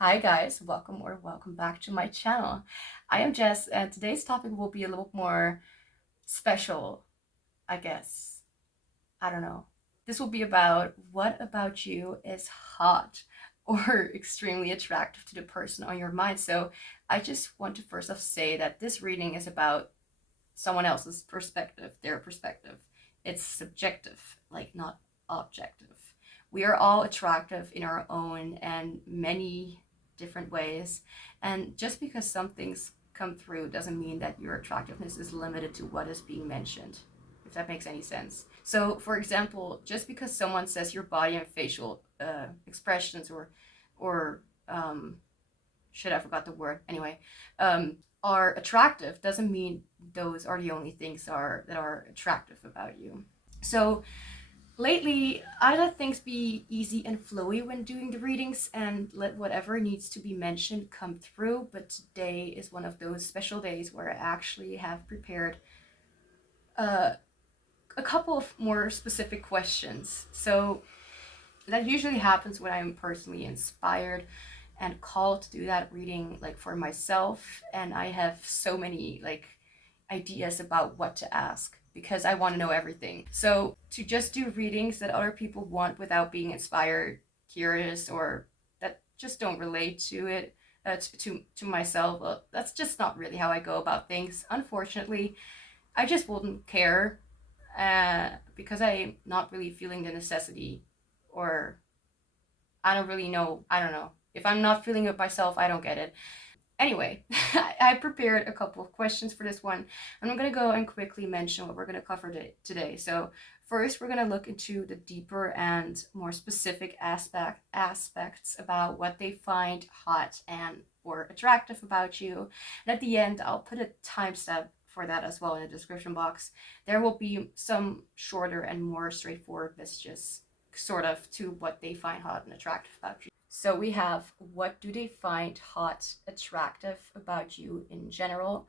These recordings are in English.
Hi guys, welcome back to my channel. I am Jess and today's topic will be a little more special, I guess. I don't know. This will be about what about you is hot or extremely attractive to the person on your mind. So I just want to first off say that this reading is about someone else's perspective, their perspective. It's subjective, like not objective. We are all attractive in our own and many different ways. And just because some things come through doesn't mean that your attractiveness is limited to what is being mentioned, if that makes any sense. So, for example, just because someone says your body and facial expressions or shit, I forgot the word. Anyway, are attractive doesn't mean those are the only things that are attractive about you. So lately, I let things be easy and flowy when doing the readings and let whatever needs to be mentioned come through. But today is one of those special days where I actually have prepared a couple of more specific questions. So that usually happens when I'm personally inspired and called to do that reading, like for myself, and I have so many like ideas about what to ask because I want to know everything. So to just do readings that other people want without being inspired, curious, or that just don't relate to it, to myself, well, that's just not really how I go about things. Unfortunately, I just wouldn't care because I'm not really feeling the necessity, or I don't really know. I don't know. If I'm not feeling it myself, I don't get it. Anyway, I prepared a couple of questions for this one, and I'm going to go and quickly mention what we're going to cover today. So first, we're going to look into the deeper and more specific aspects about what they find hot and or attractive about you. And at the end, I'll put a timestamp for that as well in the description box. There will be some shorter and more straightforward messages sort of to what they find hot and attractive about you. So we have, what do they find hot, attractive about you in general?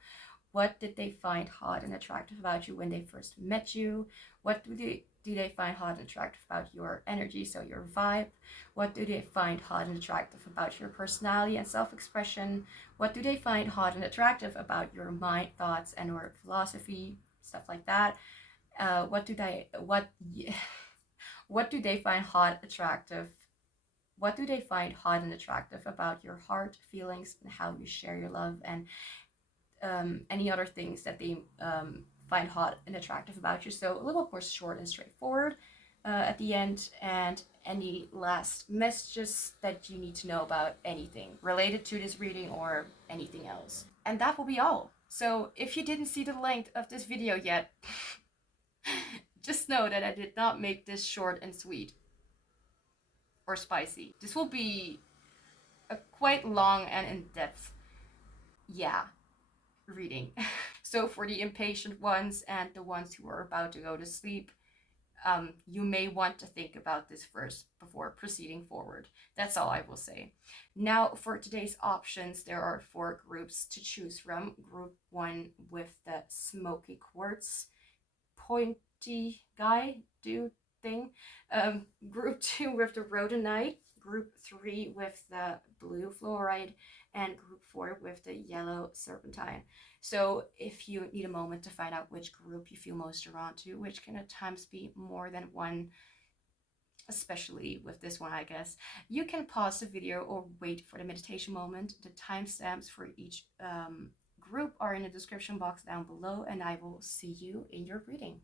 What did they find hot and attractive about you when they first met you? What do they find hot and attractive about your energy, so your vibe? What do they find hot and attractive about your personality and self-expression? What do they find hot and attractive about your mind, thoughts, and or philosophy, stuff like that? What do they find hot, attractive? What do they find hot and attractive about your heart, feelings, and how you share your love, and any other things that they find hot and attractive about you? So a little more short and straightforward at the end, and any last messages that you need to know about anything related to this reading or anything else. And that will be all. So if you didn't see the length of this video yet, just know that I did not make this short and sweet or spicy. This will be a quite long and in-depth, reading. So for the impatient ones and the ones who are about to go to sleep, you may want to think about this first before proceeding forward. That's all I will say. Now for today's options, there are 4 groups to choose from. Group 1 with the smoky quartz, pointy guy dude thing. Group 2 with the rhodonite. Group 3 with the blue fluorite, and group 4 with the yellow serpentine. So if you need a moment to find out which group you feel most drawn to, which can at times be more than one, especially with this one, I guess, you can pause the video or wait for the meditation moment. The timestamps for each group are in the description box down below, and I will see you in your reading.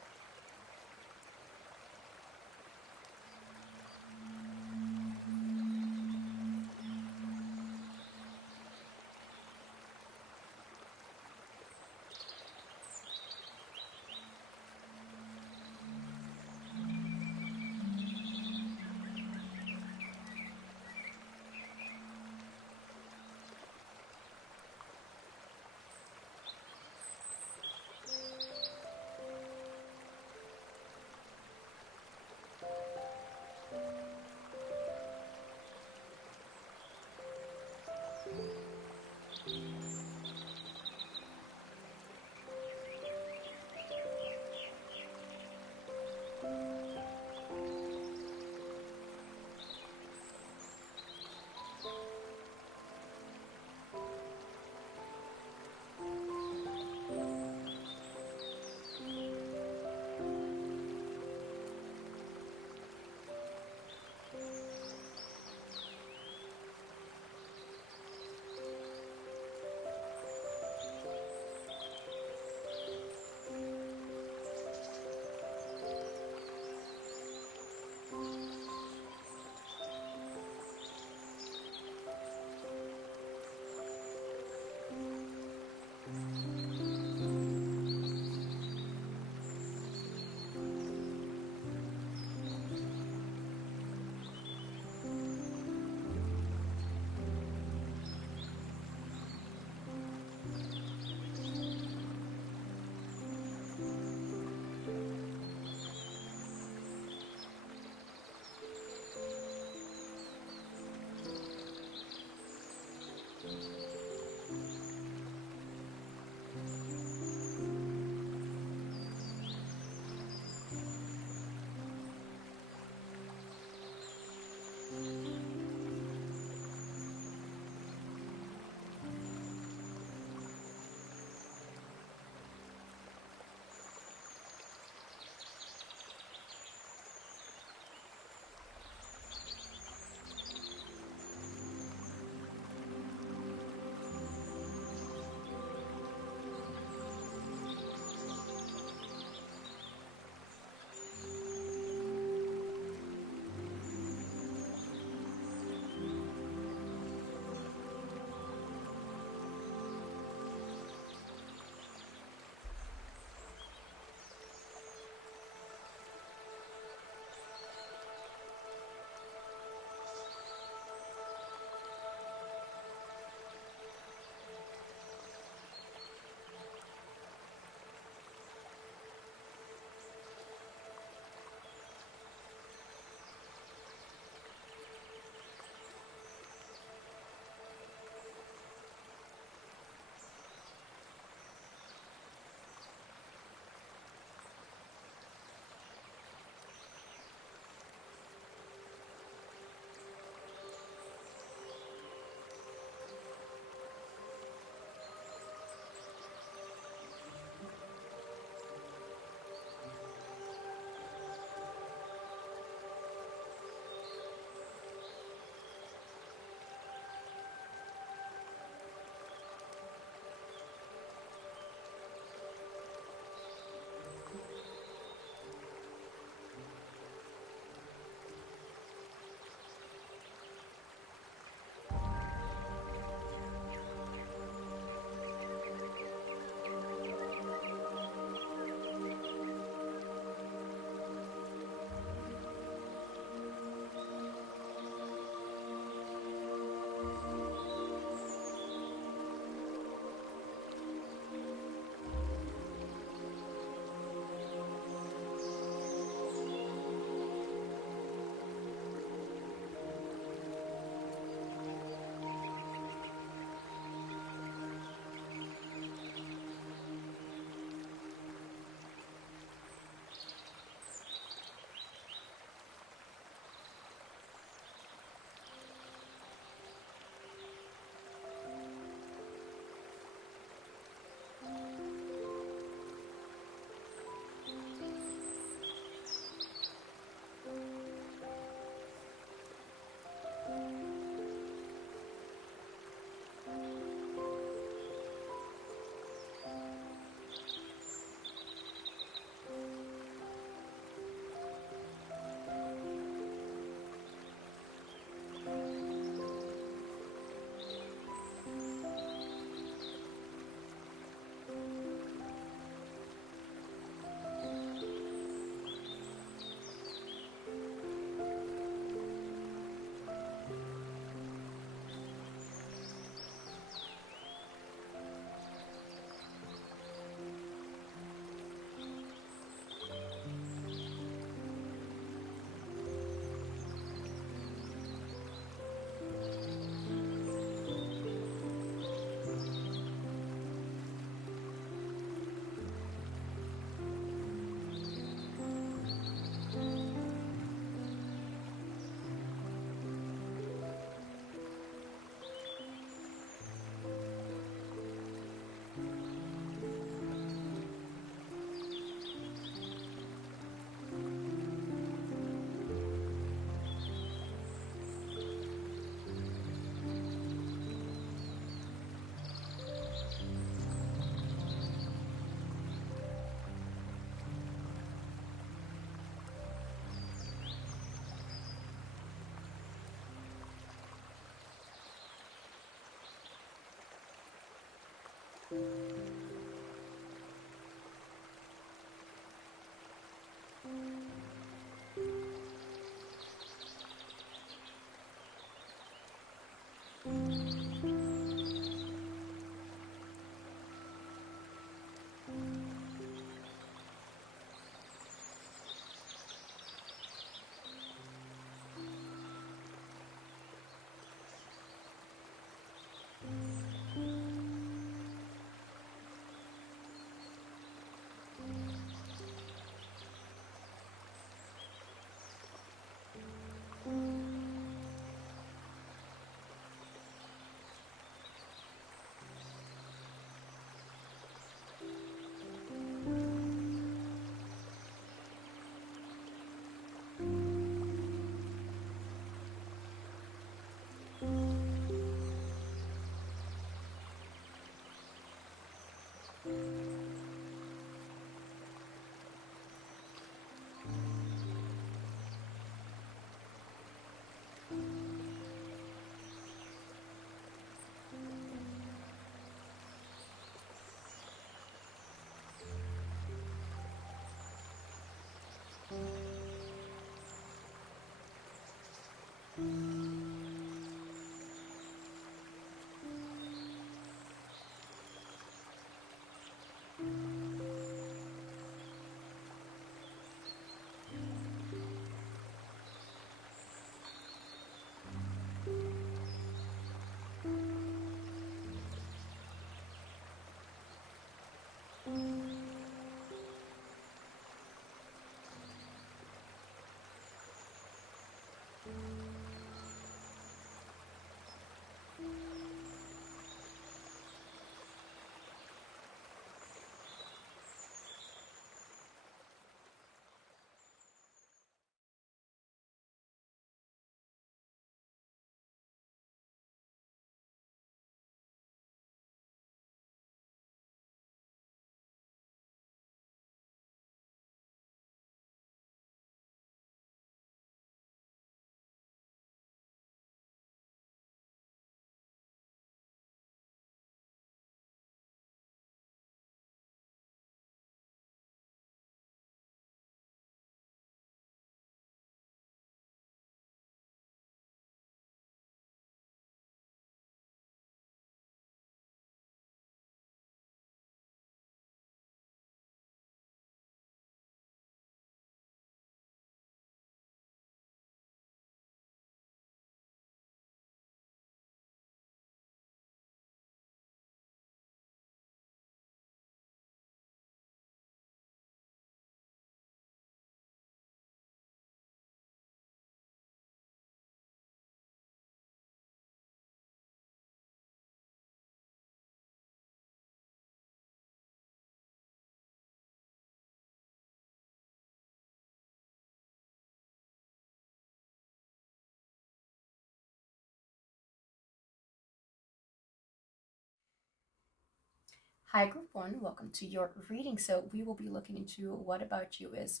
Hi, group one, welcome to your reading. So we will be looking into what about you is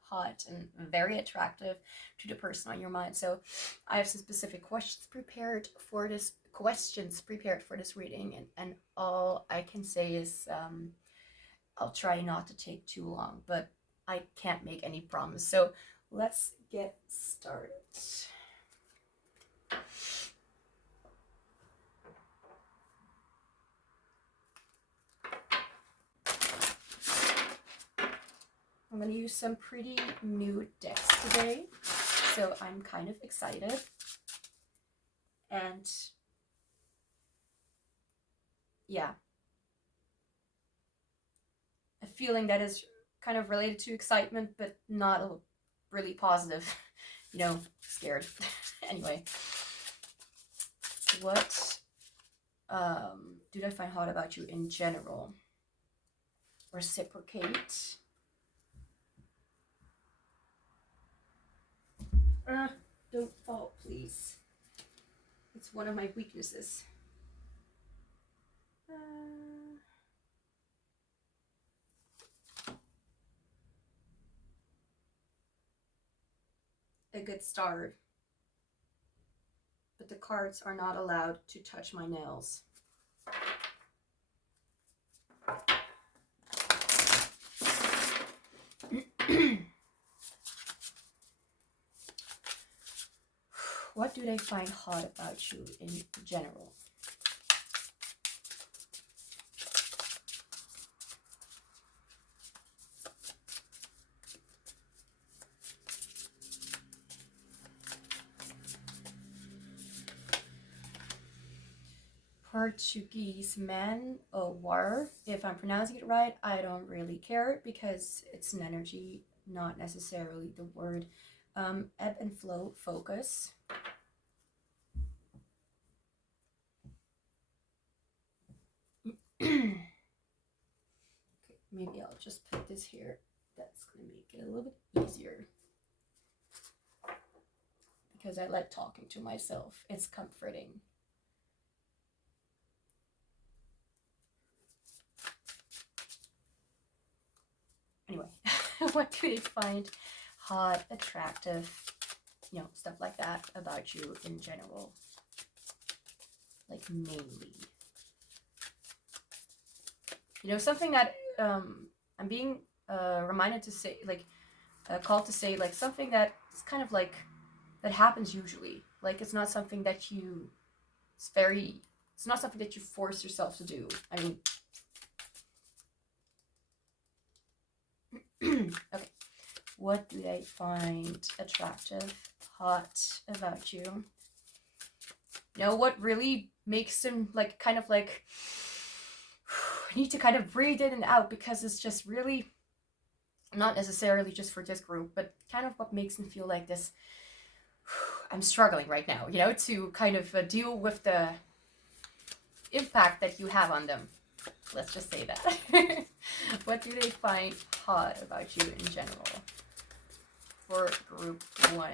hot and very attractive to the person on your mind. So I have some specific questions prepared for this reading, and all I can say is I'll try not to take too long, but I can't make any promise. So let's get started. I'm going to use some pretty new decks today, so I'm kind of excited. And yeah, a feeling that is kind of related to excitement, but not a really positive, scared. Anyway, what did I find hot about you in general? Reciprocate. Don't fall, please. It's one of my weaknesses. A good start. But the cards are not allowed to touch my nails. What do they find hot about you in general? Portuguese man or war. If I'm pronouncing it right, I don't really care because it's an energy, not necessarily the word. Ebb and flow, focus. Okay, maybe I'll just put this here. That's gonna make it a little bit easier because I like talking to myself. It's comforting. Anyway, what do they find hot, attractive, you know, stuff like that about you in general? Like mainly. You know, something that I'm being reminded to say, like, called to say, like, something that is kind of like, that happens usually. Like, it's not something that you, it's not something that you force yourself to do. I mean, okay. What do they find attractive, hot about you? You know, what really makes them, like, kind of like, I need to kind of breathe in and out because it's just really, not necessarily just for this group, but kind of what makes them feel like this, I'm struggling right now, you know, to kind of deal with the impact that you have on them. Let's just say that. What do they find hot about you in general? For group 1.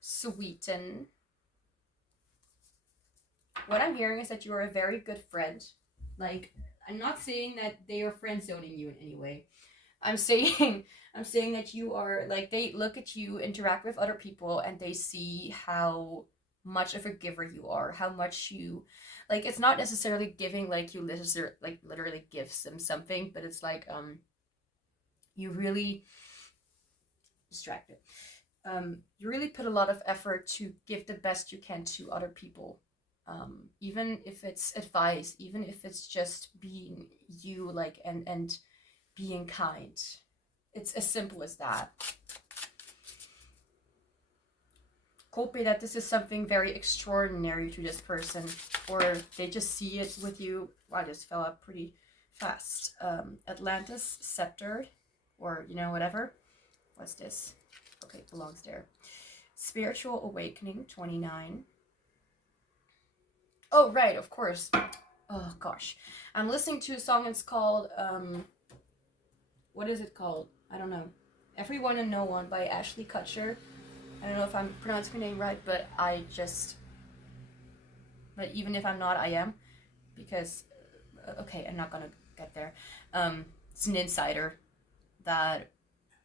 Sweeten. What I'm hearing is that you're a very good friend. Like, I'm not saying that they are friend zoning you in any way. I'm saying that you are, like, they look at you, interact with other people, and they see how much of a giver you are, how much you, like, it's not necessarily giving, like, you literally gives them something, but it's like, you really, distracted, you really put a lot of effort to give the best you can to other people. Even if it's advice, even if it's just being you, like, and being kind. It's as simple as that. Could be that this is something very extraordinary to this person, or they just see it with you. Wow, I just fell out pretty fast. Atlantis scepter, or, you know, whatever. What's this? Okay, it belongs there. Spiritual awakening, 29. Oh, right, of course. Oh, gosh. I'm listening to a song, it's called, what is it called? I don't know. Everyone and No One by Ashley Kutcher. I don't know if I'm pronouncing her name right, but even if I'm not, I am. Because, okay, I'm not gonna get there. It's an insider that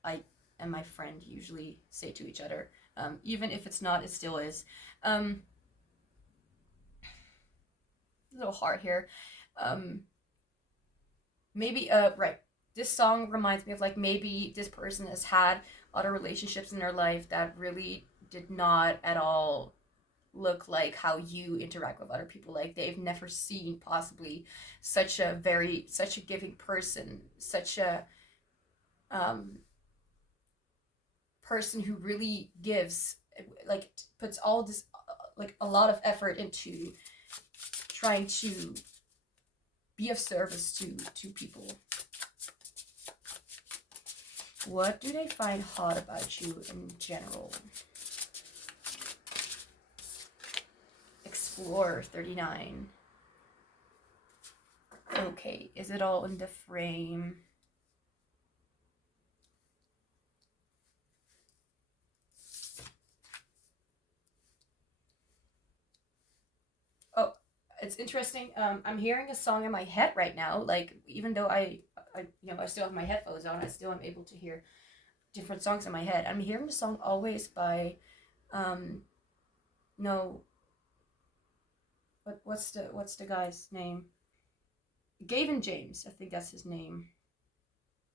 I and my friend usually say to each other. Even if it's not, it still is. A little hard here. Maybe, right. This song reminds me of, like, maybe this person has had other relationships in their life that really did not at all look like how you interact with other people. Like, they've never seen possibly such a giving person, such a person who really gives, like, puts all this, like, a lot of effort into trying to be of service to people. What do they find hot about you in general? Explore, 39. Okay, is it all in the frame? Oh, it's interesting. I'm hearing a song in my head right now. Like, even though I still have my headphones on, I still am able to hear different songs in my head. I'm hearing the song Always by, no, what's the guy's name? Gavin James, I think that's his name.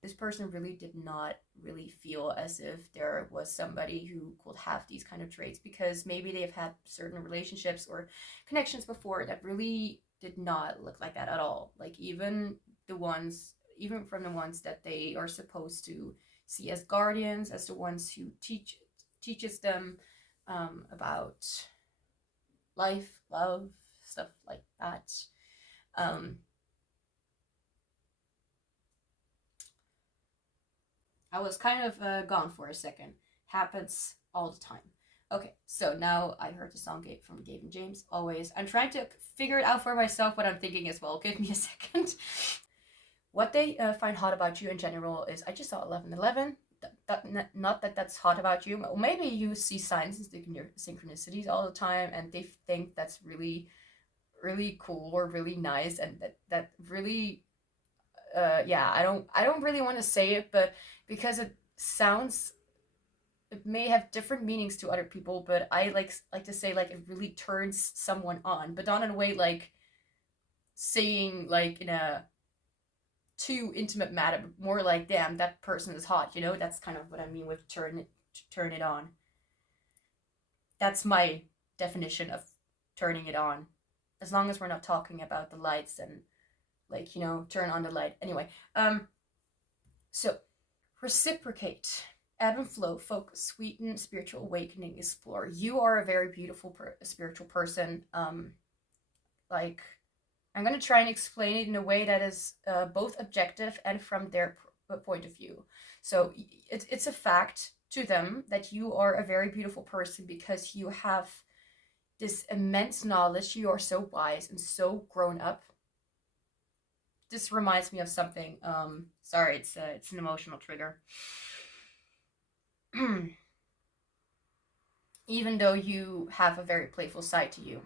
This person really did not really feel as if there was somebody who could have these kind of traits, because maybe they've had certain relationships or connections before that really did not look like that at all. Like even from the ones that they are supposed to see as guardians, as the ones who teaches them about life, love, stuff like that. I was kind of gone for a second. Happens all the time. Okay, so now I heard the song from Gavin James. Always. I'm trying to figure it out for myself what I'm thinking as well. Give me a second. What they find hot about you in general is, I just saw 1111. Not that that's hot about you. Maybe you see signs and synchronicities all the time, and they think that's really, really cool or really nice, and that really yeah, I don't really want to say it, but because it may have different meanings to other people, but I like to say like it really turns someone on, but not in a way like saying like in a too intimate matter, but more like, damn, that person is hot, you know? That's kind of what I mean with turn it on. That's my definition of turning it on. As long as we're not talking about the lights and like, you know, turn on the light. Anyway, so reciprocate, ebb and flow, focus, sweeten, spiritual awakening, explore. You are a very beautiful spiritual person. Like, I'm going to try and explain it in a way that is both objective and from their point of view. So it's a fact to them that you are a very beautiful person because you have this immense knowledge. You are so wise and so grown up. This reminds me of something. Sorry, it's an emotional trigger. Even though you have a very playful side to you.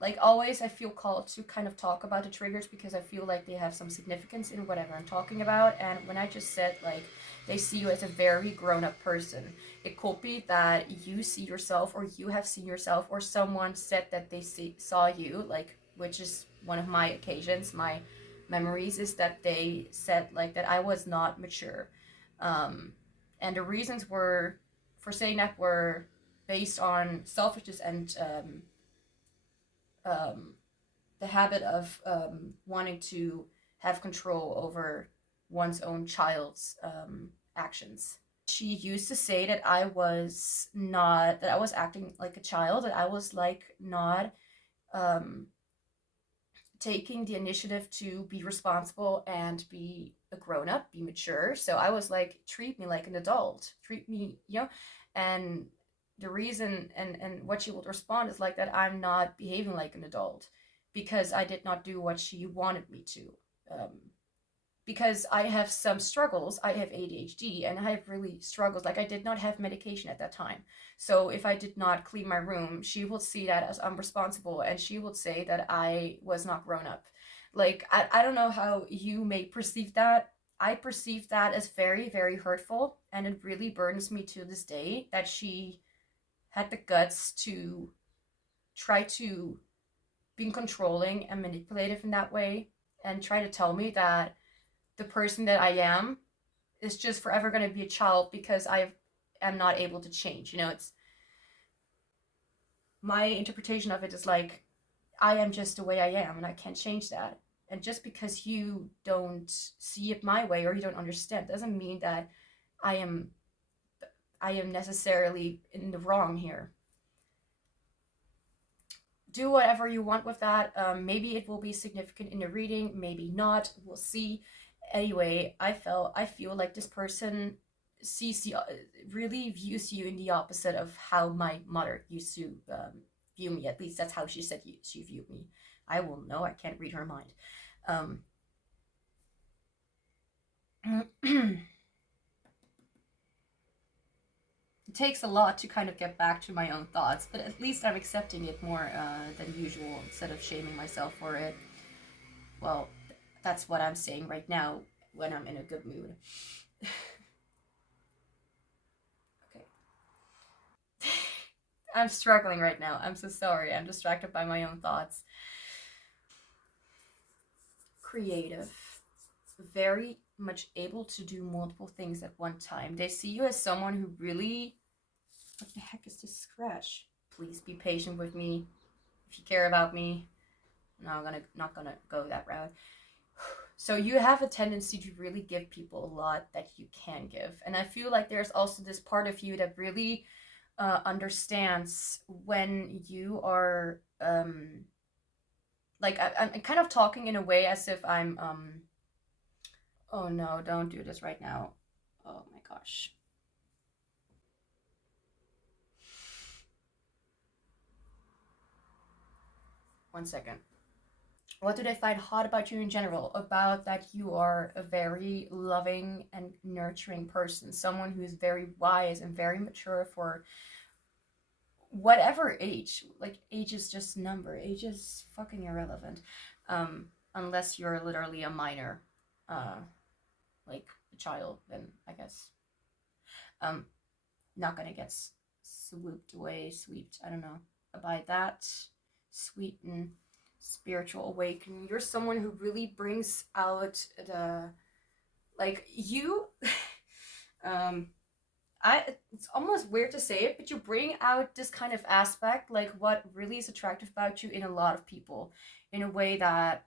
Like always, I feel called to kind of talk about the triggers because I feel like they have some significance in whatever I'm talking about. And when I just said like they see you as a very grown-up person, it could be that you see yourself, or you have seen yourself, or someone said that they saw you, like, which is one of my occasions, my memories, is that they said like that I was not mature. And the reasons were for saying that were based on selfishness and the habit of wanting to have control over one's own child's actions. She used to say that I was acting like a child, that I was like not taking the initiative to be responsible and be a grown up, be mature. So I was like, treat me like an adult, treat me, you know, and the reason and what she would respond is like that I'm not behaving like an adult because I did not do what she wanted me to. Because I have some struggles. I have ADHD and I have really struggles. Like I did not have medication at that time. So if I did not clean my room, she would see that as unresponsible and she would say that I was not grown up. Like, I don't know how you may perceive that. I perceive that as very, very hurtful, and it really burdens me to this day that she had the guts to try to be controlling and manipulative in that way and try to tell me that the person that I am is just forever going to be a child because I am not able to change. You know, it's my interpretation of it is like, I am just the way I am and I can't change that. And just because you don't see it my way or you don't understand doesn't mean that I am necessarily in the wrong here. Do whatever you want with that. Maybe it will be significant in the reading, maybe not. We'll see. Anyway, I feel like this person really views you in the opposite of how my mother used to view me. At least that's how she said she viewed me. I will know. I can't read her mind. It takes a lot to kind of get back to my own thoughts, but at least I'm accepting it more than usual instead of shaming myself for it. Well, that's what I'm saying right now when I'm in a good mood. Okay. I'm struggling right now. I'm so sorry. I'm distracted by my own thoughts. creative, very much able to do multiple things at one time. They see you as someone who really... What the heck is this scratch? Please be patient with me. If you care about me. No, I'm not gonna go that route. So you have a tendency to really give people a lot that you can give. And I feel like there's also this part of you that really understands when you are... like, I'm kind of talking in a way as if I'm... Oh no, don't do this right now. Oh my gosh. One second. What do they find hot about you in general? About that you are a very loving and nurturing person. Someone who is very wise and very mature for whatever age. Like, age is just a number. Age is fucking irrelevant. Unless you're literally a minor. Like a child, then I guess. Not gonna get swooped away, swept, I don't know, by that. Sweet and spiritual awakening. You're someone who really brings out the... Like, you... it's almost weird to say it, but you bring out this kind of aspect, like what really is attractive about you in a lot of people, in a way that...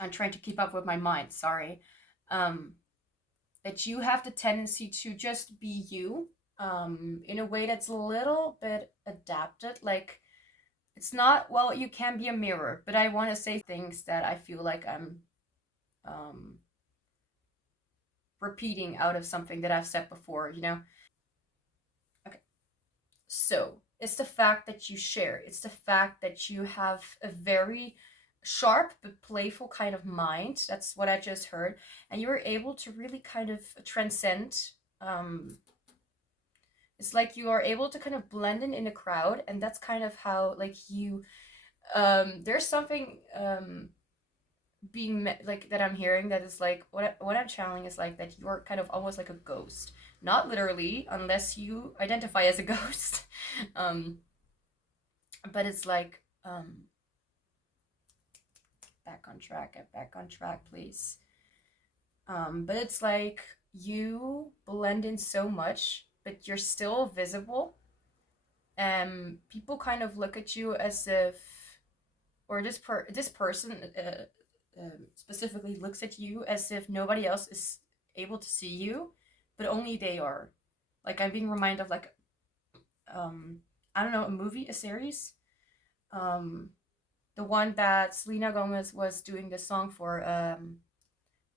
I'm trying to keep up with my mind, sorry. That you have the tendency to just be you, in a way that's a little bit adapted. Like, it's not... Well, you can be a mirror, but I want to say things that I feel like I'm repeating out of something that I've said before, you know? Okay. So, it's the fact that you share. It's the fact that you have a very sharp but playful kind of mind. That's what I just heard. And you're able to really kind of transcend... It's like you are able to kind of blend in a crowd, and that's kind of how, like, you... there's something... being like that I'm hearing that is like what I'm channeling is like that you're kind of almost like a ghost, not literally unless you identify as a ghost, but it's like back on track please. But it's like you blend in so much, but you're still visible, and people kind of look at you as if, or this person specifically looks at you as if nobody else is able to see you, but only they are. Like, I'm being reminded of, like, I don't know, a movie, a series, the one that Selena Gomez was doing the song for,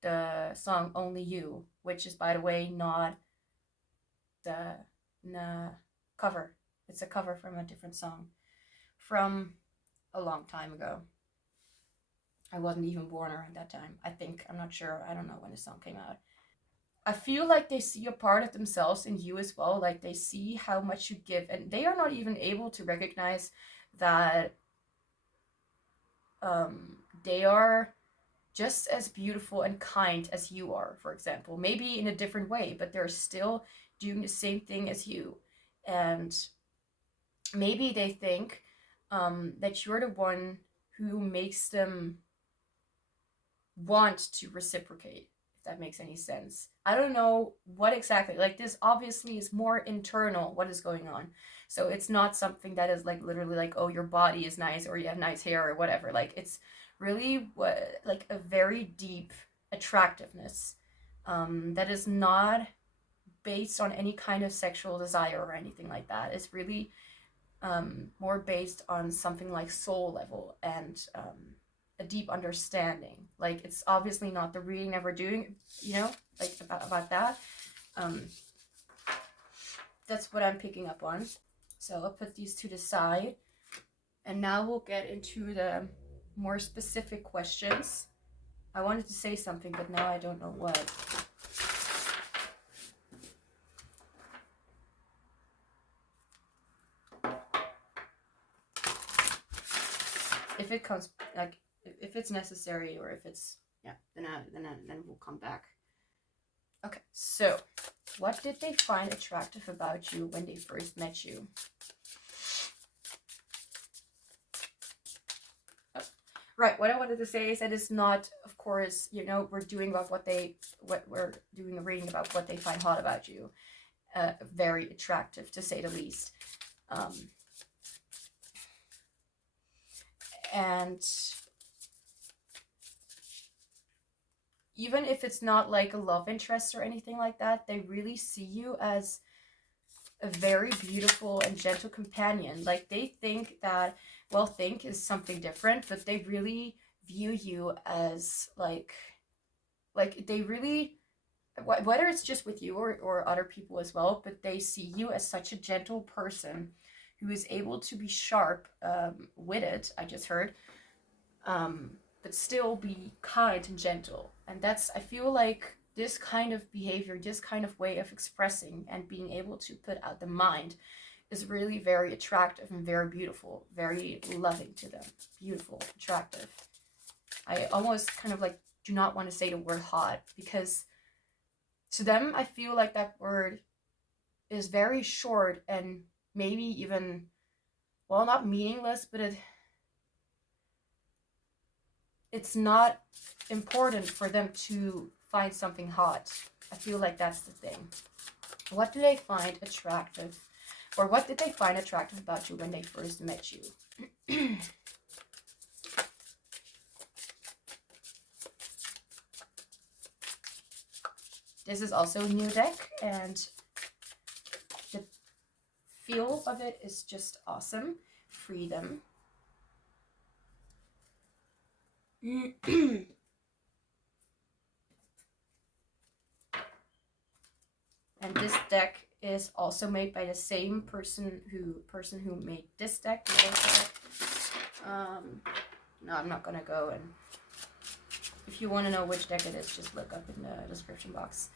the song Only You, which is, by the way, not the cover. It's a cover from a different song from a long time ago. I wasn't even born around that time, I think. I'm not sure. I don't know when the song came out. I feel like they see a part of themselves in you as well. Like, they see how much you give, and they are not even able to recognize that they are just as beautiful and kind as you are, for example. Maybe in a different way, but they're still doing the same thing as you. And maybe they think that you're the one who makes them want to reciprocate, if that makes any sense. I don't know what exactly, like, this obviously is more internal, what is going on. So it's not something that is like literally like, oh, your body is nice or you have nice hair or whatever. Like, it's really like a very deep attractiveness that is not based on any kind of sexual desire or anything like that. It's really more based on something like soul level and a deep understanding. Like, it's obviously not the reading that we're doing, you know, like about that. That's what I'm picking up on. So I'll put these to the side, and now we'll get into the more specific questions. I wanted to say something, but now I don't know what. If it comes, like, if it's necessary, or if it's, yeah, then we'll come back. Okay, so what did they find attractive about you when they first met you? Oh, Right, what I wanted to say is that it's not, of course, you know, we're doing about what we're doing a reading about what they find hot about you. Very attractive, to say the least. And even if it's not like a love interest or anything like that, they really see you as a very beautiful and gentle companion. Like, they think that, well, think is something different, but they really view you as like they really, whether it's just with you or other people as well, but they see you as such a gentle person who is able to be sharp with it, I just heard, but still be kind and gentle. And that's, I feel like this kind of behavior, this kind of way of expressing and being able to put out the mind is really very attractive and very beautiful, very loving to them. Beautiful, attractive. I almost kind of like do not want to say the word hot, because to them, I feel like that word is very short and maybe even, well, not meaningless, but it's not important for them to find something hot. I feel like that's the thing. What do they find attractive? Or what did they find attractive about you when they first met you? This is also a new deck, and the feel of it is just awesome. Freedom. And this deck is also made by the same person who made this deck. No, I'm not gonna go, and if you want to know which deck it is, just look up in the description box.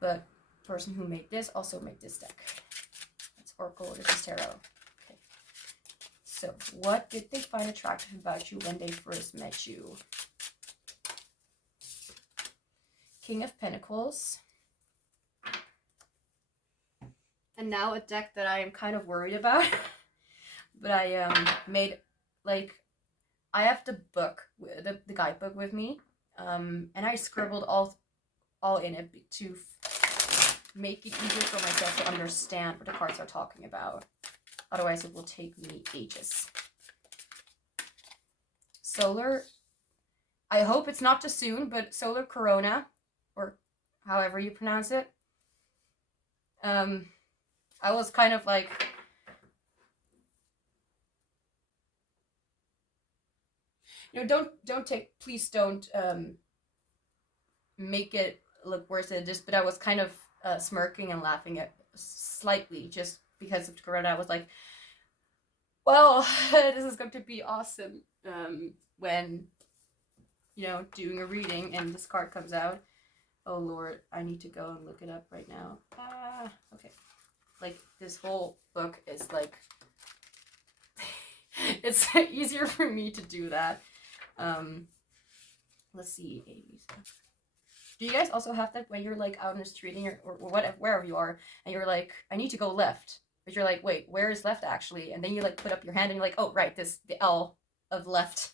But the person who made this also made this deck. That's Oracle, this is Tarot. Okay. So, what did they find attractive about you when they first met you? King of Pentacles. And now a deck that I am kind of worried about. But I made, like, I have the book, the guidebook with me. And I scribbled all in it to make it easier for myself to understand what the cards are talking about. Otherwise, it will take me ages. Solar, I hope it's not too soon, but Solar Corona, or however you pronounce it. I was kind of like, you know, please don't make it look worse than it is, but I was kind of smirking and laughing at slightly just because of Corona. I was like, well, this is going to be awesome when, you know, doing a reading and this card comes out. Oh Lord, I need to go and look it up right now. Okay. Like, this whole book is like, it's easier for me to do that. Let's see, Aries. Do you guys also have that when you're like out in the street and or whatever, wherever you are, and you're like, I need to go left, but you're like, wait, where is left actually? And then you like put up your hand and you're like, oh right, the L of left.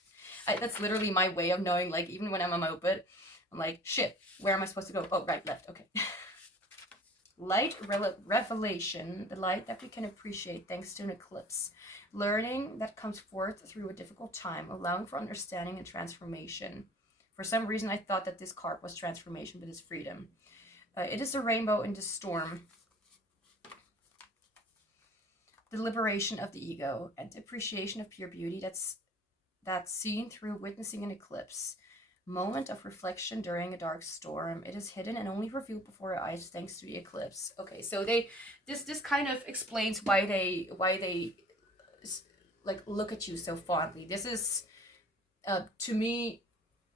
That's literally my way of knowing. Like, even when I'm on my moped, I'm like, shit, where am I supposed to go? Oh, right, left, okay. Light revelation, the light that we can appreciate thanks to an eclipse. Learning that comes forth through a difficult time, allowing for understanding and transformation. For some reason, I thought that this card was transformation, but it's freedom. It is a rainbow in the storm. The liberation of the ego and appreciation of pure beauty that's seen through witnessing an eclipse. Moment of reflection during a dark storm. It is hidden and only revealed before our eyes thanks to the eclipse. Okay, so this kind of explains why they like look at you so fondly. This is to me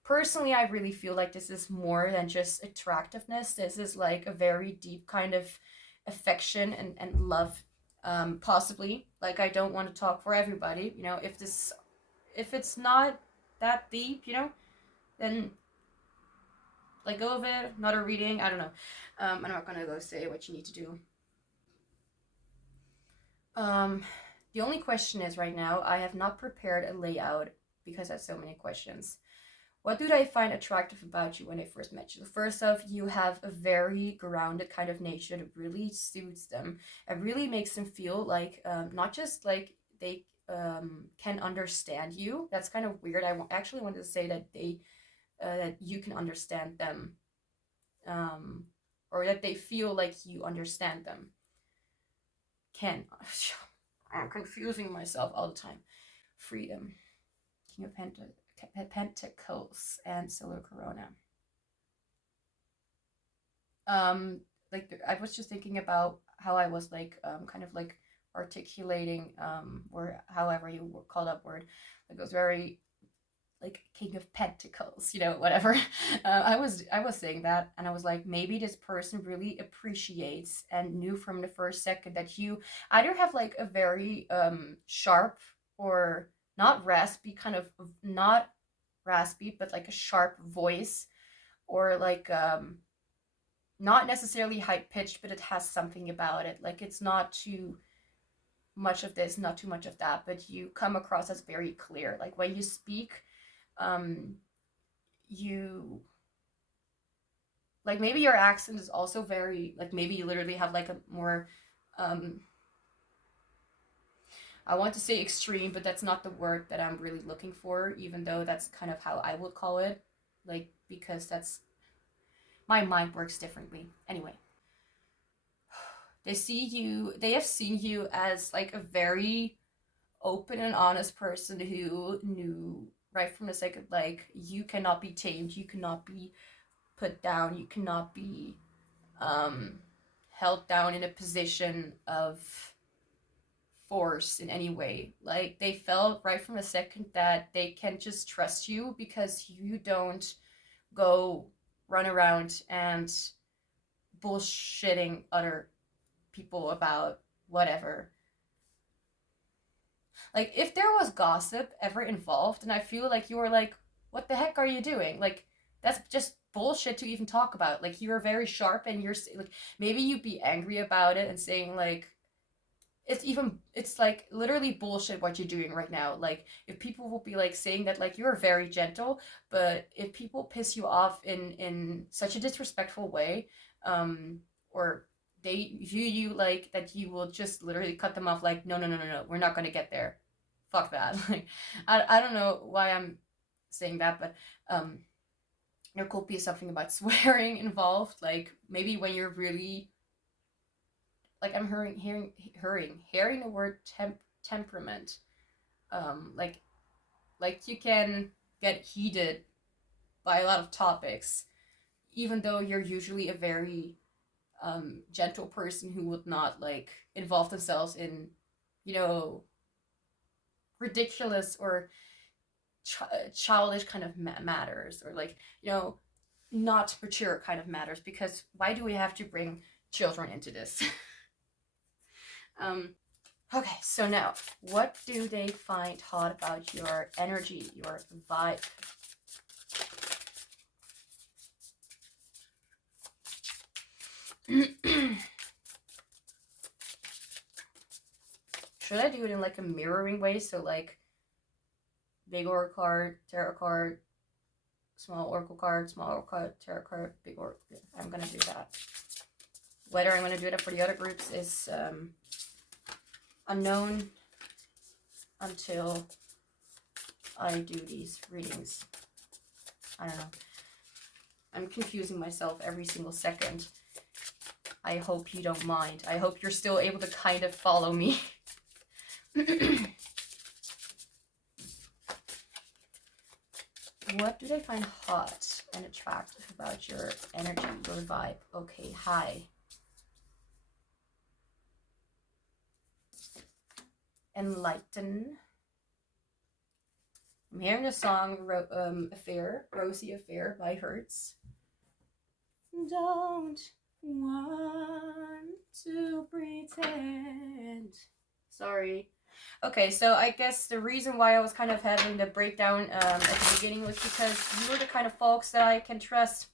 personally, I really feel like this is more than just attractiveness. This is like a very deep kind of affection and love, possibly. Like, I don't want to talk for everybody, you know. If it's not that deep, you know, then let go of it. Not a reading. I don't know. I'm not gonna go say what you need to do. The only question is, right now, I have not prepared a layout because I have so many questions. What do they find attractive about you when they first met you? First off, you have a very grounded kind of nature that really suits them. It really makes them feel like, not just like they can understand you. That's kind of weird. I actually wanted to say that that you can understand them, or that they feel like you understand them. I'm confusing myself all the time. Freedom. King of Pentacles and Solar Corona. Like I was just thinking about how I was like kind of like articulating or however you call that word. Like it was very like King of Pentacles, you know, whatever. I was saying that, and I was like, maybe this person really appreciates and knew from the first second that you either have like a very sharp or not raspy, kind of not raspy, but like a sharp voice, or like not necessarily high pitched, but it has something about it. Like it's not too much of this, not too much of that, but you come across as very clear. Like when you speak, you like maybe your accent is also very like maybe you literally have like a more I want to say extreme, but that's not the word that I'm really looking for, even though that's kind of how I would call it, like because that's my mind works differently. Anyway, they have seen you as like a very open and honest person who knew right from the second, like you cannot be tamed, you cannot be put down, you cannot be held down in a position of force in any way. Like they felt right from the second that they can just trust you because you don't go run around and bullshitting other people about whatever. Like if there was gossip ever involved, and I feel like you were like, what the heck are you doing? Like that's just bullshit to even talk about. Like you're very sharp, and you're like maybe you'd be angry about it and saying like it's like literally bullshit what you're doing right now. Like if people will be like saying that like you're very gentle, but if people piss you off in such a disrespectful way, or they view you like that, you will just literally cut them off like no, we're not gonna get there, fuck that. Like I don't know why I'm saying that, but there could be something about swearing involved, like maybe when you're really like I'm hearing the word temperament, like you can get heated by a lot of topics, even though you're usually a very gentle person who would not like involve themselves in, you know, ridiculous or childish kind of matters, or like, you know, not mature kind of matters, because why do we have to bring children into this? Okay, so now, what do they find hot about your energy, your vibe? Should I do it in like a mirroring way? So like big oracle card, tarot card, small oracle card, small oracle card, tarot card, big oracle. I'm gonna do that. Whether I'm gonna do it for the other groups is unknown until I do these readings. I don't know. I'm confusing myself every single second. I hope you don't mind. I hope you're still able to kind of follow me. What do they find hot and attractive about your energy, your vibe? Okay, hi. Enlighten. I'm hearing the song Affair, Rosy Affair by Hertz. Don't want to pretend. Sorry. Okay, so I guess the reason why I was kind of having the breakdown at the beginning was because you're the kind of folks that I can trust.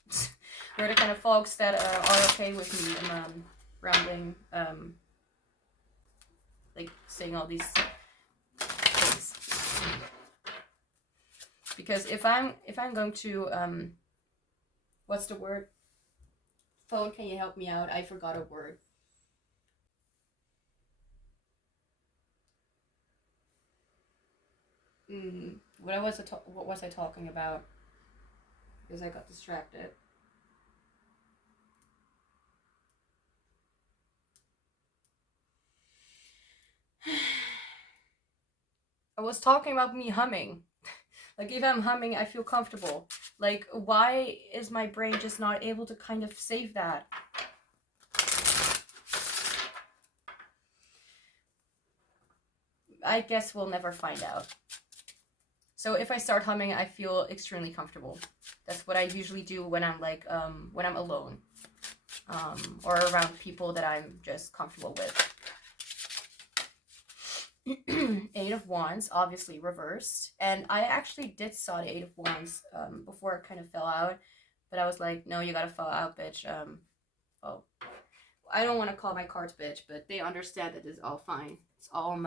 You're the kind of folks that are okay with me rambling, like saying all these things. Because if I'm going to what's the word? Phone, can you help me out? I forgot a word. What was I talking about? Because I got distracted. I was talking about me humming. Like, if I'm humming, I feel comfortable. Like, why is my brain just not able to kind of save that? I guess we'll never find out. So if I start humming, I feel extremely comfortable. That's what I usually do when I'm like, when I'm alone. Or around people that I'm just comfortable with. Eight of Wands, obviously reversed. And I actually did saw the Eight of Wands before it kind of fell out. But I was like, no, you gotta fall out, bitch. Oh. I don't want to call my cards bitch, but they understand that it's all fine. It's all,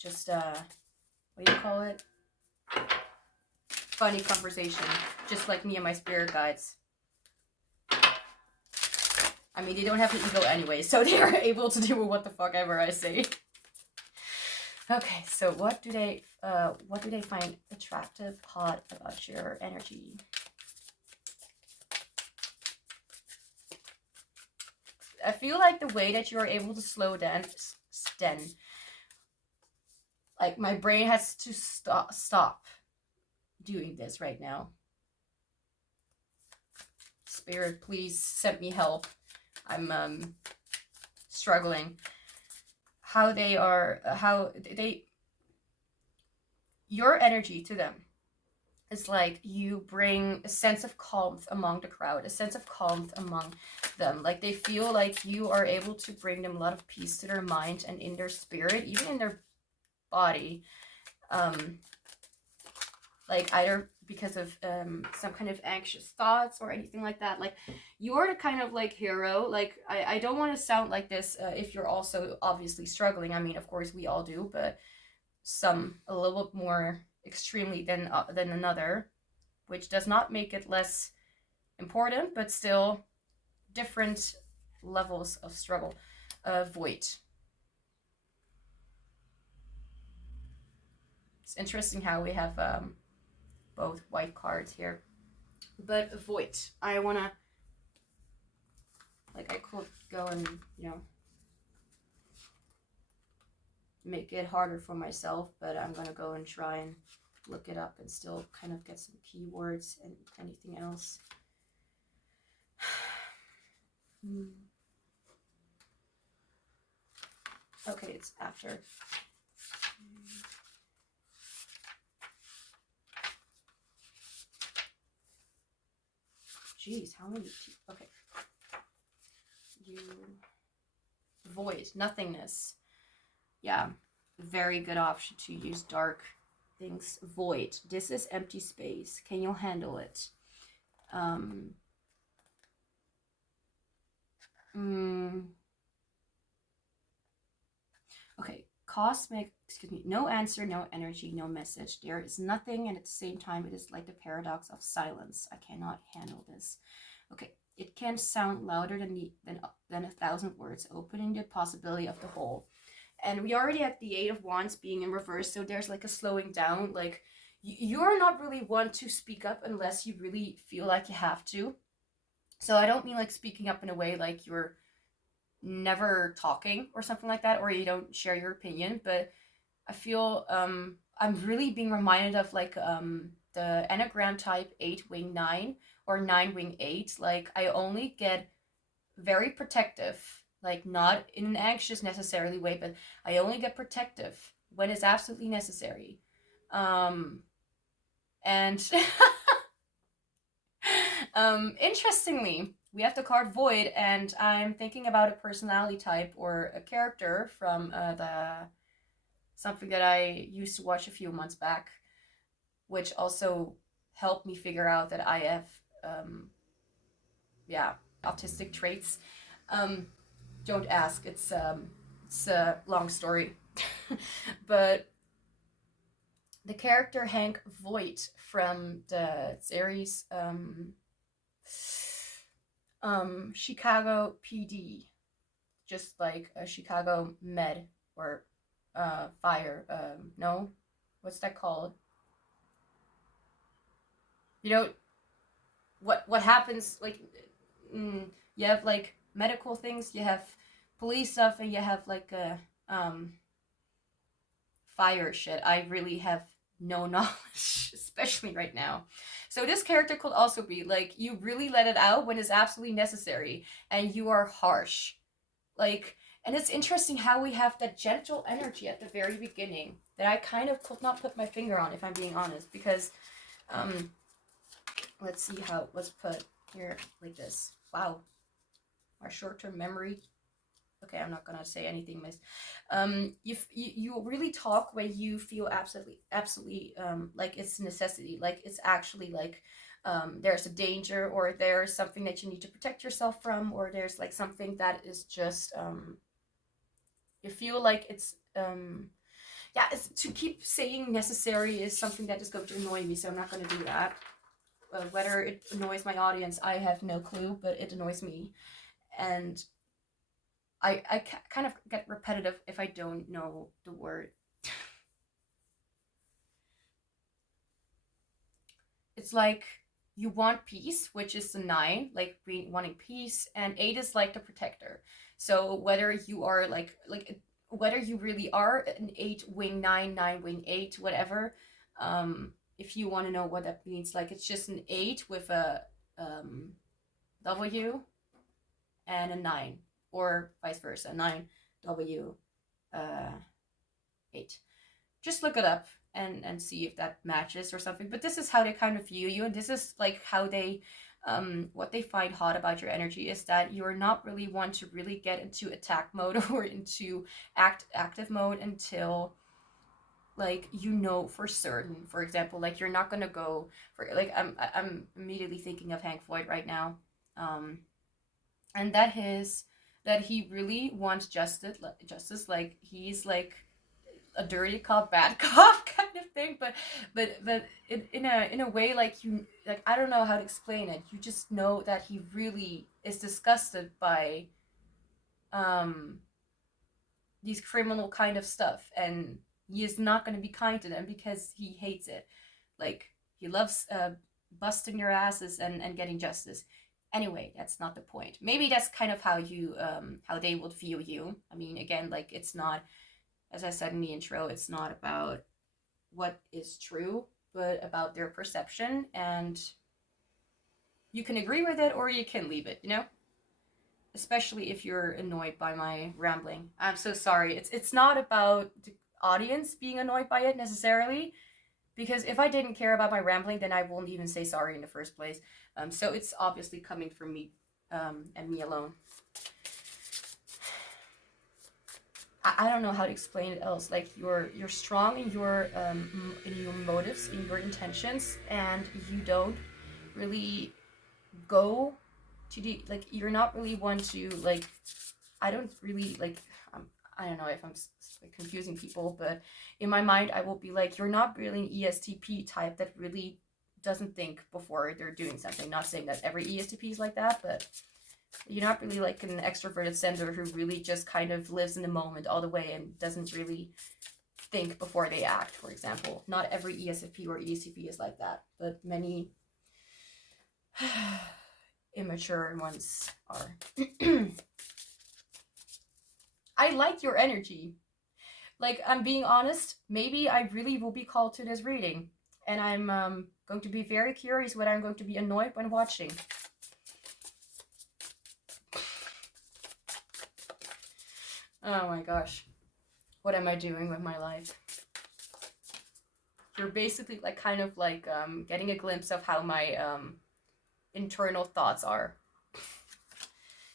just, what do you call it? Funny conversation. Just like me and my spirit guides. I mean, they don't have an ego anyway, so they are able to do what the fuck ever I say. Okay, so what do they find attractive, hot about your energy? I feel like the way that you're able to slow down, like my brain has to stop doing this right now. Spirit, please send me help. I'm struggling. Your energy to them is like you bring a sense of calm among the crowd, a sense of calm among them. Like they feel like you are able to bring them a lot of peace to their mind and in their spirit, even in their body. Like either because of some kind of anxious thoughts or anything like that. Like you're the kind of like hero. Like I don't want to sound like this if you're also obviously struggling. I mean, of course we all do, but some a little bit more extremely than another, which does not make it less important, but still different levels of struggle. Void. It's interesting how we have both white cards here. But void. I wanna, like, I could go and, you know, make it harder for myself, but I'm gonna go and try and look it up and still kind of get some keywords and anything else. Okay, it's after. Jeez, how many? Okay. You. Void. Nothingness. Yeah. Very good option to use dark things. Void. This is empty space. Can you handle it? Okay. Cosmic, excuse me, no answer, no energy, no message. There is nothing, and at the same time, it is like the paradox of silence. I cannot handle this. Okay, it can sound louder than 1,000 words, opening the possibility of the whole. And we already had the Eight of Wands being in reverse, so there's like a slowing down. Like you're not really one to speak up unless you really feel like you have to. So I don't mean like speaking up in a way like you're never talking or something like that, or you don't share your opinion, but I feel I'm really being reminded of like the Enneagram type 8 wing 9 or 9 wing 8. Like I only get very protective, like not in an anxious necessarily way, but I only get protective when it's absolutely necessary. And interestingly, we have the card Void, and I'm thinking about a personality type or a character from something that I used to watch a few months back, which also helped me figure out that I have, autistic traits. Don't ask. It's a long story, but the character Hank Voight from the series Chicago PD, just like a Chicago Med or fire. No, what's that called? You know what happens? Like, you have like medical things, you have police stuff, and you have like a fire shit. I really have no knowledge, especially right now. So this character could also be like, you really let it out when it's absolutely necessary, and you are harsh. Like, and it's interesting how we have that gentle energy at the very beginning that I kind of could not put my finger on, if I'm being honest, because let's see how, let's put here like this. Wow, our short-term memory. Okay, I'm not gonna say anything, miss. You really talk when you feel absolutely like it's a necessity, like it's actually like there's a danger, or there's something that you need to protect yourself from, or there's like something that is just you feel like it's yeah, it's, to keep saying necessary is something that is going to annoy me, so I'm not going to do that. Whether it annoys my audience, I have no clue, but it annoys me. And I kind of get repetitive if I don't know the word. It's like you want peace, which is the 9, like wanting peace, and 8 is like the protector. So whether you are like whether you really are an 8 wing 9, 9 wing 8, whatever, if you want to know what that means, like it's just an 8 with a W and a 9, or vice versa, 9 W 8. Just look it up and see if that matches or something. But this is how they kind of view you, and this is like how they what they find hot about your energy is that you're not really one to really get into attack mode or into active mode until like you know for certain. For example, like you're not gonna go for like I'm immediately thinking of Hank Voight right now, and that he really wants justice, like he's like a dirty cop, bad cop kind of thing, but in a way, like you, like I don't know how to explain it. You just know that he really is disgusted by these criminal kind of stuff, and he is not going to be kind to them because he hates it. Like he loves busting your asses and getting justice. Anyway, that's not the point. Maybe that's kind of how you how they would view you. I mean, again, like it's not, as I said in the intro, it's not about what is true, but about their perception, and you can agree with it or you can leave it, you know? Especially if you're annoyed by my rambling. I'm so sorry. It's not about the audience being annoyed by it necessarily, because if I didn't care about my rambling, then I won't even say sorry in the first place. So it's obviously coming from me and me alone. I don't know how to explain it else. Like you're strong in your motives, in your intentions, and you don't really go to the, like you're not really one to like, I don't really like, I don't know if I'm like confusing people, but in my mind I will be like, you're not really an ESTP type that really doesn't think before they're doing something. Not saying that every ESTP is like that, but you're not really like an extroverted sender who really just kind of lives in the moment all the way and doesn't really think before they act, for example. Not every ESFP or ESTP is like that, but many immature ones are. I like your energy. Like, I'm being honest, maybe I really will be called to this reading, and I'm going to be very curious whether I'm going to be annoyed when watching. Oh my gosh. What am I doing with my life? You're basically like kind of like getting a glimpse of how my internal thoughts are.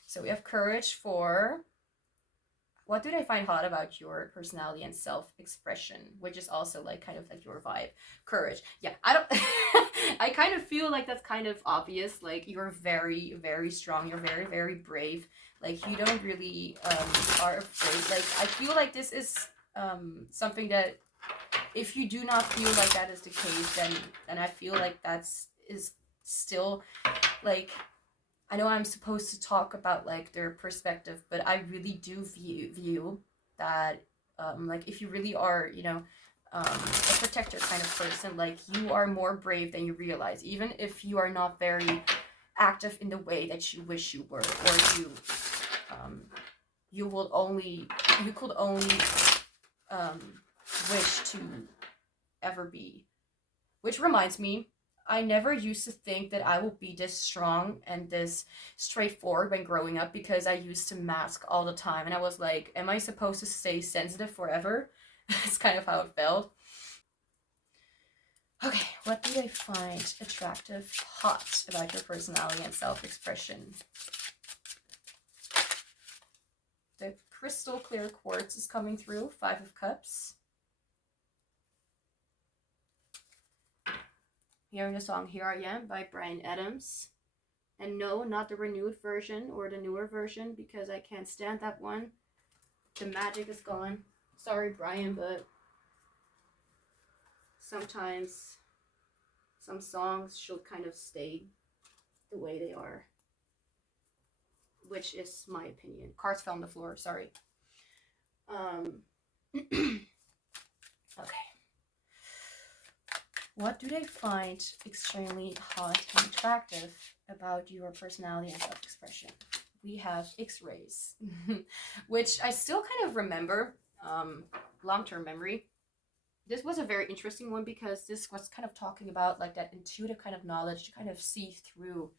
So we have courage for, what do they find hot about your personality and self-expression, which is also like kind of like your vibe. Courage. Yeah, I don't I kind of feel like that's kind of obvious. Like you're very, very strong. You're very, very brave. Like you don't really are afraid. Like I feel like this is something that if you do not feel like that is the case, then I feel like is still like, I know I'm supposed to talk about like their perspective, but I really do view that like if you really are, you know, a protector kind of person, like you are more brave than you realize, even if you are not very active in the way that you wish you were, or you could only wish to ever be. Which reminds me, I never used to think that I will be this strong and this straightforward when growing up, because I used to mask all the time, and I was like, am I supposed to stay sensitive forever? That's kind of how it felt. Okay, what do they find attractive, hot about your personality and self-expression? The crystal clear quartz is coming through, 5 of Cups. Hearing the song Here I Am by Bryan Adams. And no, not the renewed version or the newer version, because I can't stand that one. The magic is gone. Sorry, Bryan, but sometimes some songs should kind of stay the way they are, which is my opinion. Cards fell on the floor, sorry. Okay. What do they find extremely hot and attractive about your personality and self-expression? We have X-rays, which I still kind of remember, long-term memory. This was a very interesting one, because this was kind of talking about like that intuitive kind of knowledge to kind of see through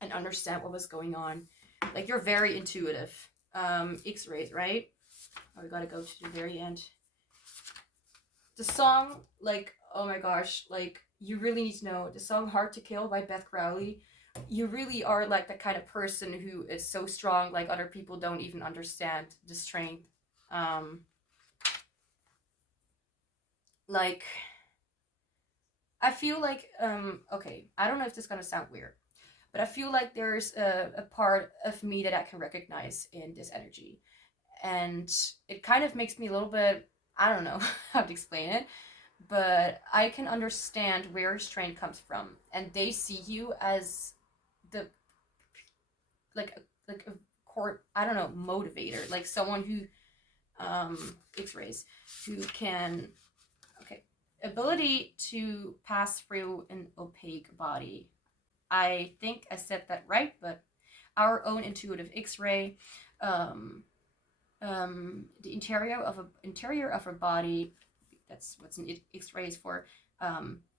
and understand what was going on. Like, you're very intuitive. X-rays, right? Oh, we gotta go to the very end. The song, like, oh my gosh, like, you really need to know the song Hard to Kill by Beth Crowley. You really are like the kind of person who is so strong, like other people don't even understand the strength. Like, I feel like, okay, I don't know if this is gonna sound weird, but I feel like there's a part of me that I can recognize in this energy. And it kind of makes me a little bit, I don't know how to explain it, but I can understand where strength comes from. And they see you as the, like a core, I don't know, motivator, like someone who, X-rays, who can, okay, ability to pass through an opaque body. I think I said that right, but our own intuitive X-ray, the interior of a body, that's what an X-ray is for.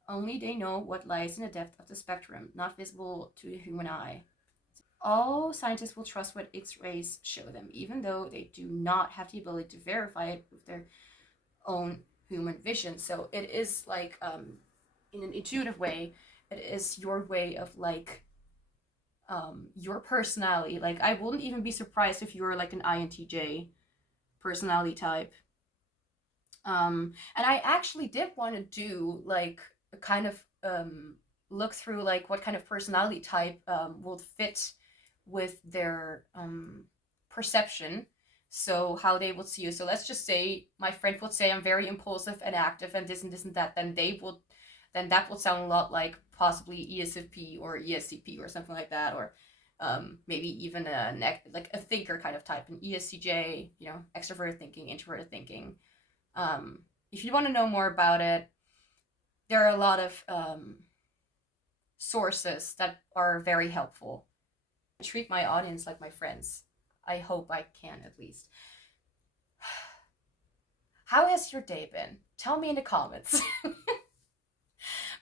Only they know what lies in the depth of the spectrum, not visible to the human eye. All scientists will trust what X-rays show them, even though they do not have the ability to verify it with their own human vision. So it is like, in an intuitive way, it is your way of like, your personality. Like, I wouldn't even be surprised if you were like an INTJ personality type. And I actually did want to do like a kind of look through like what kind of personality type will fit with their perception, so how they would see you. So let's just say my friend would say I'm very impulsive and active and this and this and that, then that would sound a lot like possibly ESFP or ESCP or something like that, or maybe even like a thinker kind of type, an ESTJ, you know, extroverted thinking, introverted thinking. If you want to know more about it, there are a lot of sources that are very helpful. I treat my audience like my friends. I hope I can, at least. How has your day been? Tell me in the comments.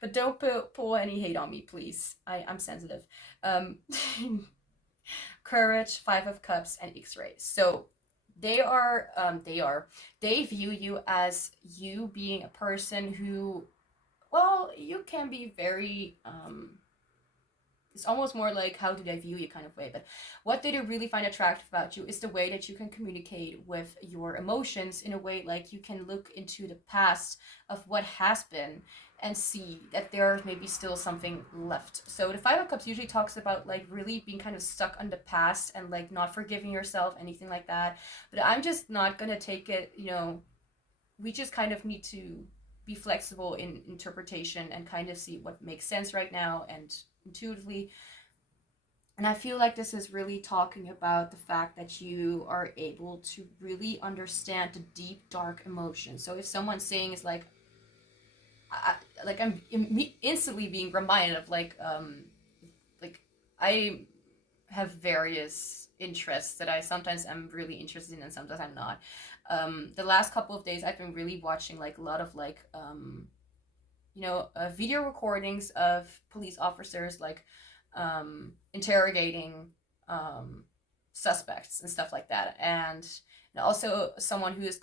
But don't pull any hate on me, please. I'm sensitive. Courage, 5 of Cups, and X-rays. So they view you as you being a person who, well, you can be very, it's almost more like how do they view you kind of way, but what they do really find attractive about you is the way that you can communicate with your emotions in a way like you can look into the past of what has been and see that there's maybe still something left. So the 5 of Cups usually talks about like really being kind of stuck on the past and like not forgiving yourself, anything like that. But I'm just not gonna take it, you know, we just kind of need to be flexible in interpretation and kind of see what makes sense right now and intuitively. And I feel like this is really talking about the fact that you are able to really understand the deep, dark emotions. So if someone's saying is like, I'm instantly being reminded of like I have various interests that I sometimes am really interested in and sometimes I'm not. The last couple of days I've been really watching like a lot of like video recordings of police officers like interrogating suspects and stuff like that, and also someone who is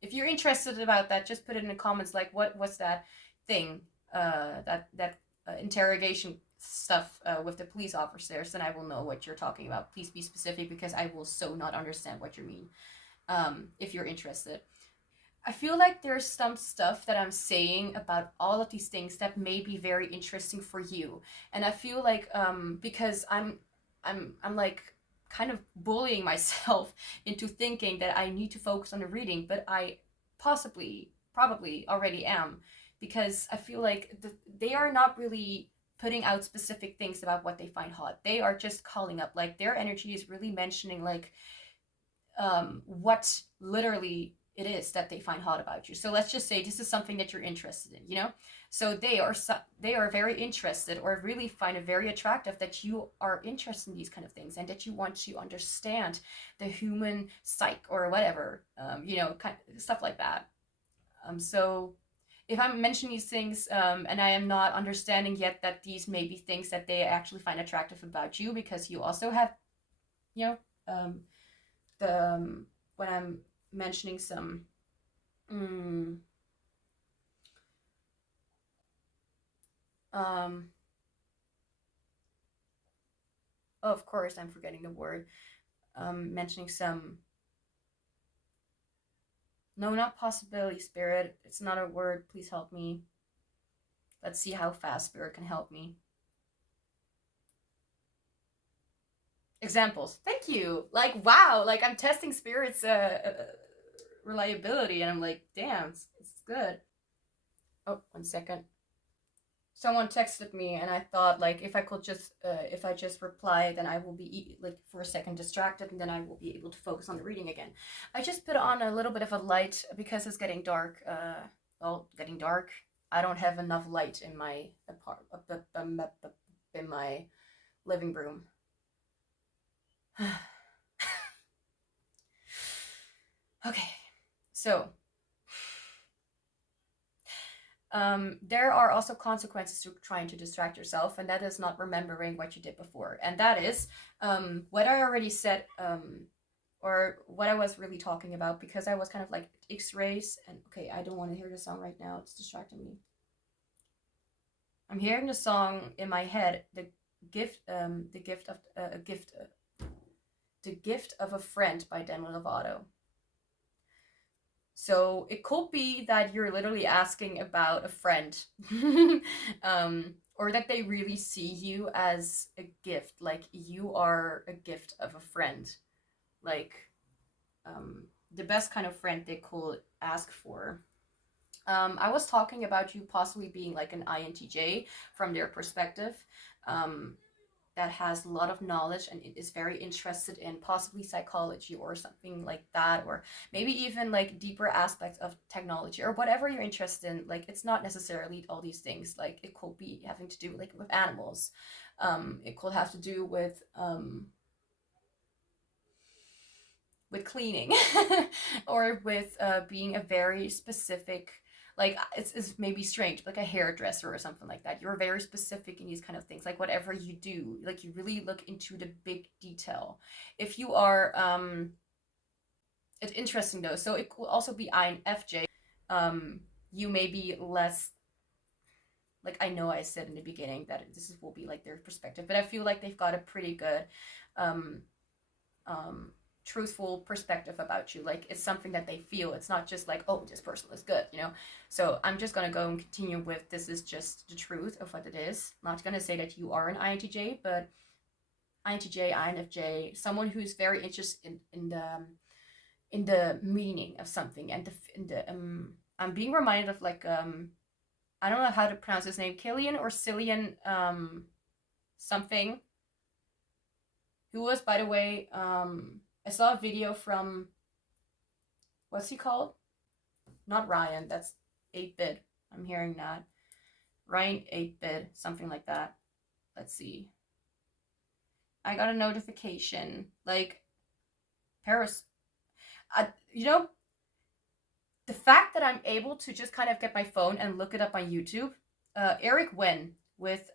if you're interested about that, just put it in the comments like what's that thing that interrogation stuff with the police officers, then I will know what you're talking about. Please be specific because I will so not understand what you mean if you're interested. I feel like there's some stuff that I'm saying about all of these things that may be very interesting for you, and I feel like because I'm like kind of bullying myself into thinking that I need to focus on the reading, but I probably already am, because I feel like they are not really putting out specific things about what they find hot. They are just calling up, like their energy is really mentioning like what literally it is that they find hot about you. So let's just say this is something that you're interested in, you know? So they are very interested or really find it very attractive that you are interested in these kind of things and that you want to understand the human psyche or whatever, kind of stuff like that. So if I'm mentioning these things and I am not understanding yet that these may be things that they actually find attractive about you, because you also have, when I'm mentioning some of course I'm forgetting the word, mentioning some, no, not possibility, spirit, it's not a word, please help me. Let's see how fast spirit can help me. Examples. Thank you. Like, wow, like I'm testing spirit's reliability, and I'm like, damn, it's good. Oh, 1 second. Someone texted me, and I thought like if I just reply, then I will be like for a second distracted, and then I will be able to focus on the reading again. I just put on a little bit of a light because it's getting dark. Getting dark. I don't have enough light in my in my living room. Okay, so there are also consequences to trying to distract yourself, and that is not remembering what you did before. And that is what I already said, or what I was really talking about, because I was kind of like X-rays, and okay, I don't want to hear the song right now, it's distracting me. I'm hearing the song in my head, the gift of a Friend by Demi Lovato. So it could be that you're literally asking about a friend, or that they really see you as a gift, like you are a gift of a friend, like the best kind of friend they could ask for. I was talking about you possibly being like an INTJ from their perspective. That has a lot of knowledge and is very interested in possibly psychology or something like that, or maybe even like deeper aspects of technology or whatever you're interested in. Like it's not necessarily all these things, like it could be having to do like with animals, it could have to do with cleaning or with being a very specific, like it's maybe strange, like a hairdresser or something like that. You're very specific in these kind of things, like whatever you do, like you really look into the big detail. If you are it's interesting though, so it could also be INFJ. You may be less, like I know I said in the beginning that will be like their perspective, but I feel like they've got a pretty good truthful perspective about you. Like it's something that they feel, it's not just like, oh, this person is good, so I'm just gonna go and continue with this is just the truth of what it is. I'm not gonna say that you are an INTJ, but INTJ, INFJ, someone who's very interested in the in the meaning of something, and I'm being reminded of like I don't know how to pronounce his name, Killian or Cillian something, who was, by the way, I saw a video from, what's he called? Not Ryan, that's 8-bit. I'm hearing that. Ryan 8-bit, something like that. Let's see. I got a notification. Like, Paris. You know, the fact that I'm able to just kind of get my phone and look it up on YouTube. Eric Wen with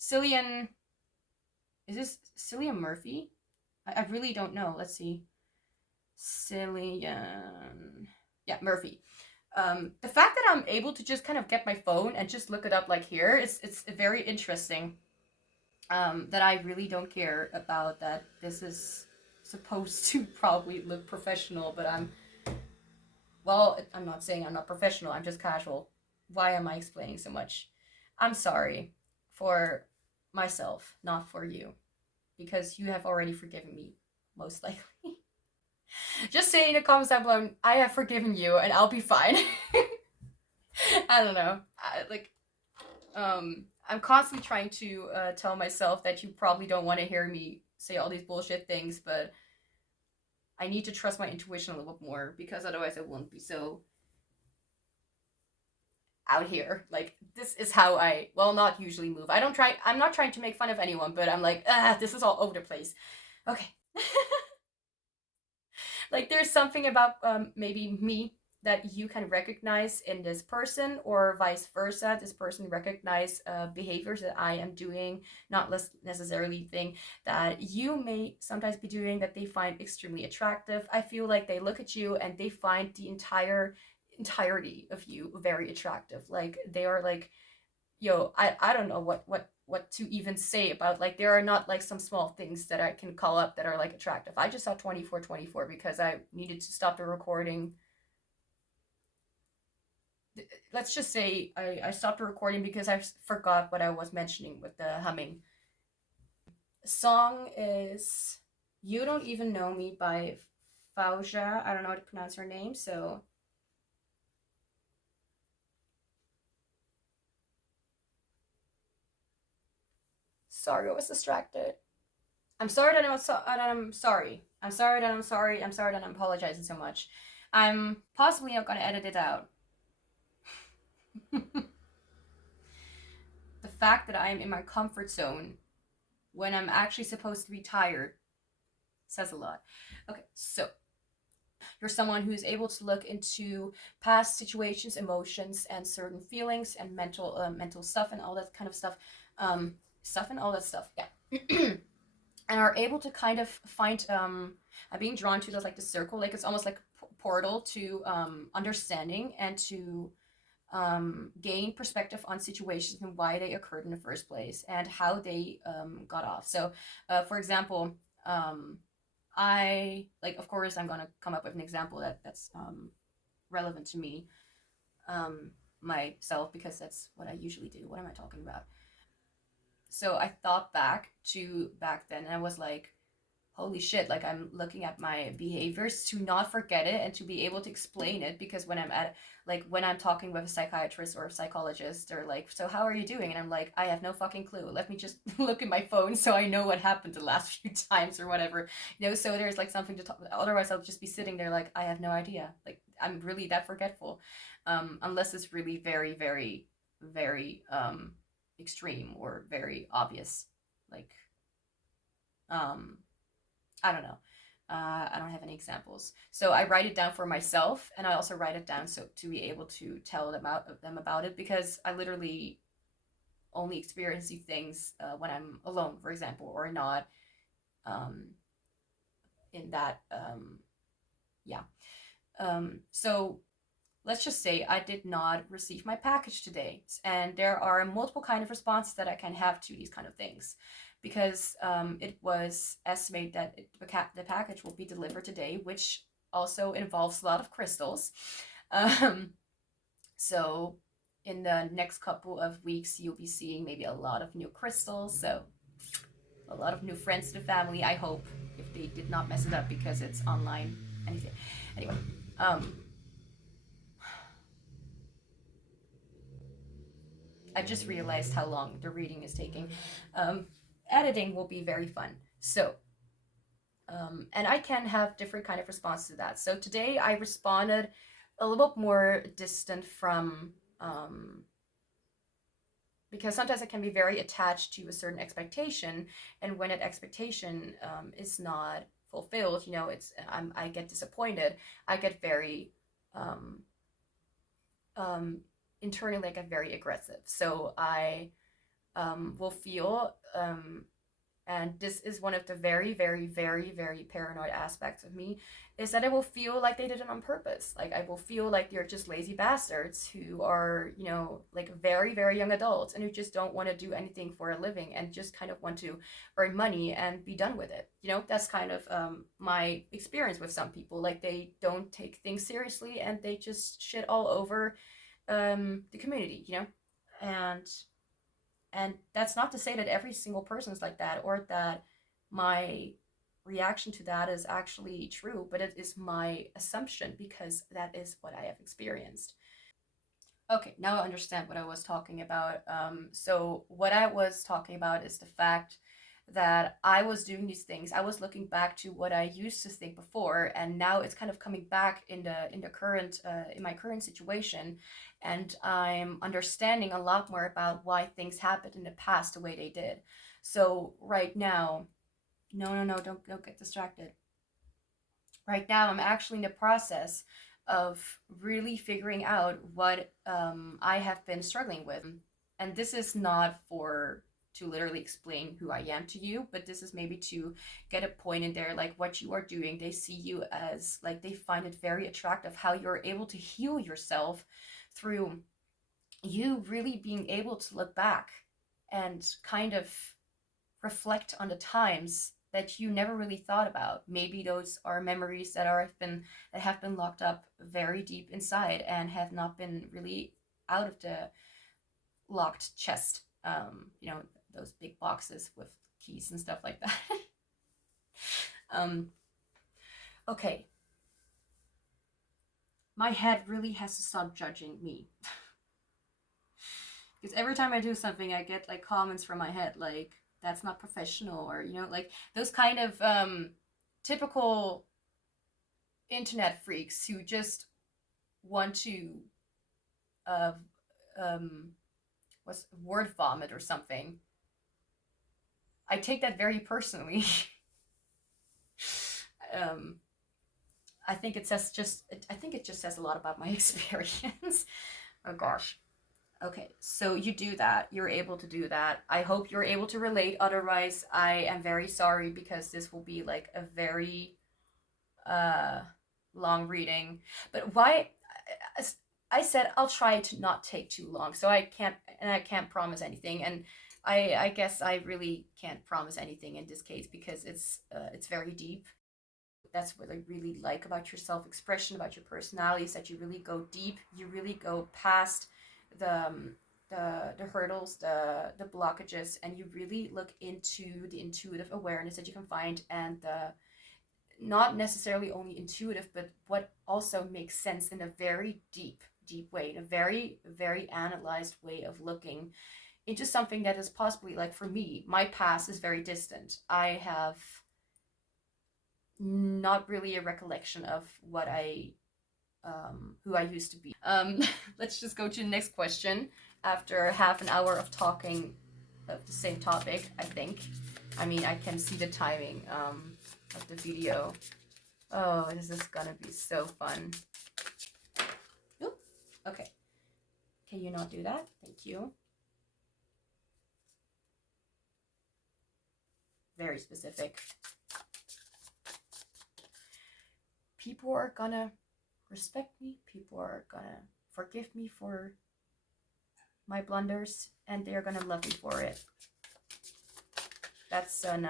Cillian. Is this Cillian Murphy? I really don't know. Let's see. Cillian. Yeah, Murphy. The fact that I'm able to just kind of get my phone and just look it up like here, it's very interesting. That I really don't care about that. This is supposed to probably look professional, but I'm not saying I'm not professional. I'm just casual. Why am I explaining so much? I'm sorry for myself, not for you, because you have already forgiven me, most likely. Just say in the comments down below, I have forgiven you, and I'll be fine. I don't know. I'm constantly trying to tell myself that you probably don't want to hear me say all these bullshit things, but I need to trust my intuition a little bit more, because otherwise I won't be so out here. Like, this is how I, well, not usually move. I'm not trying to make fun of anyone, but I'm like, this is all over the place. Okay. Like, there's something about maybe me that you can recognize in this person, or vice versa. This person recognize behaviors that I am doing, not necessarily thing that you may sometimes be doing, that they find extremely attractive. I feel like they look at you and they find the entirety of you very attractive. Like, they are like, yo, I don't know what to even say about, like, there are not like some small things that I can call up that are like attractive. I just saw 2424 because I needed to stop the recording. Let's just say I stopped the recording because I forgot what I was mentioning with the humming. The song is You Don't Even Know Me by Fauja. I don't know how to pronounce her name, so sorry, I was distracted. I'm sorry that I'm sorry. I'm sorry that I'm sorry. I'm sorry that I'm apologizing so much. I'm possibly not going to edit it out. The fact that I am in my comfort zone when I'm actually supposed to be tired says a lot. Okay, so you're someone who is able to look into past situations, emotions, and certain feelings and mental stuff and all that kind of stuff. Yeah. And are able to kind of find I'm being drawn to like the circle, like it's almost like a portal to understanding and to gain perspective on situations and why they occurred in the first place and how they got off. So for example, I like, of course I'm going to come up with an example that's relevant to me, myself, because that's what I usually do. What am I talking about? So I thought back then, and I was like, holy shit, like, I'm looking at my behaviors to not forget it and to be able to explain it, because when I'm talking with a psychiatrist or a psychologist, they're like, so how are you doing? And I'm like, I have no fucking clue. Let me just look at my phone so I know what happened the last few times or whatever. So there's like something to talk, otherwise I'll just be sitting there like, I have no idea. Like, I'm really that forgetful. Unless it's really very, very, very extreme or very obvious. Like, I don't know. I don't have any examples. So I write it down for myself, and I also write it down so to be able to tell them about it, because I literally only experience these things when I'm alone, for example, or not in that, yeah. So let's just say I did not receive my package today, and there are multiple kind of responses that I can have to these kind of things, because it was estimated that the package will be delivered today, which also involves a lot of crystals. So in the next couple of weeks, you'll be seeing maybe a lot of new crystals. So a lot of new friends to the family, I hope, if they did not mess it up because it's online, anything. Anyway, I just realized how long the reading is taking. Editing will be very fun. So, and I can have different kind of response to that. So today I responded a little more distant from, because sometimes I can be very attached to a certain expectation, and when that expectation is not fulfilled, you know, I get disappointed. I get very internally, I get very aggressive. So I will feel, and this is one of the very, very, very, very paranoid aspects of me, is that I will feel like they did it on purpose. Like I will feel like they're just lazy bastards who are, you know, like very, very young adults and who just don't want to do anything for a living and just kind of want to earn money and be done with it. You know, that's kind of my experience with some people. Like they don't take things seriously and they just shit all over the community, you know, and that's not to say that every single person is like that, or that my reaction to that is actually true, but it is my assumption because that is what I have experienced. Okay, now I understand what I was talking about. So what I was talking about is the fact that I was doing these things. I was looking back to what I used to think before, and now it's kind of coming back in the current in my current situation, and I'm understanding a lot more about why things happened in the past the way they did. So right now, no, don't get distracted. Right now, I'm actually in the process of really figuring out what I have been struggling with, and this is not for to literally explain who I am to you, but this is maybe to get a point in there, like what you are doing. They see you as, like, they find it very attractive how you're able to heal yourself through you really being able to look back and kind of reflect on the times that you never really thought about. Maybe those are memories that have been locked up very deep inside and have not been really out of the locked chest. You know, those big boxes with keys and stuff like that. Okay. My head really has to stop judging me. Because every time I do something, I get like comments from my head like, that's not professional, or, you know, like those kind of typical internet freaks who just want to what's word vomit or something. I take that very personally. I think it just says a lot about my experience. Oh gosh. Okay, so you do that. You're able to do that. I hope you're able to relate. Otherwise, I am very sorry, because this will be like a very long reading. But why? I said I'll try to not take too long. So I can't promise anything. And I guess I really can't promise anything in this case, because it's very deep. That's what I really like about your self-expression, about your personality, is that you really go deep. You really go past the hurdles, the blockages, and you really look into the intuitive awareness that you can find, and the not necessarily only intuitive, but what also makes sense in a very deep way, in a very, very analyzed way of looking into something that is possibly, like, for me, my past is very distant. I have not really a recollection of what who I used to be. Let's just go to the next question after half an hour of talking of the same topic, I think. I mean, I can see the timing of the video. Oh, this is gonna be so fun. Oop. Okay. Can you not do that? Thank you. Very specific. People are gonna respect me. People are gonna forgive me for my blunders, and they're gonna love me for it. That's an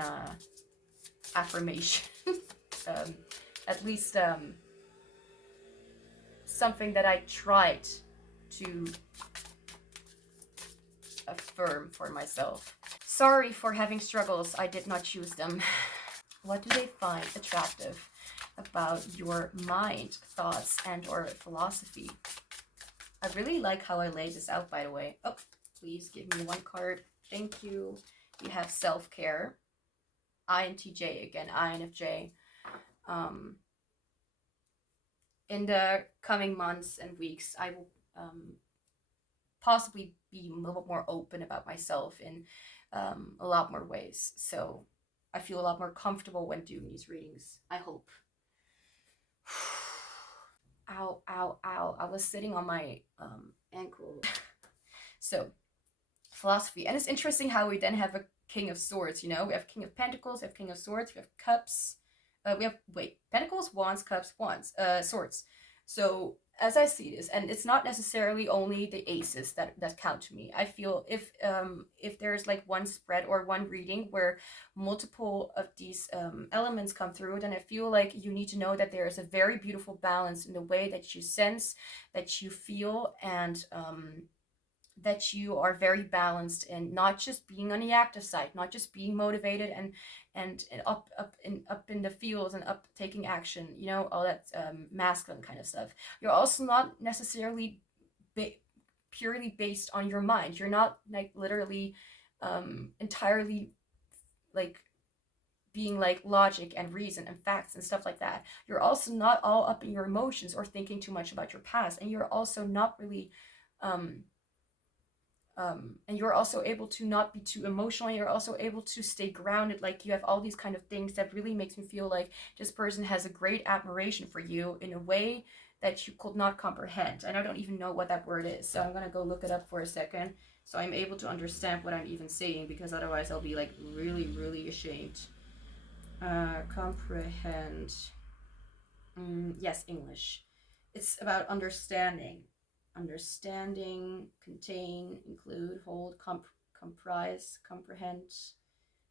affirmation. At least something that I tried to affirm for myself. Sorry for having struggles. I did not choose them. What do they find attractive about your mind, thoughts, and or philosophy? I really like how I laid this out, by the way. Oh, please give me one card. Thank you. We have self-care. INTJ again, INFJ. In the coming months and weeks, I will possibly be a little bit more open about myself in a lot more ways. So I feel a lot more comfortable when doing these readings, I hope. Ow, ow, ow. I was sitting on my ankle. So, philosophy. And it's interesting how we then have a King of Swords, you know? We have King of Pentacles, we have King of Swords, we have Cups. We have, Pentacles, Wands, Cups, Wands, Swords. So, as I see this, and it's not necessarily only the aces that count to me. I feel if there's like one spread or one reading where multiple of these elements come through, then I feel like you need to know that there is a very beautiful balance in the way that you sense, that you feel, and that you are very balanced in not just being on the active side, not just being motivated and up in the fields and up taking action, you know, all that masculine kind of stuff. You're also not necessarily purely based on your mind. You're not like literally entirely like being like logic and reason and facts and stuff like that. You're also not all up in your emotions or thinking too much about your past, and you're also not really and you're also able to not be too emotional. You're also able to stay grounded. Like you have all these kind of things that really makes me feel like this person has a great admiration for you in a way that you could not comprehend. And I don't even know what that word is. So I'm going to go look it up for a second so I'm able to understand what I'm even saying, because otherwise I'll be like really, really ashamed. Comprehend. Yes, English. It's about understanding. Understanding, contain, include, hold, comprise, comprehend,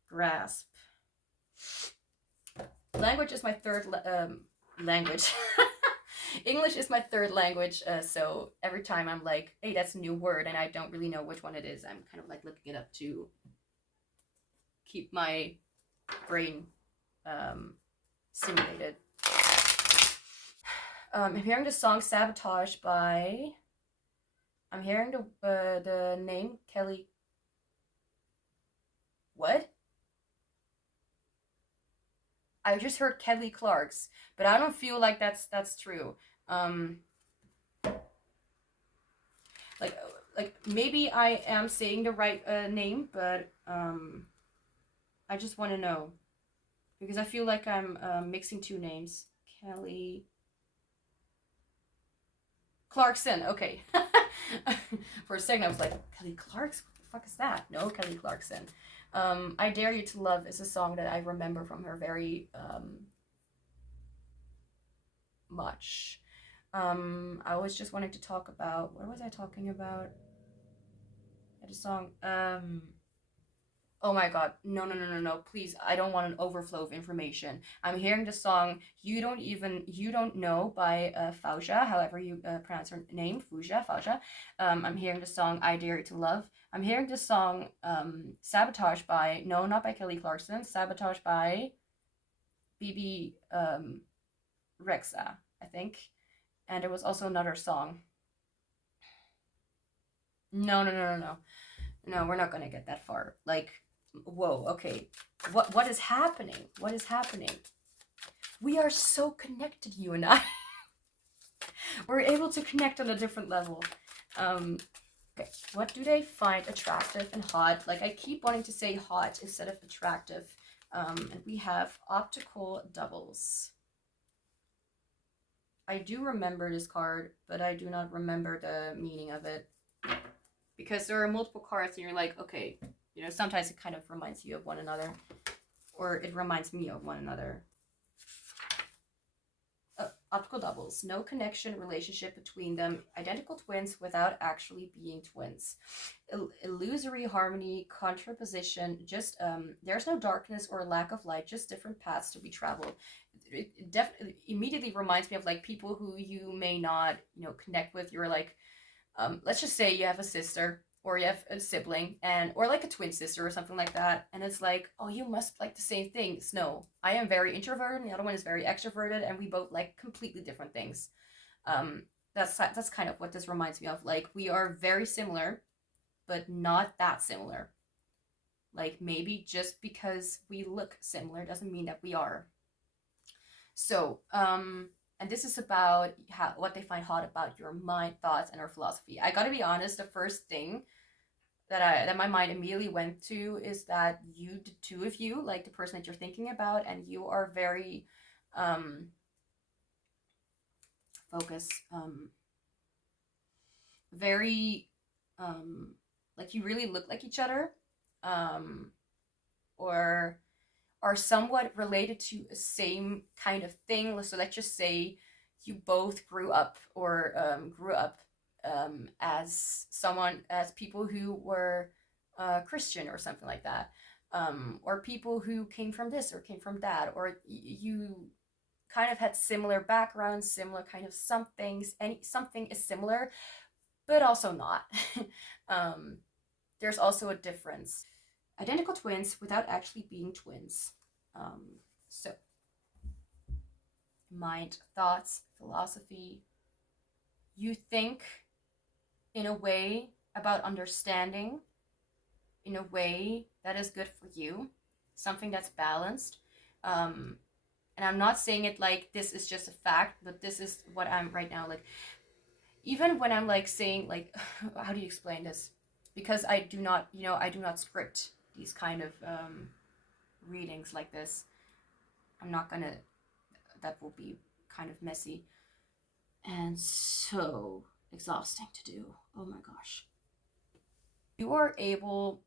grasp. Language is my third language. English is my third language, so every time I'm like, hey, that's a new word, and I don't really know which one it is, I'm kind of like looking it up to keep my brain stimulated. I'm hearing the song Sabotage by... I'm hearing the name Kelly. What? I just heard Kelly Clark's, but I don't feel like that's true. Like maybe I am saying the right name, but I just want to know, because I feel like I'm mixing two names. Kelly Clarkson. Okay. For a second I was like, Kelly Clarkson? What the fuck is that? No, Kelly Clarkson. I Dare You to Love is a song that I remember from her very much. I was just wanting to talk about, what was I talking about? The song, oh my god, no, please, I don't want an overflow of information. I'm hearing the song You Don't Know by Fauja, however you pronounce her name, Fauja. I'm hearing the song I Dare You to Love. I'm hearing the song Sabotage by, no, not by Kelly Clarkson, Sabotage by BB Rexa, I think. And there was also another song. No, we're not gonna get that far. Like, whoa, okay, what is happening? What is happening? We are so connected, you and I. We're able to connect on a different level. Okay, what do they find attractive and hot? Like, I keep wanting to say hot instead of attractive. And we have optical doubles. I do remember this card, but I do not remember the meaning of it, because there are multiple cards and you're like, okay, you know, sometimes it kind of reminds you of one another, or it reminds me of one another. Optical doubles, no connection, relationship between them, identical twins without actually being twins. Illusory harmony, contraposition, just there's no darkness or lack of light, just different paths to be traveled. It definitely immediately reminds me of like people who you may not, you know, connect with. You're like, let's just say you have a sister or you have a sibling, and or like a twin sister or something like that, and it's like, oh, you must like the same things. No, I am very introverted and the other one is very extroverted, and we both like completely different things. That's kind of what this reminds me of. Like, we are very similar, but not that similar. Like, maybe just because we look similar doesn't mean that we are. So, and this is about what they find hot about your mind, thoughts, and our philosophy. I gotta be honest, the first thing that my mind immediately went to is that you, the two of you, like the person that you're thinking about, and you are very focused, very like you really look like each other, or are somewhat related to a same kind of thing. So let's just say you both grew up, or as people who were Christian or something like that, or people who came from this or came from that, or you kind of had similar backgrounds, similar kind of somethings, and something is similar, but also not. There's also a difference. Identical twins without actually being twins. So, mind, thoughts, philosophy. You think in a way about understanding, in a way that is good for you, something that's balanced. And I'm not saying it like this is just a fact, but this is what I'm right now. Like, even when I'm like saying, like, how do you explain this? Because I do not, I do not script these kind of readings like this. I'm not gonna, that will be kind of messy and so exhausting to do. Oh my gosh. You are able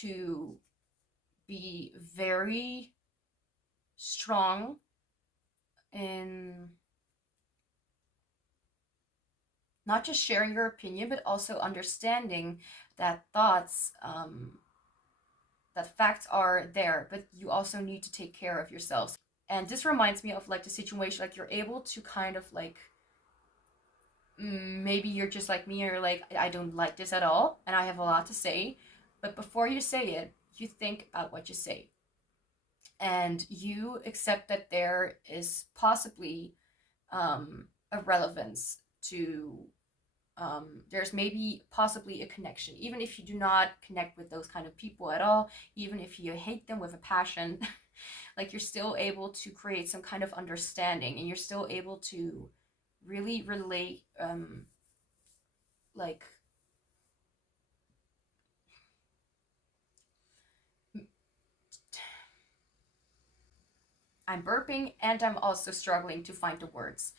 to be very strong in not just sharing your opinion, but also understanding that thoughts, that facts are there, but you also need to take care of yourselves. And this reminds me of like the situation, like you're able to kind of like, maybe you're just like me, or you're like, I don't like this at all, and I have a lot to say, but before you say it, you think about what you say. And you accept that there is possibly a relevance to, there's maybe possibly a connection, even if you do not connect with those kind of people at all, even if you hate them with a passion. Like, you're still able to create some kind of understanding, and you're still able to really relate, like, I'm burping and I'm also struggling to find the words.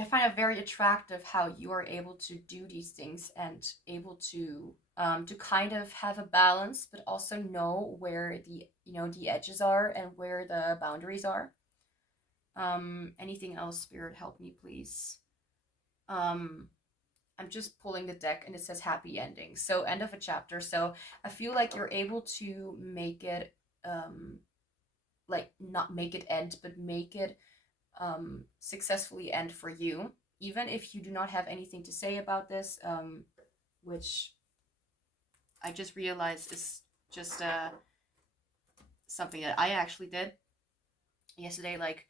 I find it very attractive how you are able to do these things and able to kind of have a balance, but also know where the edges are and where the boundaries are. Anything else, Spirit, help me, please. I'm just pulling the deck and it says happy ending. So end of a chapter. So I feel like you're able to make it, like, not make it end, but make it successfully end for you, even if you do not have anything to say about this, which I just realized is just something that I actually did yesterday. Like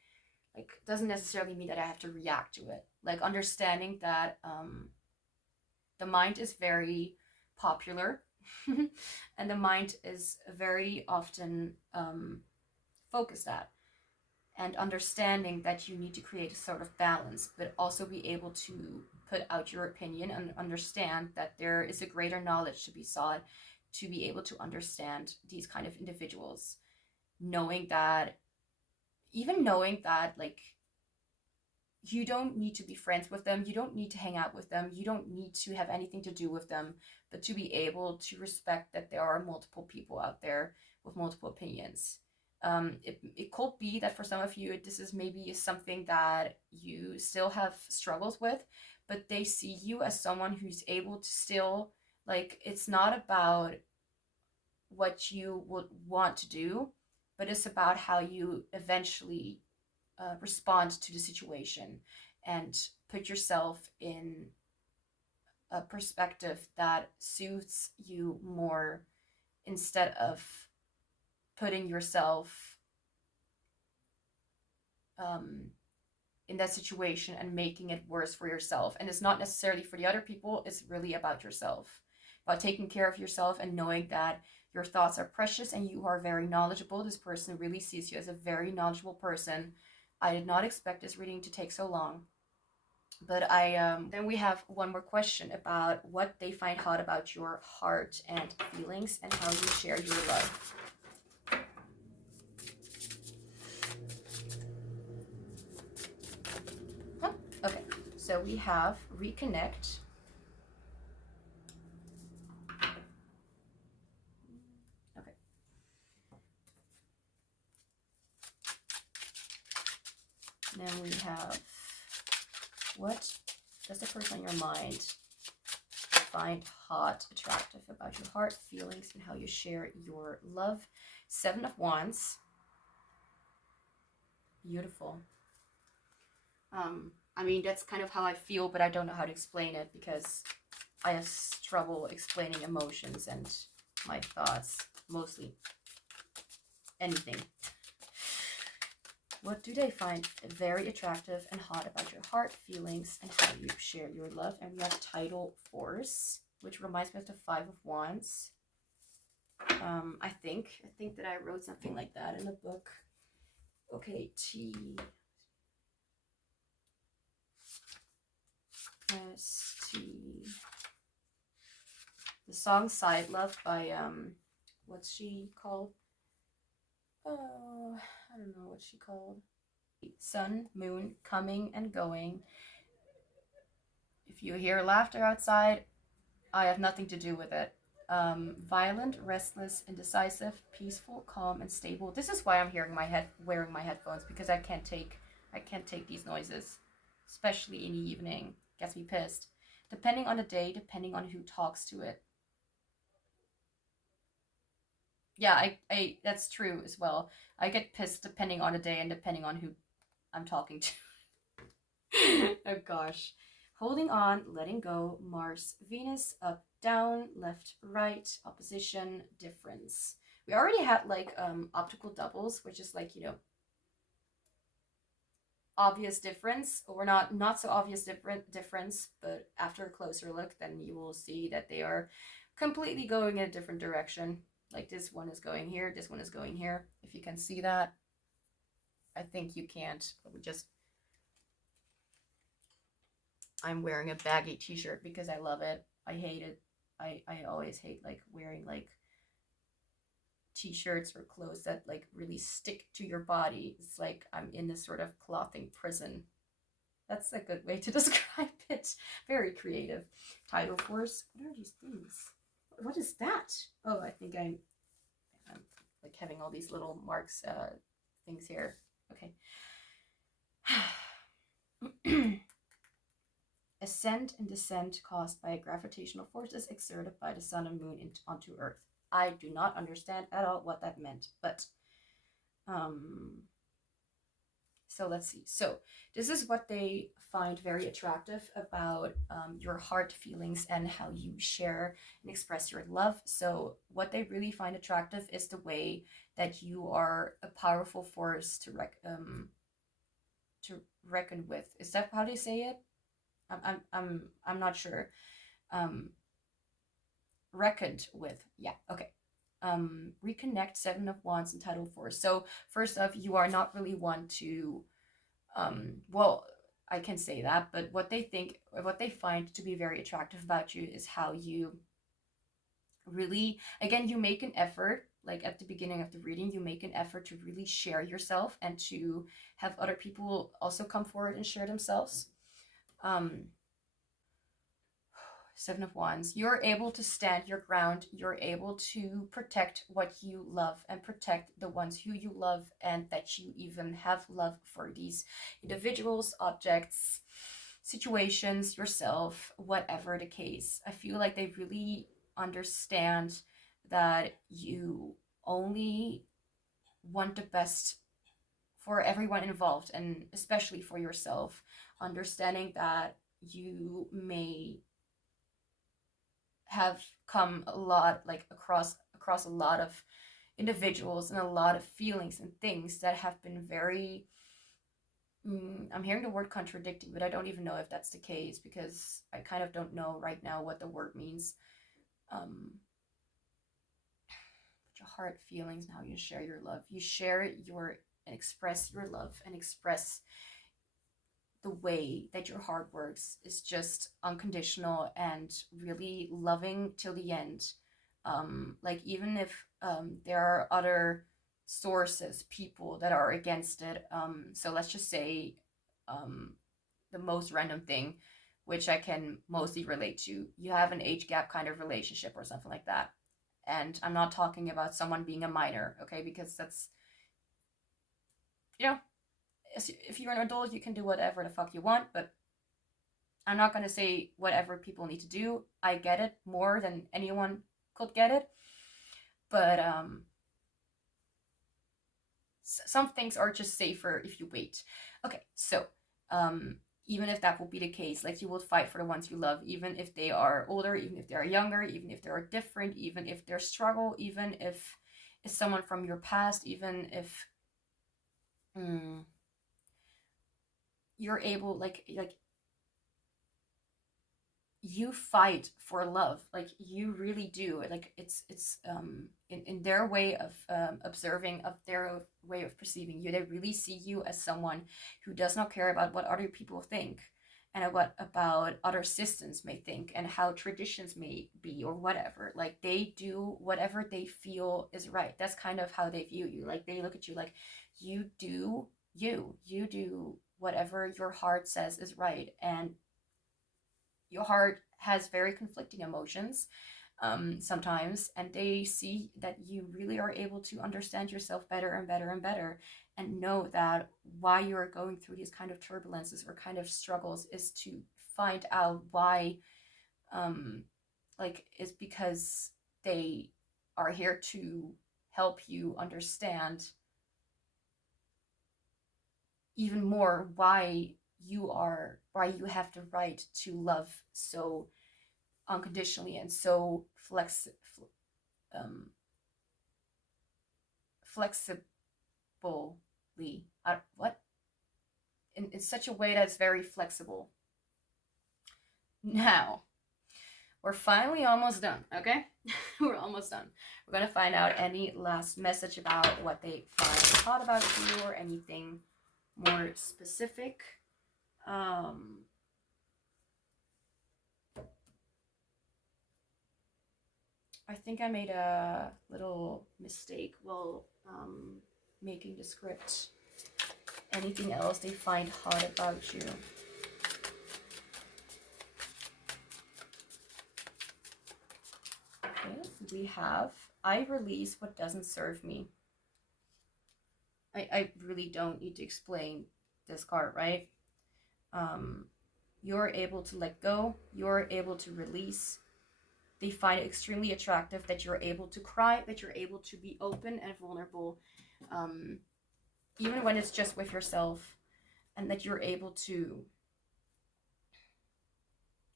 doesn't necessarily mean that I have to react to it. Like, understanding that the mind is very popular and the mind is very often focused at, and understanding that you need to create a sort of balance, but also be able to put out your opinion and understand that there is a greater knowledge to be sought to be able to understand these kind of individuals. Knowing that like, you don't need to be friends with them, you don't need to hang out with them, you don't need to have anything to do with them, but to be able to respect that there are multiple people out there with multiple opinions. It could be that for some of you, this is maybe something that you still have struggles with, but they see you as someone who's able to still, like, it's not about what you would want to do, but it's about how you eventually respond to the situation and put yourself in a perspective that suits you more, instead of putting yourself in that situation and making it worse for yourself. And it's not necessarily for the other people, it's really about yourself, about taking care of yourself and knowing that your thoughts are precious and you are very knowledgeable. This person really sees you as a very knowledgeable person. I did not expect this reading to take so long. But then we have one more question about what they find hot about your heart and feelings and how you share your love. Huh? Okay, so we have reconnect. Okay. Then we have, what does the person on your mind find hot, attractive about your heart, feelings, and how you share your love? 7 of Wands. Beautiful. I mean, that's kind of how I feel, but I don't know how to explain it because I have trouble explaining emotions and my thoughts, mostly anything. What do they find very attractive and hot about your heart, feelings, and how you share your love? And we have tidal force, which reminds me of the 5 of Wands. I think that I wrote something like that in a book. Okay, the song Side Love by what's she called? Oh, I don't know what she called. Sun, moon, coming and going. If you hear laughter outside, I have nothing to do with it. Violent, restless, indecisive, peaceful, calm, and stable. This is why I'm wearing my headphones, because I can't take these noises, especially in the evening. Gets me pissed. Depending on the day, depending on who talks to it. Yeah, I that's true as well. I get pissed depending on the day and depending on who I'm talking to. Oh gosh. Holding on, letting go, Mars, Venus, up, down, left, right, opposition, difference. We already had like optical doubles, which is like, you know, obvious difference, or not so obvious difference, but after a closer look, then you will see that they are completely going in a different direction. Like this one is going here, this one is going here. If you can see that, I think you can't, but I'm wearing a baggy t-shirt because I love it. I hate it. I always hate like wearing like t-shirts or clothes that like really stick to your body. It's like I'm in this sort of clothing prison. That's a good way to describe it. Very creative. Tidal force. What are these things? What is that? Oh, I think I'm like having all these little marks, things here. Okay. Ascent and descent caused by gravitational forces exerted by the sun and moon onto Earth. I do not understand at all what that meant, but so let's see. So this is what they find very attractive about your heart, feelings, and how you share and express your love. So what they really find attractive is the way that you are a powerful force to reckon with. Is that how they say it? I'm not sure. Reckoned with. Yeah. Okay. Reconnect, 7 of Wands and tidal force. So first off, you are not really one to well, I can say that, but what they find to be very attractive about you is how you really, again, you make an effort, like at the beginning of the reading, you make an effort to really share yourself and to have other people also come forward and share themselves. 7 of Wands, you're able to stand your ground. You're able to protect what you love and protect the ones who you love, and that you even have love for these individuals, objects, situations, yourself, whatever the case. I feel like they really understand that you only want the best for everyone involved, and especially for yourself, understanding that you may have come a lot, like across a lot of individuals and a lot of feelings and things that have been very I'm hearing the word contradicting, but I don't even know if that's the case, because I kind of don't know right now what the word means. Your heart feelings and how you share your love. You share your and express your love and express the way that your heart works is just unconditional and really loving till the end. Like even if there are other sources, people that are against it. So let's just say the most random thing, which I can mostly relate to. You have an age gap kind of relationship or something like that. And I'm not talking about someone being a minor, okay? Because that's, you know, if you're an adult, you can do whatever the fuck you want, but I'm not going to say whatever people need to do. I get it more than anyone could get it. But some things are just safer if you wait. Okay, so even if that will be the case, like you will fight for the ones you love, even if they are older, even if they are younger, even if they are different, even if they're struggle, even if it's someone from your past, even if you're able, like you fight for love, like you really do. Like it's in their way of observing, of their way of perceiving you, they really see you as someone who does not care about what other people think and what about other systems may think and how traditions may be or whatever. Like they do whatever they feel is right. That's kind of how they view you. Like they look at you like you do whatever your heart says is right. And your heart has very conflicting emotions sometimes, and they see that you really are able to understand yourself better and better and better, and know that why you're going through these kind of turbulences or kind of struggles is to find out why, like it's because they are here to help you understand even more why you have the right to love so unconditionally and so flexibly. What? In such a way that's very flexible. Now, we're finally almost done, okay? We're almost done. We're gonna find out any last message about what they thought about you or anything more specific. I think I made a little mistake while making the script. Anything else they find hard about you? Okay, we have, I release what doesn't serve me. I really don't need to explain this card, right? You're able to let go. You're able to release. They find it extremely attractive that you're able to cry, that you're able to be open and vulnerable, even when it's just with yourself, and that you're able to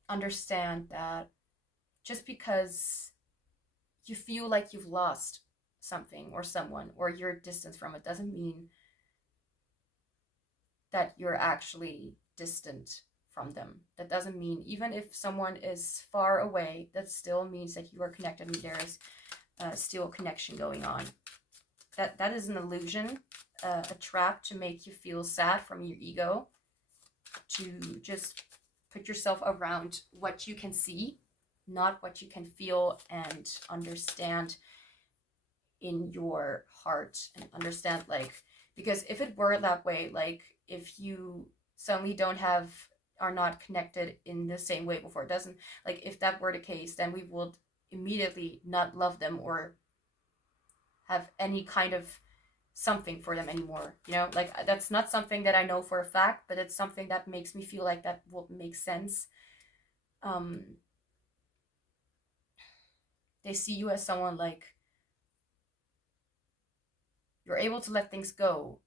understand that just because you feel like you've lost something or someone or you're distant from it doesn't mean that you're actually distant from them. That doesn't mean, even if someone is far away, that still means that you are connected and there is still a connection going on. That is an illusion, a trap to make you feel sad from your ego, to just put yourself around what you can see, not what you can feel and understand in your heart and understand, like, because if it were that way, like if you suddenly are not connected in the same way before, it doesn't, like if that were the case, then we would immediately not love them or have any kind of something for them anymore, you know, like that's not something that I know for a fact, but it's something that makes me feel like that will make sense. They see you as someone like you're able to let things go,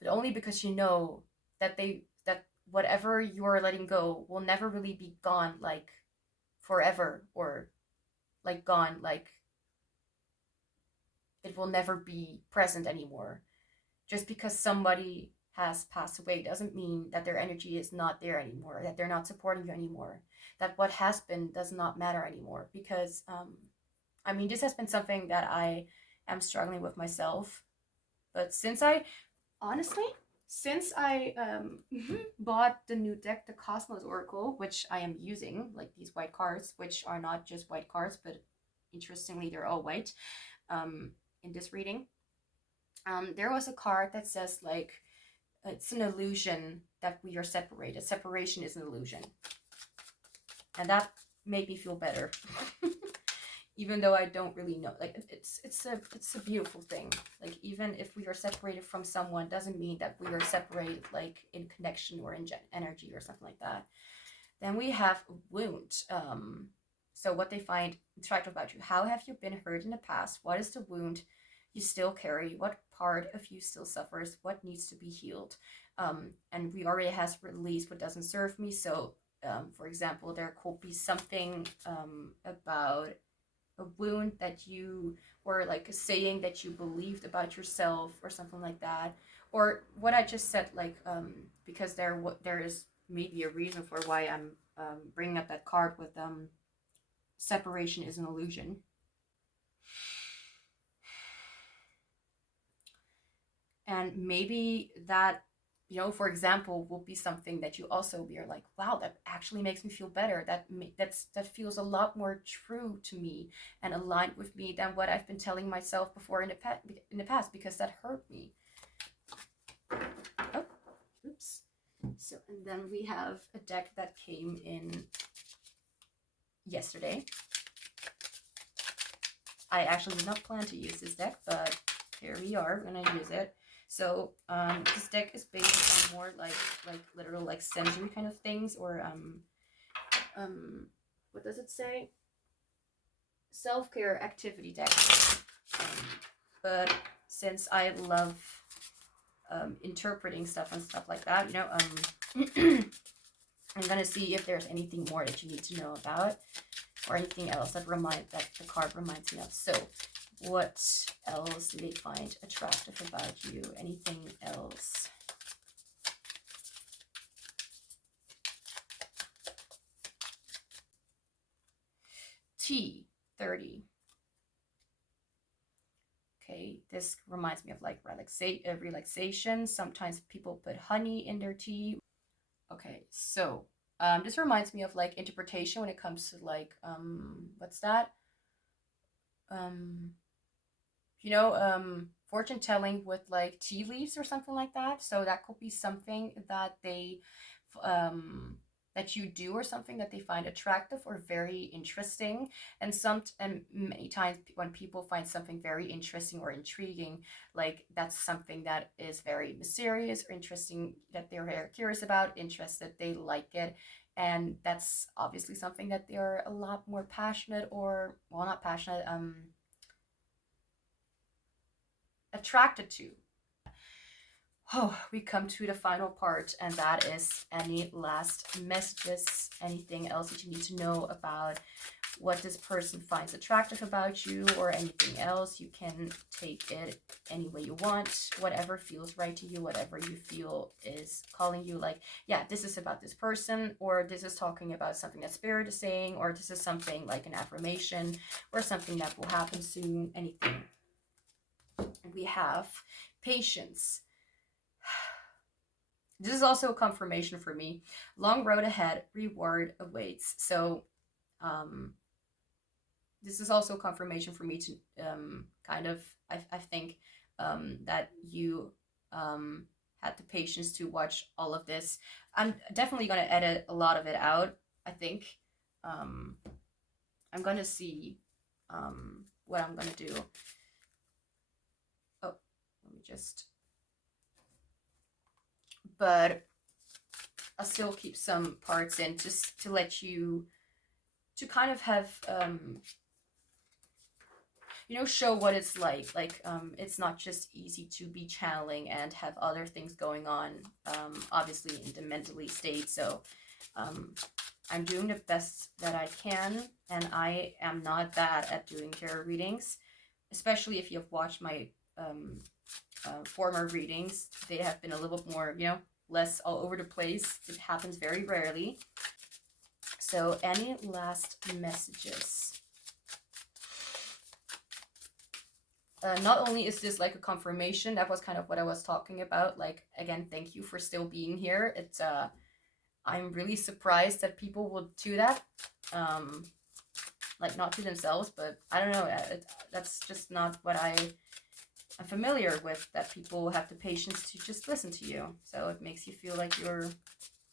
but only because you know that that whatever you're letting go will never really be gone like forever or like gone, like it will never be present anymore. Just because somebody has passed away doesn't mean that their energy is not there anymore, that they're not supporting you anymore, that what has been does not matter anymore. Because I mean, this has been something that I am struggling with myself. But honestly, since I bought the new deck, the Cosmos Oracle, which I am using, like these white cards, which are not just white cards, but interestingly, they're all white in this reading. There was a card that says, like, it's an illusion that we are separated. Separation is an illusion. And that made me feel better. Even though I don't really know. Like, it's a beautiful thing. Like, even if we are separated from someone, doesn't mean that we are separated, like, in connection or in energy or something like that. Then we have wound. So what they find attractive about you. How have you been hurt in the past? What is the wound you still carry? What part of you still suffers? What needs to be healed? And we already has released what doesn't serve me. So, for example, there could be something about a wound that you, or like a saying that you believed about yourself or something like that. Or what I just said, like, because there is maybe a reason for why I'm bringing up that card with separation is an illusion. And maybe that, you know, for example, will be something that you also be like, wow, that actually makes me feel better. That feels a lot more true to me and aligned with me than what I've been telling myself before in the past, because that hurt me. Oh, oops. So, and then we have a deck that came in yesterday. I actually did not plan to use this deck, but here we are. We're gonna use it. So this deck is based on more like literal like sensory kind of things, or what does it say? Self-care activity deck. But since I love interpreting stuff and stuff like that, you know, I'm gonna see if there's anything more that you need to know about, or anything else that the card reminds me of. So what else do they find attractive about you? Anything else? T30. Okay, this reminds me of like relaxation. Sometimes people put honey in their tea. Okay, so this reminds me of like interpretation when it comes to like what's that? You know, fortune telling with like tea leaves or something like that. So that could be something that they that you do, or something that they find attractive or very interesting. And many times when people find something very interesting or intriguing, like that's something that is very mysterious or interesting, that they're very curious about, interested, they like it. And that's obviously something that they're a lot more passionate, or, well, not passionate, attracted to. Oh, we come to the final part, and that is any last messages, anything else that you need to know about what this person finds attractive about you, or anything else. You can take it any way you want, whatever feels right to you, whatever you feel is calling you, like, yeah, this is about this person, or this is talking about something that spirit is saying, or this is something like an affirmation, or something that will happen soon, anything. And we have patience. This is also a confirmation for me. Long road ahead, reward awaits. So this is also confirmation for me to kind of, I think that you had the patience to watch all of this. I'm definitely going to edit a lot of it out, I think. I'm going to see what I'm going to do. Oh, let me just... But I'll still keep some parts in, just to let you, to kind of have, you know, show what it's like. It's not just easy to be channeling and have other things going on, obviously in the mentally state. So I'm doing the best that I can, and I am not bad at doing tarot readings, especially if you've watched my former readings. They have been a little bit more, less all over the place. It happens very rarely. So any last messages? Not only is this like a confirmation, that was kind of what I was talking about. Like, again, thank you for still being here. It's I'm really surprised that people will do that. Like, not to themselves, but I don't know. That's just not what I'm familiar with, that people have the patience to just listen to you. So it makes you feel like you're,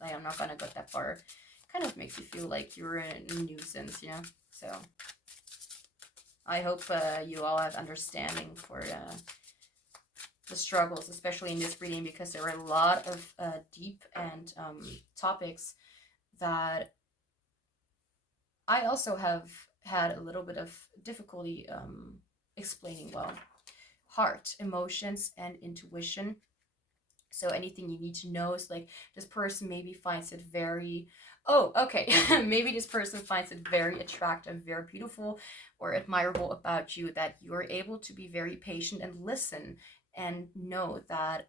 like, I'm not gonna go that far. Kind of makes you feel like you're a nuisance, So I hope you all have understanding for the struggles, especially in this reading, because there are a lot of deep and topics that I also have had a little bit of difficulty explaining well. Heart, emotions, and intuition. So anything you need to know is like, this person maybe finds it very, maybe this person finds it very attractive, very beautiful, or admirable about you, that you're able to be very patient and listen and know that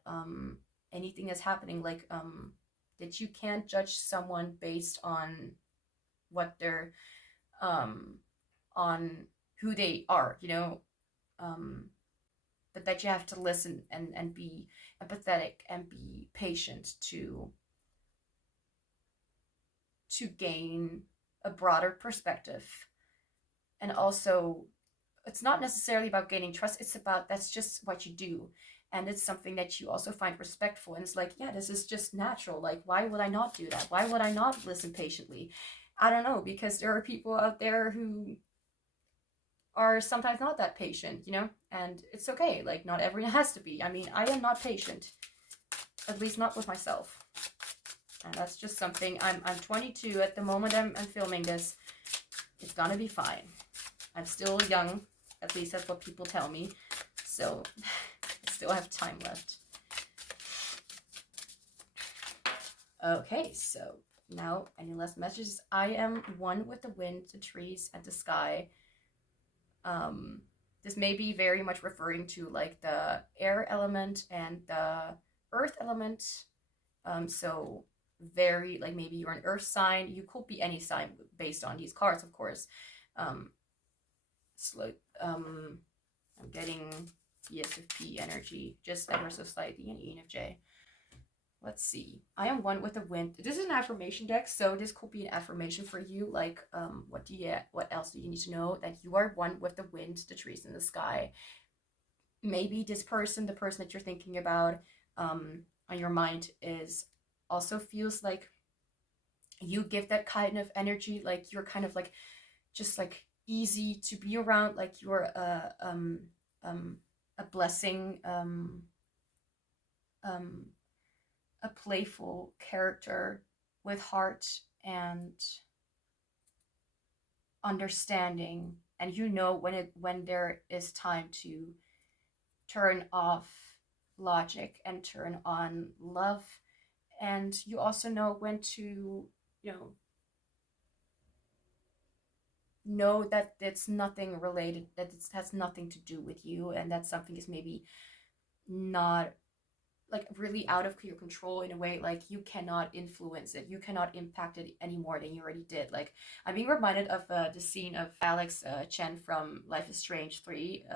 anything is happening, like that you can't judge someone based on what they're on who they are, but that you have to listen and be empathetic and be patient to gain a broader perspective. And also, it's not necessarily about gaining trust, it's about, that's just what you do, and it's something that you also find respectful. And it's like, yeah, this is just natural. Like, why would I not do that? Why would I not listen patiently? I don't know, because there are people out there who are sometimes not that patient, and it's okay. Like, not everyone has to be. I mean, I am not patient, at least not with myself, and that's just something. I'm 22 at the moment. I'm filming this. It's gonna be fine. I'm still young, at least that's what people tell me, so I still have time left. Okay, so now, any last messages? I am one with the wind, the trees, and the sky. This may be very much referring to like the air element and the earth element. So very, like, maybe you're an earth sign. You could be any sign based on these cards, of course. I'm getting ESFP energy just ever so slightly, and ENFJ. Let's see. I am one with the wind. This is an affirmation deck, so this could be an affirmation for you. Like, what else do you need to know? That you are one with the wind, the trees, and the sky. Maybe this person, the person that you're thinking about on your mind, is also feels like you give that kind of energy. Like, you're kind of like, just like easy to be around. Like, you're a blessing, a playful character with heart and understanding, and when there is time to turn off logic and turn on love, and you also know when to know that it's nothing related, that it has nothing to do with you, and that something is maybe not, like, really out of your control in a way. Like, you cannot influence it, you cannot impact it any more than you already did. Like, I'm being reminded of the scene of Alex Chen from Life is Strange 3,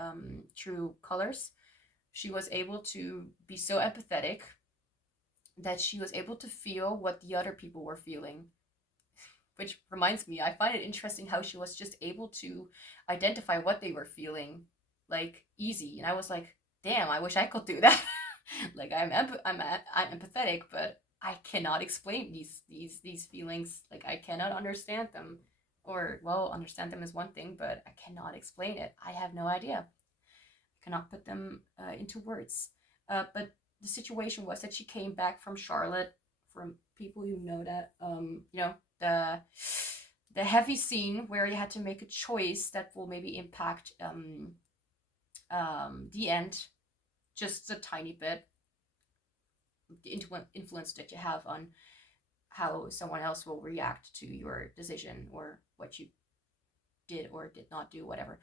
True Colors. She was able to be so empathetic that she was able to feel what the other people were feeling. Which reminds me, I find it interesting how she was just able to identify what they were feeling, like, easy. And I was like, damn, I wish I could do that. Like, I'm empathetic, but I cannot explain these feelings. Like, I cannot understand them. Or, well, understand them is one thing, but I cannot explain it. I have no idea. I cannot put them into words. But the situation was that she came back from Charlotte. From people who know that, the heavy scene where you had to make a choice that will maybe impact the end just a tiny bit, the influence that you have on how someone else will react to your decision or what you did or did not do, whatever.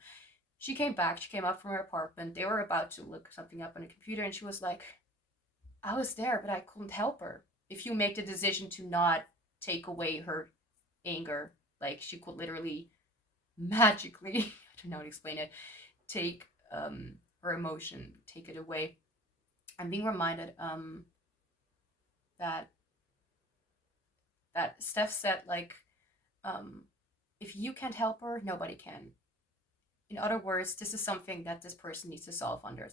She came back, she came up from her apartment. They were about to look something up on the computer, and she was like, I was there, but I couldn't help her. If you make the decision to not take away her anger, like she could literally magically, I don't know how to explain it, take her emotion, take it away. I'm being reminded that Steph said, like, if you can't help her, nobody can. In other words, this is something that this person needs to solve on their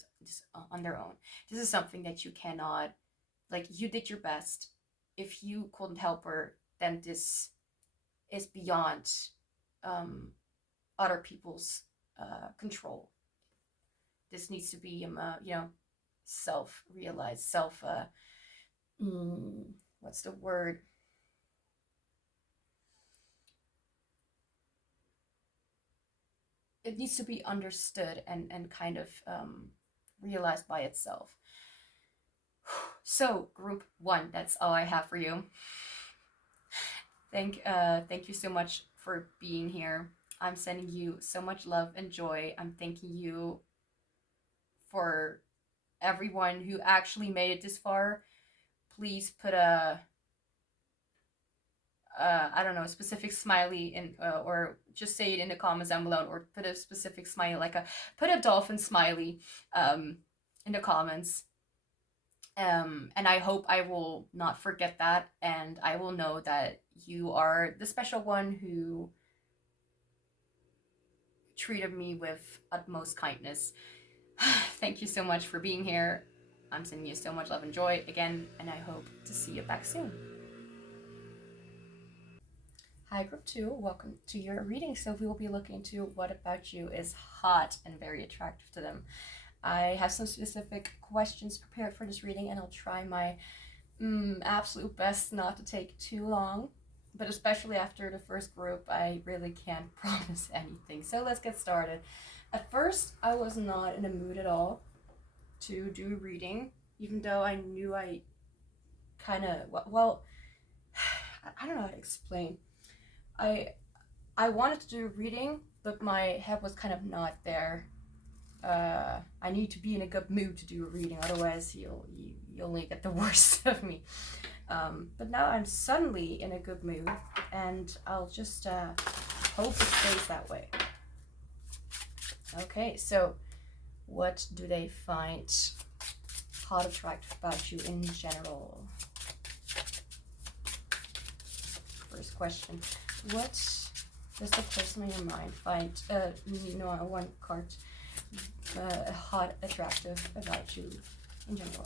own. This is something that you cannot, like, you did your best. If you couldn't help her, then this is beyond other people's control. This needs to be, self-realized, what's the word? It needs to be understood and kind of realized by itself. So, group 1, that's all I have for you. Thank you so much for being here. I'm sending you so much love and joy. I'm thanking you for everyone who actually made it this far. Please put a a specific smiley in, or just say it in the comments down below, or put a specific smiley, put a dolphin smiley in the comments. And I hope I will not forget that, and I will know that you are the special one who treated me with utmost kindness. Thank you so much for being here. I'm sending you so much love and joy again, and I hope to see you back soon. Hi, group 2, welcome to your reading. So we will be looking into what about you is hot and very attractive to them. I have some specific questions prepared for this reading, and I'll try my absolute best not to take too long. But especially after the first group, I really can't promise anything. So let's get started. At first, I was not in the mood at all to do a reading, even though I knew I kind of, well, I don't know how to explain. I wanted to do a reading, but my head was kind of not there. I need to be in a good mood to do a reading, otherwise you only get the worst of me. But now I'm suddenly in a good mood, and I'll just hope it stays that way. Okay, so what do they find hot, attractive about you in general? First question. What does the person in your mind find, one card, hot, attractive about you in general?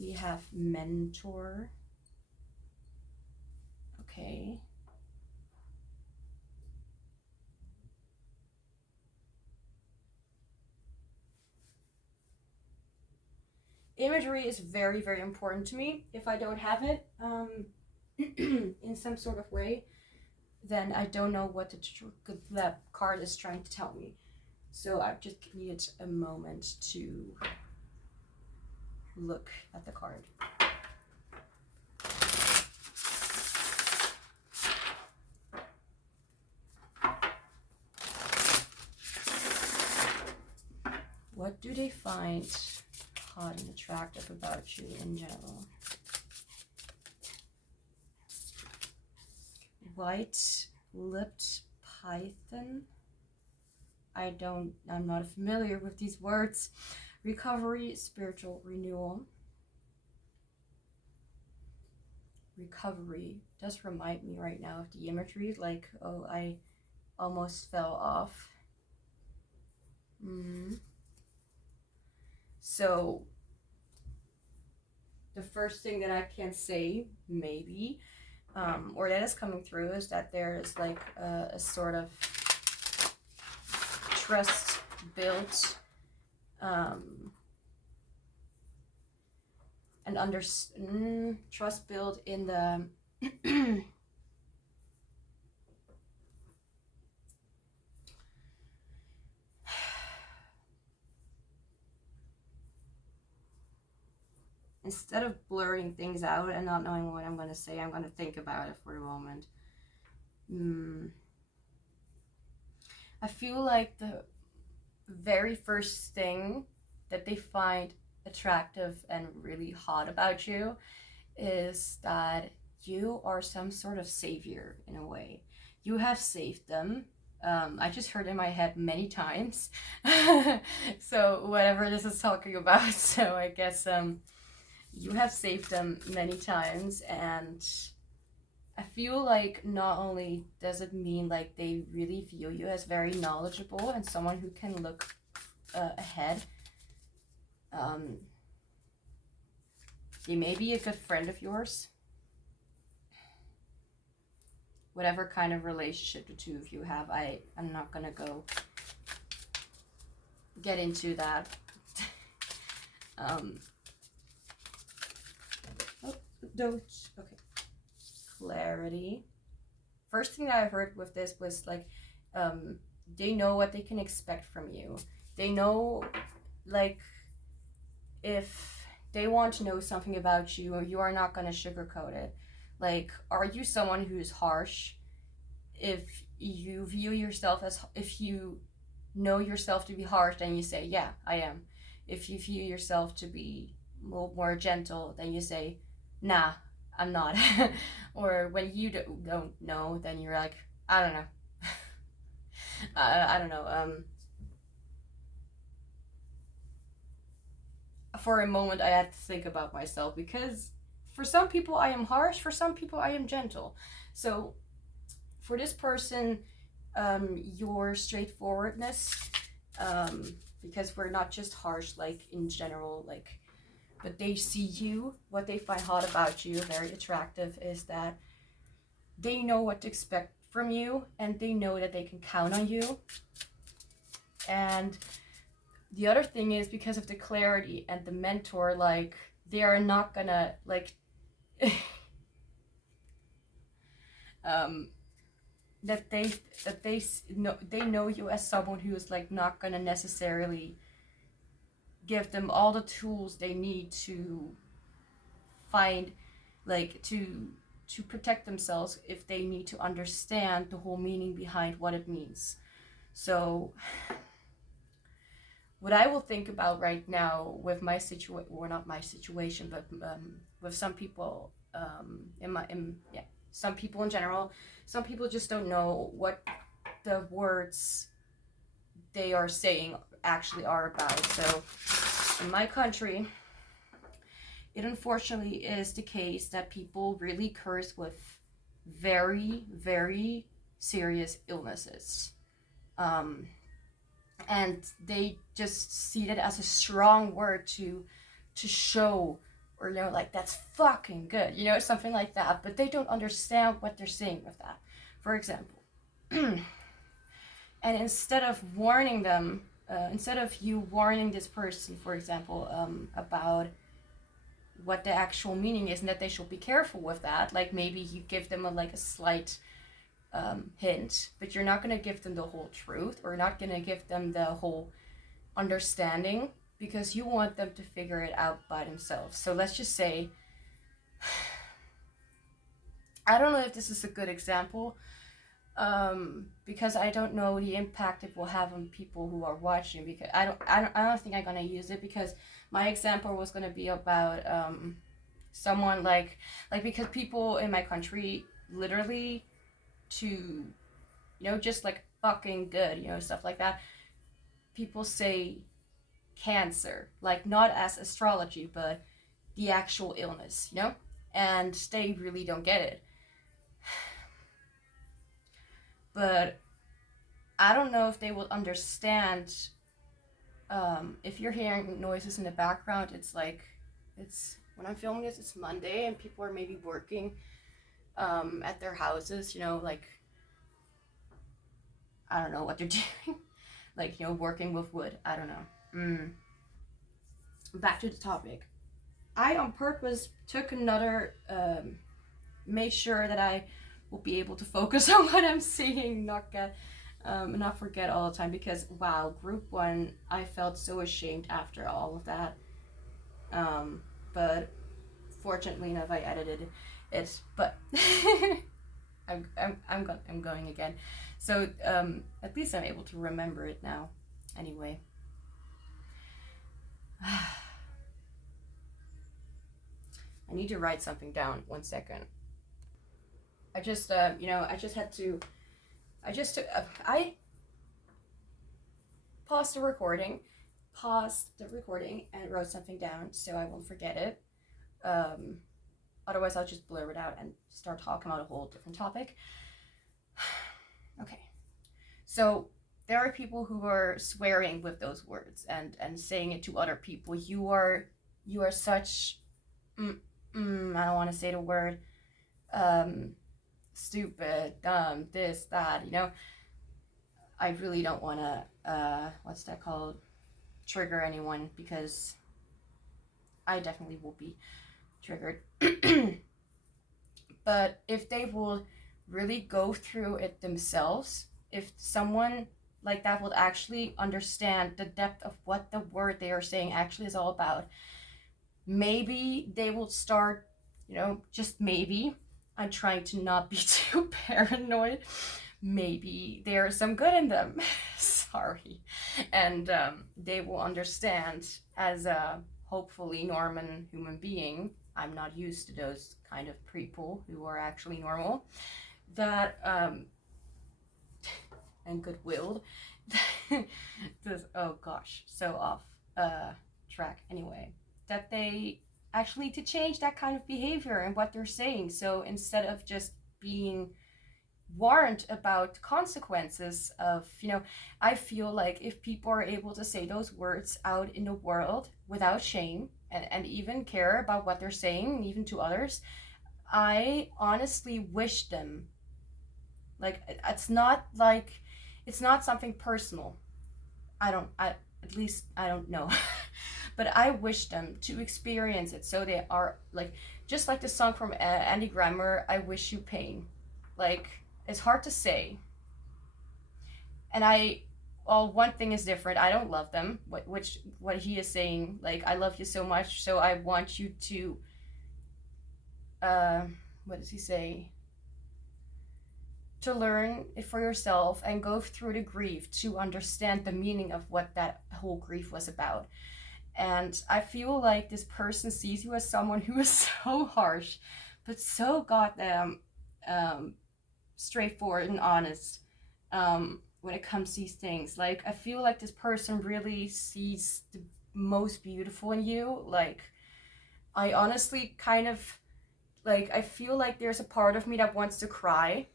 We have mentor. Okay. Imagery is very, very important to me. If I don't have it in some sort of way, then I don't know what that card is trying to tell me. So I just needed a moment to look at the card. What do they find hot and attractive about you in general? White-lipped python. I'm not familiar with these words. Recovery, spiritual renewal. Recovery does remind me right now of the imagery, like, oh, I almost fell off. So the first thing that I can say, maybe, or that is coming through, is that there is like a sort of trust built, and trust built in the instead of blurring things out and not knowing what I'm going to say, I'm going to think about it for a moment. I feel like the very first thing that they find attractive and really hot about you is that you are some sort of savior in a way. You have saved them. I just heard in my head many times. So whatever this is talking about. So I guess you have saved them many times, and I feel like not only does it mean like they really view you as very knowledgeable and someone who can look ahead. They may be a good friend of yours. Whatever kind of relationship the two of you have, I'm not gonna go get into that. Okay. Clarity. First thing that I heard with this was like, they know what they can expect from you. They know, like, if they want to know something about you, you are not going to sugarcoat it. Like, are you someone who is harsh? If you view yourself as, if you know yourself to be harsh, then you say, yeah, I am. If you view yourself to be more gentle, then you say, nah, I'm not. Or when you don't know, then you're like, I don't know. I don't know. For a moment, I had to think about myself, because for some people I am harsh, for some people I am gentle. So for this person, your straightforwardness, because we're not just harsh, like in general, like, but they see you, what they find hot about you, very attractive, is that they know what to expect from you, and they know that they can count on you. And the other thing is, because of the clarity and the mentor, like, they are not gonna, like, that they know you as someone who is, like, not gonna necessarily give them all the tools they need to find, like, to protect themselves if they need to understand the whole meaning behind what it means. So what I will think about right now with my situation, or not my situation, but with some people, some people in general, some people just don't know what the words they are saying actually are about. So in my country, it unfortunately is the case that people really curse with very, very serious illnesses. And they just see that as a strong word to show, or, you know, like, that's fucking good, you know, something like that. But they don't understand what they're saying with that. For example, and instead of warning them, instead of you warning this person, for example, about what the actual meaning is and that they should be careful with that, like, maybe you give them a slight hint, but you're not going to give them the whole truth, or not going to give them the whole understanding, because you want them to figure it out by themselves. So let's just say, I don't know if this is a good example, because I don't know the impact it will have on people who are watching, because I don't think I'm going to use it, because my example was going to be about someone like because people in my country literally, to, you know, just like fucking good, you know, stuff like that, people say cancer, like, not as astrology, but the actual illness, you know, and they really don't get it. But I don't know if they will understand. If you're hearing noises in the background, it's like, it's, when I'm filming this, it's Monday, and people are maybe working at their houses, you know, like, I don't know what they're doing, like, you know, working with wood, I don't know. Back to the topic. I on purpose took another, made sure that I will be able to focus on what I'm saying, not forget all the time, because wow, group 1, I felt so ashamed after all of that. But Fortunately enough, I edited it, but I'm going again. So at least I'm able to remember it now. Anyway. I need to write something down. 1 second. I just I paused the recording and wrote something down so I won't forget it. Otherwise I'll just blur it out and start talking about a whole different topic. Okay. So there are people who are swearing with those words and saying it to other people. You are such I don't want to say the word stupid, dumb, this, that, I really don't want to what's that called, trigger anyone, because I definitely will be triggered. But if they will really go through it themselves, if someone like that will actually understand the depth of what the word they are saying actually is all about, maybe they will start, just maybe, I'm trying to not be too paranoid, maybe there's some good in them. Sorry. And they will understand, as a hopefully normal human being, I'm not used to those kind of people who are actually normal, that and good-willed, this, oh gosh, so off track anyway, that they actually need to change that kind of behavior and what they're saying. So instead of just being warned about consequences of, I feel like if people are able to say those words out in the world without shame and even care about what they're saying, even to others, I honestly wish them, like, it's not something personal. At least I don't know. But I wish them to experience it, so they are, like, just like the song from Enneagram, I wish you pain. Like, it's hard to say. And one thing is different. I don't love them, what he is saying, like, I love you so much, so I want you to, what does he say? To learn it for yourself and go through the grief to understand the meaning of what that whole grief was about. And I feel like this person sees you as someone who is so harsh, but so goddamn straightforward and honest when it comes to these things. Like, I feel like this person really sees the most beautiful in you. Like, I honestly kind of, like, I feel like there's a part of me that wants to cry,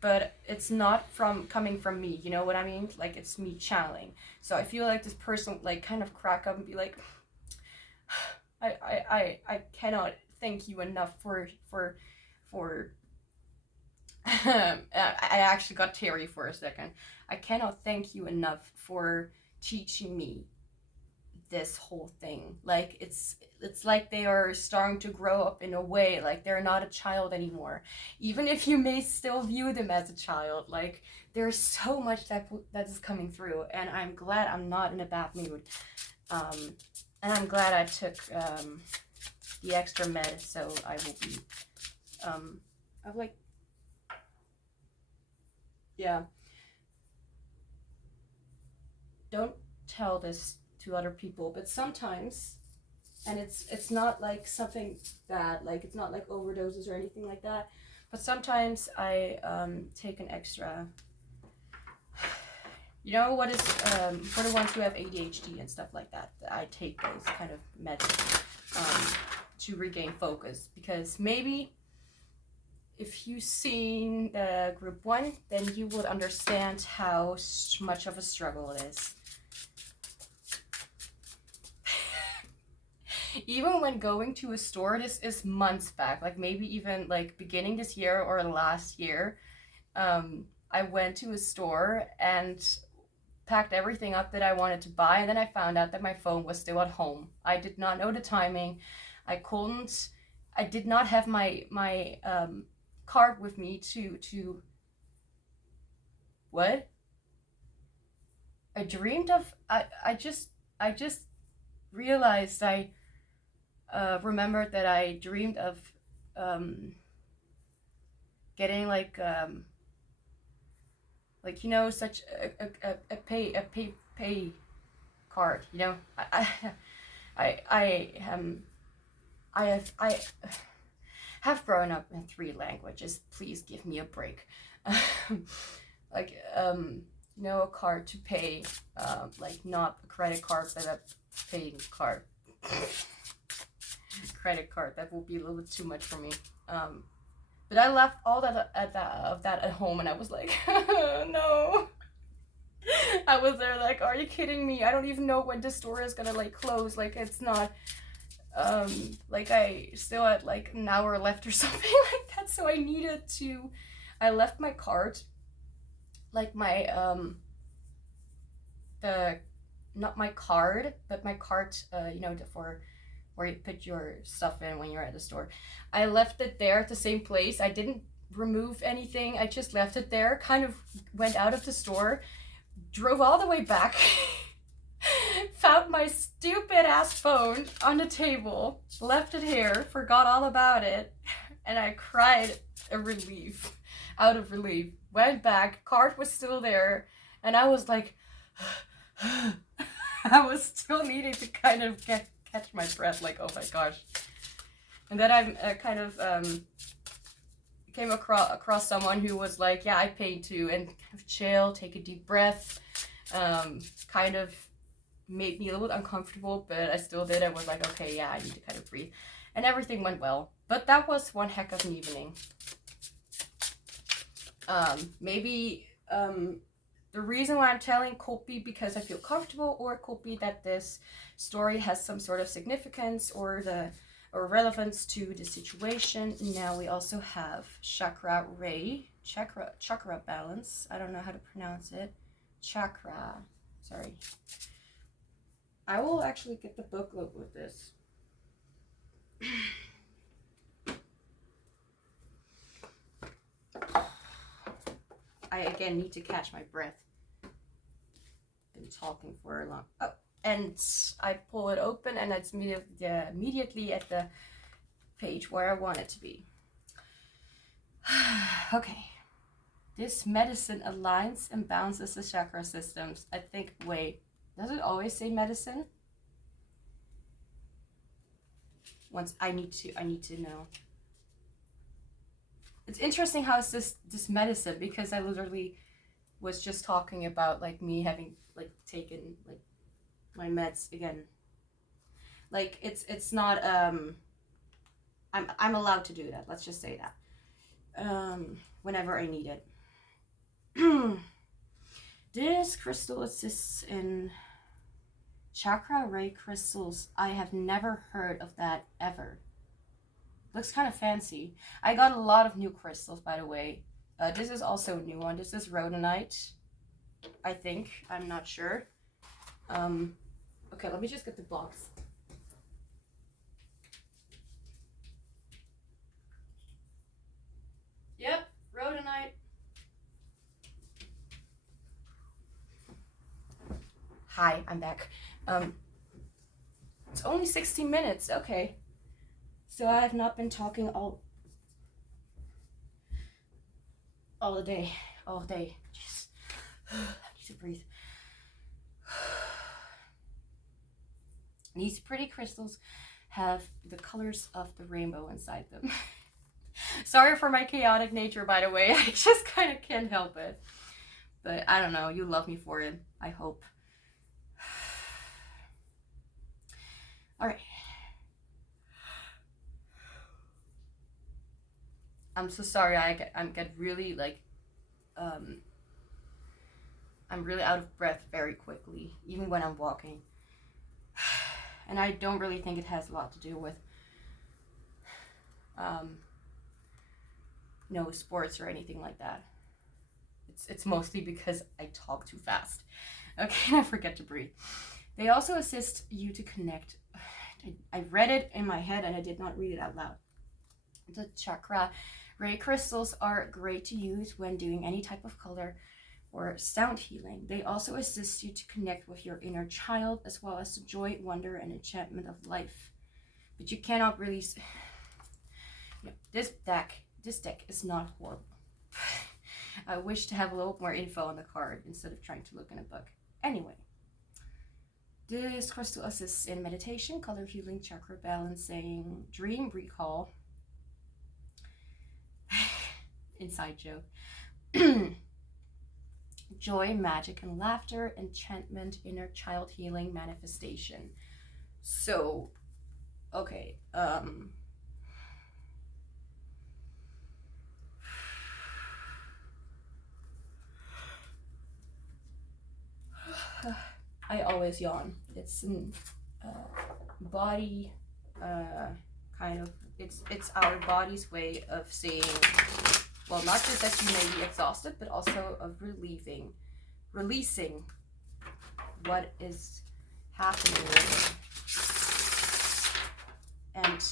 but it's not coming from me, you know what I mean? Like, it's me channeling. So I feel like this person, like, kind of crack up and be like, I cannot thank you enough for I actually got teary for a second. I cannot thank you enough for teaching me this whole thing. Like, it's like they are starting to grow up in a way, like they're not a child anymore, even if you may still view them as a child. Like, there's so much that is coming through, and I'm glad I'm not in a bad mood, and I'm glad I took the extra med, so I will be I'm like, yeah, don't tell this to other people, but sometimes, and it's not like something bad, like it's not like overdoses or anything like that, but sometimes I take an extra, what is for the ones who have AuDHD and stuff like that, I take those kind of meds to regain focus, because maybe if you've seen the group 1, then you would understand how much of a struggle it is. Even when going to a store, this is months back, like maybe even like beginning this year or last year, I went to a store and packed everything up that I wanted to buy, and then I found out that my phone was still at home. I did not know the timing. I did not have my card with me to what? I dreamed of, I just realized remembered that I dreamed of getting like you know, such a pay card, you know. I have grown up in 3 languages. Please give me a break. Like you know, a card to pay, like not a credit card but a paying card. Credit card, that will be a little bit too much for me. But I left all that at home, and I was like, no. I was there like, are you kidding me? I don't even know when the store is gonna like close. Like, it's not like I still had like an hour left or something like that. So I left my card, like my not my card, but my cart, you know, for where you put your stuff in when you're at the store. I left it there at the same place. I didn't remove anything. I just left it there, kind of went out of the store, drove all the way back, found my stupid ass phone on the table, left it here, forgot all about it, and I cried out of relief. Went back, card was still there, and I was like, I was still needing to kind of catch my breath, like, oh my gosh. And then I kind of came across someone who was like, yeah, I paid too, and kind of chill, take a deep breath. Kind of made me a little bit uncomfortable, but I still did. I was like, okay, yeah, I need to kind of breathe. And everything went well. But that was one heck of an evening. Maybe the reason why I'm telling could be because I feel comfortable, or it could be that this story has some sort of significance or relevance to the situation. Now we also have chakra balance. I don't know how to pronounce it. Chakra. Sorry. I will actually get the booklet with this. I again need to catch my breath. Been talking for a long. Oh, and I pull it open, and it's immediately at the page where I want it to be. Okay. This medicine aligns and balances the chakra systems. I think. Wait, does it always say medicine? Once I need to know. It's interesting how it's this medicine, because I literally was just talking about like me having like taken like my meds again. Like it's not I'm allowed to do that. Let's just say that. Whenever I need it. This crystal assists in chakra ray crystals. I have never heard of that ever. Looks kind of fancy. I got a lot of new crystals, by the way. This is also a new one. This is rhodonite, I think. I'm not sure. Okay, let me just get the box. Yep, rhodonite. Hi, I'm back. It's only 16 minutes. Okay. So I have not been talking all day. Jeez. I need to breathe. These pretty crystals have the colors of the rainbow inside them. Sorry for my chaotic nature, by the way. I just kind of can't help it. But I don't know. You love me for it, I hope. All right. I'm so sorry. I get really like, I'm really out of breath very quickly, even when I'm walking. And I don't really think it has a lot to do with, no sports or anything like that. It's mostly because I talk too fast. Okay, I forget to breathe. They also assist you to connect. I read it in my head and I did not read it out loud. The chakra ray crystals are great to use when doing any type of color or sound healing. They also assist you to connect with your inner child, as well as the joy, wonder, and enchantment of life. but you cannot really, this deck is not horrible. I wish to have a little more info on the card instead of trying to look in a book. Anyway, this crystal assists in meditation, color healing, chakra balancing, dream recall, inside joke, joy, magic, and laughter, enchantment, inner child healing, manifestation. So, okay, I always yawn. It's an body kind of, it's our body's way of saying, well, not just that you may be exhausted, but also of releasing what is happening. And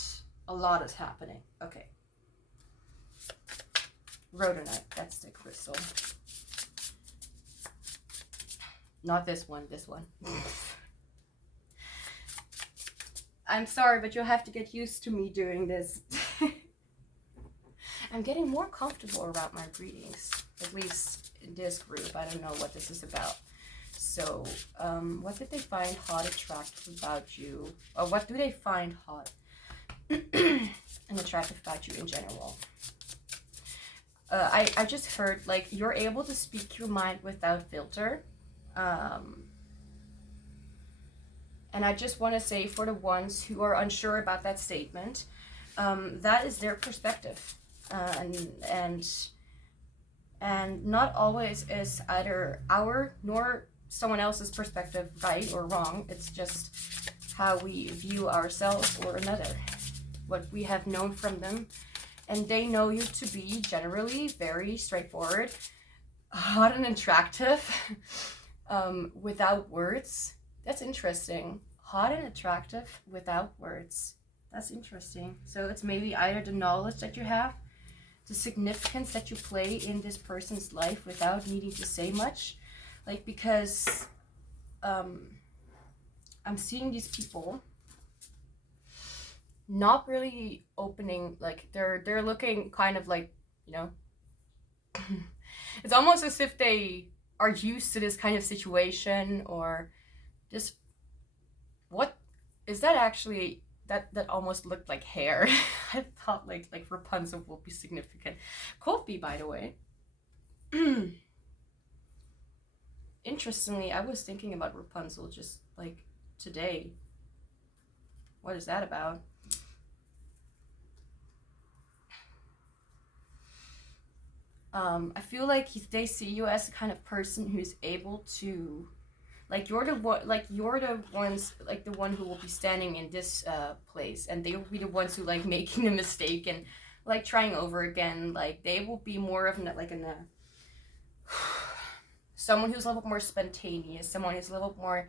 a lot is happening. Okay. Rhodonite, that's the crystal. Not this one, this one. I'm sorry, but you'll have to get used to me doing this. I'm getting more comfortable around my readings, at least in this group. I don't know what this is about. So, what did they find hot, attractive about you? Or what do they find hot and attractive about you in general? I just heard, like, you're able to speak your mind without filter. And I just want to say, for the ones who are unsure about that statement, that is their perspective, and not always is either our nor someone else's perspective right or wrong. It's just how we view ourselves or another, what we have known from them, and they know you to be generally very straightforward, hot and attractive. Without words. That's interesting. Hot and attractive without words. That's interesting. So it's maybe either the knowledge that you have, the significance that you play in this person's life without needing to say much. Like, because I'm seeing these people not really opening, like they're looking kind of like, you know, it's almost as if they are used to this kind of situation, or just, what is that actually, that almost looked like hair. I thought like Rapunzel will be significant. Could be, by the way. Interestingly, I was thinking about Rapunzel just like today. What is that about? I feel like they see you as the kind of person who's able to, like, you're the one, like, you're the ones, like, the one who will be standing in this place, and they will be the ones who, like, making a mistake and, like, trying over again. Like, they will be more of someone who's a little bit more spontaneous, someone who's a little more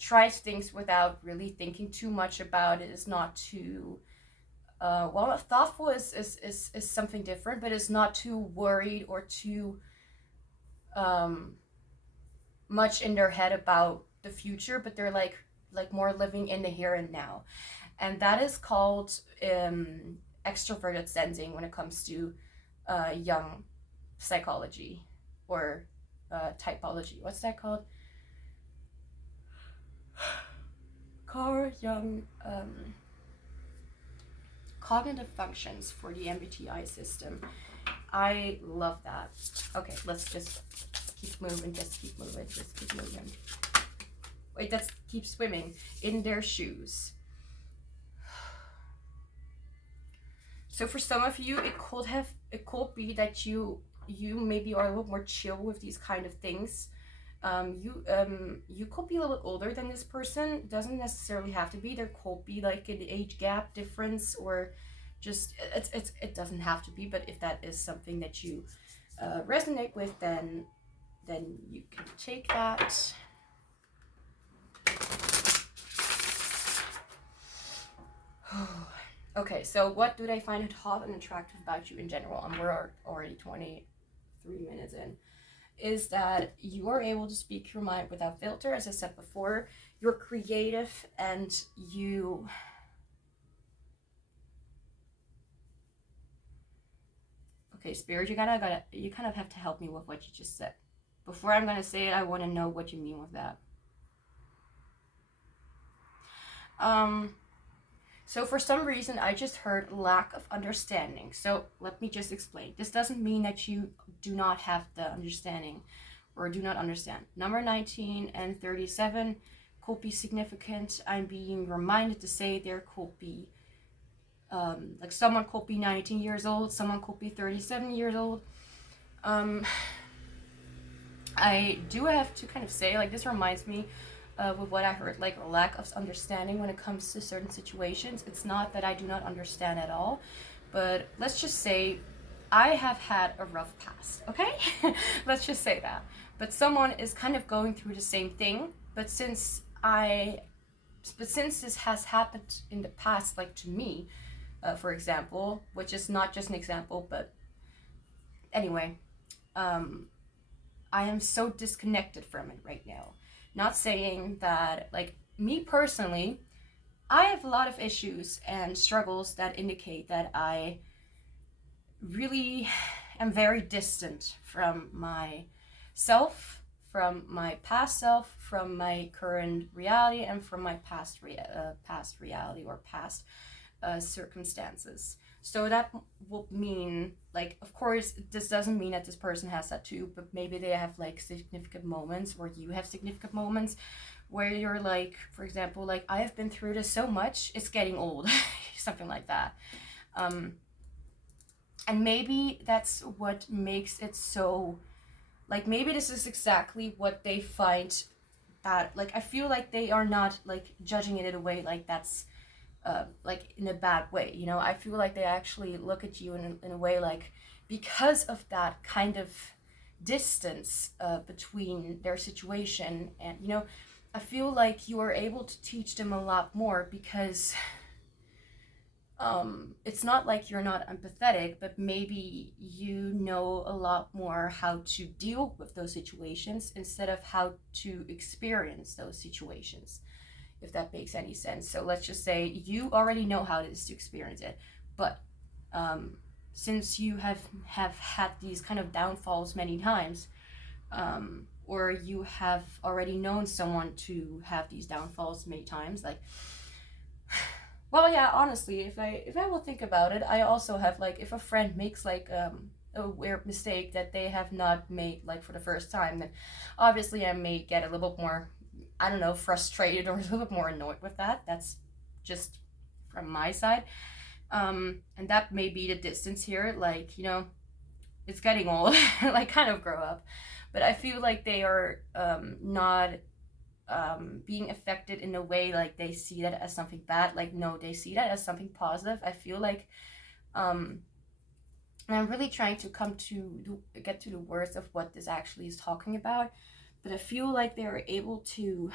tries things without really thinking too much about it, is not too well, thoughtful is something different, but is not too worried or too much in their head about the future, but they're like more living in the here and now. And that is called extroverted sensing when it comes to young psychology, or typology. What's that called? Cognitive functions for the MBTI system. I love that. Okay, let's just keep moving, just keep moving. Wait, let's keep swimming. In their shoes. So for some of you, it could be that you maybe are a little more chill with these kind of things. You could be a little bit older than this person. Doesn't necessarily have to be. There could be like an age gap difference, or just it doesn't have to be. But if that is something that you resonate with, then you can take that. Okay, so what do they find hot and attractive about you in general? And we're already 23 minutes in. is that you are able to speak your mind without filter. As I said before, you're creative and you... Okay, Spirit, you kind of have to help me with what you just said. Before I'm gonna say it, I want to know what you mean with that. So for some reason, I just heard lack of understanding. So let me just explain. This doesn't mean that you do not have the understanding or do not understand. Number 19 and 37 could be significant. I'm being reminded to say there could be, like someone could be 19 years old, someone could be 37 years old. I do have to kind of say, like, this reminds me with what I heard, like a lack of understanding when it comes to certain situations. It's not that I do not understand at all, but let's just say I have had a rough past, okay? Let's just say that. But someone is kind of going through the same thing, but since this has happened in the past, like to me, for example, which is not just an example, but anyway, I am so disconnected from it right now. Not saying that, like, me personally, I have a lot of issues and struggles that indicate that I really am very distant from myself, from my past self, from my current reality, and from my past reality or past circumstances. So that will mean, like, of course, this doesn't mean that this person has that too, but maybe they have like significant moments, or you have significant moments where you're like, for example, like, I have been through this so much, it's getting old, something like that. And maybe that's what makes it so, like, maybe this is exactly what they find that, like, I feel like they are not like judging it in a way like that's like in a bad way, you know. I feel like they actually look at you in a way like, because of that kind of distance between their situation, and you know, I feel like you are able to teach them a lot more, because it's not like you're not empathetic, but maybe you know a lot more how to deal with those situations instead of how to experience those situations, if that makes any sense. So let's just say you already know how it is to experience it, but since you have had these kind of downfalls many times, or you have already known someone to have these downfalls many times, like, well, yeah, honestly, if I will think about it, I also have, like, if a friend makes like a weird mistake that they have not made like for the first time, then obviously I may get a little bit more, I don't know, frustrated or a little bit more annoyed with that. That's just from my side. And that may be the distance here, like, you know, it's getting old, like, kind of grow up. But I feel like they are not being affected in a way like they see that as something bad. Like, no, they see that as something positive. I feel like, and I'm really trying to get to the words of what this actually is talking about, but I feel like they are able to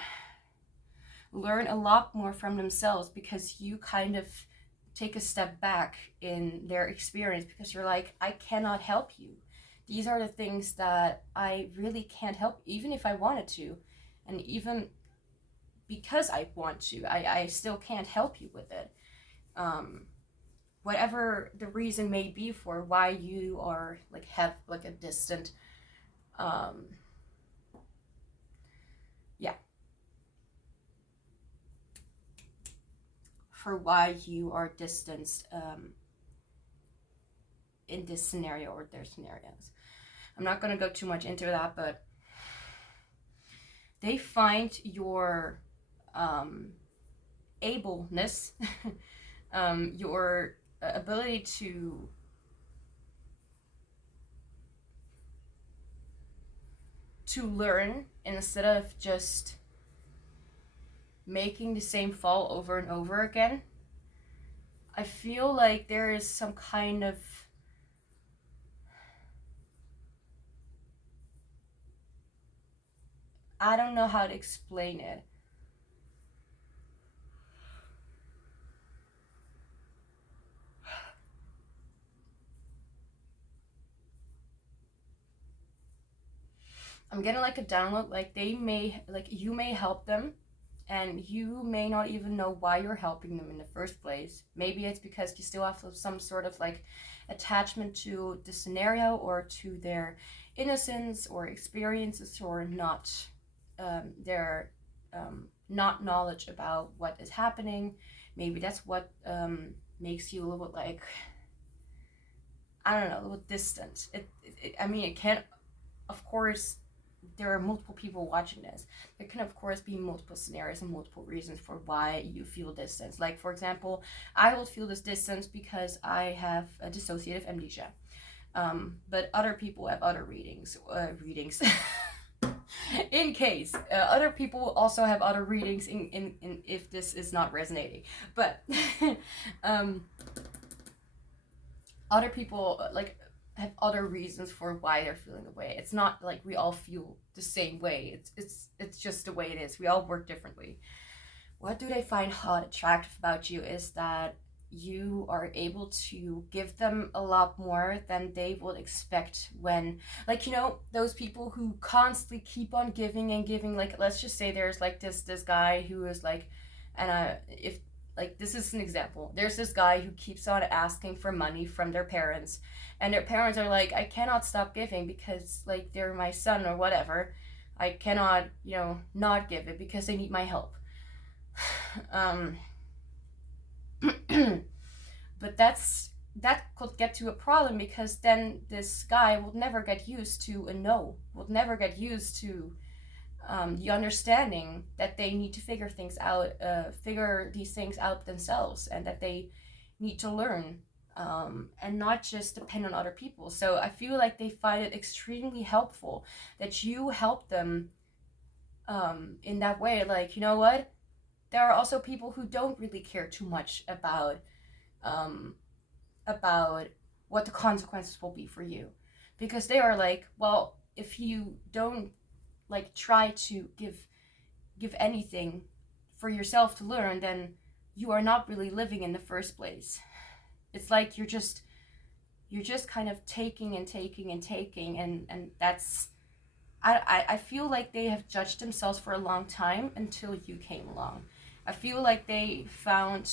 learn a lot more from themselves, because you kind of take a step back in their experience, because you're like, I cannot help you. These are the things that I really can't help, even if I wanted to. And even because I want to, I still can't help you with it. Whatever the reason may be for why you are like, have like a distant, yeah, for why you are distanced in this scenario or their scenarios. I'm not going to go too much into that, but they find your ableness, your ability to learn instead of just making the same fall over and over again. I feel like there is some kind of, I don't know how to explain it. I'm getting like a download, like you may help them, and you may not even know why you're helping them in the first place. Maybe it's because you still have some sort of like attachment to the scenario or to their innocence or experiences, or not their not knowledge about what is happening. Maybe that's what makes you a little bit like, I don't know, a little distant. I mean, it can, of course, there are multiple people watching this. There can, of course, be multiple scenarios and multiple reasons for why you feel distance. Like, for example, I will feel this distance because I have a dissociative amnesia. But other people have other readings. In case other people also have other readings in if this is not resonating. But other people like have other reasons for why they're feeling the way. It's not like we all feel the same way. It's just the way it is. We all work differently. What do they find hot, attractive about you is that you are able to give them a lot more than they would expect when, like, you know, those people who constantly keep on giving and giving. Like, let's just say there's like this guy who is like, and if like, this is an example, there's this guy who keeps on asking for money from their parents, and their parents are like, I cannot stop giving because like they're my son or whatever. I cannot, you know, not give it because they need my help. But that could get to a problem, because then this guy will never get used to a no, will never get used to the understanding that they need to figure these things out themselves, and that they need to learn, and not just depend on other people. So I feel like they find it extremely helpful that you help them in that way. Like, you know what? There are also people who don't really care too much about what the consequences will be for you, because they are like, well, if you don't like try to give anything for yourself to learn, then you are not really living in the first place. It's like you're just kind of taking and taking and taking, and that's, I feel like they have judged themselves for a long time until you came along. I feel like they found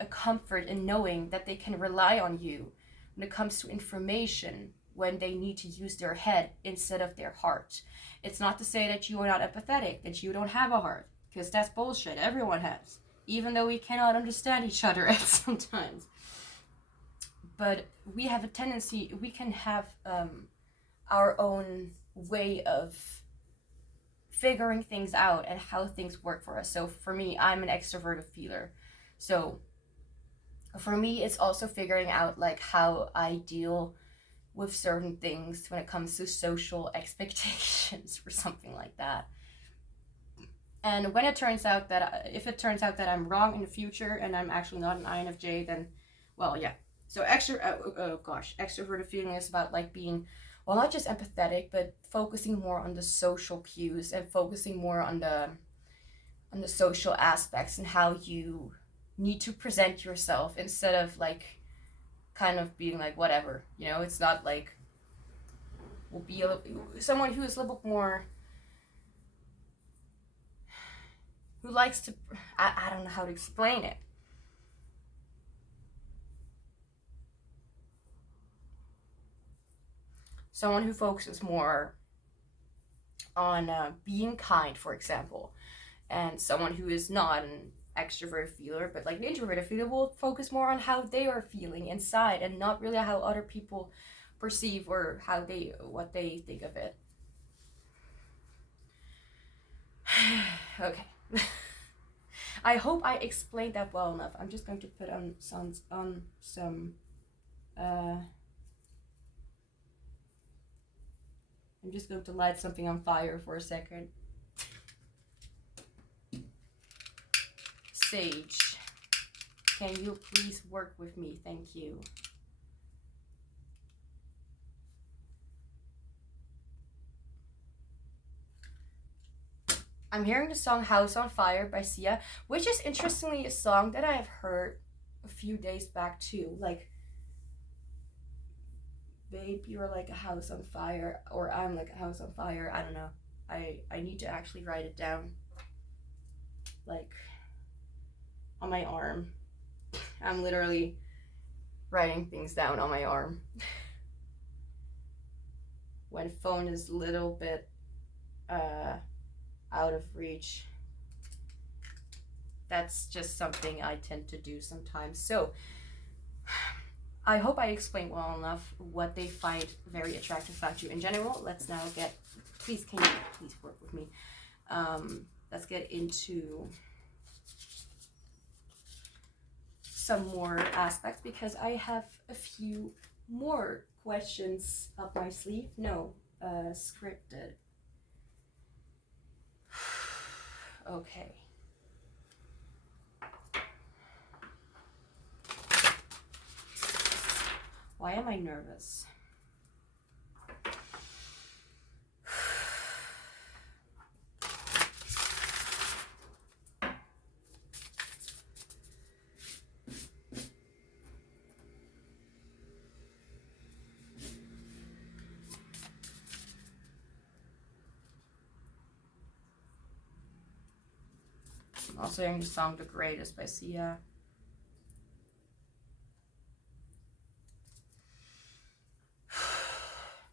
a comfort in knowing that they can rely on you when it comes to information, when they need to use their head instead of their heart. It's not to say that you are not empathetic, that you don't have a heart, because that's bullshit. Everyone has, even though we cannot understand each other at sometimes. But we have a tendency, we can have our own way of figuring things out and how things work for us. So for me, I'm an extroverted feeler. So for me, it's also figuring out like how I deal with certain things when it comes to social expectations or something like that. And when it turns out that, if it turns out that I'm wrong in the future and I'm actually not an INFJ, then, well, yeah. So extroverted feeling is about like being, well, not just empathetic, but focusing more on the social cues and focusing more on the social aspects and how you need to present yourself, instead of like kind of being like whatever, you know. It's not like, will be someone who is a little bit more, who likes to, I don't know how to explain it. Someone who focuses more on being kind, for example, and someone who is not an extrovert feeler, but like an introverted feeler, will focus more on how they are feeling inside and not really how other people perceive or what they think of it. Okay. I hope I explained that well enough. I'm just going to put on some I'm just going to light something on fire for a second. Sage, can you please work with me? Thank you. I'm hearing the song House on Fire by Sia, which is interestingly a song that I have heard a few days back too. Like, babe, you're like a house on fire, or I'm like a house on fire. I don't know. I need to actually write it down, like on my arm. I'm literally writing things down on my arm. When phone is a little bit out of reach, that's just something I tend to do sometimes. So I hope I explained well enough what they find very attractive about you in general. Let's now get, please, can you please work with me? Let's get into some more aspects, because I have a few more questions up my sleeve. No, scripted. Okay. Why am I nervous? I'm also hearing the song The Greatest by Sia.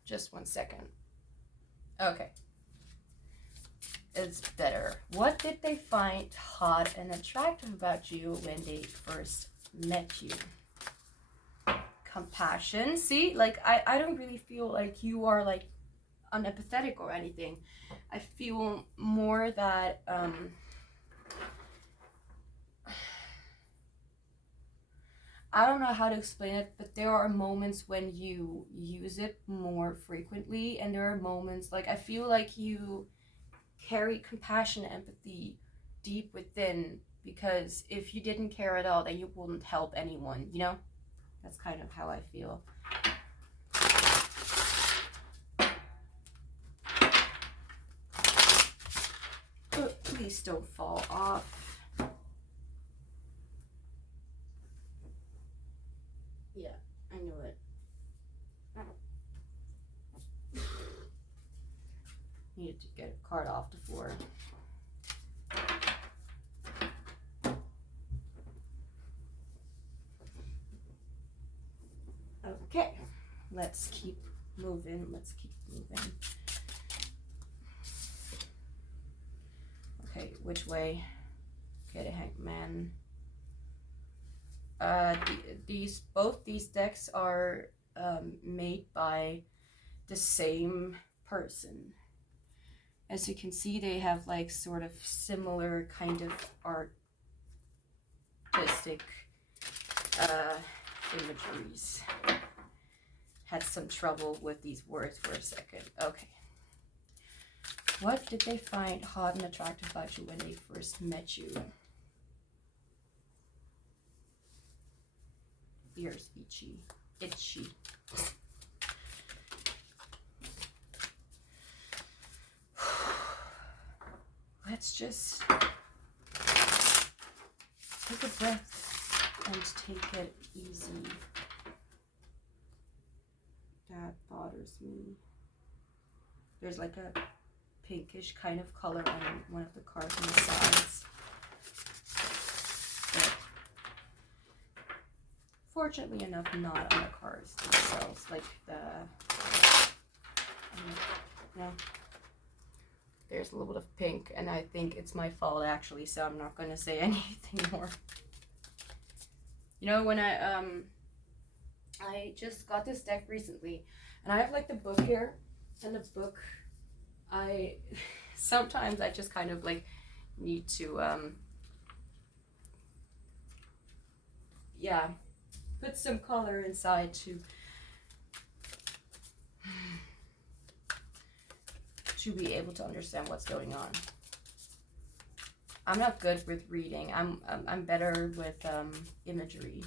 Just 1 second. Okay. It's better. What did they find hot and attractive about you when they first met you? Compassion. See, like I don't really feel like you are like unempathetic or anything. I feel more that I don't know how to explain it, but there are moments when you use it more frequently, and there are moments, like, I feel like you carry compassion and empathy deep within, because if you didn't care at all, then you wouldn't help anyone, you know? That's kind of how I feel. Please don't fall off. Yeah, I knew it. Needed to get a card off the floor. Okay, let's keep moving. Okay, which way? Okay, the Hangman. Both these decks are made by the same person. As you can see, they have like sort of similar kind of artistic imageries. Had some trouble with these words for a second. Okay. What did they find hot and attractive about you when they first met you? Ears itchy. Let's just take a breath and take it easy. That bothers me. There's like a pinkish kind of color on one of the cards on the sides. But fortunately enough, not on the cards themselves. Like no. There's a little bit of pink, and I think it's my fault actually, so I'm not gonna say anything more. You know, when I just got this deck recently, and I have like the book here, and the book, sometimes I just kind of like need to yeah, put some color inside to be able to understand what's going on. I'm not good with reading. I'm better with imagery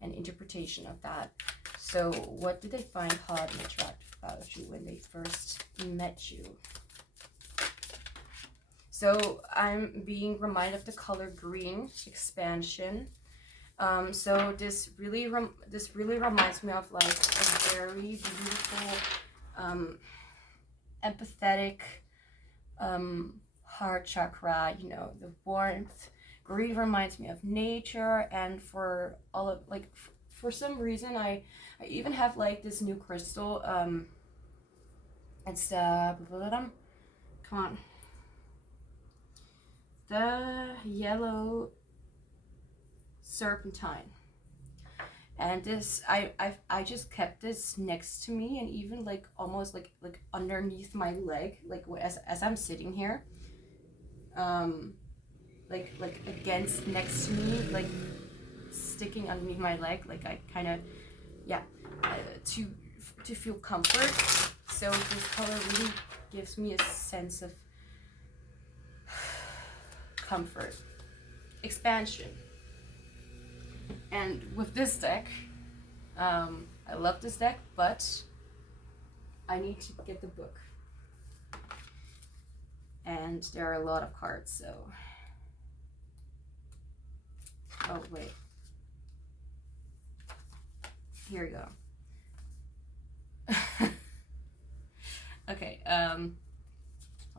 and interpretation of that. So what did they find hot and attractive about you when they first met you? So I'm being reminded of the color green, expansion. So this really reminds me of like a very beautiful, empathetic, heart chakra. You know, the warmth really reminds me of nature. And for all of like, for some reason, I even have like this new crystal. It's the come on, the yellow serpentine. And this I just kept this next to me, and even like almost like underneath my leg, like as I'm sitting here, like against next to me, like sticking underneath my leg, like I kind of, yeah, to feel comfort. So this color really gives me a sense of comfort, expansion. And with this deck, I love this deck, but I need to get the book. And there are a lot of cards, so... Oh, wait. Here we go. Okay, I'll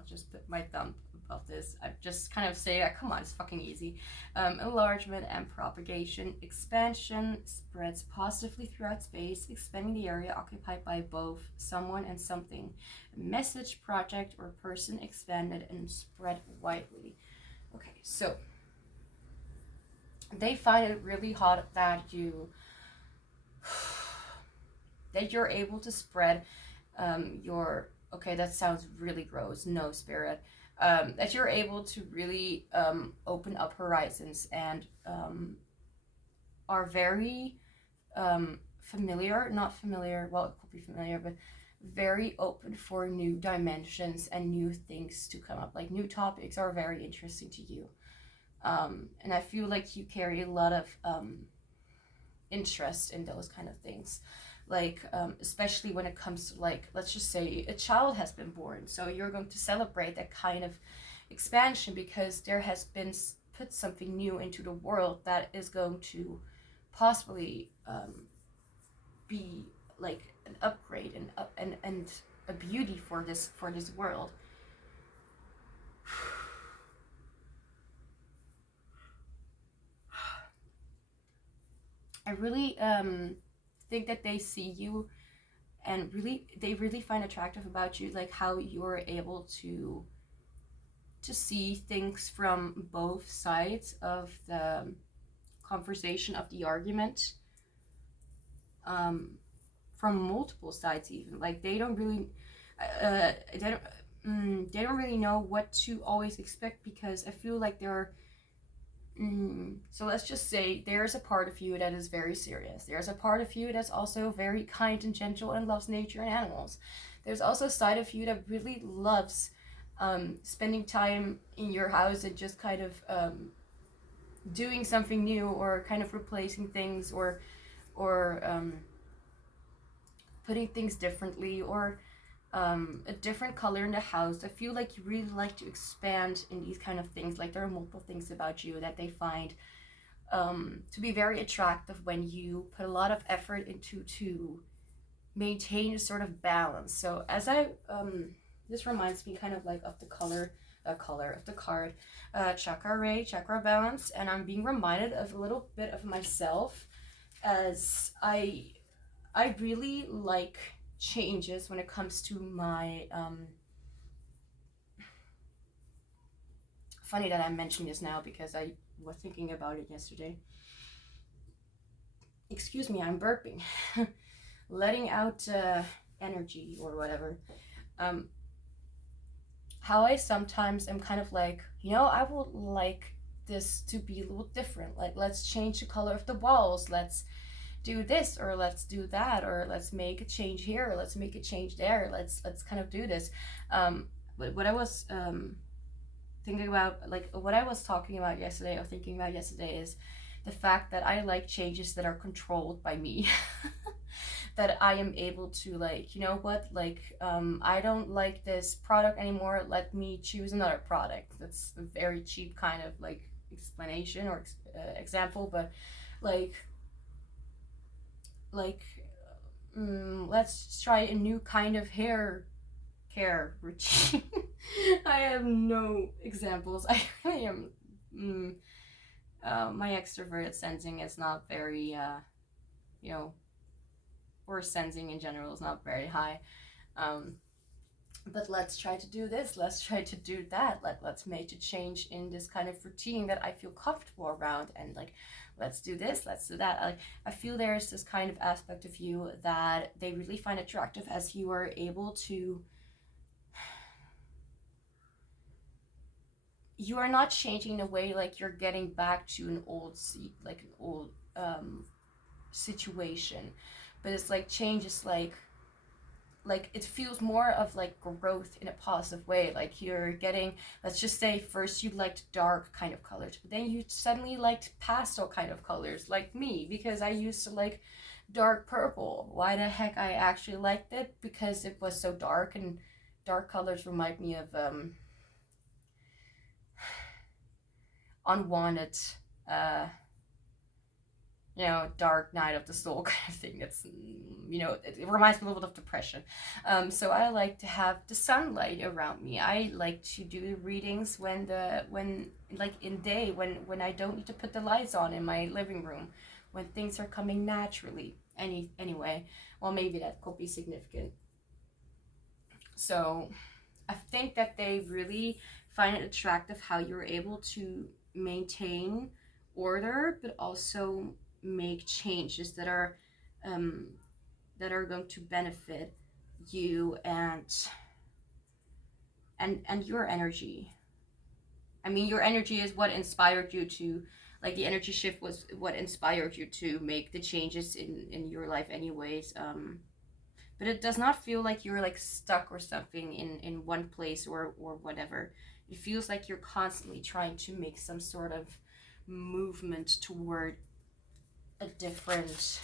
just put my thumb above this. I just kind of say, come on, it's fucking easy. Enlargement and propagation. Expansion spreads positively throughout space, expanding the area occupied by both someone and something. A message, project, or person expanded and spread widely. Okay, so they find it really hot that you're able to spread your... Okay, that sounds really gross. No, spirit. That you're able to really open up horizons and are very familiar, not familiar, well, it could be familiar, but very open for new dimensions and new things to come up. Like, new topics are very interesting to you. And I feel like you carry a lot of interest in those kind of things. Like, especially when it comes to, like, let's just say a child has been born. So you're going to celebrate that kind of expansion because there has been put something new into the world that is going to possibly be like an upgrade and a beauty for this world. I really think that they see you and they really find attractive about you, like how you're able to see things from both sides of the conversation, of the argument, from multiple sides even. Like, they don't really they don't really know what to always expect, because I feel like they're so let's just say there's a part of you that is very serious. There's a part of you that's also very kind and gentle and loves nature and animals. There's also a side of you that really loves spending time in your house and just kind of doing something new, or kind of replacing things, or putting things differently, or a different color in the house. I feel like you really like to expand in these kind of things. Like, there are multiple things about you that they find to be very attractive when you put a lot of effort into to maintain a sort of balance. So as I this reminds me kind of like of the color of the card, chakra ray, chakra balance, and I'm being reminded of a little bit of myself, as I really like changes when it comes to my funny that I'm mentioning this now because I was thinking about it yesterday. Excuse me, I'm burping. Letting out energy or whatever. How I sometimes am kind of like, I would like this to be a little different. Like, let's change the color of the walls, let's do this, or let's do that, or let's make a change here, or let's make a change there, let's kind of do this. But what I was thinking about, like what I was talking about yesterday, or thinking about yesterday, is the fact that I like changes that are controlled by me. That I am able to, like, I don't like this product anymore, let me choose another product. That's a very cheap kind of like explanation or example, but like let's try a new kind of hair care routine. I have no examples. I really am my extroverted sensing is not very or sensing in general is not very high. But let's try to do this, let's try to do that, let's make a change in this kind of routine that I feel comfortable around, and like let's do this, let's do that. Like I feel there's this kind of aspect of you that they really find attractive, as you are able to, you are not changing in a way like you're getting back to an old situation, but it's like change is like it feels more of like growth in a positive way. Like you're getting, let's just say first you liked dark kind of colors, but then you suddenly liked pastel kind of colors, like me, because I used to like dark purple. Why the heck I actually liked it? Because it was so dark, and dark colors remind me of unwanted dark night of the soul kind of thing. That's, it reminds me a little bit of depression. So I like to have the sunlight around me. I like to do readings when like in day, when I don't need to put the lights on in my living room, when things are coming naturally. Anyway, well, maybe that could be significant. So I think that they really find it attractive how you're able to maintain order, but also make changes that are going to benefit you and your energy. I mean, your energy is what inspired you to, like, the energy shift was what inspired you to make the changes in your life anyways. But it does not feel like you're like stuck or something in one place or whatever. It feels like you're constantly trying to make some sort of movement toward a different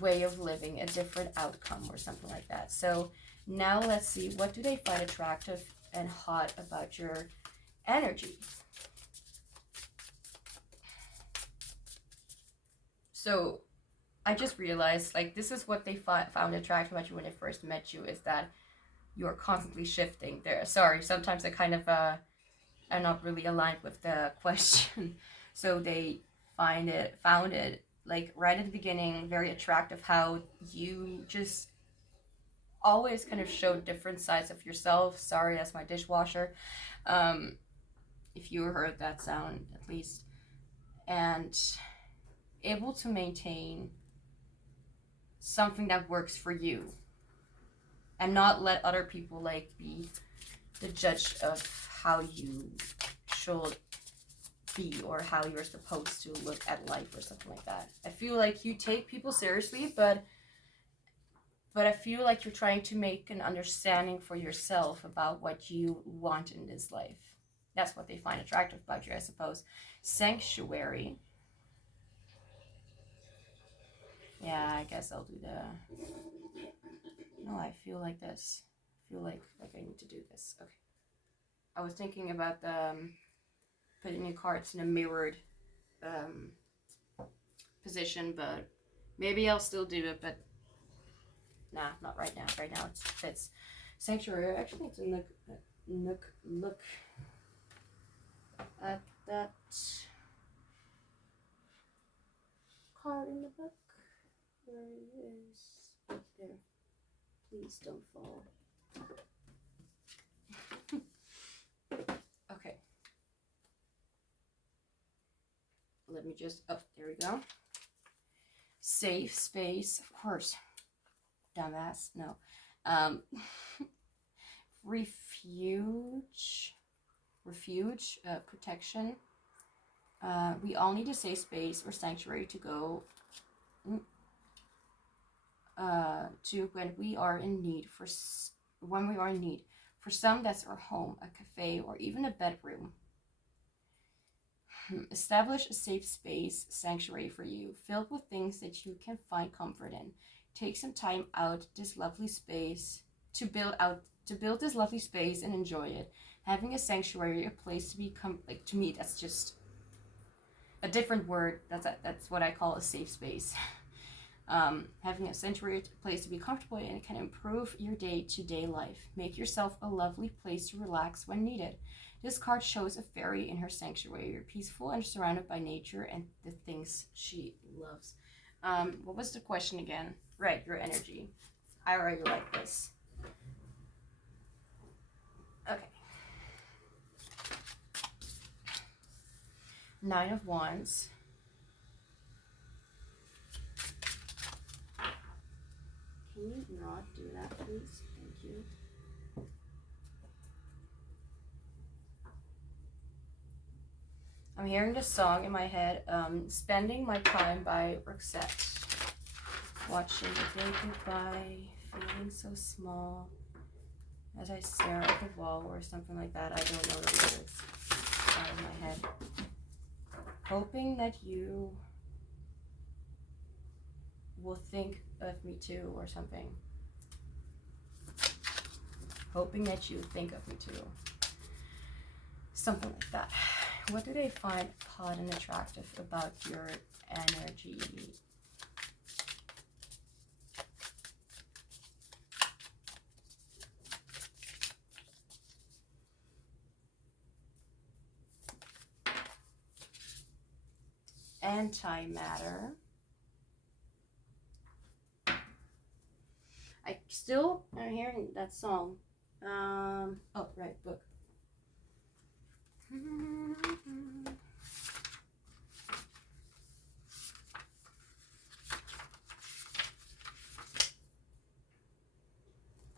way of living, a different outcome or something like that. So now let's see, what do they find attractive and hot about your energy? So I just realized, like, this is what they found attractive about you when they first met you, is that you're constantly shifting there. Sorry, sometimes I kind of are not really aligned with the question. So they found it like right at the beginning very attractive how you just always kind of showed different sides of yourself. Sorry, that's my dishwasher. If you heard that sound at least. And able to maintain something that works for you, and not let other people like be the judge of how you should be or how you're supposed to look at life or something like that. I feel like you take people seriously, but I feel like you're trying to make an understanding for yourself about what you want in this life. That's what they find attractive about you, I suppose. Sanctuary. Yeah, I guess I'll do the... No, I feel like this. I feel like I need to do this. Okay. I was thinking about the putting your cards in a mirrored position, but maybe I'll still do it, but nah, not right now. Right now it's Sanctuary. Actually, it's a look at that card in the book. Where it is. Right there. Please don't fall. Okay. Let me just, oh, there we go. Safe space, of course. Dumbass, no. Refuge, protection. We all need a safe space or sanctuary to go to when we are in need. For some, that's our home, a cafe, or even a bedroom. Establish a safe space, sanctuary for you, filled with things that you can find comfort in. Take some time out this lovely space to build this lovely space and enjoy it. Having a sanctuary, a place to be to me, that's just a different word, that's what I call a safe space. Having a sanctuary place to be comfortable in can improve your day-to-day life. Make yourself a lovely place to relax when needed. This card shows a fairy in her sanctuary. You're peaceful and surrounded by nature and the things she loves. What was the question again? Right, your energy. I already like this. Okay. 9 of Wands. Can you not do that, please? Thank you. I'm hearing this song in my head, Spending My Time by Roxette. Watching the day go by, feeling so small as I stare at the wall or something like that. I don't know the lyrics out of my head. Hoping that you will think of me too or something. Hoping that you think of me too. Something like that. What do they find hot and attractive about your energy? Antimatter. I still am hearing that song. Oh, right, book.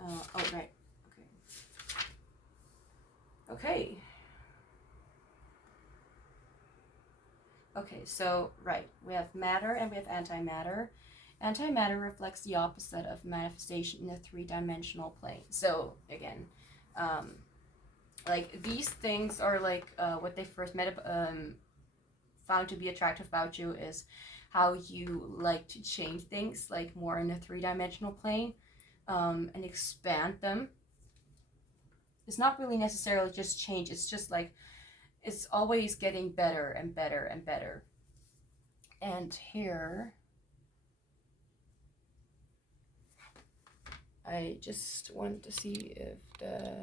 Oh, right. Okay. Okay, so, right. We have matter and we have antimatter. Antimatter reflects the opposite of manifestation in a three-dimensional plane. So, again, like, these things are like what they first found to be attractive about you is how you like to change things, like, more in a three-dimensional plane, and expand them. It's not really necessarily just change, it's just like, it's always getting better and better and better. And here, I just want to see if the...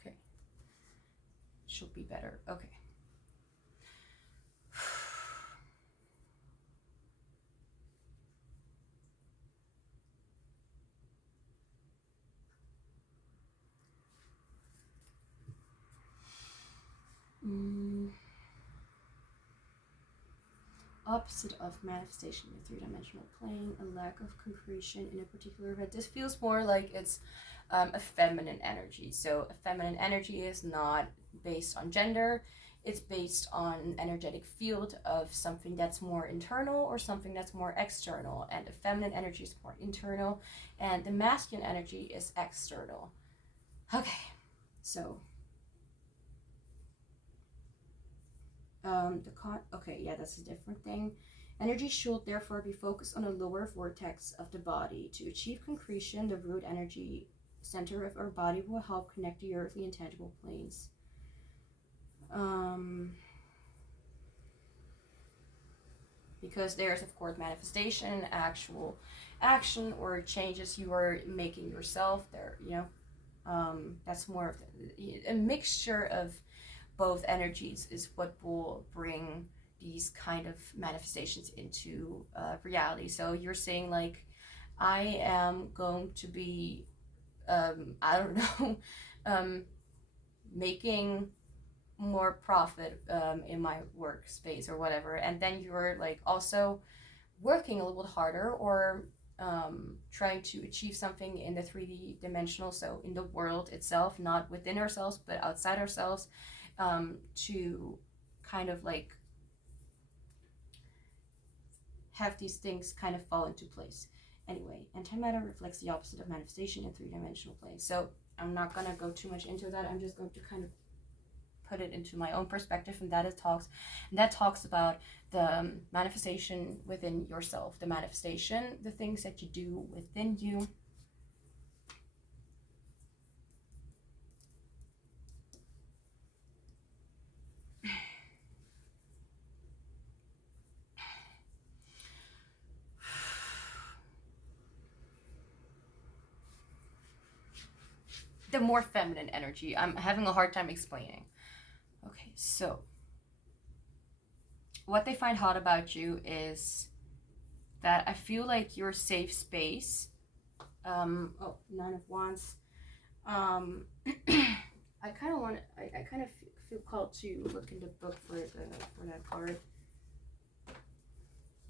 Okay. Should be better. Okay. Opposite of manifestation in a three-dimensional plane, a lack of concretion in a particular event. This feels more like it's a feminine energy. So a feminine energy is not based on gender. It's based on an energetic field of something that's more internal or something that's more external. And the feminine energy is more internal, and the masculine energy is external. Okay, so okay, yeah, that's a different thing. Energy should therefore be focused on the lower vortex of the body. To achieve concretion, the root energy center of our body will help connect the earthly and tangible planes. Because there's, of course, manifestation, actual action, or changes you are making yourself. There, you know, that's more of a mixture of both energies is what will bring these kind of manifestations into reality. So you're saying, like, I am going to be, I don't know, making more profit in my workspace or whatever, and then you're like also working a little harder or trying to achieve something in the 3D dimensional, so in the world itself, not within ourselves but outside ourselves, to kind of like have these things kind of fall into place. Anyway, antimatter reflects the opposite of manifestation in three-dimensional plane. So I'm not going to go too much into that. I'm just going to kind of put it into my own perspective, and that talks about the manifestation within yourself, the manifestation, the things that you do within you. the more feminine energy. I'm having a hard time explaining. Okay, so what they find hot about you is that I feel like your safe space. Oh, Nine of Wands. I kind of want. I kind of feel called to look in the book for that card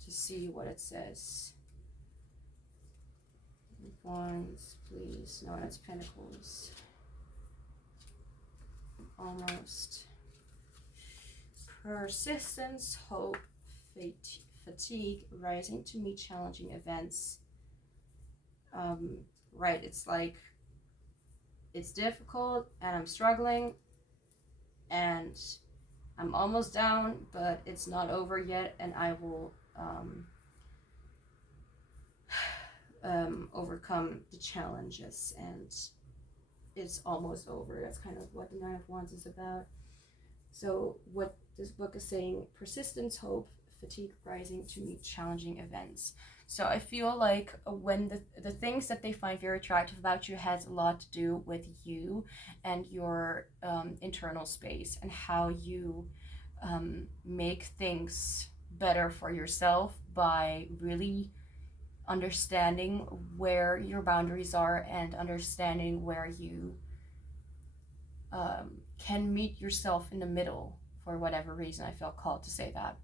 to see what it says. Wands, please. No, that's Pentacles. Almost. Persistence, hope, fatigue, rising to meet challenging events. Right, it's like it's difficult and I'm struggling and I'm almost down, but it's not over yet, and I will overcome the challenges, and it's almost over. That's kind of what the Nine of Wands is about. So what this book is saying: persistence, hope, fatigue, rising to meet challenging events. So I feel like when the things that they find very attractive about you has a lot to do with you and your internal space and how you make things better for yourself by really understanding where your boundaries are and understanding where you can meet yourself in the middle. For whatever reason, I felt called to say that.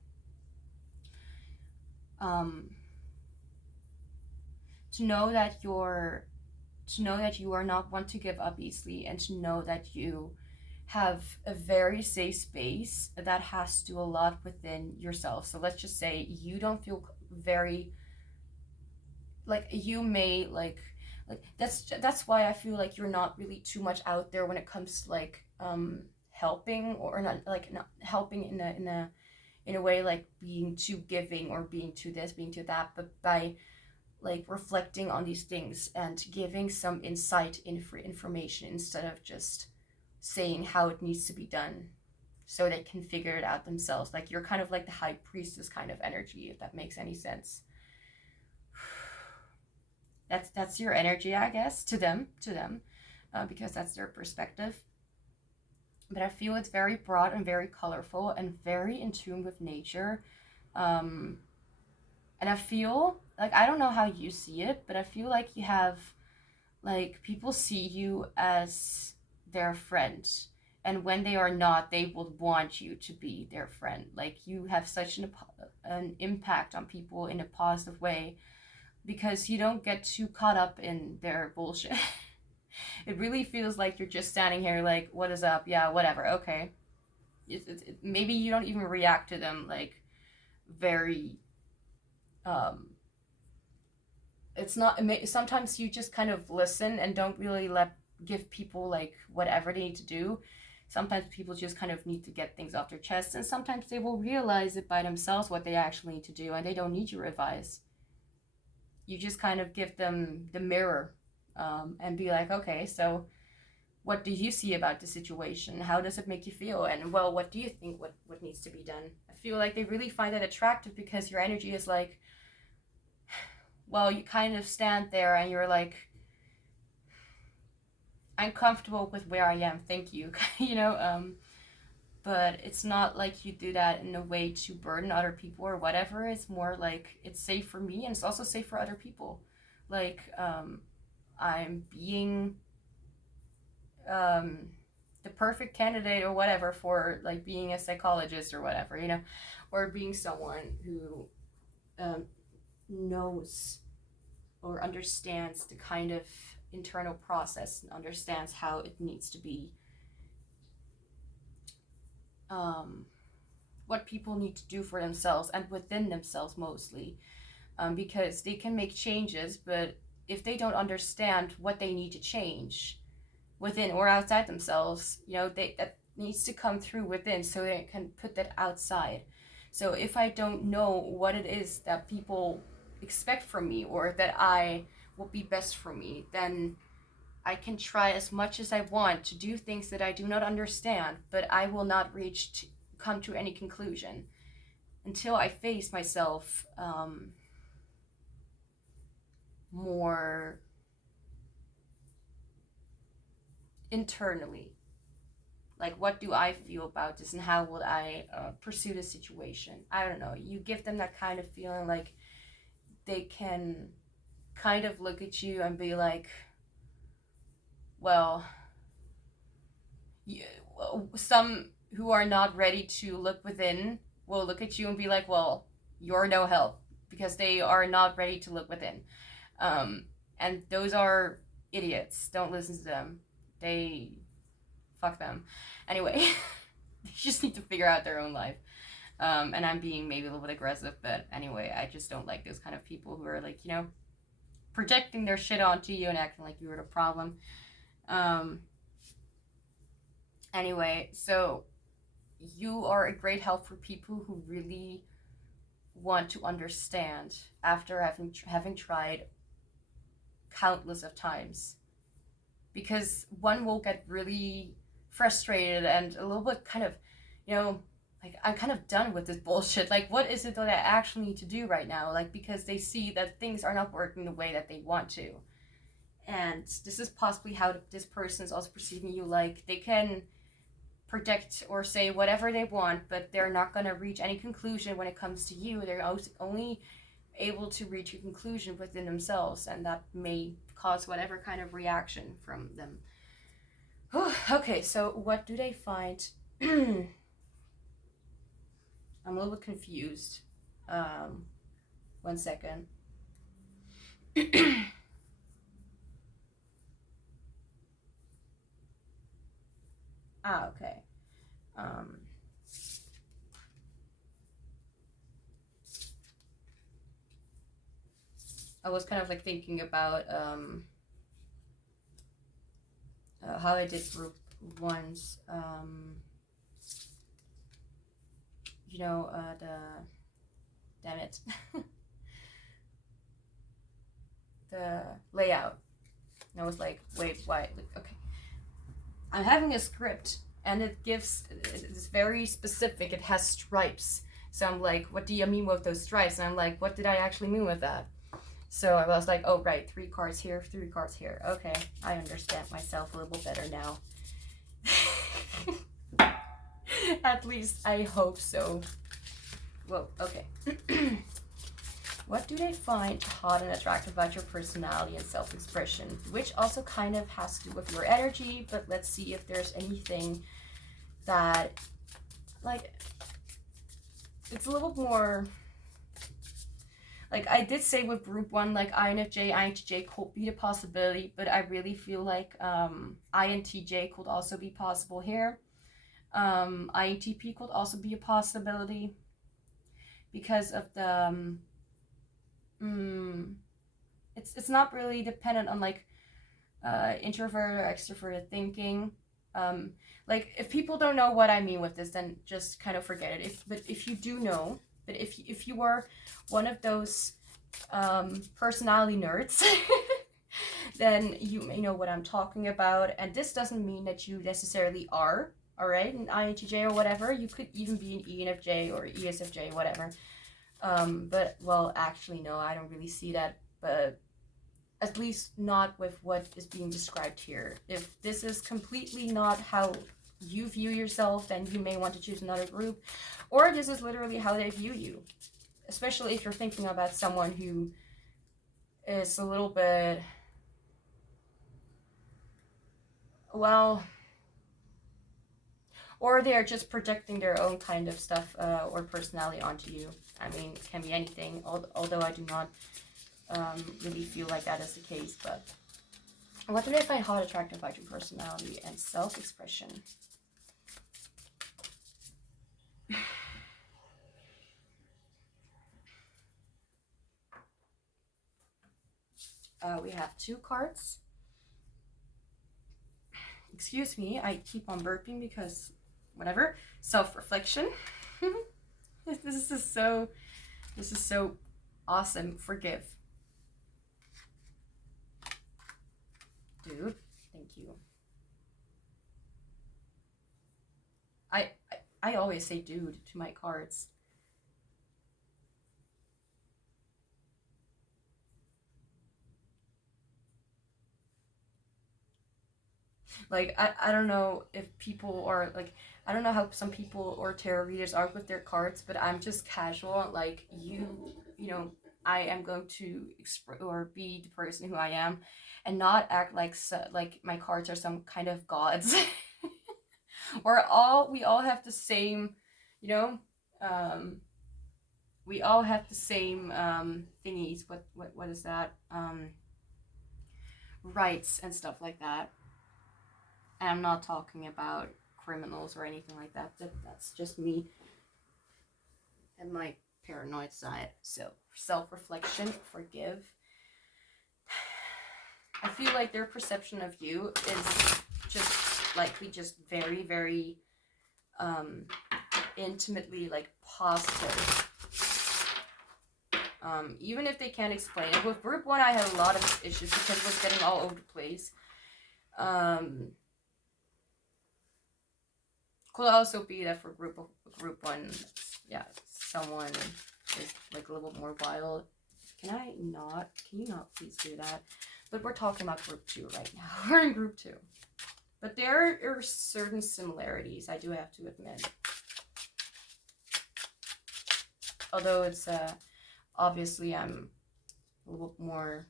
To know that you are not one to give up easily, and to know that you have a very safe space that has to do a lot within yourself. So let's just say you don't feel very like you may like that's why I feel like you're not really too much out there when it comes to like helping, or not helping in a way like being too giving or being too this, being too that, but by like reflecting on these things and giving some insight information instead of just saying how it needs to be done so they can figure it out themselves. Like you're kind of like the high priestess kind of energy, if that makes any sense. That's your energy, I guess, to them, because that's their perspective. But I feel it's very broad and very colorful and very in tune with nature. And I feel like, I don't know how you see it, but I feel like you have, like, people see you as their friend. And when they are not, they will want you to be their friend. Like, you have such an impact on people in a positive way, because you don't get too caught up in their bullshit. It really feels like you're just standing here like, what is up? Yeah, whatever, okay. Maybe you don't even react to them like very it's not, sometimes you just kind of listen and don't really give people like whatever they need to do. Sometimes people just kind of need to get things off their chest, and sometimes they will realize it by themselves what they actually need to do, and they don't need your advice. You just kind of give them the mirror, and be like, okay, so what do you see about the situation? How does it make you feel? And well, what do you think what needs to be done? I feel like they really find that attractive because your energy is like, well, you kind of stand there and you're like, I'm comfortable with where I am, thank you. You know, but it's not like you do that in a way to burden other people or whatever. It's more like it's safe for me, and it's also safe for other people. Like, I'm being the perfect candidate or whatever for like being a psychologist or whatever, you know, or being someone who knows or understands the kind of internal process and understands how it needs to be, what people need to do for themselves and within themselves mostly, because they can make changes, but if they don't understand what they need to change within or outside themselves, you know, that needs to come through within so they can put that outside. So if I don't know what it is that people expect from me or that I will be best for me, then I can try as much as I want to do things that I do not understand, but I will not come to any conclusion until I face myself more internally. Like, what do I feel about this and how would I pursue the situation? I don't know. You give them that kind of feeling like they can kind of look at you and be like, well, some who are not ready to look within will look at you and be like, well, you're no help, because they are not ready to look within. And those are idiots. Don't listen to them. Fuck them. Anyway, they just need to figure out their own life. And I'm being maybe a little bit aggressive, but anyway, I just don't like those kind of people who are like, you know, projecting their shit onto you and acting like you're the problem. Anyway, so you are a great help for people who really want to understand after having tried countless of times, because one will get really frustrated and a little bit kind of, you know, like, I'm kind of done with this bullshit. Like, what is it that I actually need to do right now? Like, because they see that things are not working the way that they want to. And this is possibly how this person is also perceiving you. Like, they can project or say whatever they want, but they're not going to reach any conclusion when it comes to you. They're only able to reach a conclusion within themselves, and that may cause whatever kind of reaction from them. Okay, so what do they find? I'm a little bit confused. 1 second. Okay. I was kind of like thinking about how I did group ones. You know, damn it. The layout. And I was like, wait, why? Like, okay. I'm having a script and it's very specific. It has stripes. So I'm like, what do you mean with those stripes? And I'm like, what did I actually mean with that? So I was like, oh, right, 3 cards here, 3 cards here. Okay, I understand myself a little better now. At least I hope so. Whoa, okay. What do they find hot and attractive about your personality and self-expression? Which also kind of has to do with your energy, but let's see if there's anything that, like, it's a little more, like I did say with group 1, like INFJ, INTJ could be the possibility, but I really feel like INTJ could also be possible here. INTP could also be a possibility because of the it's not really dependent on like introvert or extroverted thinking. Like, if people don't know what I mean with this, then just kind of forget it. But if you do know, but if you are one of those personality nerds, then you may know what I'm talking about. And this doesn't mean that you necessarily are, all right, an INTJ or whatever. You could even be an ENFJ or ESFJ, whatever. But, well, actually, no, I don't really see that, but at least not with what is being described here. If this is completely not how you view yourself, then you may want to choose another group, or this is literally how they view you, especially if you're thinking about someone who is a little bit, well, or they're just projecting their own kind of stuff or personality onto you. I mean, it can be anything, although I do not really feel like that is the case. But what do they find hot, attractive about your personality and self-expression? We have 2 cards. Excuse me, I keep on burping because whatever. Self-reflection. This is so awesome. Forgive. Dude, thank you. I always say dude to my cards. Like, I don't know if people are like, I don't know how some people or tarot readers are with their cards, but I'm just casual. Like, you know, I am going to express or be the person who I am, and not act like like my cards are some kind of gods. We all have the same, you know, we all have the same thingies. What is that? Rights and stuff like that. And I'm not talking about criminals or anything like that. That's just me and my paranoid side. So self-reflection, forgive. I feel like their perception of you is just likely just very, very intimately like positive. Even if they can't explain it. With group 1, I had a lot of issues because it was getting all over the place. Could also be that for group 1, yeah, someone is like a little more wild. Can you not please do that? But we're talking about group 2 right now. We're in group 2. But there are certain similarities, I do have to admit. Although it's, obviously I'm a little more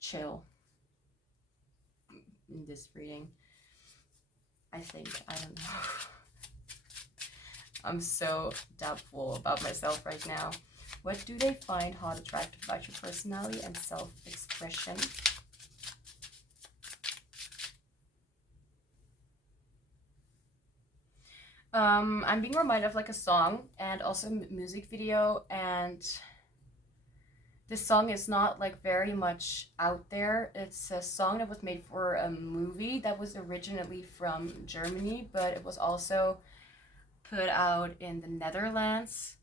chill in this reading. I think, I don't know. I'm so doubtful about myself right now. What do they find hot, attractive about your personality and self-expression? I'm being reminded of like a song and also a music video, and this song is not like very much out there. It's a song that was made for a movie that was originally from Germany, but it was also put out in the Netherlands.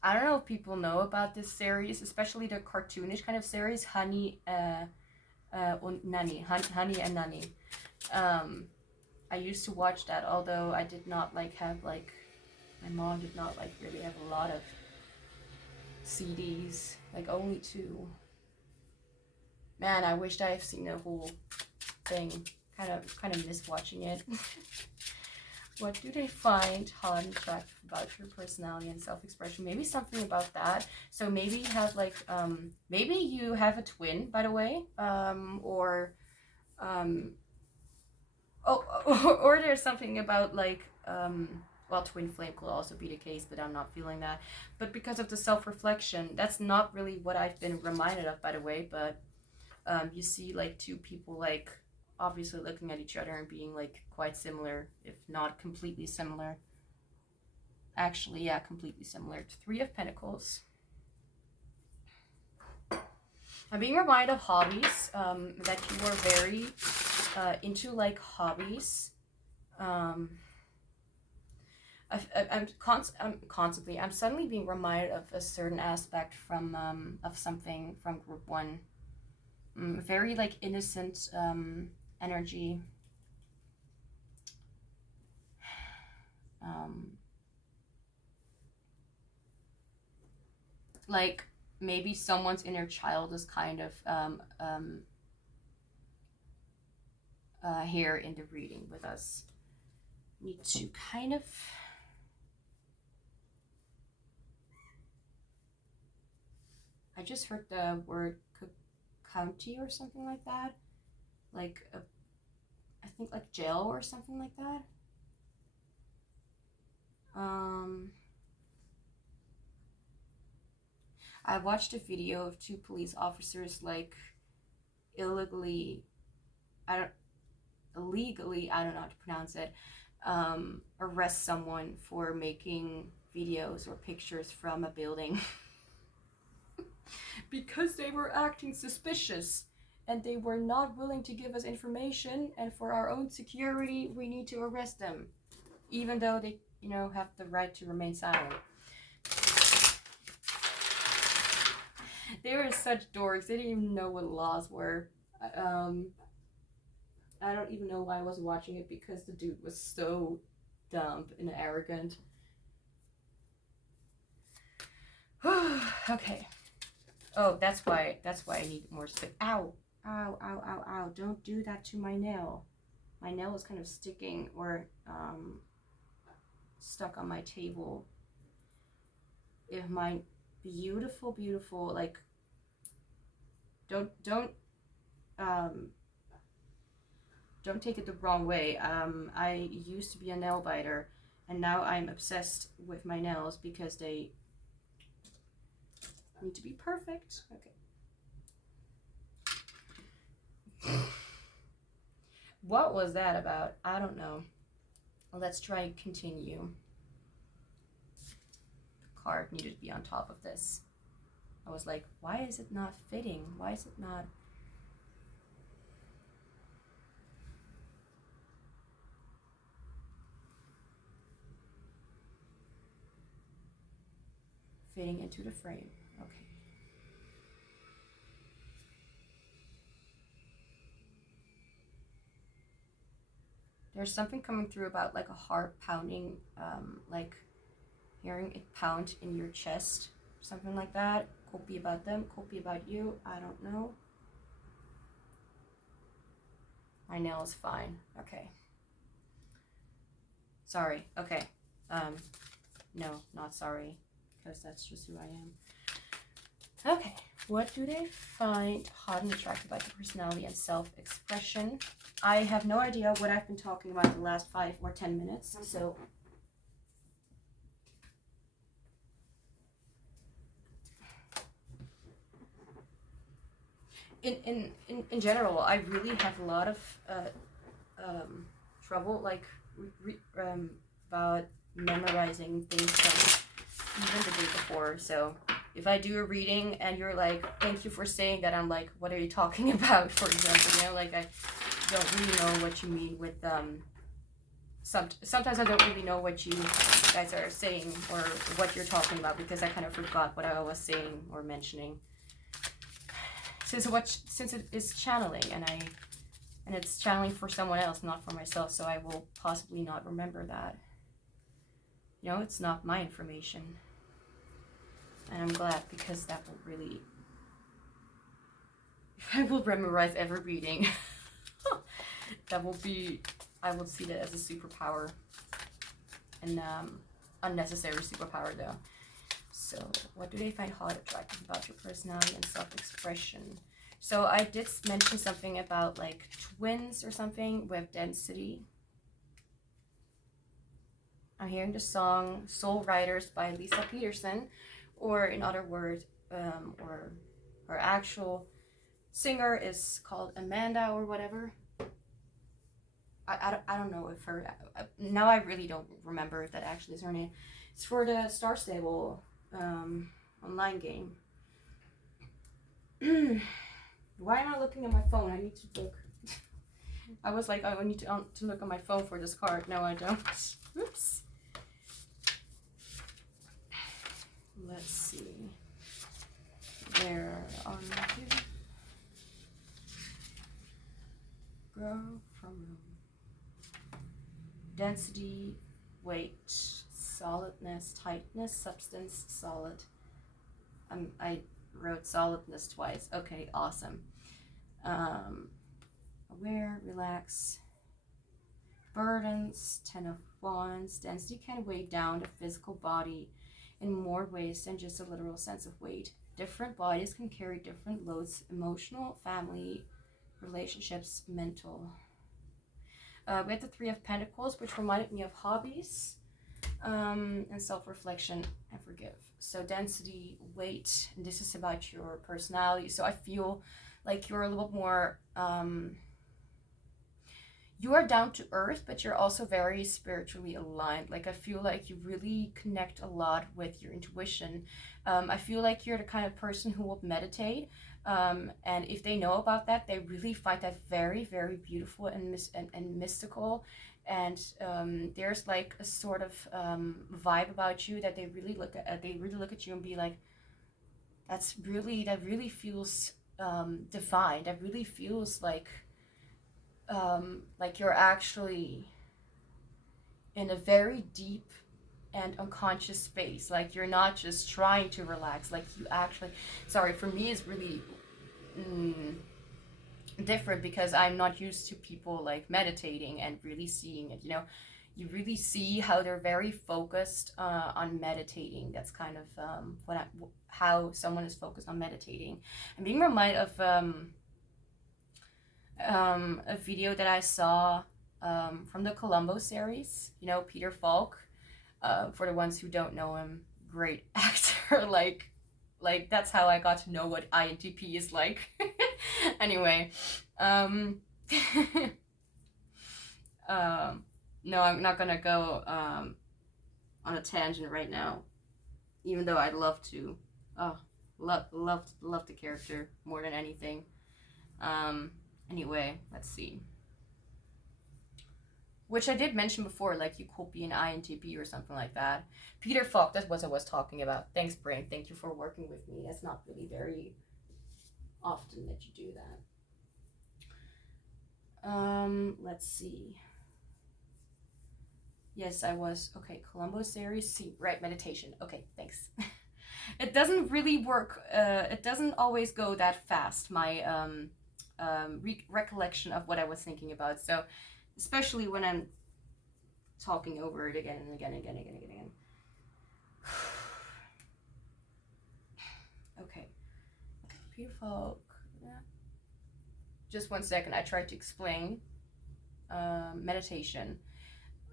I don't know if people know about this series, especially the cartoonish kind of series, Honey and Nanny. Honey and Nanny. I used to watch that, although I did not like have like, my mom did not like really have a lot of CDs, like only 2. Man, I wished I have seen the whole thing. Kind of miss watching it. What do they find hot and attractive about your personality and self-expression? Maybe something about that. So maybe you have like, maybe you have a twin, by the way, or there's something about like, well, twin flame could also be the case, but I'm not feeling that. But because of the self-reflection, that's not really what I've been reminded of, by the way, but you see like 2 people like obviously looking at each other and being like quite similar, if not completely similar. Actually, yeah, completely similar. 3 of Pentacles. I'm being reminded of hobbies, that you are very into like hobbies. I'm suddenly being reminded of a certain aspect from of something from group 1. Very like innocent energy. Like maybe someone's inner child is kind of here in the reading with us. Need to kind of I just heard the word county or something like that, like I think like jail or something like that. I watched a video of 2 police officers like illegally, I don't know how to pronounce it, arrest someone for making videos or pictures from a building because they were acting suspicious and they were not willing to give us information, and for our own security we need to arrest them even though they, you know, have the right to remain silent. They were such dorks. They didn't even know what laws were. I don't even know why I was watching it, because the dude was so dumb and arrogant. Okay. Oh, that's why I need more space. Ow. Ow, ow, ow, ow. Don't do that to my nail. My nail is kind of sticking or stuck on my table. If my beautiful, beautiful, like, don't take it the wrong way. I used to be a nail biter, and now I'm obsessed with my nails because they need to be perfect. Okay. What was that about? I don't know. Let's try continue. The card needed to be on top of this. I was like, why is it not fitting? Why is it not? Fitting into the frame. Okay. There's something coming through about like a heart pounding, like hearing it pound in your chest, something like that. Could be about them, could be about you, I don't know. My nail is fine. Okay. Sorry. Okay. No, not sorry, because that's just who I am. Okay. What do they find hot and attractive about your personality and self-expression? I have no idea what I've been talking about the last 5 or 10 minutes, so in general, I really have a lot of trouble, like, about memorizing things from even the day before. So if I do a reading and you're like, thank you for saying that, I'm like, what are you talking about, for example? You know, like, I don't really know what you mean with sometimes I don't really know what you guys are saying or what you're talking about, because I kind of forgot what I was saying or mentioning, since it is channeling, and it's channeling for someone else, not for myself, so I will possibly not remember that. You know, it's not my information, and I'm glad, because that will really, if I will memorize every reading, that will be, I will see that as a superpower, and unnecessary superpower though. So what do they find hot, attractive about your personality and self-expression? So I did mention something about like twins or something with density. I'm hearing the song Soul Riders by Lisa Peterson, or in other words, or her actual singer is called Amanda or whatever. I don't know if her, now I really don't remember if that actually is her name. It's for the Star Stable online game. Why am I looking at my phone? I need to look. I was like, I need to look at my phone for this card. No, I don't. Oops. Let's see. Where are you? Grow from room. Density, weight, solidness, tightness, substance, solid. I wrote solidness twice. Okay, awesome. Aware, relax. Burdens, 10 of Wands. Density can weigh down the physical body in more ways than just a literal sense of weight. Different bodies can carry different loads: emotional, family, relationships, mental. We had the 3 of Pentacles, which reminded me of hobbies, and self-reflection and forgive. So density, weight, and this is about your personality. So I feel like you're a little bit more, you are down to earth, but you're also very spiritually aligned. Like, I feel like you really connect a lot with your intuition. I feel like you're the kind of person who will meditate, and if they know about that, they really find that very, very beautiful and mystical. And there's like a sort of vibe about you that they really look at you and be like, that really feels divine. That really feels like you're actually in a very deep and unconscious space. Like you're not just trying to relax, like you actually, sorry, for me it's really different because I'm not used to people like meditating and really seeing it, you know. You really see how they're very focused on meditating. That's kind of how someone is focused on meditating. I'm being reminded of a video that I saw from the Columbo series, you know, Peter Falk. For the ones who don't know him, great actor. like that's how I got to know what INTP is like. Anyway, no, I'm not gonna go on a tangent right now, even though I'd love to. Oh, love the character more than anything. Anyway, let's see. Which I did mention before, like you could be an INTP or something like that. Peter Falk, that's what I was talking about. Thanks, Brain. Thank you for working with me. That's not really very often that you do that. Let's see. Yes, I was. Okay, Columbo series. See, right, meditation. Okay, thanks. It doesn't really work. It doesn't always go that fast, my recollection of what I was thinking about. So, especially when I'm talking over it again and again and again and again and again. Okay. Peter Falk. Yeah. Just 1 second. I tried to explain meditation.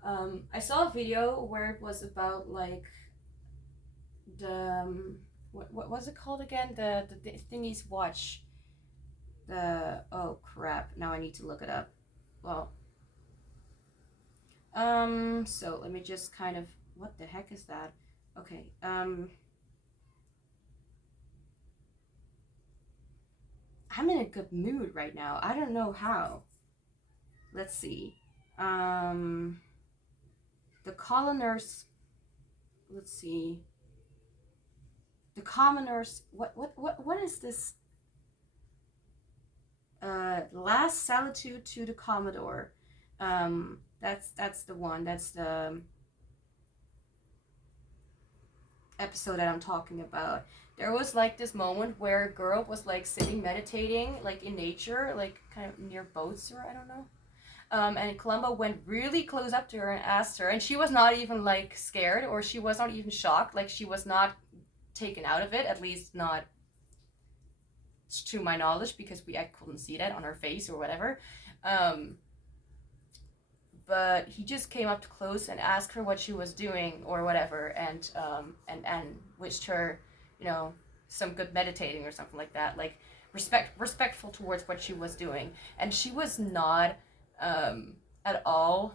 I saw a video where it was about like the what was it called again? The thingies watch. Oh crap! Now I need to look it up. Well. So let me just kind of, what the heck is that? Okay, I'm in a good mood right now. I don't know how. Let's see. The coloners, let's see. The commoners, what is this? Last Salitude to the Commodore. That's the one. That's the episode that I'm talking about. There was like this moment where a girl was like sitting meditating like in nature, like kind of near boats or I don't know. And Columbo went really close up to her and asked her, and she was not even like scared or she was not even shocked. Like she was not taken out of it, at least not to my knowledge, because I couldn't see that on her face or whatever. But he just came up close and asked her what she was doing or whatever, and wished her, you know, some good meditating or something like that, like respectful towards what she was doing. And she was not at all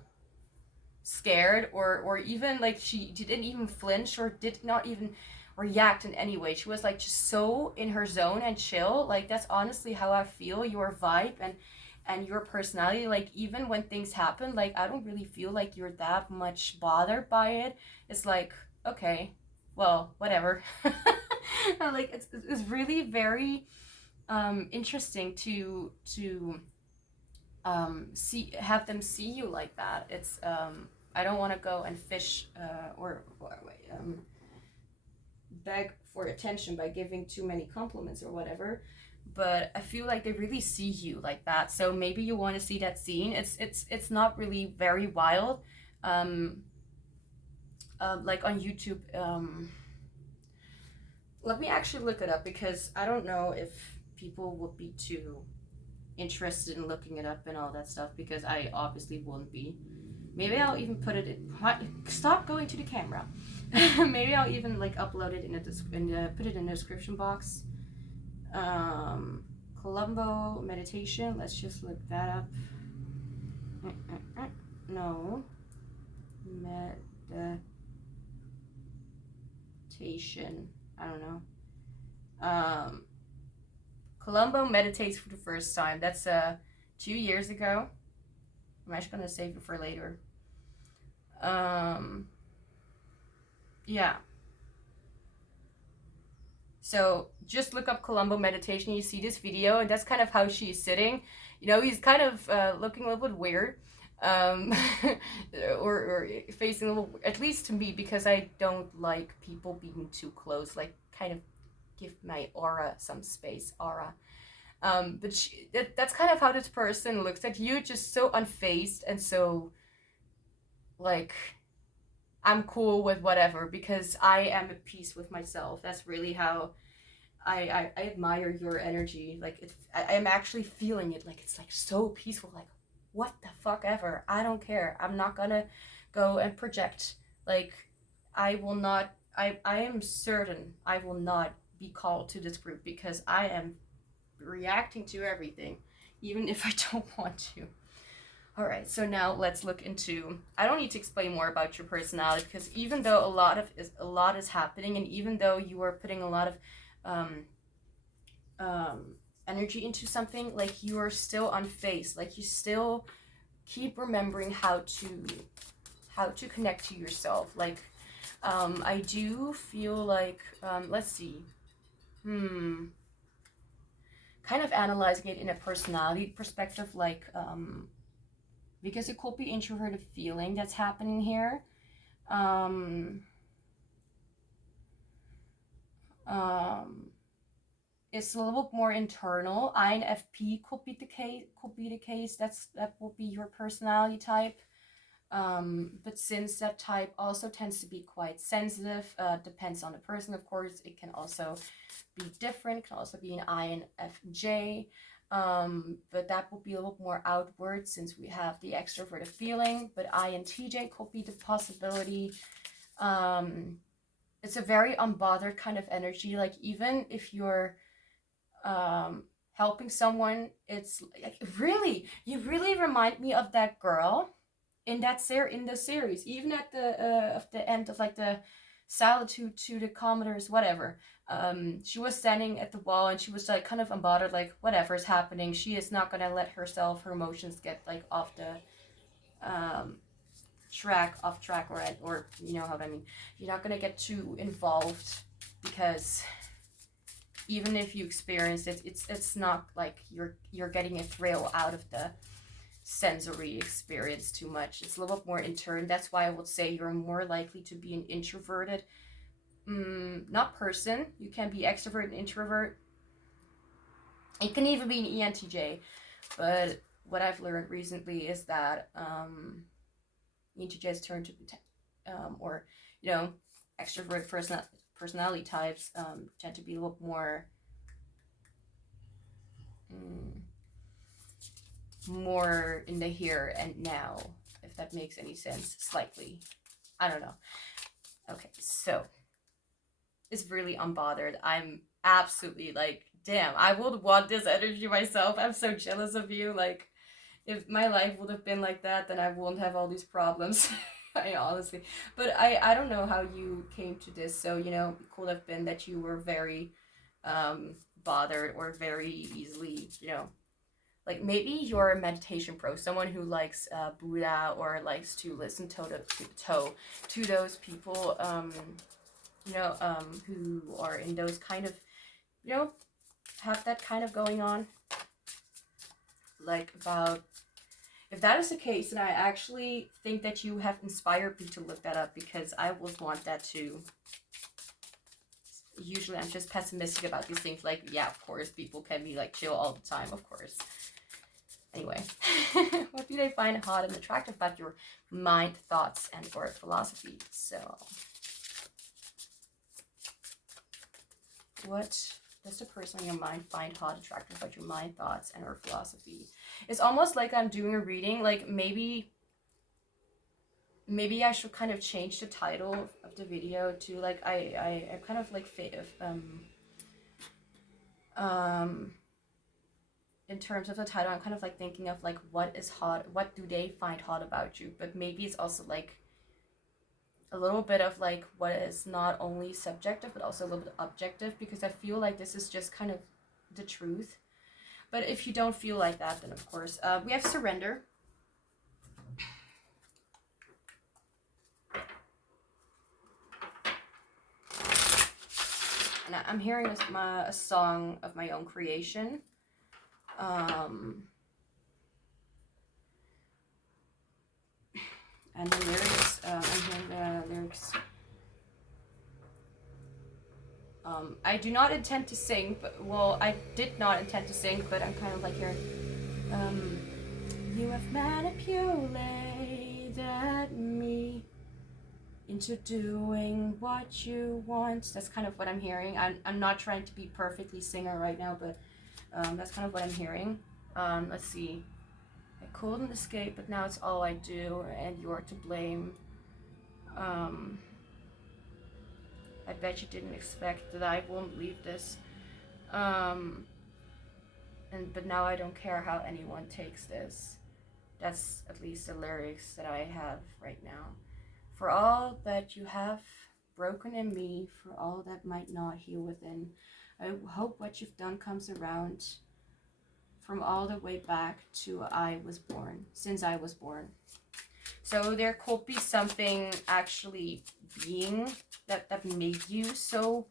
scared or even like she didn't even flinch or did not even react in any way. She was like just so in her zone and chill. Like that's honestly how I feel your vibe and your personality. Like even when things happen, like I don't really feel like you're that much bothered by it. It's like, okay, well, whatever. Like it's really very interesting to have them see you like that. It's I don't want to go and fish or beg for attention by giving too many compliments or whatever, but I feel like they really see you like that. So maybe you want to see that scene. It's not really very wild. Like on YouTube. Let me actually look it up because I don't know if people would be too interested in looking it up and all that stuff, because I obviously won't be. Maybe I'll even put it in. Stop going to the camera. Maybe I'll even like upload it put it in the description box. Columbo meditation. Let's just look that up. No. Meditation. I don't know. Columbo meditates for the first time. That's 2 years ago. I'm actually gonna save it for later. Yeah. So just look up Columbo meditation. You see this video, and that's kind of how she's sitting. You know, he's kind of looking a little bit weird. um, or facing a little, at least to me, because I don't like people being too close, like kind of give my aura some space, aura. But that's kind of how this person looks at you, just so unfazed and so like, I'm cool with whatever because I am at peace with myself. That's really how I admire your energy. Like I am actually feeling it. Like it's like so peaceful. Like what the fuck ever. I don't care. I'm not gonna go and project. Like I will not. I am certain I will not be called to this group because I am reacting to everything, even if I don't want to. All right, so now let's look into. I don't need to explain more about your personality because even though a lot is happening, and even though you are putting a lot of um, energy into something, like you are still unfazed. Like you still keep remembering how to connect to yourself. Like I do feel like let's see, kind of analyzing it in a personality perspective, like because it could be introverted feeling that's happening here. Um, um, it's a little bit more internal. INFP could be the case. Could be the case. That will be your personality type. But since that type also tends to be quite sensitive, depends on the person, of course. It can also be different. It can also be an INFJ. But that will be a little more outward since we have the extroverted feeling. But INTJ could be the possibility. It's a very unbothered kind of energy. Like even if you're helping someone, it's like really, you really remind me of that girl in the series, even at the end of like the Solitude to the Commodores, whatever. She was standing at the wall and she was like kind of unbothered, like whatever's happening, she is not gonna let her emotions get like off the um off track, or you know what I mean. You're not gonna get too involved because even if you experience it, it's not like you're getting a thrill out of the sensory experience too much. It's a little bit more internal. That's why I would say you're more likely to be an introverted, not person. You can be extrovert and introvert. It can even be an ENTJ. But what I've learned recently is that ENTJs turn to, or, you know, extrovert personality types tend to be a little more, more in the here and now, if that makes any sense, slightly. I don't know. Okay, so it's really unbothered. I'm absolutely like, damn, I would want this energy myself. I'm so jealous of you. Like, if my life would have been like that, then I wouldn't have all these problems. I honestly, but I don't know how you came to this. So you know, it could have been that you were very bothered or very easily, you know, like maybe you're a meditation pro, someone who likes Buddha or likes to listen to those people, you know, who are in those kind of, you know, have that kind of going on. Like about, if that is the case, then I actually think that you have inspired me to look that up because I would want that too. Usually I'm just pessimistic about these things. Like, yeah, of course, people can be like chill all the time, of course. Anyway, what do they find hot and attractive about your mind, thoughts, and or philosophy? So, what does the person in your mind find hot, attractive about your mind, thoughts, and or philosophy? It's almost like I'm doing a reading. Like maybe I should kind of change the title of the video to like I'm kind of like in terms of the title, I'm kind of like thinking of like what is hot, what do they find hot about you, but maybe it's also like a little bit of like what is not only subjective but also a little bit objective, because I feel like this is just kind of the truth. But if you don't feel like that, then of course we have surrender. And I'm hearing a song of my own creation. And the lyrics, I'm hearing the lyrics. I do not intend to sing, but, well, I did not intend to sing, but I'm kind of like hearing, you have manipulated me into doing what you want. That's kind of what I'm hearing. I'm not trying to be perfectly singer right now, but that's kind of what I'm hearing. Let's see. I couldn't escape, but now it's all I do, and you're to blame. I bet you didn't expect that I won't leave this. But now I don't care how anyone takes this. That's at least the lyrics that I have right now. For all that you have broken in me, for all that might not heal within, I hope what you've done comes around from all the way back to since I was born. So there could be something actually being that made you so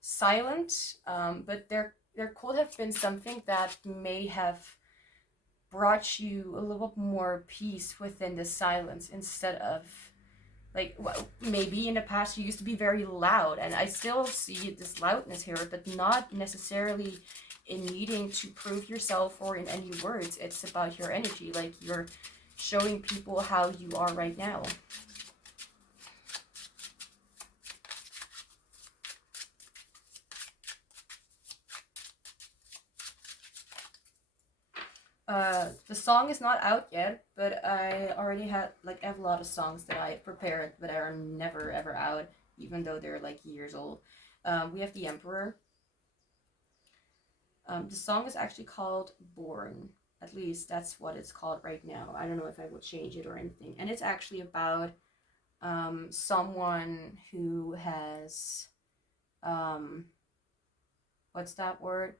silent, but there could have been something that may have brought you a little more peace within the silence, instead of, like, maybe in the past you used to be very loud, and I still see this loudness here, but not necessarily in needing to prove yourself or in any words. It's about your energy, like you're showing people how you are right now. The song is not out yet, but I already have a lot of songs that I prepared that are never ever out, even though they're like years old. We have The Emperor. The song is actually called Born. At least that's what it's called right now. I don't know if I would change it or anything. And it's actually about someone who has what's that word?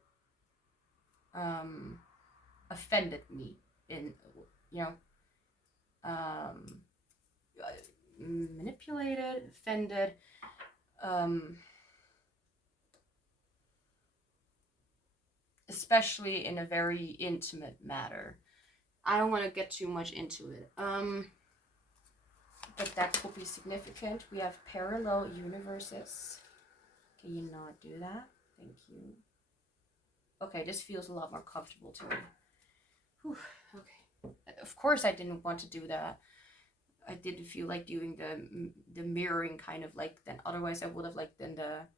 Offended me in, manipulated, offended, especially in a very intimate matter. I don't want to get too much into it, but that could be significant. We have parallel universes. Can you not do that? Thank you. Okay, this feels a lot more comfortable to me. Whew, okay. Of course I didn't want to do that. I didn't feel like doing the mirroring kind of like, then otherwise I would have like done the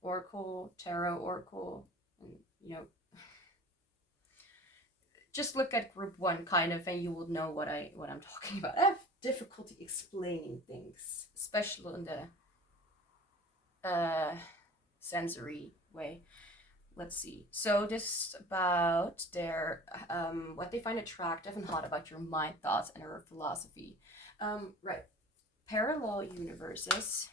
Oracle, Tarot Oracle, and just look at group 1 kind of, and you will know what I'm talking about. I have difficulty explaining things, especially in the sensory way. Let's see. So this is about their what they find attractive and hot about your mind, thoughts, and your philosophy. Right. Parallel universes.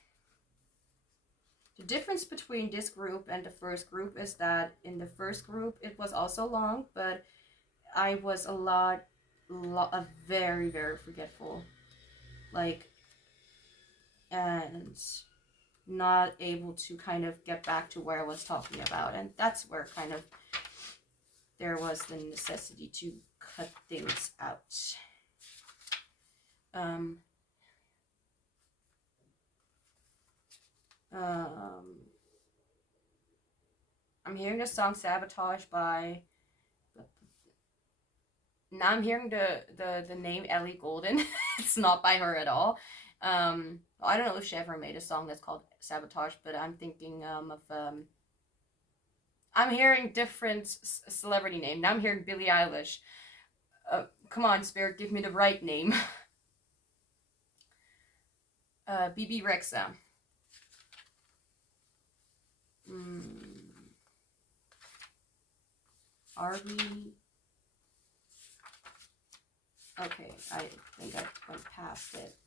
The difference between this group and the first group is that in the first group it was also long, but I was very, very forgetful, like, and not able to kind of get back to where I was talking about, and that's where kind of there was the necessity to cut things out. I'm hearing the song Sabotage by, now I'm hearing the name Ellie Goulding. It's not by her at all. I don't know if she ever made a song that's called Sabotage, but I'm thinking of I'm hearing different celebrity name. Now I'm hearing Billie Eilish. Come on, Spirit, give me the right name. BB Rexa. Are we? Okay, I think I went past it.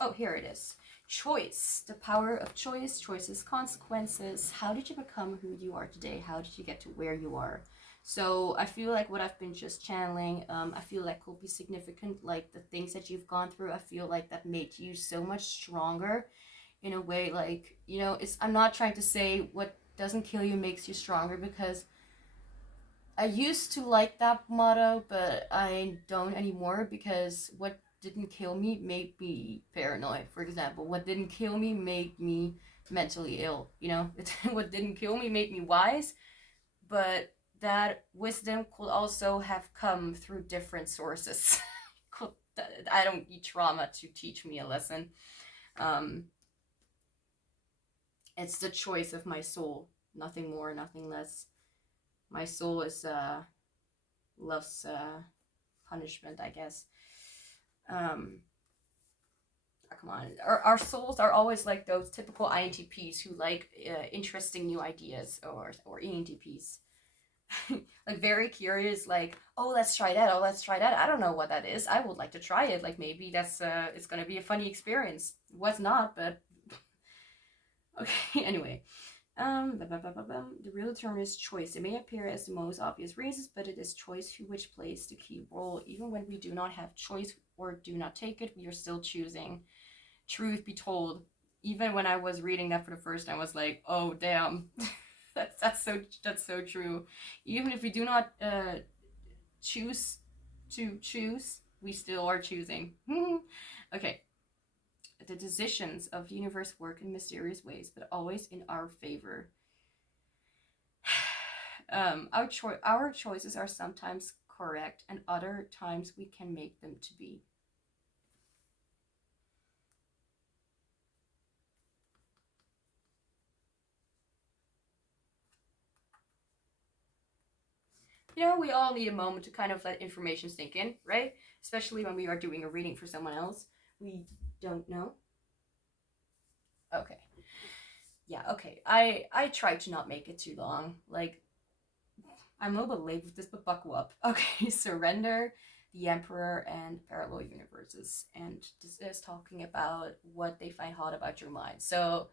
Oh, here it is. Choice. The power of choice. Choices, consequences. How did you become who you are today? How did you get to where you are? So I feel like what I've been just channeling, I feel like could be significant. Like the things that you've gone through, I feel like that made you so much stronger in a way. Like, I'm not trying to say what doesn't kill you makes you stronger, because I used to like that motto, but I don't anymore, because what didn't kill me made me paranoid, for example. What didn't kill me made me mentally ill, you know? What didn't kill me made me wise, but that wisdom could also have come through different sources. I don't need trauma to teach me a lesson. It's the choice of my soul, nothing more, nothing less. My soul is loves punishment, I guess. Come on, our souls are always like those typical INTPs who like interesting new ideas, or ENTPs. Like very curious, like, oh, let's try that, oh, let's try that. I don't know what that is, I would like to try it, like maybe that's it's gonna be a funny experience. Was not, but okay. Anyway, the real term is choice. It may appear as the most obvious reasons, but it is choice which plays the key role. Even when we do not have choice or do not take it, we are still choosing. Truth be told, even when I was reading that for the first time, I was like, oh damn. that's so true. Even if we do not choose to choose, we still are choosing. Okay. The decisions of the universe work in mysterious ways, but always in our favor. Our choices are sometimes correct, and other times we can make them to be. You know, we all need a moment to kind of let information sink in, right? Especially when we are doing a reading for someone else we don't know. Okay. Yeah, okay. I tried to not make it too long. Like, I'm a little bit late with this, but buckle up. Okay, Surrender, the Emperor, and Parallel Universes. And this is talking about what they find hot about your mind. So,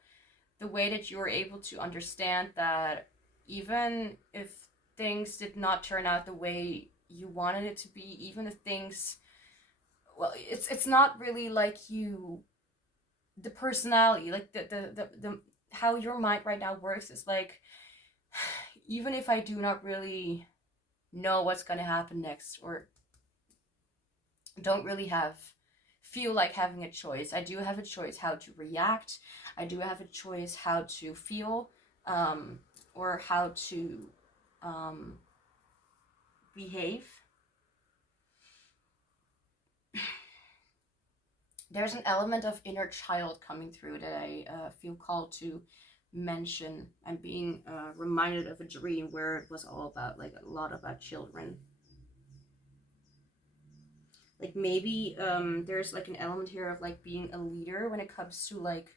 the way that you're able to understand that even if things did not turn out the way you wanted it to be, even if things, well, it's not really like you, the personality, like the how your mind right now works is like, even if I do not really know what's going to happen next, or don't really feel like having a choice, I do have a choice how to react. I do have a choice how to feel, or how to behave. There's an element of inner child coming through that I feel called to mention. I'm being reminded of a dream where it was all about, like, a lot about children. Like, maybe there's like an element here of like being a leader when it comes to like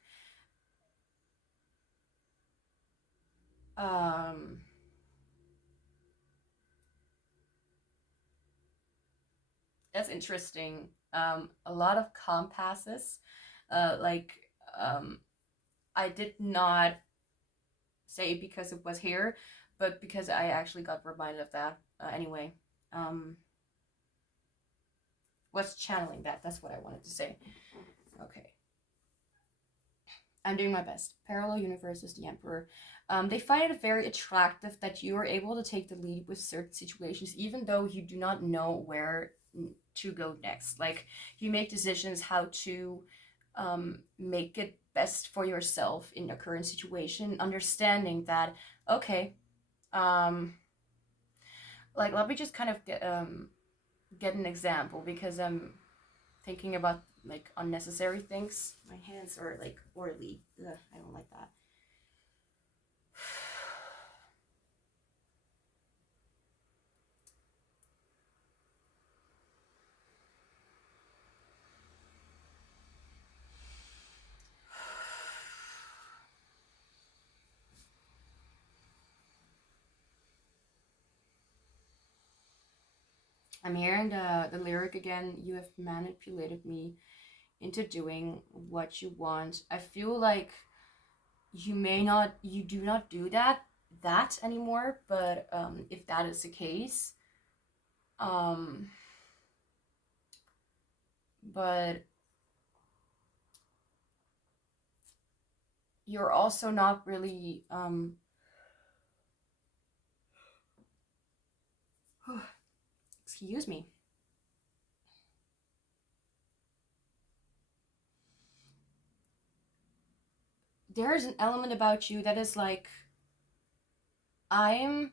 that's interesting. A lot of compasses. Like, I did not say because it was here, but because I actually got reminded of that. Anyway, was channeling that. That's what I wanted to say. Okay. I'm doing my best. Parallel Universe is the Emperor. They find it very attractive that you are able to take the lead with certain situations, even though you do not know where to go next. Like, you make decisions how to make it best for yourself in the current situation, understanding that, okay, like, let me just kind of get an example, because I'm thinking about like unnecessary things. My hands are like oily. Ugh, I don't like that. I'm hearing the lyric again. You have manipulated me into doing what you want. I feel like you do not do that anymore, but if that is the case, but you're also not really excuse me. there's an element about you that is like, I'm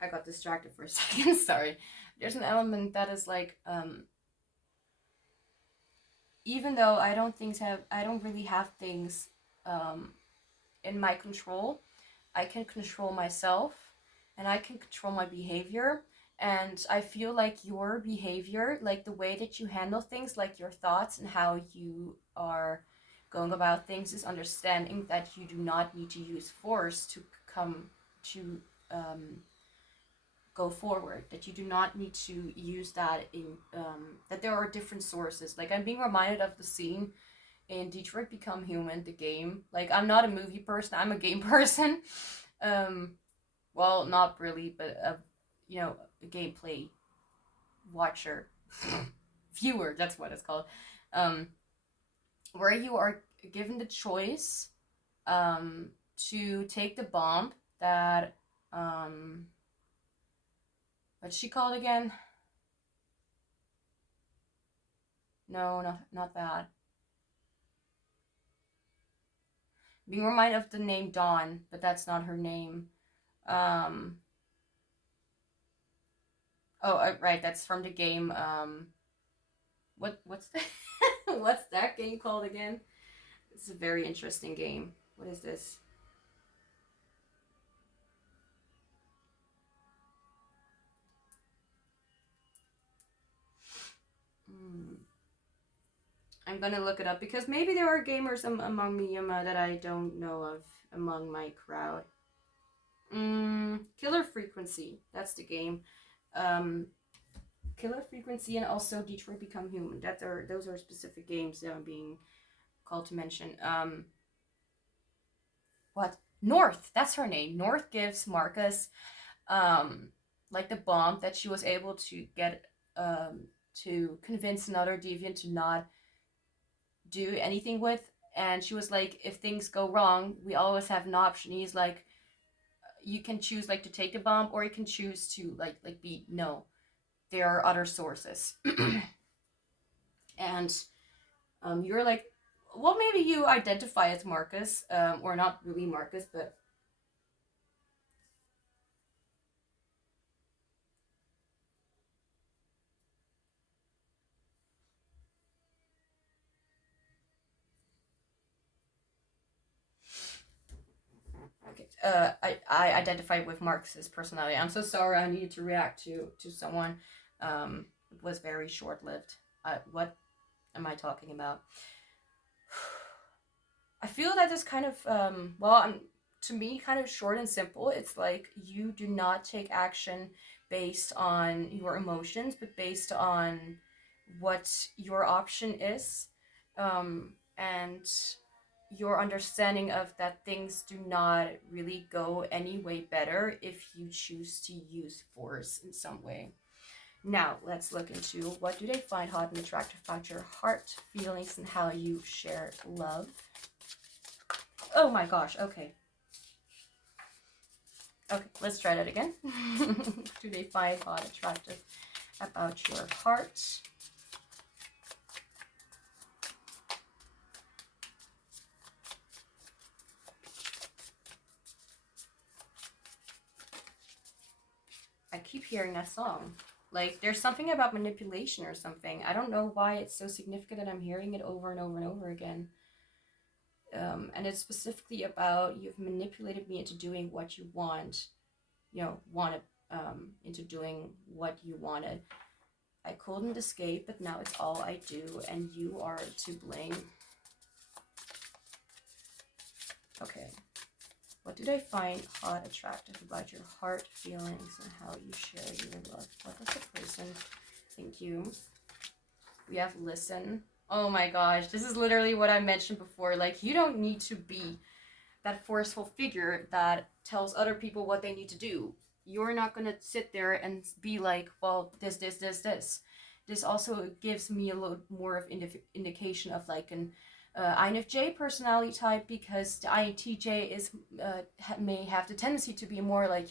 I got distracted for a second, sorry. There's an element that is like, even though I don't really have things in my control, I can control myself and I can control my behavior. And I feel like your behavior, like the way that you handle things, like your thoughts and how you are going about things, is understanding that you do not need to use force to come to go forward, that you do not need to use that in that there are different sources. Like, I'm being reminded of the scene in Detroit Become Human, the game. Like, I'm not a movie person, I'm a game person. Well, not really, but a gameplay watcher. Viewer, that's what it's called. um where you are given the choice to take the bomb that what's she called again? No, not that. Being reminded of the name Dawn, but that's not her name. Um, right, that's from the game. What's that? What's that game called again? It's a very interesting game. What is this? I'm gonna look it up because maybe there are gamers among me that I don't know of among my crowd. Killer Frequency. That's the game. Killer Frequency and also Detroit Become Human. Those are specific games that I'm being called to mention. What? North. That's her name. North gives Marcus like the bomb that she was able to get to convince another deviant to not do anything with. And she was like, if things go wrong, we always have an option. He's like, you can choose like to take the bomb, or you can choose to like be no. There are other sources. And you're like, well, maybe you identify as Marcus, or not really Marcus, but okay. I identify with Marcus's personality. I'm so sorry. I needed to react to someone. It was very short lived. What am I talking about? I feel that this kind of to me, kind of short and simple. It's like you do not take action based on your emotions, but based on what your option is, and your understanding of that things do not really go any way better if you choose to use force in some way. Now, let's look into what do they find hot and attractive about your heart, feelings, and how you share love. Oh my gosh, okay. Okay, let's try that again. Do they find hot, attractive about your heart? I keep hearing that song. Like, there's something about manipulation or something. I don't know why it's so significant that I'm hearing it over and over and over again. And it's specifically about you've manipulated me into doing what you want. Into doing what you wanted. I couldn't escape, but now it's all I do, and you are to blame. Okay. What do they find hot, attractive about your heart, feelings, and how you share your love? What does the person think you? We have listen. Oh my gosh, this is literally what I mentioned before. Like, you don't need to be that forceful figure that tells other people what they need to do. You're not gonna sit there and be like, well, this. This also gives me a little more of indication of like an INFJ personality type, because the INTJ is may have the tendency to be more like,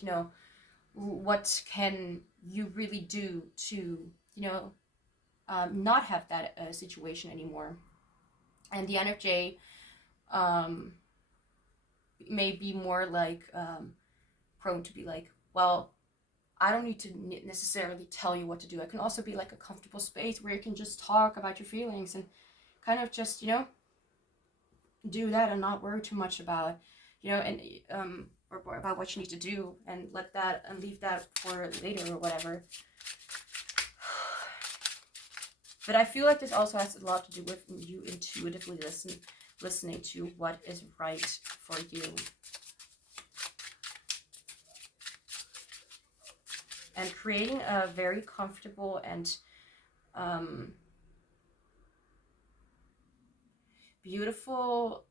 what can you really do to, not have that situation anymore. And the NFJ may be more like prone to be like, well, I don't need to necessarily tell you what to do. I can also be like a comfortable space where you can just talk about your feelings and kind of just, you know, do that and not worry too much about, you know, and or about what you need to do, and let that and leave that for later or whatever. But I feel like this also has a lot to do with you intuitively listening to what is right for you. And creating a very comfortable and beautiful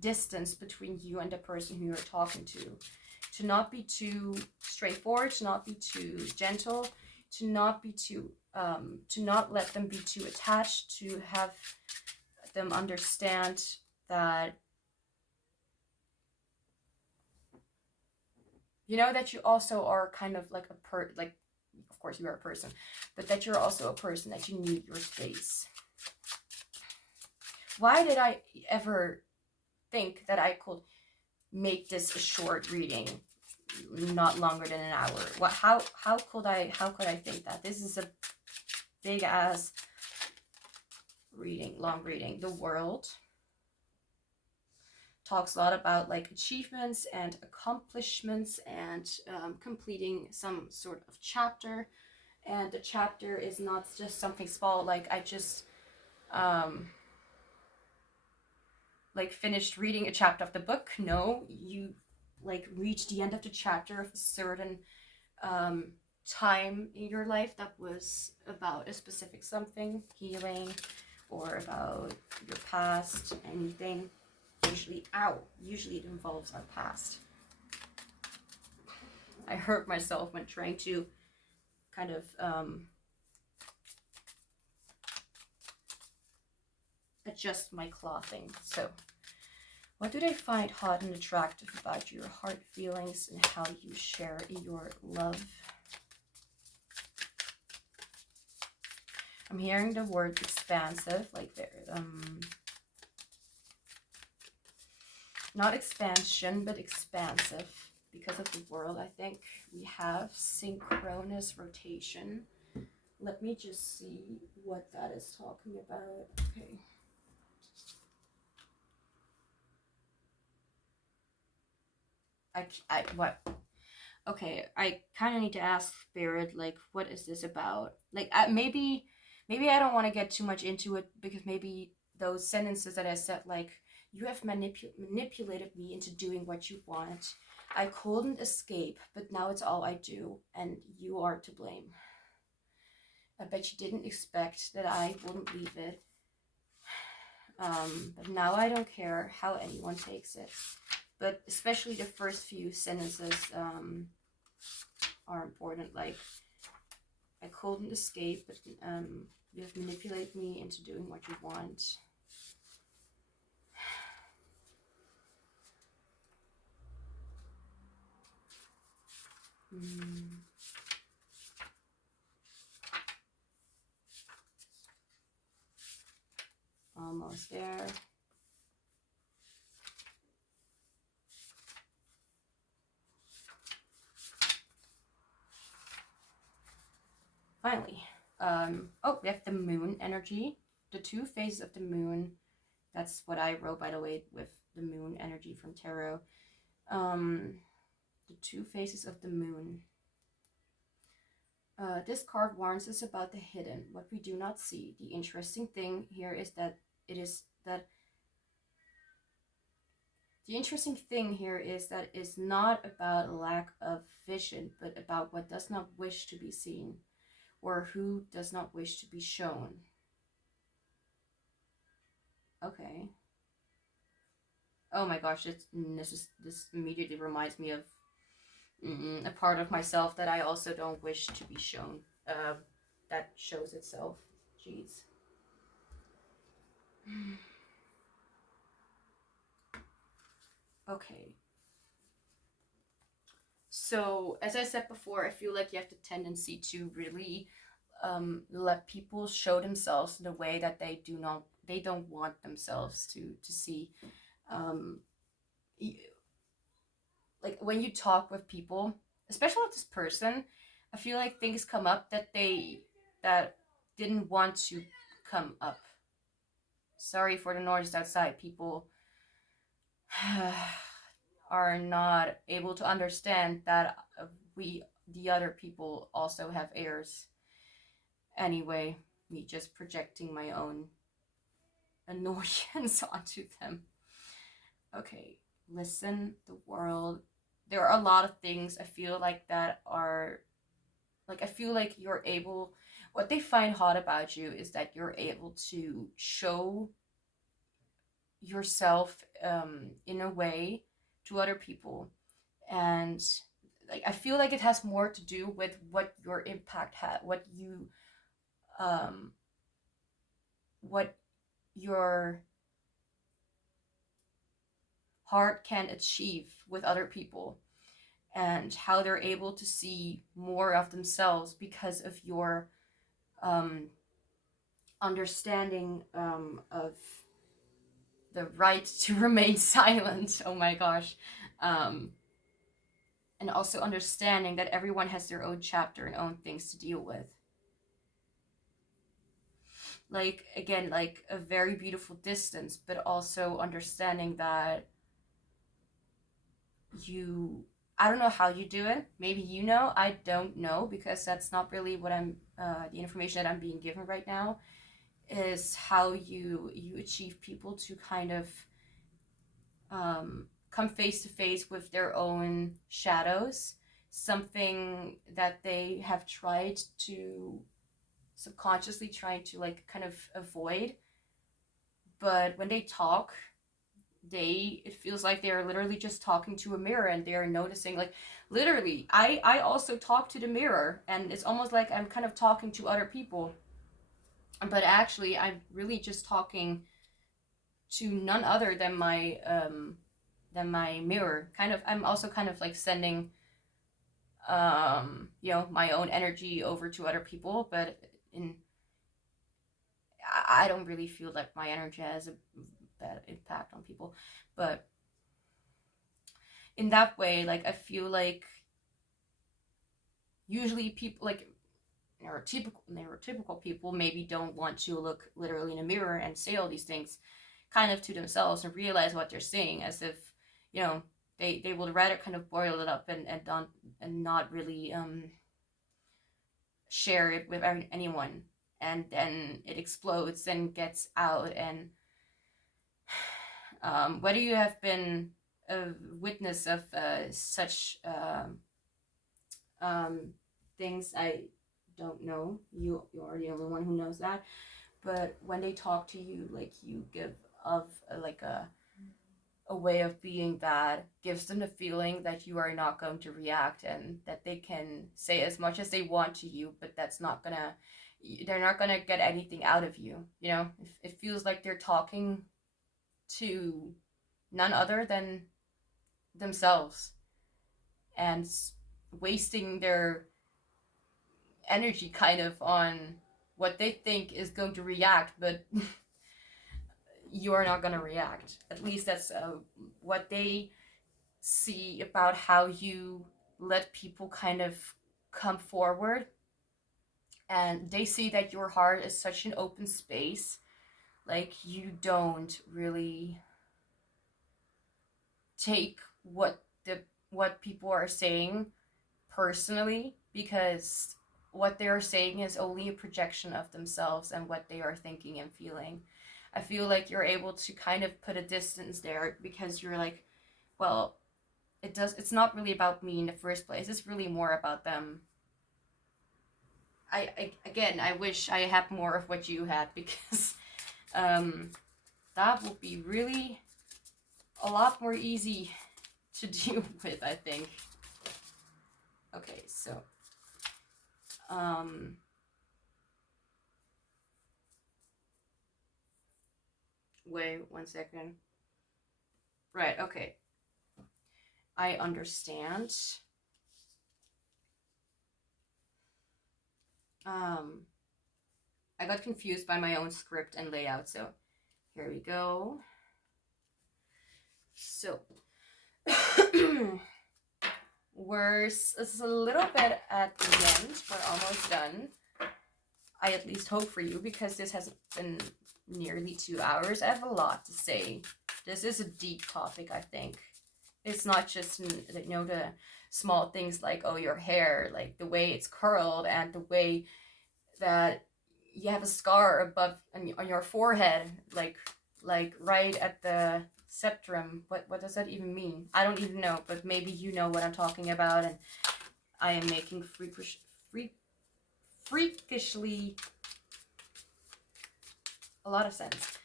distance between you and the person who you're talking to not be too straightforward, to not be too gentle, to not be too to not let them be too attached, to have them understand that, you know, that you also are kind of like like, of course you are a person, but that you're also a person, that you need your space. Why did I ever think that I could make this a short reading, not longer than an hour? What? How could I think that? This is a big ass reading, long reading. The World talks a lot about like achievements and accomplishments and completing some sort of chapter. And the chapter is not just something small, like I just like finished reading a chapter of the book. No, you like reach the end of the chapter of a certain time in your life that was about a specific something, healing, or about your past, anything. Usually it involves our past. I hurt myself when trying to kind of adjust my clothing. So what do they find hot and attractive about your heart feelings and how you share your love? I'm hearing the word expansive, like not expansion, but expansive. Because of the World, I think we have synchronous rotation. Let me just see what that is talking about. Okay. What? Okay, I kind of need to ask Spirit, like, what is this about? Like, maybe I don't want to get too much into it, because maybe those sentences that I said, like, you have manipulated me into doing what you want. I couldn't escape, but now it's all I do, and you are to blame. I bet you didn't expect that I wouldn't leave it. But now I don't care how anyone takes it. But especially the first few sentences are important. Like, I couldn't escape, but you have manipulated me into doing what you want. Almost there. Finally, oh, we have the Moon energy, the two phases of the Moon. That's what I wrote, by the way, with the Moon energy from tarot. The two phases of the Moon. This card warns us about the hidden, what we do not see. The interesting thing here is that it's not about a lack of vision, but about what does not wish to be seen, or who does not wish to be shown. Okay. Oh my gosh, this immediately reminds me of a part of myself that I also don't wish to be shown. That shows itself. Jeez. Okay. So, as I said before, I feel like you have the tendency to really let people show themselves in a way that they don't want themselves to see. um, like when you talk with people, especially with this person, I feel like things come up that that didn't want to come up. Sorry for the noise outside. People are not able to understand that we, the other people, also have airs. Anyway, me just projecting my own annoyance onto them. Okay, listen, the world. There are a lot of things I feel like that are like, I feel like you're able, what they find hot about you is that you're able to show yourself in a way to other people. And like, I feel like it has more to do with what your impact had, um what your heart can achieve with other people, and how they're able to see more of themselves because of your understanding of the right to remain silent. Oh my gosh. And also understanding that everyone has their own chapter and own things to deal with. Like, again, like a very beautiful distance, but also understanding that I don't know how you do it. Maybe you know, I don't know, because that's not really what the information that I'm being given right now, is how you achieve people to kind of come face to face with their own shadows, something that they have tried to subconsciously trying to like kind of avoid. But when they talk, it feels like they're literally just talking to a mirror, and they're noticing, like, literally, I also talk to the mirror, and it's almost like I'm kind of talking to other people, but actually I'm really just talking to none other than my mirror. Kind of, I'm also kind of like sending my own energy over to other people, but I don't really feel like my energy has a bad impact on people. But in that way, like, I feel like usually people, like neurotypical people, maybe don't want to look literally in a mirror and say all these things kind of to themselves and realize what they're saying, as if, they would rather kind of boil it up and not really share it with anyone, and then it explodes and gets out. And whether you have been a witness of such things, I don't know. You are the only one who knows that. But when they talk to you, like, you give of like a way of being that gives them the feeling that you are not going to react, and that they can say as much as they want to you, but they're not gonna get anything out of you. It feels like they're talking to none other than themselves, and wasting their energy kind of on what they think is going to react, but you're not going to react. At least that's what they see about how you let people kind of come forward. And they see that your heart is such an open space. Like, you don't really take what people are saying personally, because what they are saying is only a projection of themselves and what they are thinking and feeling. I feel like you're able to kind of put a distance there, because you're like, well, it's not really about me in the first place. It's really more about them. Again, I wish I had more of what you had, because that would be really a lot more easy to deal with, I think. Okay, so wait 1 second. Right, okay. I understand. I got confused by my own script and layout, so here we go. So we're a little bit at the end. We're almost done. I at least hope for you, because this has been nearly 2 hours. I have a lot to say. This is a deep topic, I think. It's not just, you know, the small things like, oh, your hair, like the way it's curled and the way that you have a scar above on your forehead, like right at the septum. What does that even mean? I don't even know, but maybe you know what I'm talking about, and I am making freakishly a lot of sense.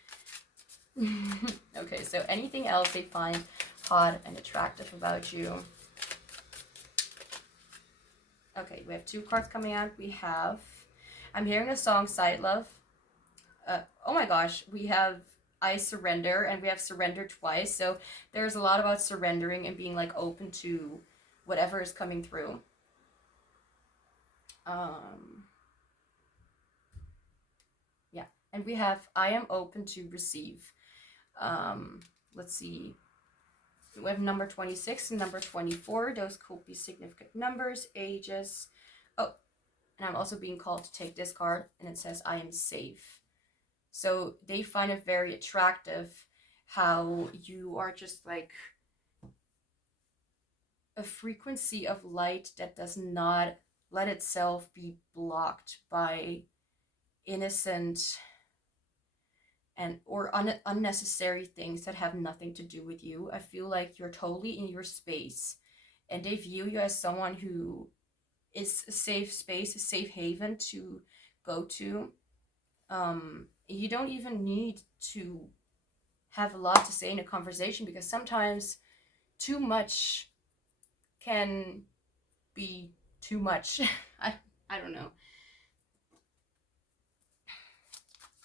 Okay, so anything else they find hot and attractive about you? Okay, we have 2 cards coming out. We have, I'm hearing the song Side Love. Oh my gosh, we have I Surrender, and we have Surrender twice. So there's a lot about surrendering and being like open to whatever is coming through. Yeah, and we have I am open to receive. Let's see. We have number 26 and number 24. Those could be significant numbers, ages. Oh, and I'm also being called to take this card, and it says I am safe. So they find it very attractive how you are just like a frequency of light that does not let itself be blocked by innocent and or unnecessary things that have nothing to do with you. I feel like you're totally in your space, and they view you as someone who is a safe space, a safe haven to go to. You don't even need to have a lot to say in a conversation, because sometimes too much can be too much. I don't know.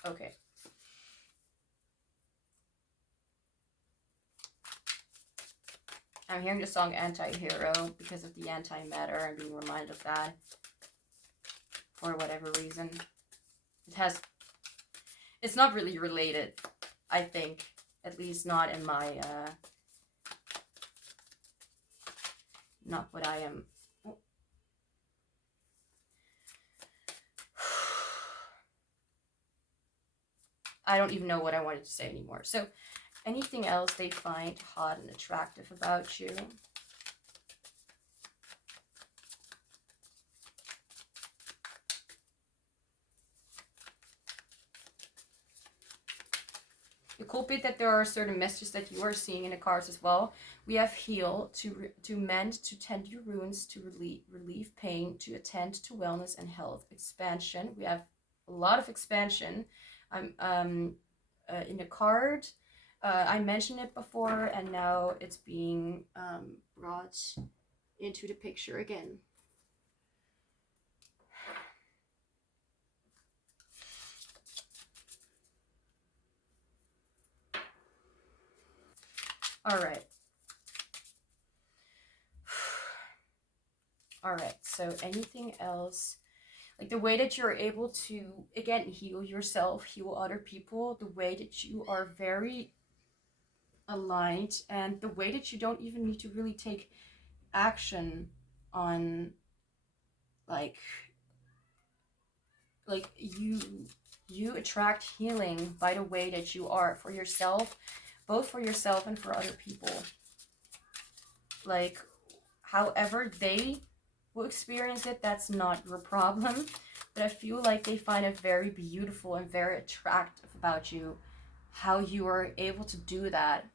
Okay. I'm hearing the song Anti-Hero because of the antimatter. I'm being reminded of that for whatever reason. It's not really related, I think. At least not in my, not what I am. I don't even know what I wanted to say anymore. So, anything else they find hot and attractive about you? It could be that there are certain messages that you are seeing in the cards as well. We have heal, to mend, to tend your wounds, to relieve pain, to attend to wellness and health. Expansion. We have a lot of expansion. In the card. I mentioned it before, and now it's being brought into the picture again. All right. All right, so anything else? Like the way that you're able to, again, heal yourself, heal other people, the way that you are very aligned, and the way that you don't even need to really take action on like you attract healing by the way that you are for yourself, both for yourself and for other people. Like however they will experience it, that's not your problem, but I feel like they find it very beautiful and very attractive about you how you are able to do that,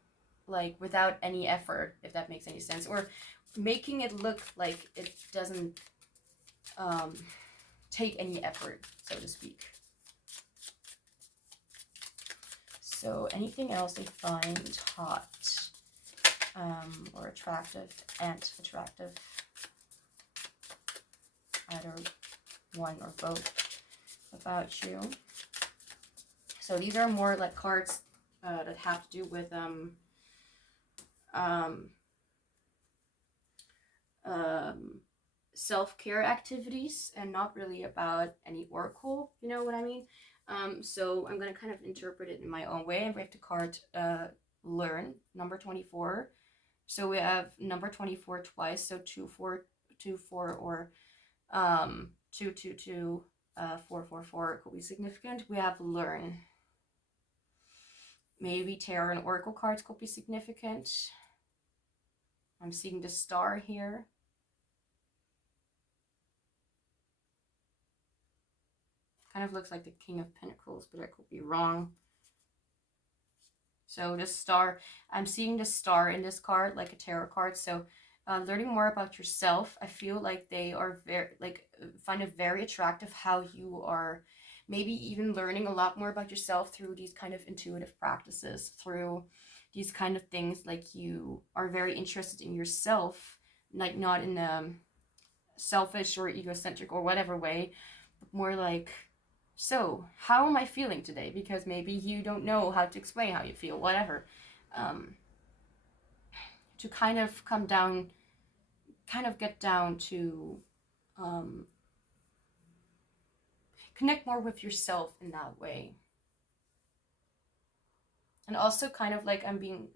like without any effort, if that makes any sense, or making it look like it doesn't take any effort, so to speak. So anything else they find hot or attractive and attractive, either one or both, about you. So these are more like cards that have to do with self-care activities and not really about any oracle, you know what I mean? So I'm going to kind of interpret it in my own way. And we have the card learn, number 24. So we have number 24 twice, so 2424 or 222 444 could be significant. We have learn. Maybe tarot and oracle cards could be significant. I'm seeing the star here. Kind of looks like the King of Pentacles, but I could be wrong. So the star, I'm seeing the star in this card, like a tarot card. So learning more about yourself, I feel like they are very, like, find it very attractive how you are maybe even learning a lot more about yourself through these kind of intuitive practices, through these kind of things, like you are very interested in yourself, like not in a selfish or egocentric or whatever way, but more like, so how am I feeling today? Because maybe you don't know how to explain how you feel, whatever. To kind of come down, kind of get down to connect more with yourself in that way. And also kind of like I'm being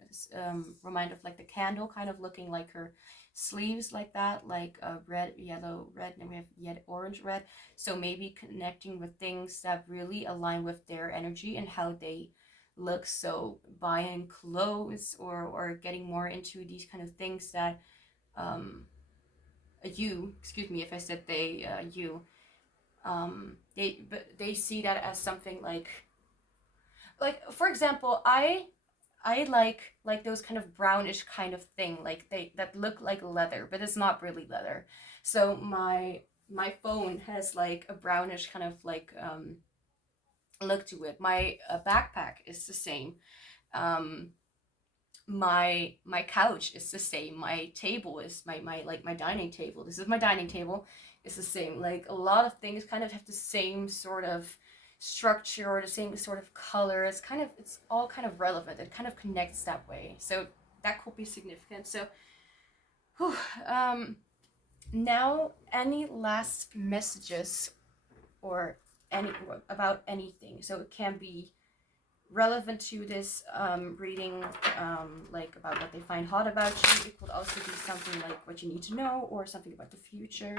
reminded of like the candle kind of looking like her sleeves like that, like red, yellow, red, and we have yet orange, red. So maybe connecting with things that really align with their energy and how they look. So buying clothes or getting more into these kind of things that you, excuse me if I said they, you, they see that as something like for example, I like those kind of brownish kind of thing, like they that look like leather, but it's not really leather. So my phone has like a brownish kind of like look to it. My backpack is the same. My couch is the same. My table is my dining table. This is my dining table. It's the same. Like a lot of things kind of have the same sort of structure or the same sort of color. It's all kind of relevant. It kind of connects that way. So that could be significant. So whew, now any last messages or any about anything. So it can be relevant to this reading, like about what they find hot about you. It could also be something like what you need to know or something about the future.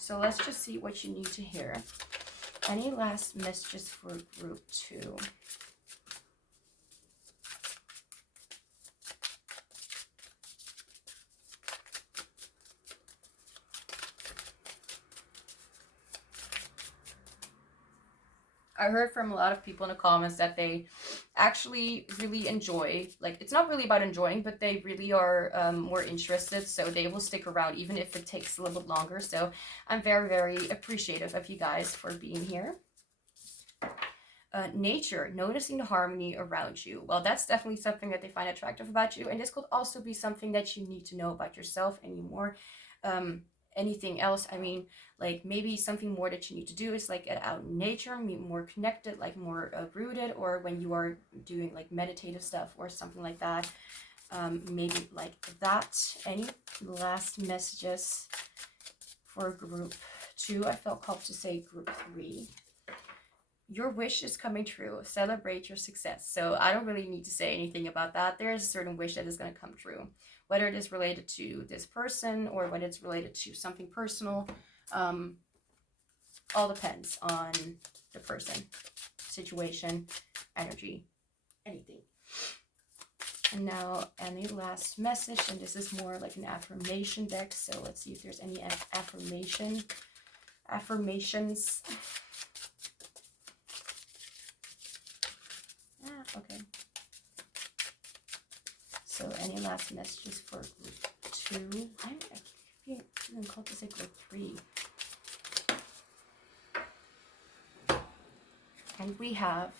So let's just see what you need to hear. Any last messages for group 2? I heard from a lot of people in the comments that they actually really enjoy, like, it's not really about enjoying, but they really are more interested, so they will stick around even if it takes a little bit longer. So I'm very, very appreciative of you guys for being here. Nature, noticing the harmony around you. Well, that's definitely something that they find attractive about you, and this could also be something that you need to know about yourself anymore. Anything else, I mean, like maybe something more that you need to do is like get out in nature, be more connected, like more rooted, or when you are doing like meditative stuff or something like that, maybe like that. Any last messages for group 2? I felt called to say group 3. Your wish is coming true. Celebrate your success. So I don't really need to say anything about that. There is a certain wish that is going to come true. Whether it is related to this person or whether it's related to something personal, all depends on the person, situation, energy, anything. And now any last message, and this is more like an affirmation deck, so let's see if there's any affirmations. Okay. So any last messages for group 2? I keep feeling called to say group 3. And we have,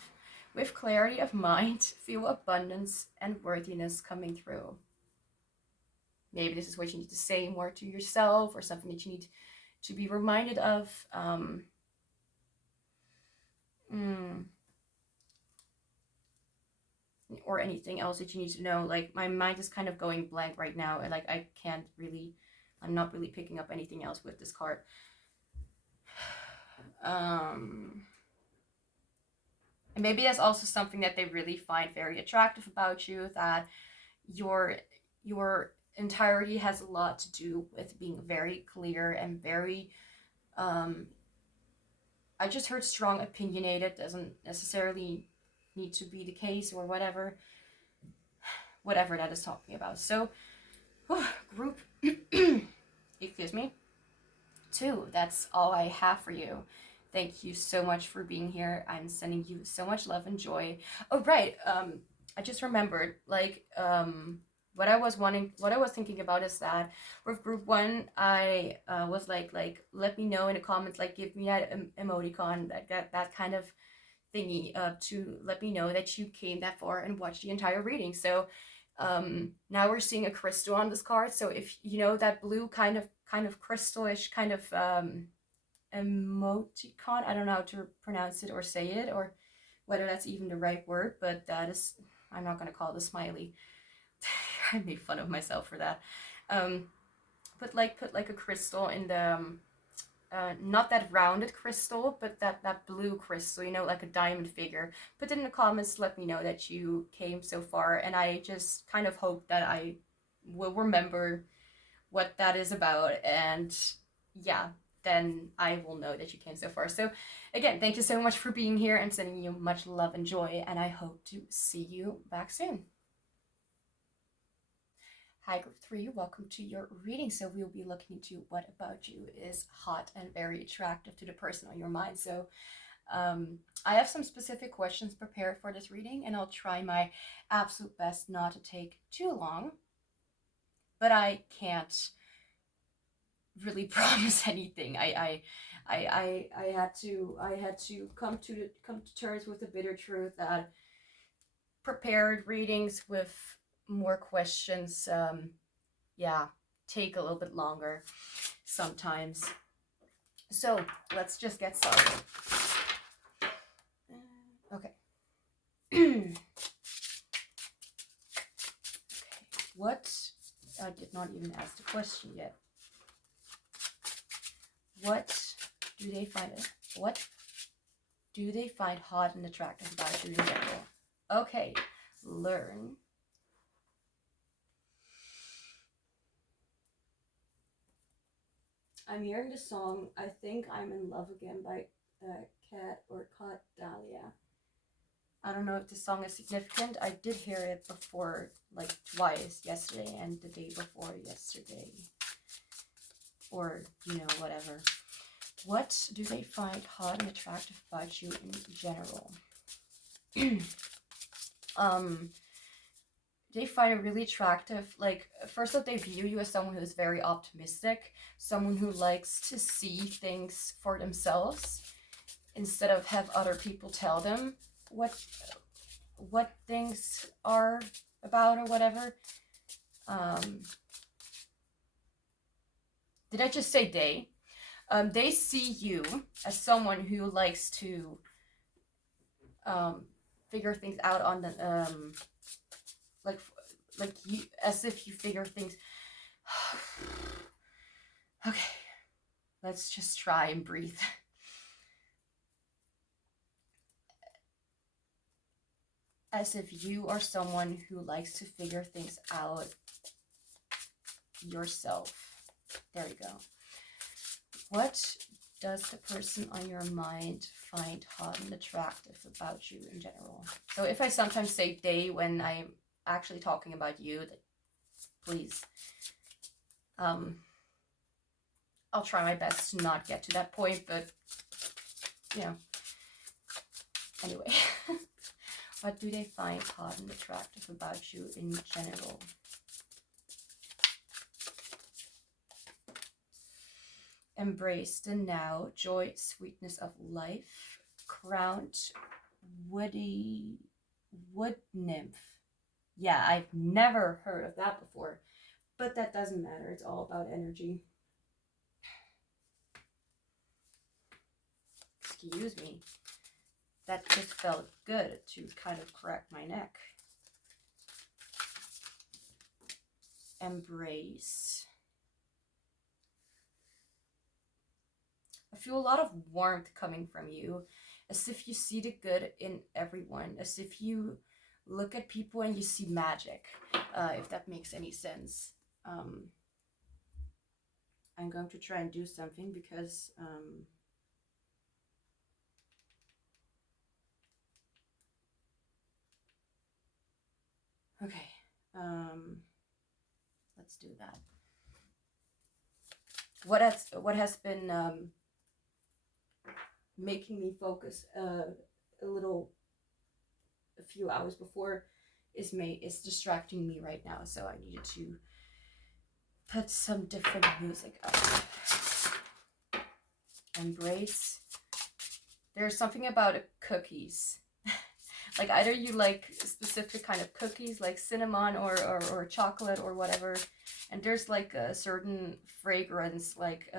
with clarity of mind, feel abundance and worthiness coming through. Maybe this is what you need to say more to yourself, or something that you need to be reminded of. Or anything else that you need to know. Like my mind is kind of going blank right now, and like I can't really I'm not really picking up anything else with this card. And maybe that's also something that they really find very attractive about you, that your entirety has a lot to do with being very clear and very, I just heard strong opinionated, doesn't necessarily need to be the case, or whatever that is talking about. So, group, excuse me, 2, that's all I have for you. Thank you so much for being here. I'm sending you so much love and joy. Oh, right. I just remembered, like, what I was thinking about is that with group 1, I was like, let me know in the comments, like, give me that emoticon, that kind of thingy, to let me know that you came that far and watched the entire reading. So, now we're seeing a crystal on this card. So if you know that blue kind of crystalish kind of emoticon, I don't know how to pronounce it or say it, or whether that's even the right word, but that is, I'm not going to call it a smiley. I made fun of myself for that. But like, put like a crystal in the not that rounded crystal, but that blue crystal, you know, like a diamond figure. Put it in the comments, let me know that you came so far, and I just kind of hope that I will remember what that is about, and yeah, then I will know that you came so far. So again, thank you so much for being here, and sending you much love and joy, and I hope to see you back soon. Hi, group 3, welcome to your reading. So we'll be looking into what about you is hot and very attractive to the person on your mind. So I have some specific questions prepared for this reading, and I'll try my absolute best not to take too long, but I can't really promise anything. I had to come to terms with the bitter truth that prepared readings with more questions, yeah, take a little bit longer sometimes. So let's just get started. Okay. Okay. What? I did not even ask the question yet. What do they find hot and attractive about you in general? Okay, learn. I'm hearing the song I Think I'm in Love Again by Cat Dahlia. I don't know if this song is significant. I did hear it before, like twice, yesterday and the day before yesterday. Or, you know, whatever. What do they find hot and attractive about you in general? They find it really attractive. Like, first off, they view you as someone who is very optimistic, someone who likes to see things for themselves instead of have other people tell them what things are about or whatever. Did I just say they? They see you as someone who likes to figure things out on the like you, as if you figure things. Okay, let's just try and breathe. As if you are someone who likes to figure things out yourself. There you go. What does the person on your mind find hot and attractive about you in general? So if I sometimes say they when I'm actually talking about you, please, I'll try my best to not get to that point, but, you know, anyway. What do they find hot and attractive about you in general? Embrace the now, joy, sweetness of life, crowned wood nymph. Yeah, I've never heard of that before, but that doesn't matter. It's all about energy. Excuse me. That just felt good to kind of crack my neck. Embrace I feel a lot of warmth coming from you, as if you see the good in everyone, as if you look at people and you see magic, if that makes any sense. I'm going to try and do something because okay, let's do that. What has been making me focus a few hours before is distracting me right now, so I needed to put some different music up. Embrace. There's something about cookies. Like either you like a specific kind of cookies, like cinnamon or chocolate or whatever, and there's like a certain fragrance, like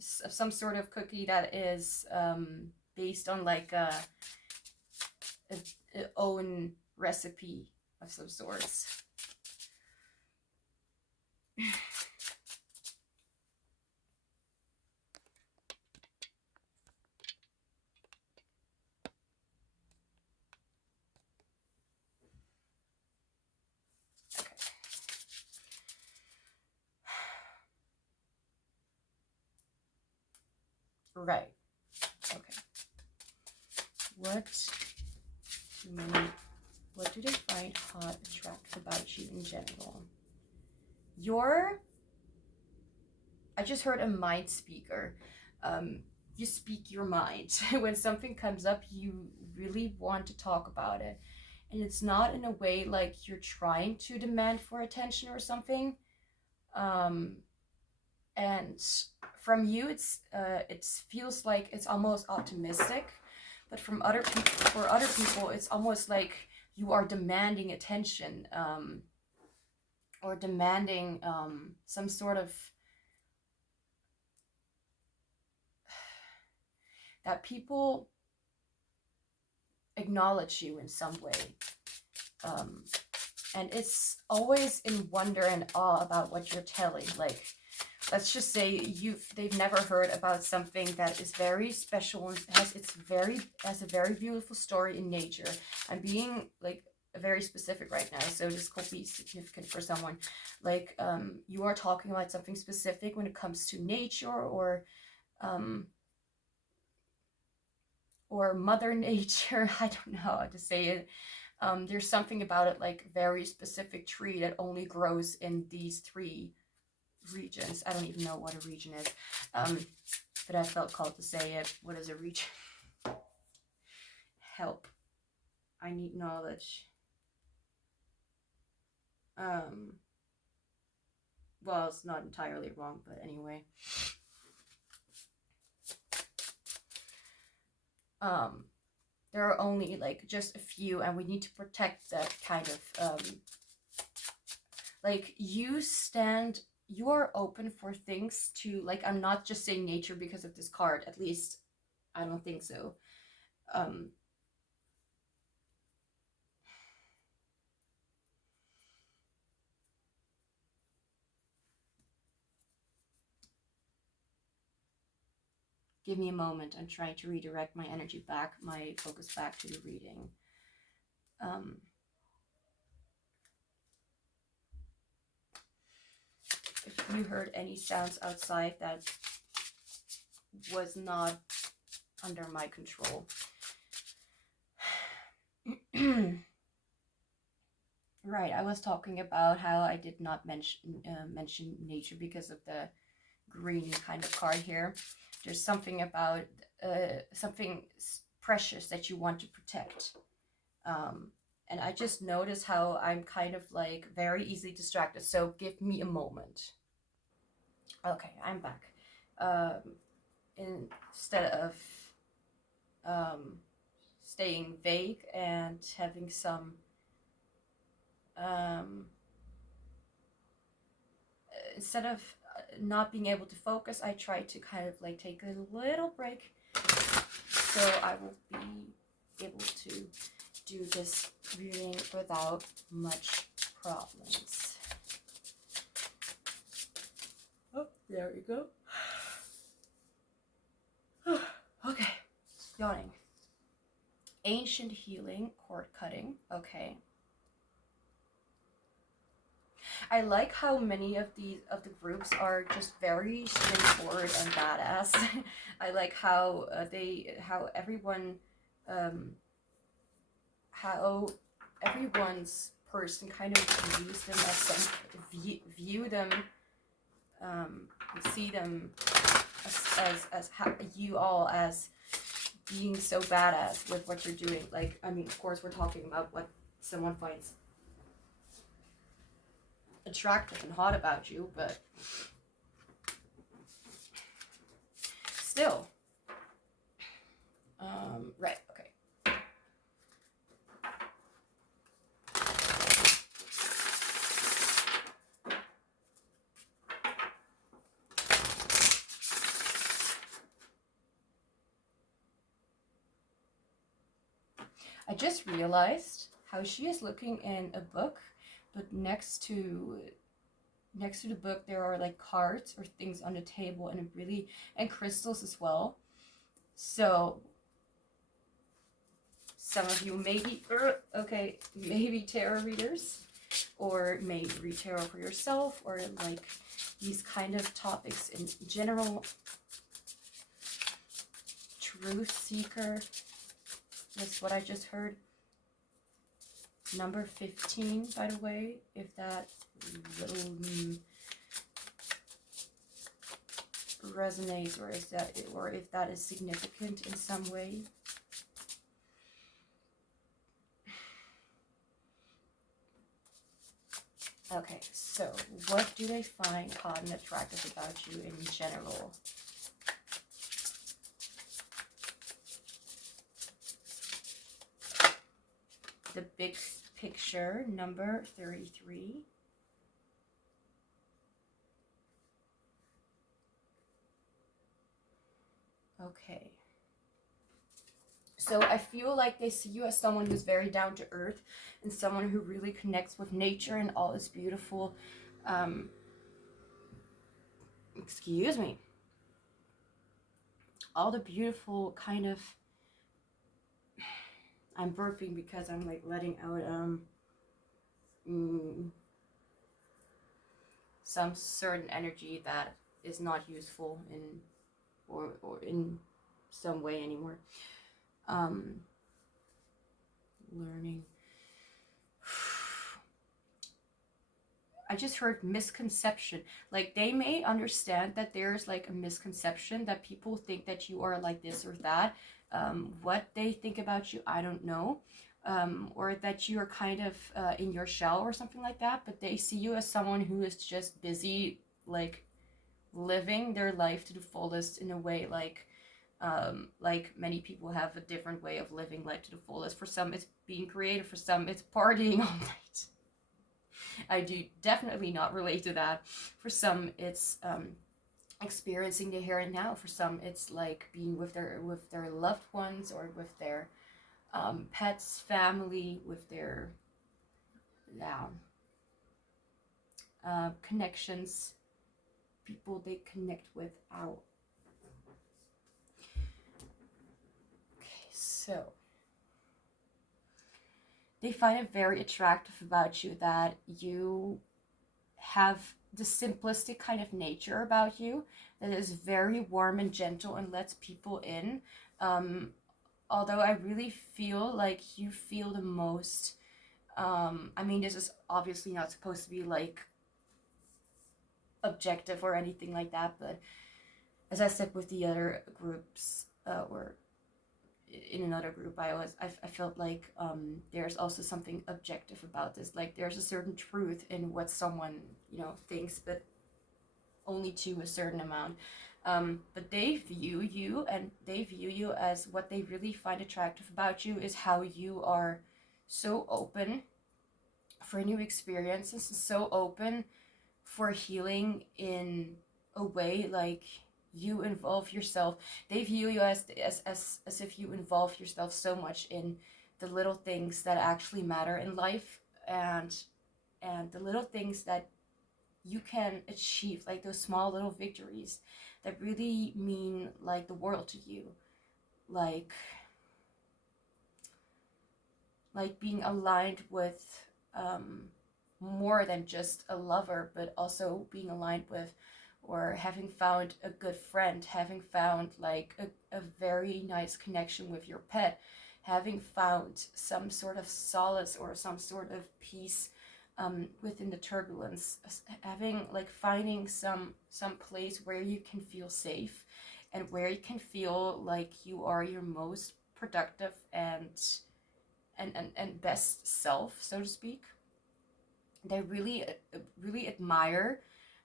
some sort of cookie that is based on like a own recipe of some sorts. Right. Okay. What do they find hot, attractive about you in general? I just heard a mind speaker. You speak your mind. When something comes up, you really want to talk about it. And it's not in a way like you're trying to demand for attention or something. And from you, it feels like it's almost optimistic, but for other people, it's almost like you are demanding attention, or demanding some sort of that people acknowledge you in some way. And it's always in wonder and awe about what you're telling. Like, let's just say they've never heard about something that is very special and has a very beautiful story in nature. I'm being like very specific right now, so this could be significant for someone. Like you are talking about something specific when it comes to nature or Mother Nature. I don't know how to say it. There's something about it, like very specific tree that only grows in these 3 regions. I don't even know what a region is, but I felt called to say it. What is a region? Help. I need knowledge. Well, it's not entirely wrong, but anyway. There are only like just a few, and we need to protect that kind of like you are open for things to, like, I'm not just saying nature because of this card, at least I don't think so. Give me a moment. I'm trying to redirect my energy back, my focus back to the reading. If you heard any sounds outside that was not under my control. Right, I was talking about how I did not mention nature because of the green kind of card here. There's something about something precious that you want to protect. And I just notice how I'm kind of like very easily distracted. So give me a moment. Okay, I'm back. Instead of staying vague and having some instead of not being able to focus, I try to kind of like take a little break, so I will be able to do this reading without much problems. Oh, there we go. Okay, yawning. Ancient healing, cord cutting. Okay. I like how many of the groups are just very straightforward and badass. I like how how everyone's person kind of views them as some view them see them as you all as being so badass with what you're doing. Like, I mean, of course we're talking about what someone finds attractive and hot about you, but still. Right, okay. I just realized how she is looking in a book, but next to the book there are like cards or things on the table, and crystals as well. So some of you maybe maybe tarot readers, or may read tarot for yourself, or like these kind of topics in general. Truth seeker, that's what I just heard. Number 15, by the way, if that little resonates, or if that is significant in some way. Okay, so what do they find hot and attractive about you in general? The big picture, number 33. Okay. So I feel like they see you as someone who's very down to earth, and someone who really connects with nature and all this beautiful, excuse me, all the beautiful kind of, I'm burping because I'm like letting out some certain energy that is not useful in or in some way anymore. Learning. I just heard misconception. Like, they may understand that there's like a misconception that people think that you are like this or that. What they think about you, I don't know. Or that you are kind of in your shell or something like that. But they see you as someone who is just busy, like living their life to the fullest in a way like many people have a different way of living life to the fullest. For some it's being creative, for some it's partying all night. I do definitely not relate to that. For some it's experiencing the here and now. For some it's like being with their loved ones, or with their pets, family, with their connections, people they connect with out. Okay, so they find it very attractive about you that you have the simplistic kind of nature about you that is very warm and gentle and lets people in. Although I really feel like you feel the most, I mean, this is obviously not supposed to be like objective or anything like that, but as I said with the other groups, or in another group, I felt like there's also something objective about this. Like, there's a certain truth in what someone thinks, but only to a certain amount. But they view you, and they view you as what they really find attractive about you is how you are so open for new experiences, so open for healing in a way like you involve yourself. They view you as if you involve yourself so much in the little things that actually matter in life, and the little things that you can achieve, like those small little victories that really mean like the world to you. like being aligned with more than just a lover, but also being aligned with, or having found a good friend, having found like a very nice connection with your pet, having found some sort of solace or some sort of peace within the turbulence, having like finding some place where you can feel safe and where you can feel like you are your most productive and best self, so to speak. They really admire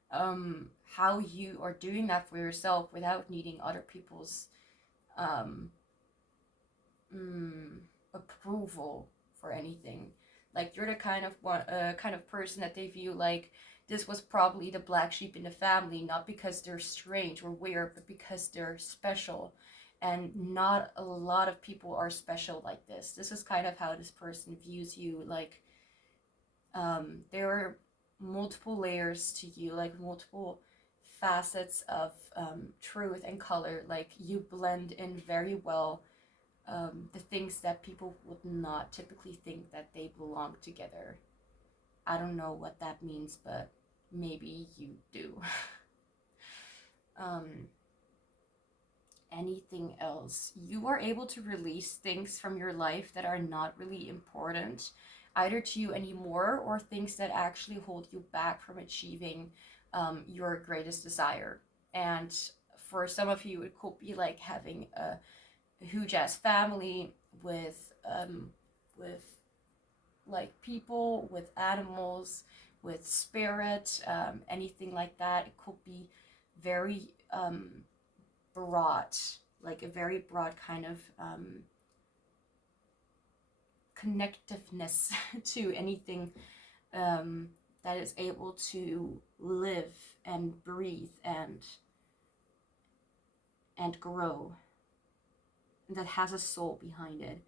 how you are doing that for yourself without needing other people's um, approval for anything. Like you're the kind of person that they view like this was probably the black sheep in the family, not because they're strange or weird, but because they're special. And not a lot of people are special like this. This is kind of how this person views you. Like there are multiple layers to you, like multiple facets of truth and color. Like you blend in very well. The things that people would not typically think that they belong together. I don't know what that means, but maybe you do. Anything else? You are able to release things from your life that are not really important either to you anymore, or things that actually hold you back from achieving your greatest desire. And for some of you, it could be like having a huge ass family with like people, with animals, with spirit, anything like that. It could be very broad, like a very broad kind of connectiveness to anything that is able to live and breathe and grow, and that has a soul behind it.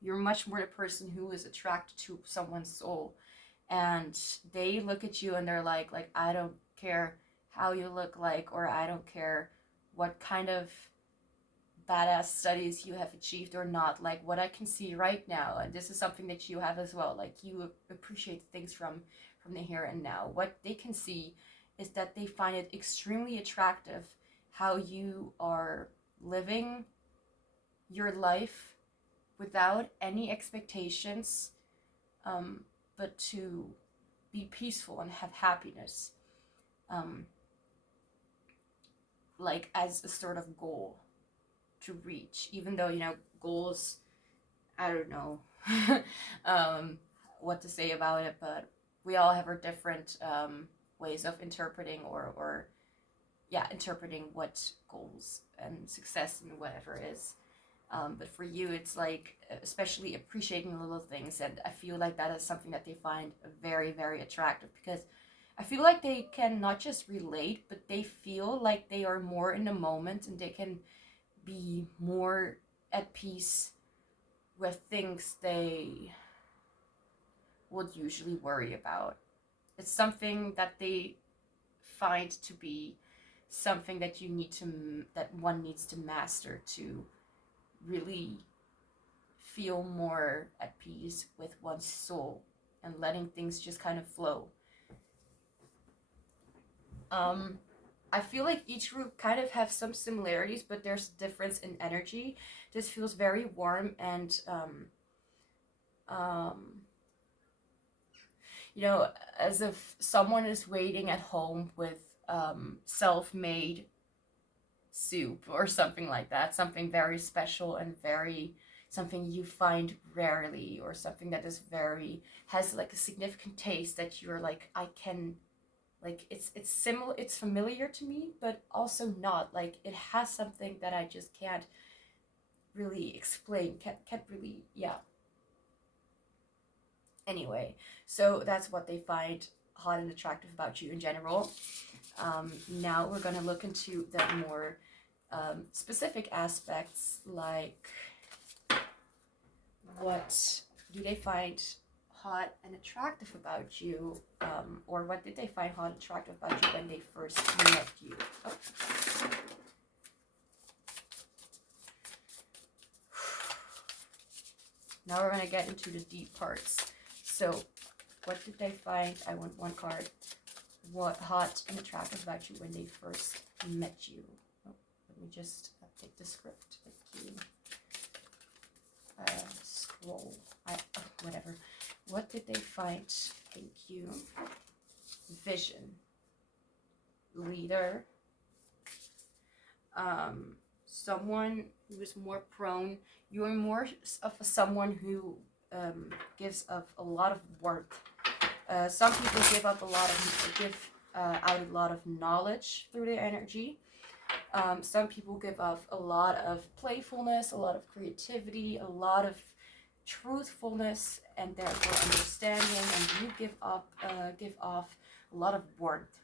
You're much more the person who is attracted to someone's soul, and they look at you and they're like I don't care how you look like, or I don't care what kind of badass studies you have achieved or not. Like what I can see right now, and this is something that you have as well, like you appreciate things from the here and now. What they can see is that they find it extremely attractive how you are living your life without any expectations, but to be peaceful and have happiness, like as a sort of goal to reach. Even though, you know, goals, I don't know what to say about it, but we all have our different ways of interpreting or interpreting what goals and success and whatever is. But for you, it's like especially appreciating the little things, and I feel like that is something that they find very, very attractive, because I feel like they can not just relate, but they feel like they are more in the moment, and they can be more at peace with things they would usually worry about. It's something that they find to be something that one needs to master to really feel more at peace with one's soul and letting things just kind of flow. I feel like each group kind of have some similarities, but there's a difference in energy. This feels very warm and you know, as if someone is waiting at home with self-made soup or something like that, something very special and very something you find rarely, or something that is very has like a significant taste that you're like, I can, like it's similar, it's familiar to me, but also not, like it has something that I just can't really explain, can't really, yeah. Anyway, so that's what they find hot and attractive about you in general. Now we're going to look into the more specific aspects, like what do they find hot and attractive about you, or what did they find hot and attractive about you when they first met you? Oh. Now we're gonna get into the deep parts. So, what did they find? I want one card. What hot and attractive about you when they first met you? Oh, let me just update the script. Thank you. Scroll. Whatever. What did they find? Thank you. Vision. Leader. Someone who is more prone. You are more of someone who gives of a lot of warmth. Some people give out a lot of knowledge through their energy. Some people give off a lot of playfulness, a lot of creativity, a lot of truthfulness, and therefore understanding. And you give off a lot of warmth,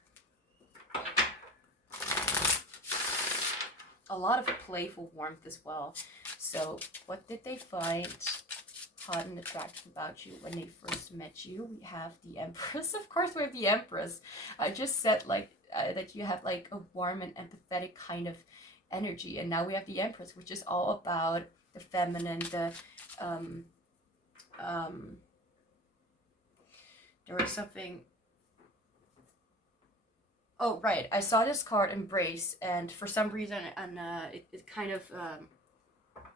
a lot of playful warmth as well. So, what did they find hot and attractive about you when they first met you? We have the Empress. Of course, we have the Empress. I just said like that you have like a warm and empathetic kind of energy, and now we have the Empress, which is all about the feminine. There was something. Oh, right. I saw this card, Embrace, and for some reason, it kind of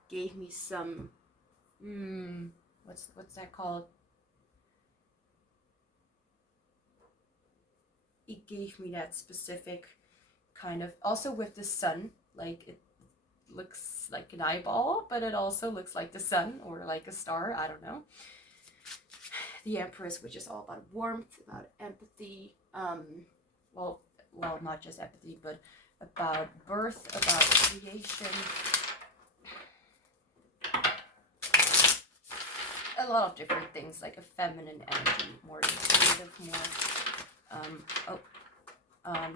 gave me some. What's that called? It gave me that specific kind of, also with the sun, like it looks like an eyeball, but it also looks like the sun or like a star, I don't know. The Empress, which is all about warmth, about empathy, well, not just empathy, but about birth, about creation. A lot of different things, like a feminine energy, more intuitive, more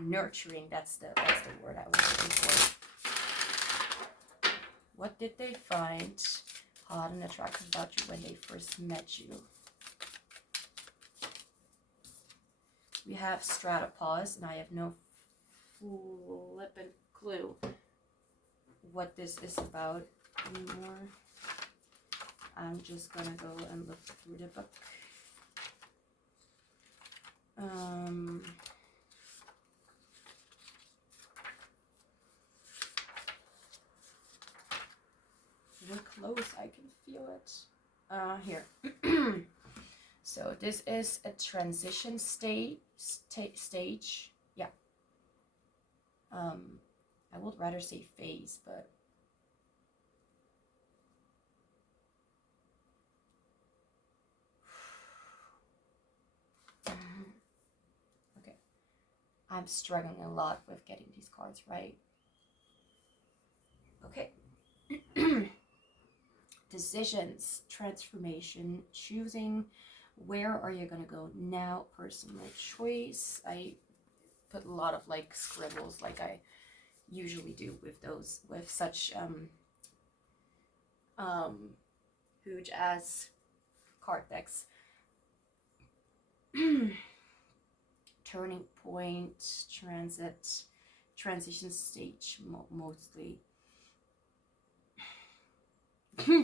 nurturing. That's the word I was looking for. What did they find hot and attractive about you when they first met you? We have Stratopause, and I have no flippin' clue what this is about anymore. I'm just gonna go and look through the book. We're close, I can feel it. Here. So this is a transition stage. Yeah. I would rather say phase, but okay. I'm struggling a lot with getting these cards right. Okay. Decisions, transformation, choosing. Where are you gonna go now? Personal choice. I put a lot of like scribbles, like I usually do with those, with such huge as card decks. Turning point, transition stage, mostly.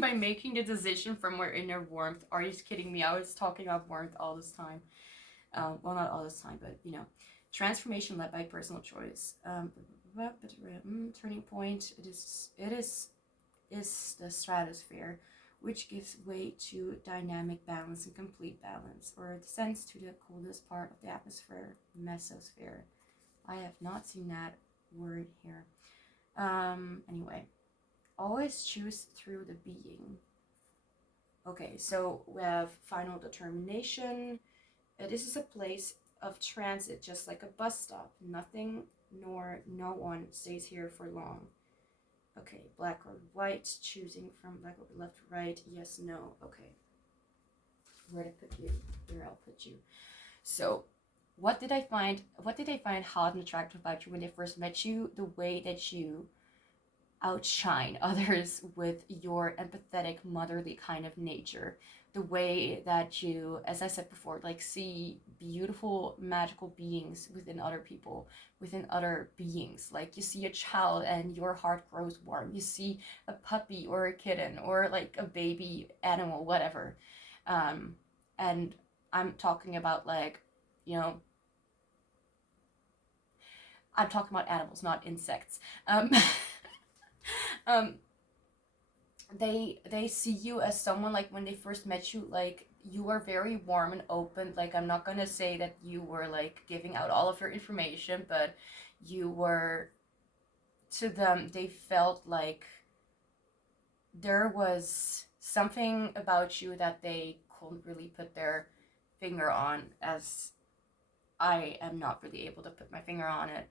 By making the decision from our inner warmth. Are you kidding me? I was talking about warmth all this time. Well, not all this time, but you know, transformation led by personal choice. Turning point. It is the stratosphere, which gives way to dynamic balance and complete balance, or descends to the coolest part of the atmosphere, mesosphere. I have not seen that word here. Anyway. Always choose through the being. Okay, so we have final determination. This is a place of transit, just like a bus stop. Nothing nor no one stays here for long. Okay, black or white, choosing from black or left to right. Yes, no. Okay. Where to put you? Where I'll put you. So, what did I find hot and attractive about you when they first met you? The way that you outshine others with your empathetic, motherly kind of nature. the way that you, as I said before, like see beautiful magical beings within other people, within other beings. Like you see a child and your heart grows warm. You see a puppy or a kitten or like a baby animal, whatever. And I'm talking about like, you know, I'm talking about animals, not insects. Um, they see you as someone, like when they first met you, like you are very warm and open. Like I'm not gonna say that you were like giving out all of your information, but you were, to them they felt like there was something about you that they couldn't really put their finger on, as I am not really able to put my finger on it.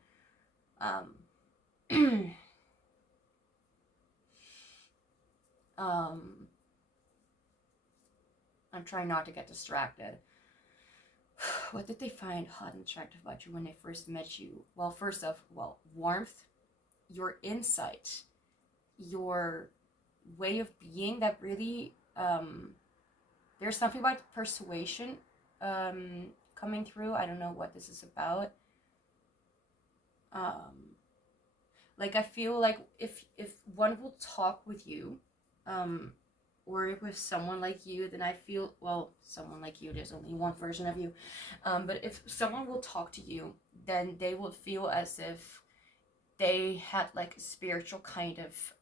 I'm trying not to get distracted. What did they find hot and attractive about you when they first met you? Well, first off, warmth, your insight, your way of being that really, there's something about persuasion coming through. I don't know what this is about. Like I feel like if one will talk with you, or with someone like you, then I feel, well, someone like you, there's only one version of you, but if someone will talk to you, then they will feel as if they had like a spiritual kind of,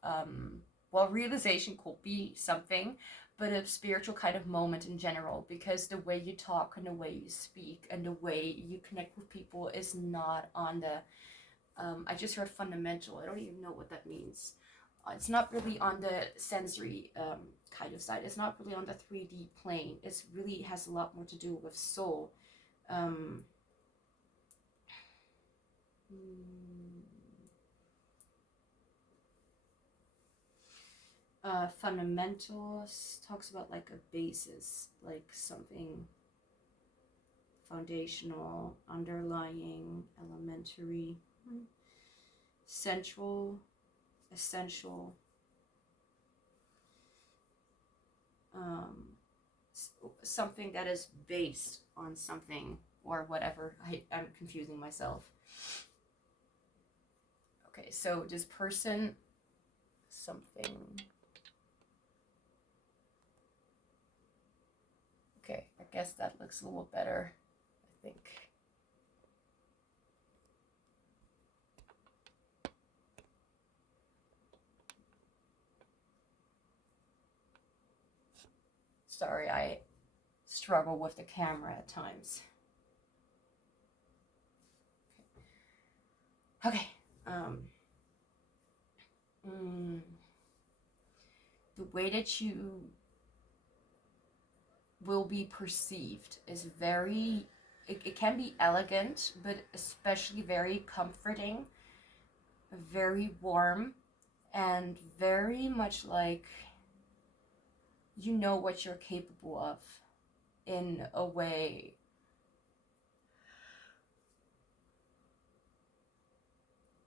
well, realization could be something, but a spiritual kind of moment in general, because the way you talk and the way you speak and the way you connect with people is not on the, I just heard fundamental, I don't even know what that means. It's not really on the sensory kind of side. It's not really on the 3D plane. It really has a lot more to do with soul. Fundamentals talks about like a basis, like something foundational, underlying, elementary, central, essential, something that is based on something or whatever. I'm confusing myself. Okay, so this person, something. Okay, I guess that looks a little better, I think. Sorry, I struggle with the camera at times. Okay. The way that you will be perceived is very, it can be elegant, but especially very comforting, very warm, and very much like you know what you're capable of in a way.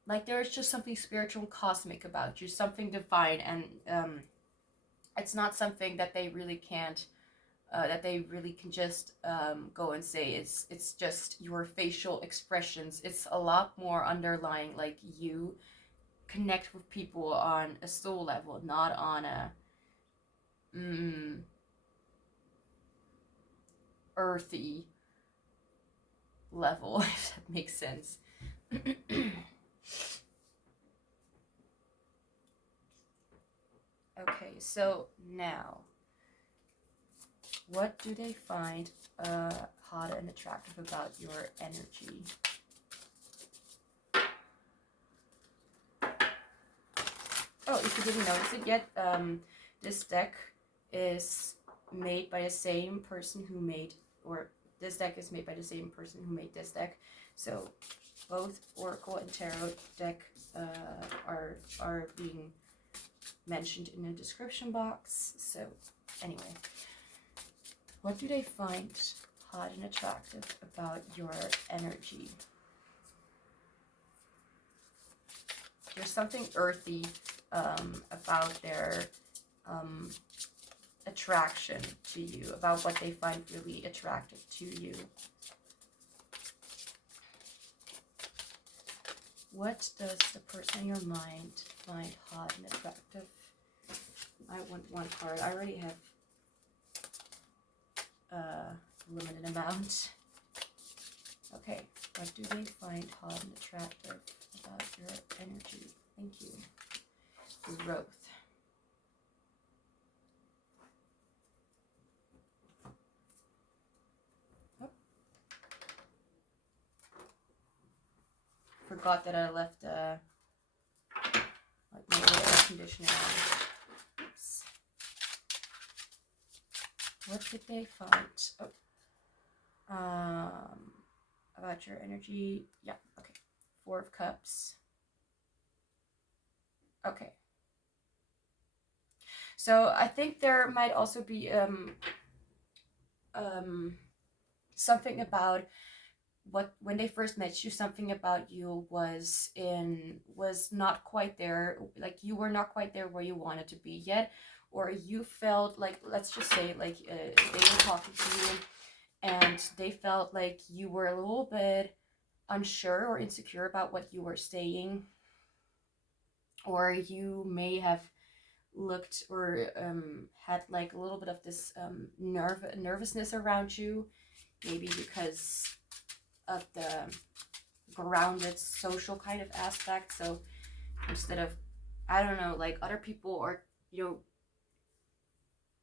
Like there's just something spiritual and cosmic about you, something divine, and it's not something that they really can't, that they really can just go and say. It's just your facial expressions. It's a lot more underlying, like you connect with people on a soul level, not on a earthy level, if that makes sense. Okay, so now, what do they find hot and attractive about your energy? Oh, if you didn't notice it yet, this deck is made by the same person who made, or this deck is made by the same person who made this deck. So both Oracle and Tarot deck are being mentioned in the description box. So anyway, what do they find hot and attractive about your energy? There's something earthy about their attraction to you, about what they find really attractive to you. What does the person in your mind find hot and attractive? I want one card. I already have a limited amount. Okay, what do they find hot and attractive about your energy? Thank you. Growth. Forgot that I left like my air conditioner on. Oops. What did they find? Oh. About your energy. Yeah, okay. 4 of Cups. Okay. So I think there might also be something about when they first met you, something about you was not quite there, like you were not quite there where you wanted to be yet, or you felt like, let's just say, like they were talking to you and they felt like you were a little bit unsure or insecure about what you were saying, or you may have looked or had like a little bit of this nervousness around you, maybe because of the grounded social kind of aspect. So instead of, I don't know, like other people are, you know,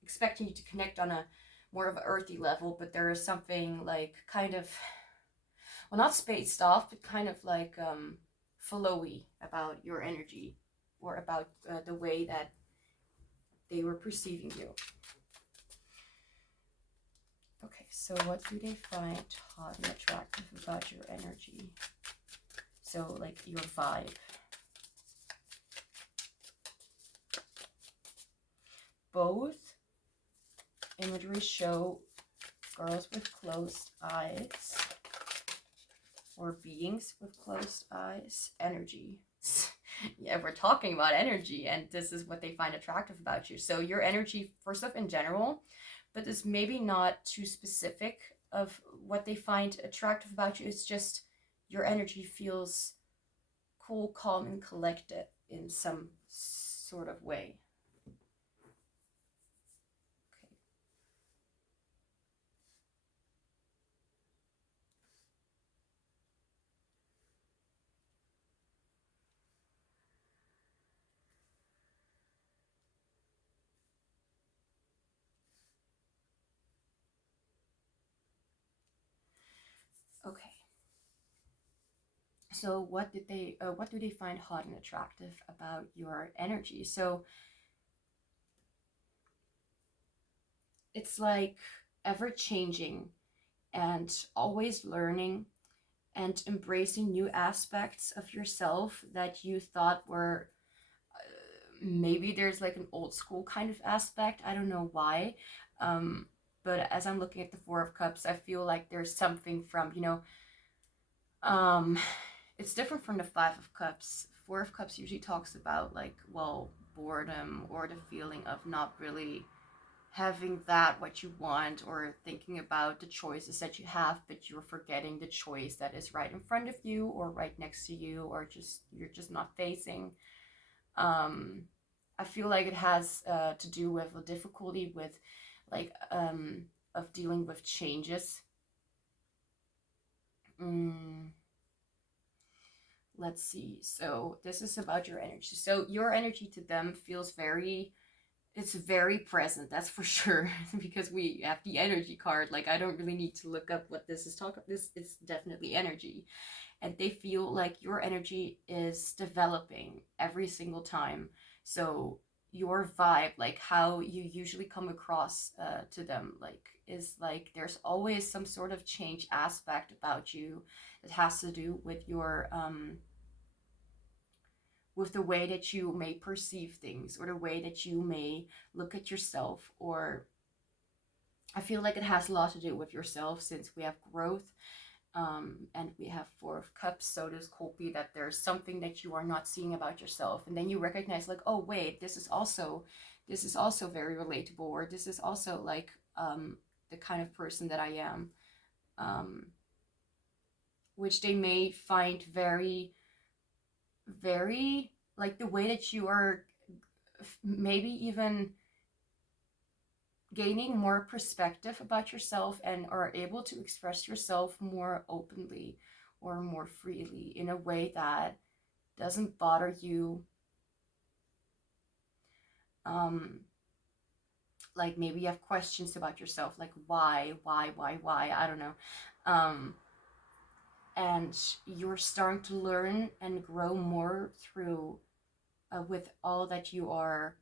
expecting you to connect on a more of an earthy level, but there is something like kind of, well, not spaced off, but kind of like flowy about your energy, or about the way that they were perceiving you. Okay, so what do they find hot and attractive about your energy? So, like, your vibe. Both imagery show girls with closed eyes, or beings with closed eyes. Energy. Yeah, we're talking about energy, and this is what they find attractive about you. So your energy, first off, in general, but it's maybe not too specific of what they find attractive about you. It's just your energy feels cool, calm, and collected in some sort of way. Okay. So what do they find hot and attractive about your energy? So it's like ever changing and always learning and embracing new aspects of yourself that you thought were maybe there's like an old school kind of aspect. I don't know why. But as I'm looking at the 4 of Cups, I feel like there's something from, you know, it's different from the 5 of Cups. 4 of Cups usually talks about like, well, boredom, or the feeling of not really having that what you want, or thinking about the choices that you have, but you're forgetting the choice that is right in front of you, or right next to you, or just you're just not facing. I feel like it has to do with the difficulty with like of dealing with changes. Let's see. So this is about your energy. So your energy to them feels it's very present, that's for sure. Because we have the energy card. Like, I don't really need to look up what this is talking. This is definitely energy. And they feel like your energy is developing every single time. So your vibe, like how you usually come across to them, like is like there's always some sort of change aspect about you that has to do with your with the way that you may perceive things, or the way that you may look at yourself. Or I feel like it has a lot to do with yourself, since we have growth and we have 4 of Cups. So this could be that there's something that you are not seeing about yourself, and then you recognize like, oh wait, this this is also very relatable, or this is also like the kind of person that I am, which they may find very, very, like the way that you are maybe even gaining more perspective about yourself and are able to express yourself more openly or more freely in a way that doesn't bother you. Like maybe you have questions about yourself, like why, I don't know. And you're starting to learn and grow more through with all that you are,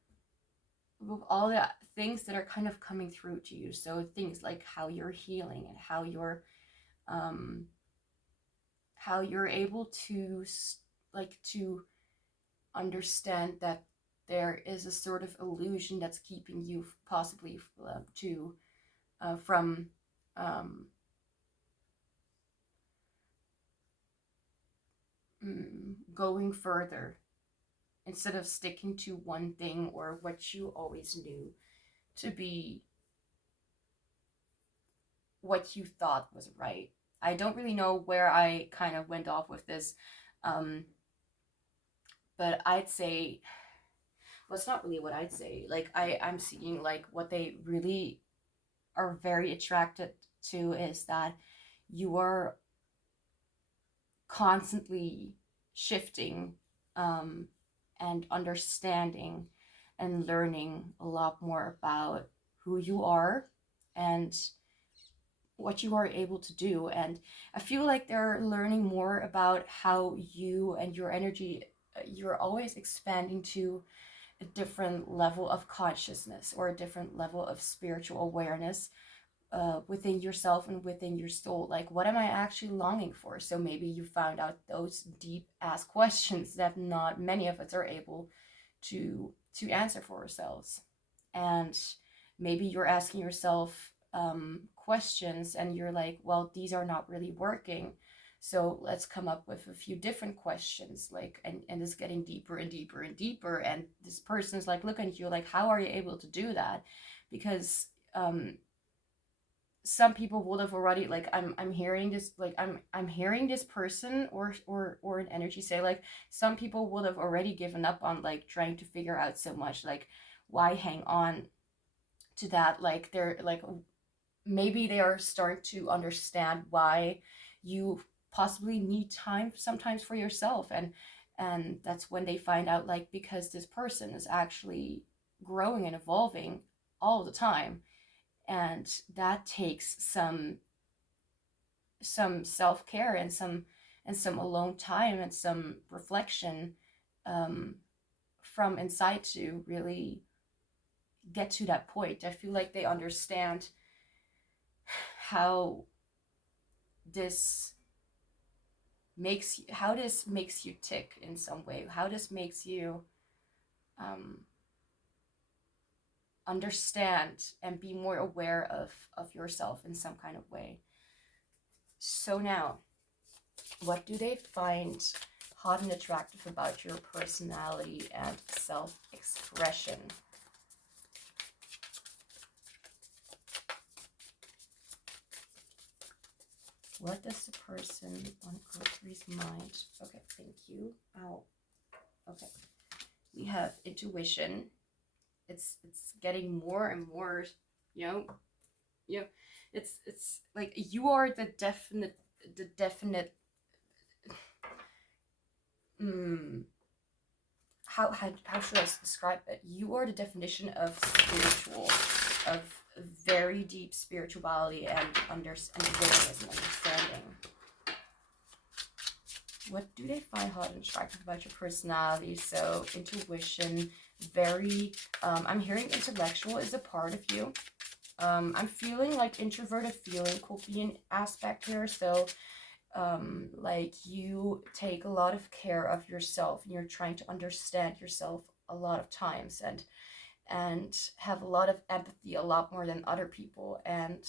with all the things that are kind of coming through to you. So things like how you're healing and how you're able to to understand that there is a sort of illusion that's keeping you possibly from going further, instead of sticking to one thing or what you always knew to be what you thought was right. I don't really know where I kind of went off with this, but I'd say, well, it's not really what I'd say. Like I'm seeing like what they really are very attracted to is that you are constantly shifting and understanding and learning a lot more about who you are and what you are able to do. And I feel like they're learning more about how you and your energy, you're always expanding to a different level of consciousness or a different level of spiritual awareness within yourself and within your soul. Like, what am I actually longing for? So maybe you found out those deep ass questions that not many of us are able to answer for ourselves. And maybe you're asking yourself questions and you're like, well, these are not really working, so let's come up with a few different questions, like, and it's getting deeper and deeper and deeper, and this person's like looking at you like, how are you able to do that? Because some people would have already, like, I'm hearing this, like I'm hearing this person or an energy say, like, some people would have already given up on like trying to figure out so much, like why hang on to that? Like they're like, maybe they are starting to understand why you possibly need time sometimes for yourself, and that's when they find out, like, because this person is actually growing and evolving all the time, and that takes some self-care and some alone time and some reflection from inside to really get to that point. I feel like they understand how this makes you tick in some way, how this makes you understand and be more aware of yourself in some kind of way. So now, what do they find hot and attractive about your personality and self-expression? What does the person on Mercury's mind? Okay, thank you. Ow. Okay. We have intuition. It's getting more and more, it's like you are the definite how should I describe it? You are the definition of spiritual, of very deep spirituality and awareness and understanding. What do they find hot and attractive about your personality? So intuition, very, I'm hearing intellectual is a part of you. I'm feeling like introverted feeling could be an aspect here. So like you take a lot of care of yourself and you're trying to understand yourself a lot of times and have a lot of empathy, a lot more than other people. And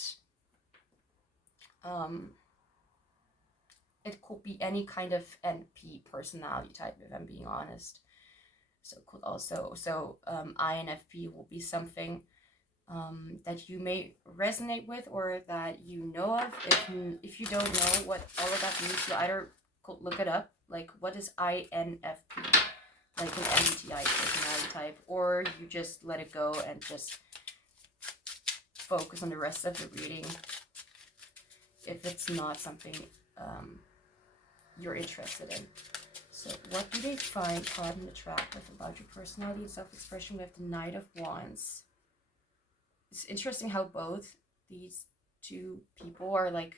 it could be any kind of NP personality type, if I'm being honest. So could also, so INFP will be something that you may resonate with or that you know of. If you don't know what all of that means, you either could look it up, like what is INFP, like an MBTI personality type, or you just let it go and just focus on the rest of the reading if it's not something you're interested in. So what do they find caught in the trap with about your personality and self-expression with the Knight of Wands? It's interesting how both these two people are like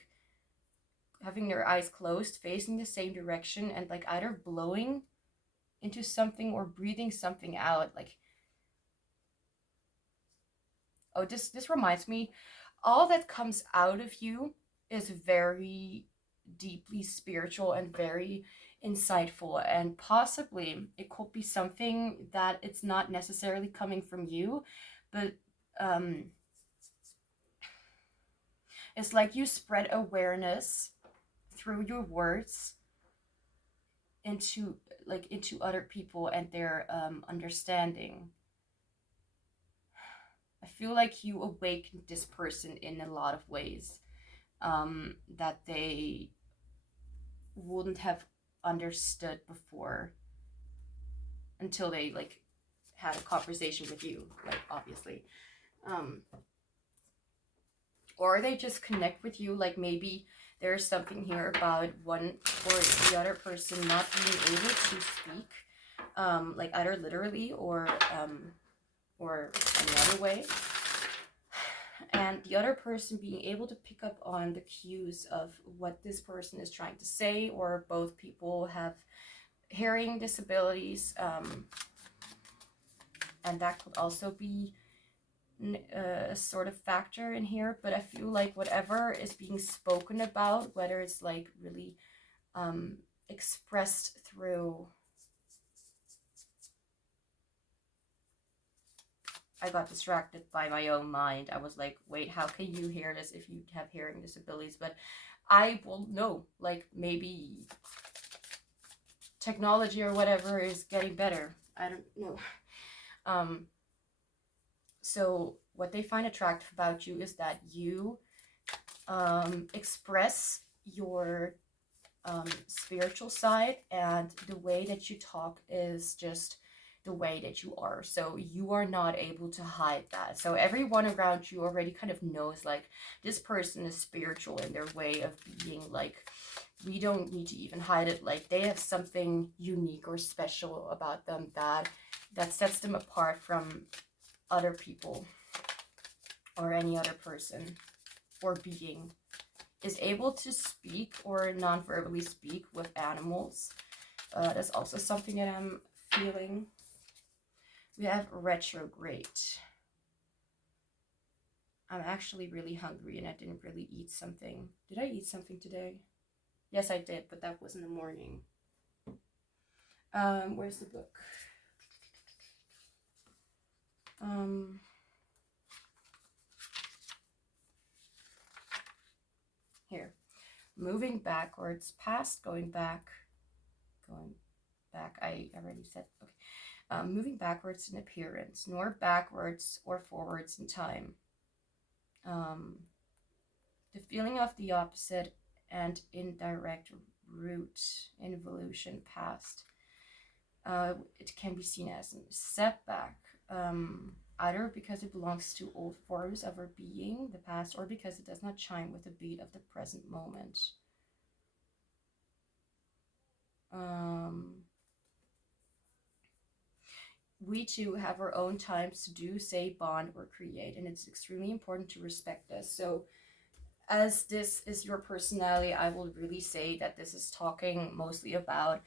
having their eyes closed, facing the same direction, and like either blowing into something or breathing something out. Like, oh, this reminds me, all that comes out of you is very deeply spiritual and very insightful, and possibly it could be something that it's not necessarily coming from you, but it's like you spread awareness through your words into other people and their understanding. I feel like you awakened this person in a lot of ways that they wouldn't have understood before until they like had a conversation with you, like obviously. Or they just connect with you, like maybe there's something here about one or the other person not being able to speak, like either literally or any other way, and the other person being able to pick up on the cues of what this person is trying to say, or both people have hearing disabilities, and that could also be a sort of factor in here. But I feel like whatever is being spoken about, whether it's like really expressed through, I got distracted by my own mind. I was like, wait, how can you hear this if you have hearing disabilities? But I will know, like maybe technology or whatever is getting better. I don't know. So what they find attractive about you is that you express your spiritual side, and the way that you talk is just the way that you are. So you are not able to hide that. So everyone around you already kind of knows, like, this person is spiritual in their way of being. Like, we don't need to even hide it. Like, they have something unique or special about them that sets them apart from other people or any other person or being. Is able to speak or non-verbally speak with animals. That's also something that I'm feeling. We have retrograde. I'm actually really hungry and I didn't really eat something. Did I eat something today? Yes, I did, but that was in the morning. Where's the book? Here. Moving backwards, past, going back. I already said, okay. Moving backwards in appearance, nor backwards or forwards in time. The feeling of the opposite and indirect route, involution, past. It can be seen as a setback, either because it belongs to old forms of our being, the past, or because it does not chime with the beat of the present moment. We too have our own times to do, say, bond, or create, and it's extremely important to respect this. So as this is your personality, I will really say that this is talking mostly about,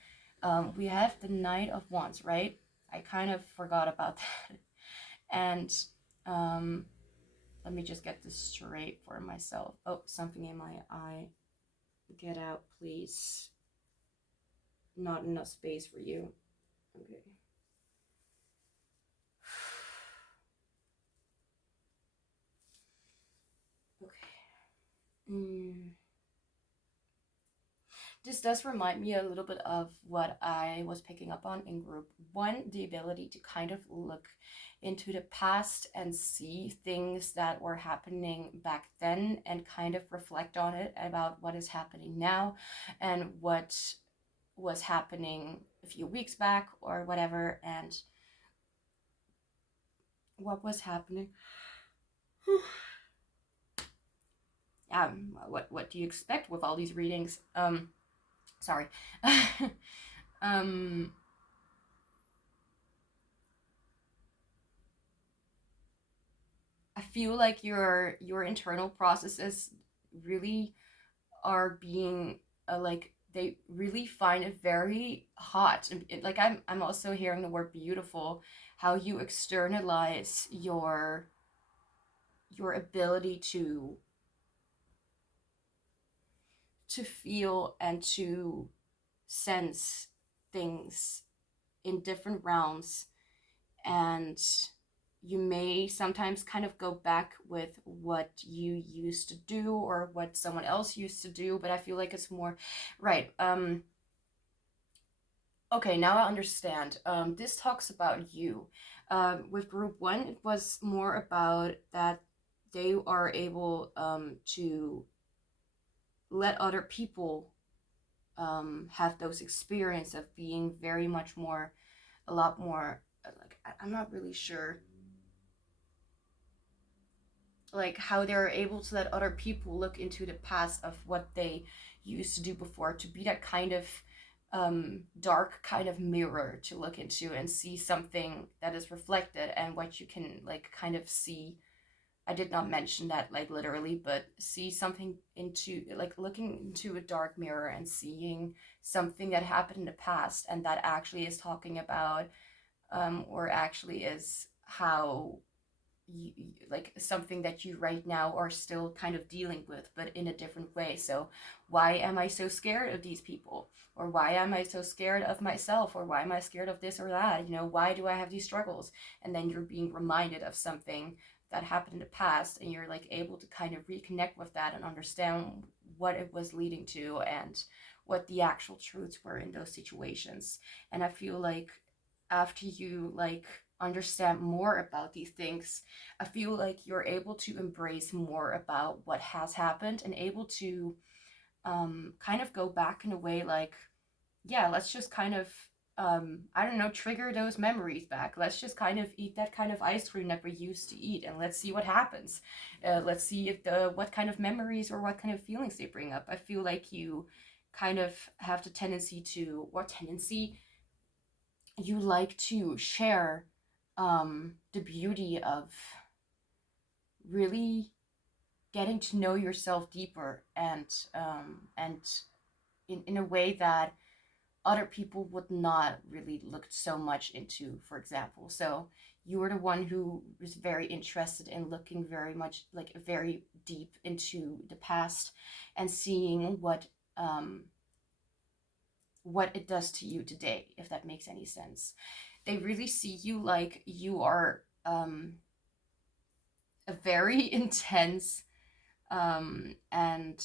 we have the Knight of Wands, right? I kind of forgot about that. And let me just get this straight for myself. Oh, something in my eye. Get out, please. Not enough space for you. Okay. Okay. this does remind me a little bit of what I was picking up on in group 1, the ability to kind of look into the past and see things that were happening back then and kind of reflect on it about what is happening now and what was happening a few weeks back or whatever, and what was happening. What do you expect with all these readings? Sorry. I feel like your internal processes really are being like, they really find it very hot, and like I'm also hearing the word beautiful, how you externalize your ability to feel and to sense things in different realms, and you may sometimes kind of go back with what you used to do or what someone else used to do, but I feel like it's more right. Okay, now I understand. This talks about you. With group 1, it was more about that they are able to let other people have those experience of being very much more, a lot more, like, I'm not really sure, like how they're able to let other people look into the past of what they used to do before, to be that kind of dark kind of mirror to look into and see something that is reflected, and what you can like kind of see. I did not mention that like literally, but see something into, like looking into a dark mirror and seeing something that happened in the past, and that actually is talking about or actually is how you, like something that you right now are still kind of dealing with, but in a different way. So why am I so scared of these people, or why am I so scared of myself, or why am I scared of this or that, you know, why do I have these struggles? And then you're being reminded of something that happened in the past, and you're like able to kind of reconnect with that and understand what it was leading to and what the actual truths were in those situations. And I feel like after you like understand more about these things, I feel like you're able to embrace more about what has happened, and able to kind of go back in a way like, yeah, let's just kind of I don't know, trigger those memories back. Let's just kind of eat that kind of ice cream that we used to eat, and let's see what happens. Let's see if what kind of memories or what kind of feelings they bring up. I feel like you kind of have the tendency to, what tendency, you like to share the beauty of really getting to know yourself deeper, and in a way that other people would not really look so much into, for example. So you were the one who was very interested in looking very much, like very deep into the past, and seeing what it does to you today, if that makes any sense. They really see you like you are a very intense and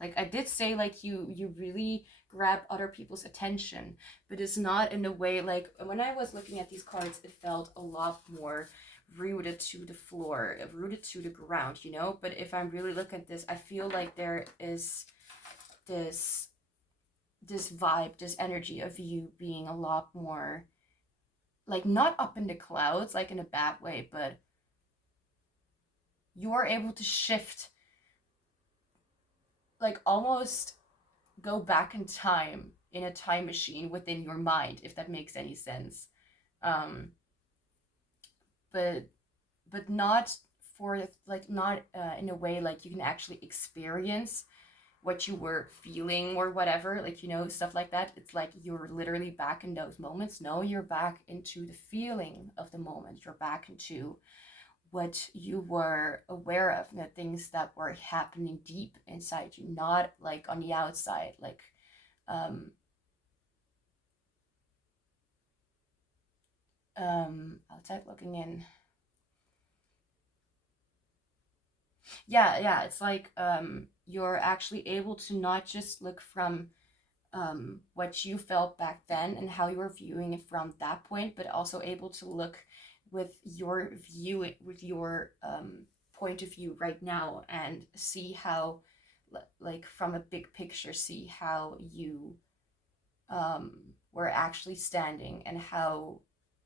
like I did say, like you really grab other people's attention, but it's not in a way like, when I was looking at these cards, it felt a lot more rooted to the floor, rooted to the ground, you know. But if I'm really looking at this, I feel like there is this vibe, this energy of you being a lot more like, not up in the clouds like in a bad way, but you are able to shift, like almost go back in time in a time machine within your mind, if that makes any sense. um but not for like, not in a way like you can actually experience what you were feeling or whatever, like, you know, stuff like that. It's like you're literally back in those moments. No, you're back into the feeling of the moment. You're back into what you were aware of, the things that were happening deep inside you, not like on the outside, like outside looking in. Yeah, it's like you're actually able to not just look from what you felt back then and how you were viewing it from that point, but also able to look with your view, with your point of view right now, and see how, like from a big picture, see how you were actually standing, and how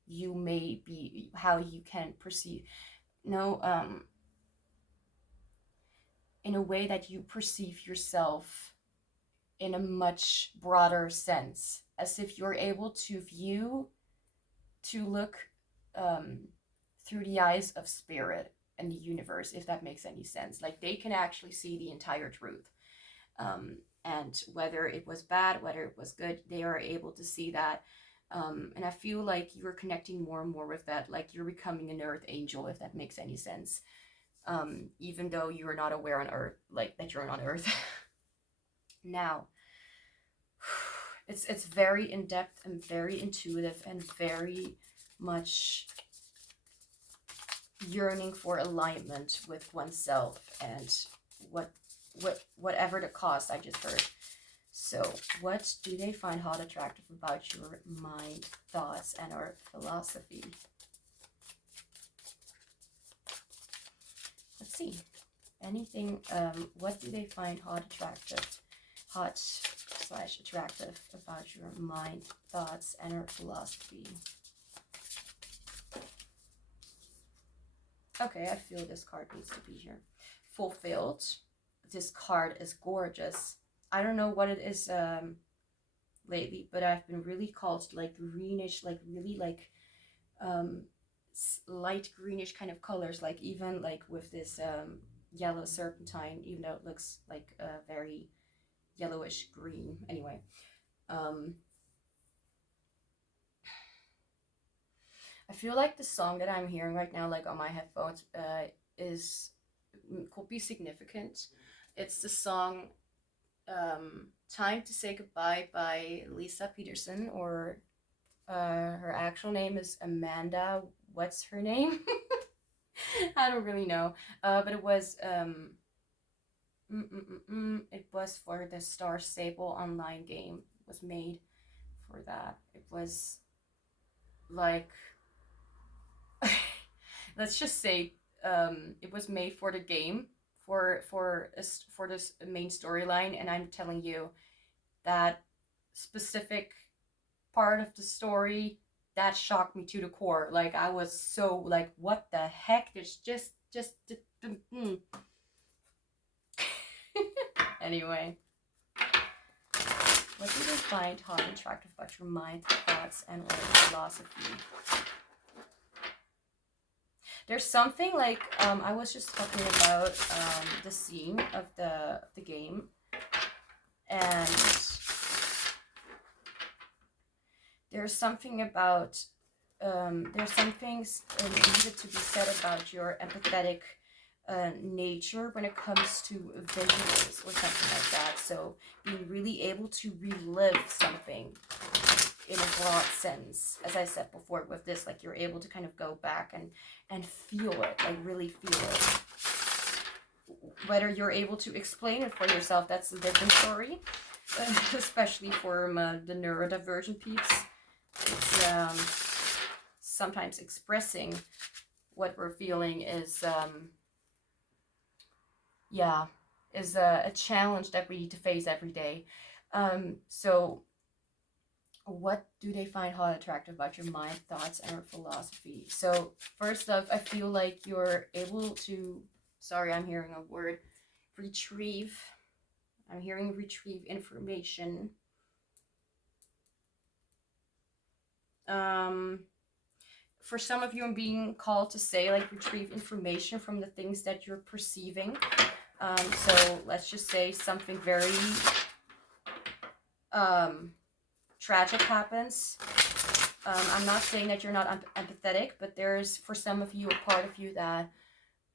you may be, how you can perceive, no, in a way that you perceive yourself in a much broader sense, as if you're able to view, to look through the eyes of spirit and the universe, if that makes any sense. Like they can actually see the entire truth. And whether it was bad, whether it was good, they are able to see that. And I feel like you're connecting more and more with that, like you're becoming an earth angel, if that makes any sense. Even though you are not aware on earth, like that you're on earth. Now, it's very in-depth and very intuitive and very much yearning for alignment with oneself, and whatever the cost, I just heard. So what do they find hot attractive about your mind, thoughts, and our philosophy? Let's see. Anything, what do they find hot / attractive about your mind, thoughts, and our philosophy? Okay, I feel this card needs to be here. Fulfilled. This card is gorgeous. I don't know what it is lately, but I've been really called to like greenish, like really like light greenish kind of colors, like even like with this yellow serpentine, even though it looks like a very yellowish green. Anyway, I feel like the song that I'm hearing right now, like on my headphones, could be significant. It's the song Time to Say Goodbye by Lisa Peterson, or her actual name is Amanda. What's her name? I don't really know. But it was it was for the Star Stable online game. It was made for that. It was like let's just say it was made for the game, for this main storyline, and I'm telling you that specific part of the story that shocked me to the core. Like I was so like, what the heck? There's just Anyway, what do they find hot and attractive about your mind, thoughts, and or philosophy? There's something like I was just talking about the scene of the game, and there's something about there's some things needed to be said about your empathetic nature when it comes to visuals or something like that. So being really able to relive something in a broad sense, as I said before with this, like you're able to kind of go back and feel it, like really feel it. Whether you're able to explain it for yourself, that's a different story. Especially for the neurodivergent peeps, it's sometimes expressing what we're feeling is a challenge that we need to face every day. So what do they find hot attractive about your mind, thoughts, and our philosophy? So first off, I feel like you're able to, sorry, I'm hearing a word, retrieve. I'm hearing retrieve information. For some of you, I'm being called to say like retrieve information from the things that you're perceiving. So let's just say something very tragic happens. I'm not saying that you're not empathetic, but there's, for some of you, a part of you that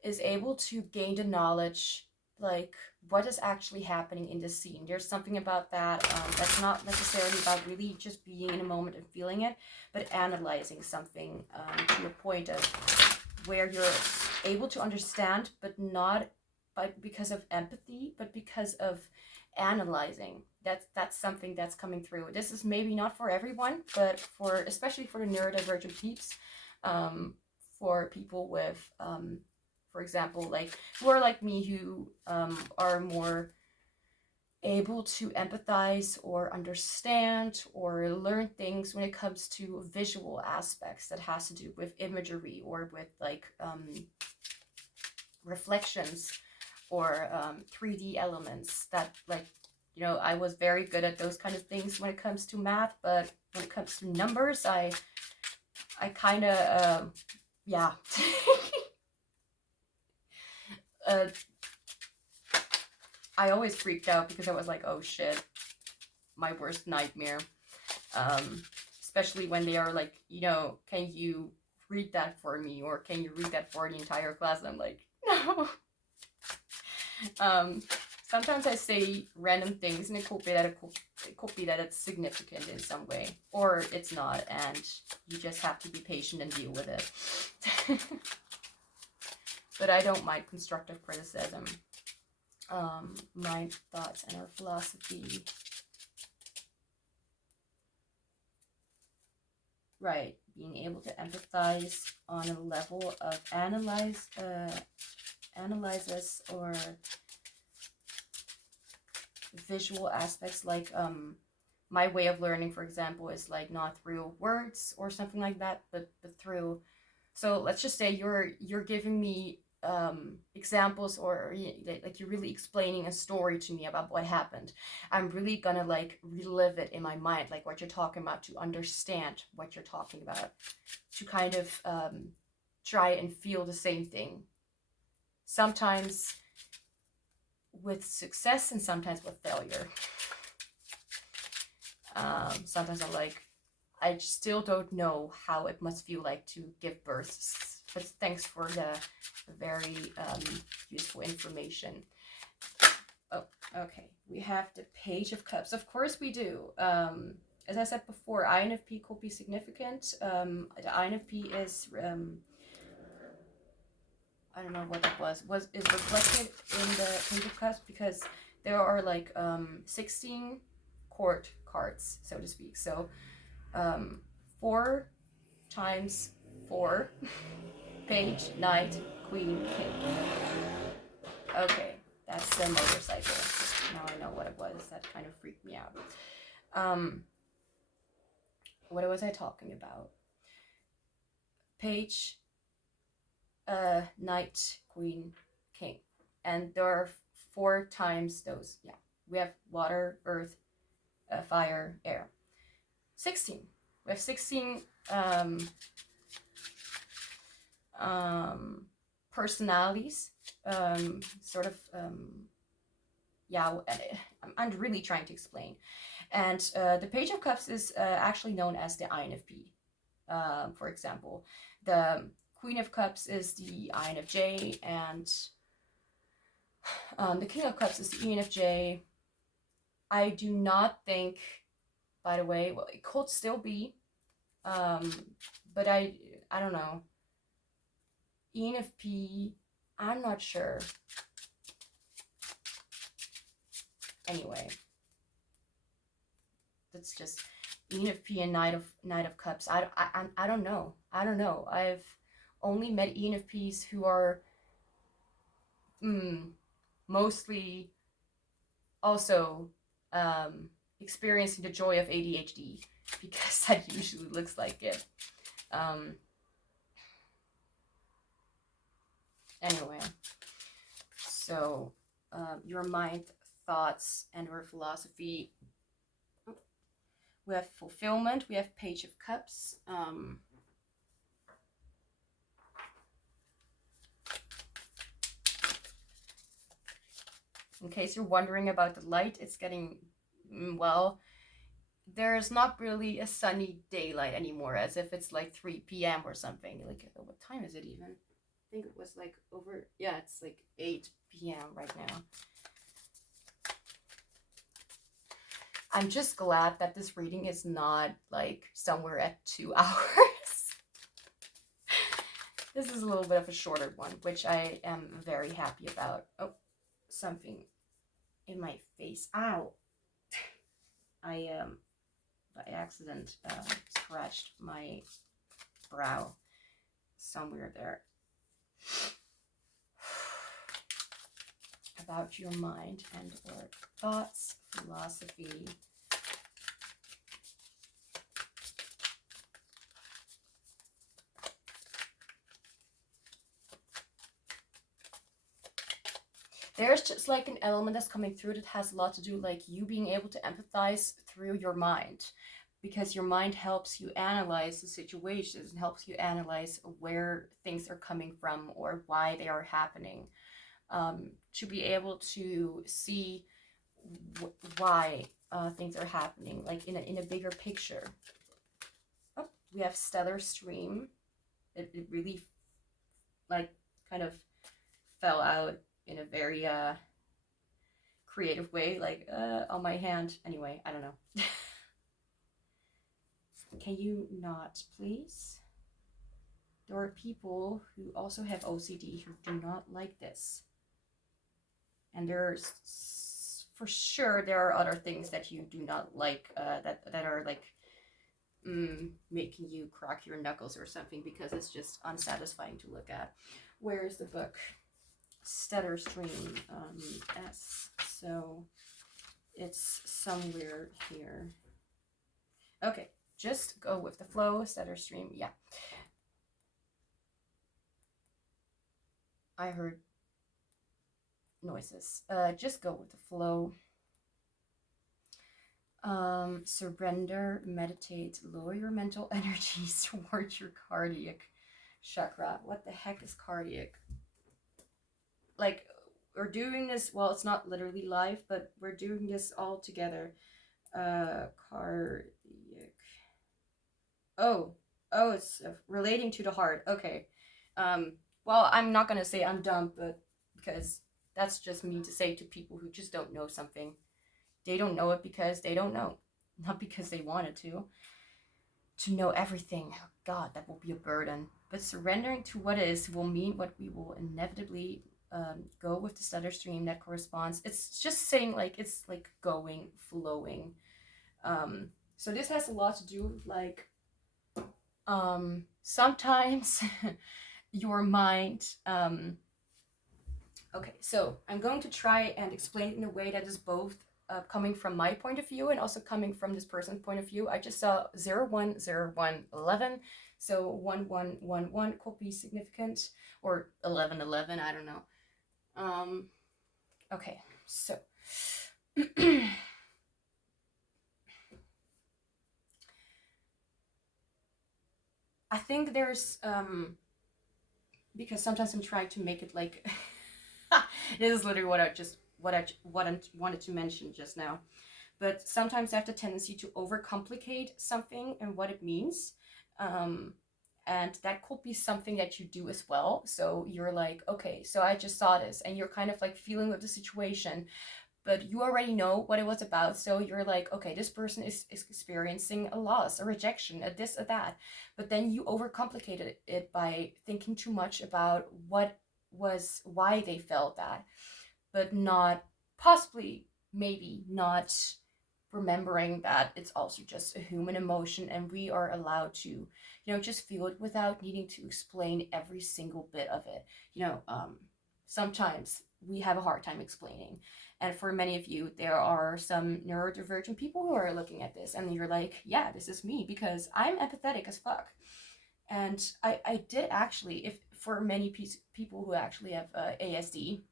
is able to gain the knowledge, like what is actually happening in this scene. There's something about that that's not necessarily about really just being in a moment and feeling it, but analyzing something to your point of where you're able to understand, but not because of empathy, but because of analyzing. That's something that's coming through. This is maybe not for everyone, but especially for the neurodivergent peeps, for people with, for example, like who are like me, who are more able to empathize or understand or learn things when it comes to visual aspects that has to do with imagery or with like reflections or 3D elements. That, like, you know, I was very good at those kind of things when it comes to math, but when it comes to numbers, I kind of yeah. I always freaked out because I was like, oh shit, my worst nightmare. Especially when they are like, you know, can you read that for me, or can you read that for the entire class? And I'm like, no. Sometimes I say random things, and it could be that it's significant in some way, or it's not, and you just have to be patient and deal with it. But I don't mind constructive criticism. My thoughts and our philosophy. Right, being able to empathize on a level of analyzes or visual aspects, like my way of learning, for example, is like not through words or something like that, but through, so let's just say you're giving me examples, or like you're really explaining a story to me about what happened. I'm really gonna like relive it in my mind, like what you're talking about, to understand what you're talking about, to kind of try and feel the same thing, sometimes with success and sometimes with failure. Sometimes I'm like, I still don't know how it must feel like to give birth, but thanks for the very useful information. Oh, okay. We have the Page of Cups. Of course we do. As I said before, INFP could be significant. The INFP is, I don't know what it is reflected in the Page of Cups, because there are like 16 court cards, so to speak. So 4 times 4. Page, Knight, Queen, King. Okay, that's the motorcycle. Now I know what it was. That kind of freaked me out. What was I talking about? Page, Knight, Queen, King. And there are 4 times those. Yeah, we have water, earth, fire, air. 16. We have 16 personalities, sort of, yeah, I'm really trying to explain. And the Page of Cups is actually known as the INFP. For example, the Queen of Cups is the INFJ, and the King of Cups is the ENFJ. I do not think, by the way, well, it could still be, but I don't know. ENFP, I'm not sure. Anyway, that's just ENFP and Knight of Cups. I don't know. I don't know. I've only met ENFPs who are mostly also experiencing the joy of AuDHD, because that usually looks like it. Anyway, so your mind, thoughts, and or philosophy. We have fulfillment. We have Page of Cups. In case you're wondering about the light, it's getting, well, there's not really a sunny daylight anymore, as if it's like 3 p.m. or something. Like, what time is it even? I think it was like over, yeah, it's like 8 p.m. right now. I'm just glad that this reading is not like somewhere at 2 hours. This is a little bit of a shorter one, which I am very happy about. Oh, something in my face. Ow! I by accident scratched my brow somewhere there. About your mind and or thoughts, philosophy. There's just like an element that's coming through that has a lot to do like you being able to empathize through your mind, because your mind helps you analyze the situations and helps you analyze where things are coming from or why they are happening, to be able to see why things are happening, like in a bigger picture. Oh, we have stellar stream. It really like kind of fell out in a very creative way, like on my hand. Anyway, I don't know. Can you not, please? There are people who also have OCD who do not like this. And there's, for sure, there are other things that you do not like that are like making you crack your knuckles or something, because it's just unsatisfying to look at. Where is the book? Stellar stream, S. So it's somewhere here. Okay, just go with the flow. Stellar stream, yeah. I heard noises. Just go with the flow. Surrender, meditate, lower your mental energies towards your cardiac chakra. What the heck is cardiac? Like, we're doing this, well, it's not literally live, but we're doing this all together. Cardiac. Oh, it's relating to the heart. Okay. Well, I'm not gonna say I'm dumb, but because that's just me to say to people who just don't know something. They don't know it because they don't know, not because they wanted to know everything. Oh God, that will be a burden. But surrendering to what is will mean what we will inevitably go with the stellar stream that corresponds. It's just saying like, it's like going, flowing. So this has a lot to do with like, sometimes your mind, okay, so I'm going to try and explain it in a way that is both coming from my point of view and also coming from this person's point of view. I just saw 010111, so 1111 could be significant, or 1111, I don't know. Okay, so I think there's because sometimes I'm trying to make it like this is literally what I wanted to mention just now. But sometimes I have the tendency to overcomplicate something and what it means. And that could be something that you do as well. So you're like, okay, so I just saw this, and you're kind of like feeling with the situation, but you already know what it was about. So you're like, okay, this person is experiencing a loss, a rejection, a this, a that. But then you overcomplicated it by thinking too much about why they felt that, but not possibly, maybe not remembering that it's also just a human emotion, and we are allowed to, just feel it without needing to explain every single bit of it. Sometimes we have a hard time explaining. And for many of you, there are some neurodivergent people who are looking at this, and you're like, yeah, this is me, because I'm empathetic as fuck. And I did actually, if for many people who actually have ASD,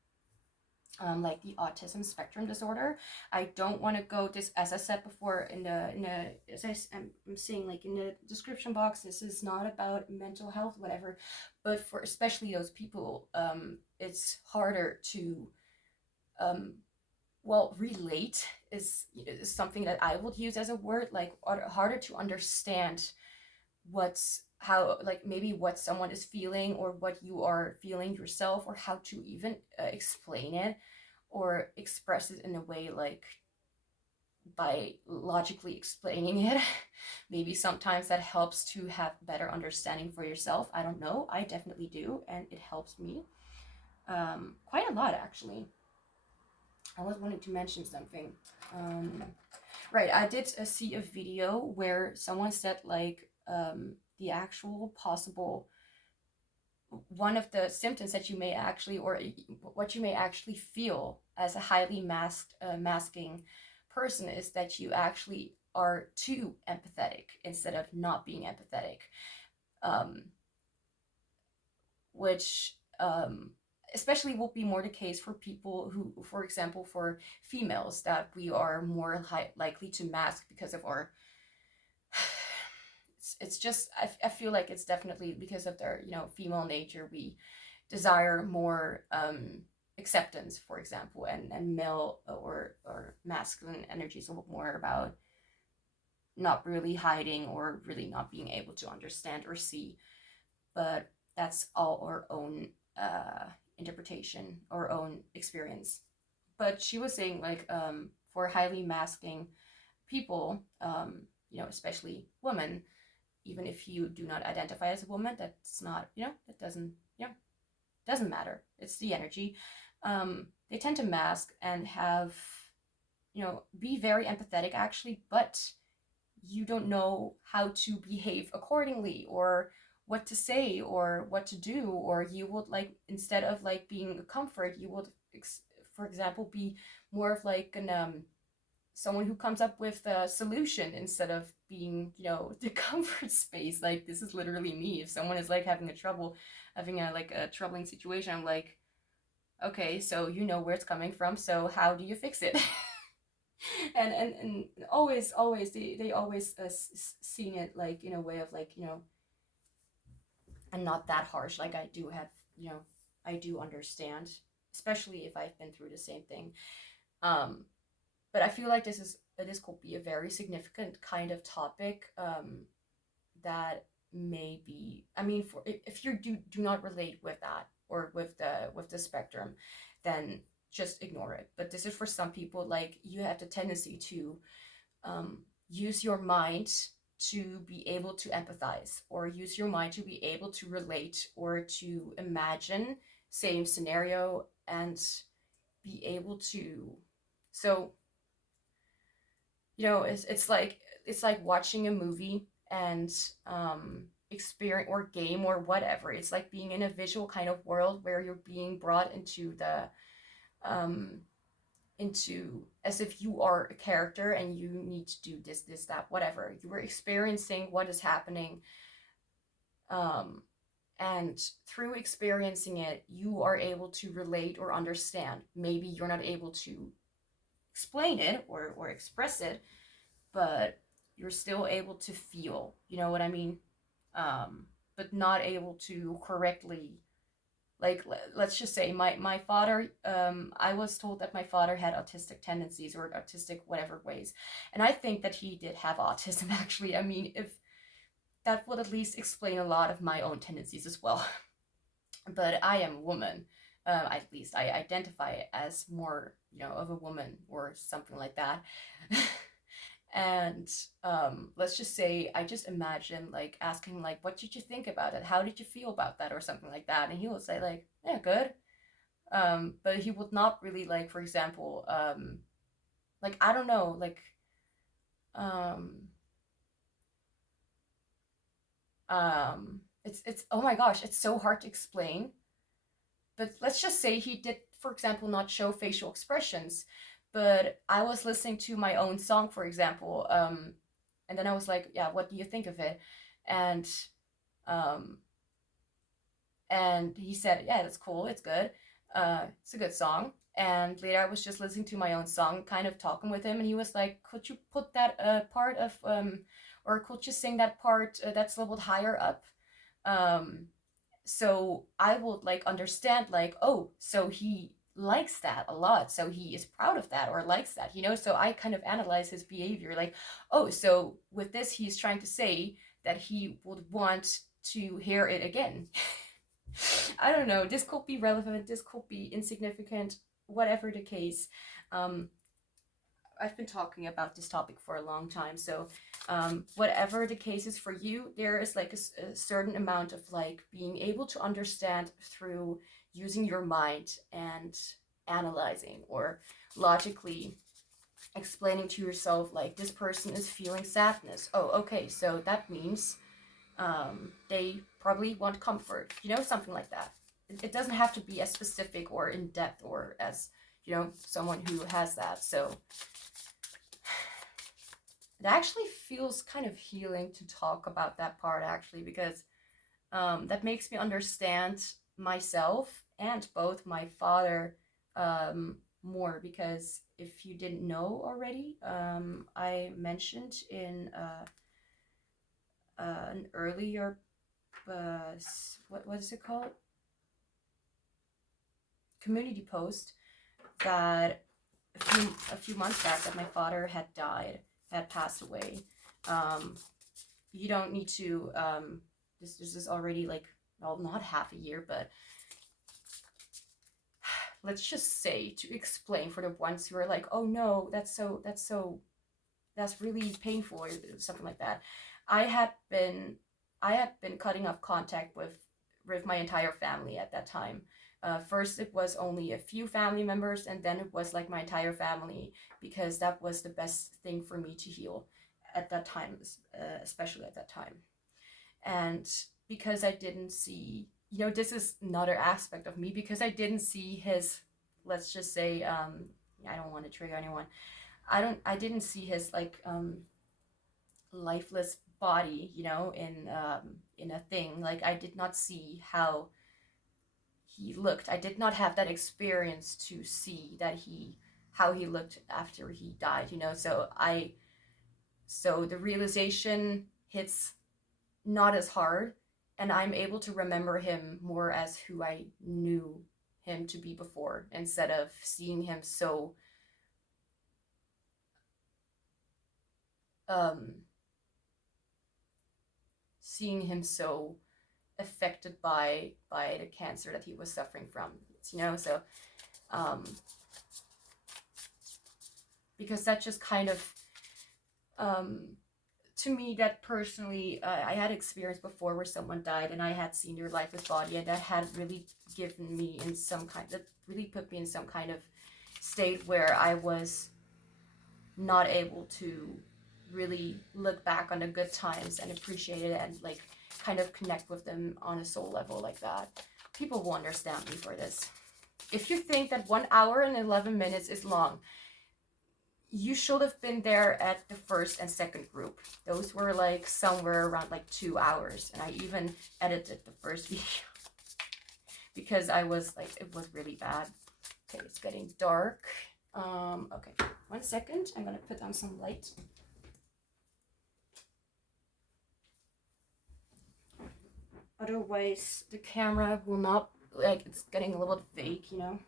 like the autism spectrum disorder, I don't want to go this, as I said before, as I'm saying, like in the description box, this is not about mental health, whatever, but for especially those people, it's harder to, relate is something that I would use as a word, like harder to understand maybe what someone is feeling, or what you are feeling yourself, or how to even explain it or express it in a way, like by logically explaining it. Maybe sometimes that helps to have better understanding for yourself. I don't know, I definitely do, and it helps me quite a lot, actually. I was wanting to mention something. Right, I did see a video where someone said like the actual possible one of the symptoms that you may actually, or what you may actually feel as a highly masking person, is that you actually are too empathetic instead of not being empathetic, which especially will be more the case for people who, for example, for females, that we are more likely to mask because of our it's just I feel like it's definitely because of their, you know, female nature. We desire more acceptance, for example, and male or masculine energy is a little more about not really hiding or really not being able to understand or see. But that's all our own interpretation, our own experience. But she was saying like for highly masking people, you know, especially women, even if you do not identify as a woman, that's not, you know, that doesn't, you know, doesn't matter. It's the energy. They tend to mask and have, you know, be very empathetic actually, but you don't know how to behave accordingly, or what to say, or what to do, or you would like, instead of like being a comfort, you would, for example, be more of like an someone who comes up with a solution instead of being, you know, the comfort space. Like, this is literally me. If someone is like having a troubling situation, I'm like, okay, so you know where it's coming from, so how do you fix it? And always they always seen it like in a way of like, you know, I'm not that harsh. Like, I do have, you know, I do understand, especially if I've been through the same thing. But I feel like this could be a very significant kind of topic that may be, I mean, for if you do not relate with that, or with the spectrum, then just ignore it. But this is for some people, like, you have the tendency to use your mind to be able to empathize, or use your mind to be able to relate, or to imagine same scenario and be able to, so, you know, it's like watching a movie and experience or game or whatever. It's like being in a visual kind of world where you're being brought into the into, as if you are a character and you need to do this, that, whatever. You were experiencing what is happening, and through experiencing it, you are able to relate or understand. Maybe you're not able to explain it or express it, but you're still able to feel, you know what I mean? But not able to correctly, like, let's just say my father, I was told that my father had autistic tendencies, or autistic whatever ways, and I think that he did have autism actually. I mean, if that would at least explain a lot of my own tendencies as well. But I am a woman. At least I identify as more, you know, of a woman or something like that. And let's just say I just imagine like asking like, what did you think about it? How did you feel about that, or something like that? And he would say like, yeah, good. But he would not really, like, for example, like, I don't know, like, it's oh my gosh, it's so hard to explain. But let's just say he did, for example, not show facial expressions, but I was listening to my own song, for example, and then I was like, yeah, what do you think of it? And um, and he said, yeah, that's cool, it's good, it's a good song. And later I was just listening to my own song, kind of talking with him, and he was like, could you put that part of or could you sing that part that's a little bit higher up? So I would like understand, like, oh, so he likes that a lot, so he is proud of that or likes that, you know. So I kind of analyze his behavior, like, oh, so with this he's trying to say that he would want to hear it again. I don't know, this could be relevant, this could be insignificant, whatever the case. I've been talking about this topic for a long time, so whatever the case is for you, there is like a certain amount of like being able to understand through using your mind and analyzing or logically explaining to yourself, like, this person is feeling sadness. Oh, okay, so that means they probably want comfort, you know, something like that. It doesn't have to be as specific or in depth or as, you know, someone who has that. So it actually feels kind of healing to talk about that part, actually, because that makes me understand myself and both my father more. Because if you didn't know already, I mentioned in an earlier, what is it called? Community post, that a few months back, that my father had died, had passed away. You don't need to, this is already like, well, not half a year, but let's just say, to explain for the ones who are like, oh no, that's really painful, or something like that. I had been cutting off contact with my entire family at that time. First, it was only a few family members, and then it was like my entire family, because that was the best thing for me to heal at that time, especially at that time. And because I didn't see, you know, this is another aspect of me, because I didn't see his, let's just say, I don't want to trigger anyone. I didn't see his, like, lifeless body, you know, in a thing. Like, I did not see how he looked. I did not have that experience to see how he looked after he died, you know. So the realization hits not as hard, and I'm able to remember him more as who I knew him to be before, instead of seeing him so affected by the cancer that he was suffering from, you know. So because that just kind of, to me, that personally, I had experience before where someone died and I had seen their lifeless body, and that had really given me in some kind, that really put me in some kind of state where I was not able to really look back on the good times and appreciate it, and like kind of connect with them on a soul level like that. People will understand me for this. If you think that 1 hour and 11 minutes is long, you should have been there at the first and second group. Those were like somewhere around like 2 hours, and I even edited the first video because I was like, it was really bad. Okay, it's getting dark. Okay, 1 second. I'm gonna put on some light. Otherwise, the camera will not, like, it's getting a little bit fake, you know.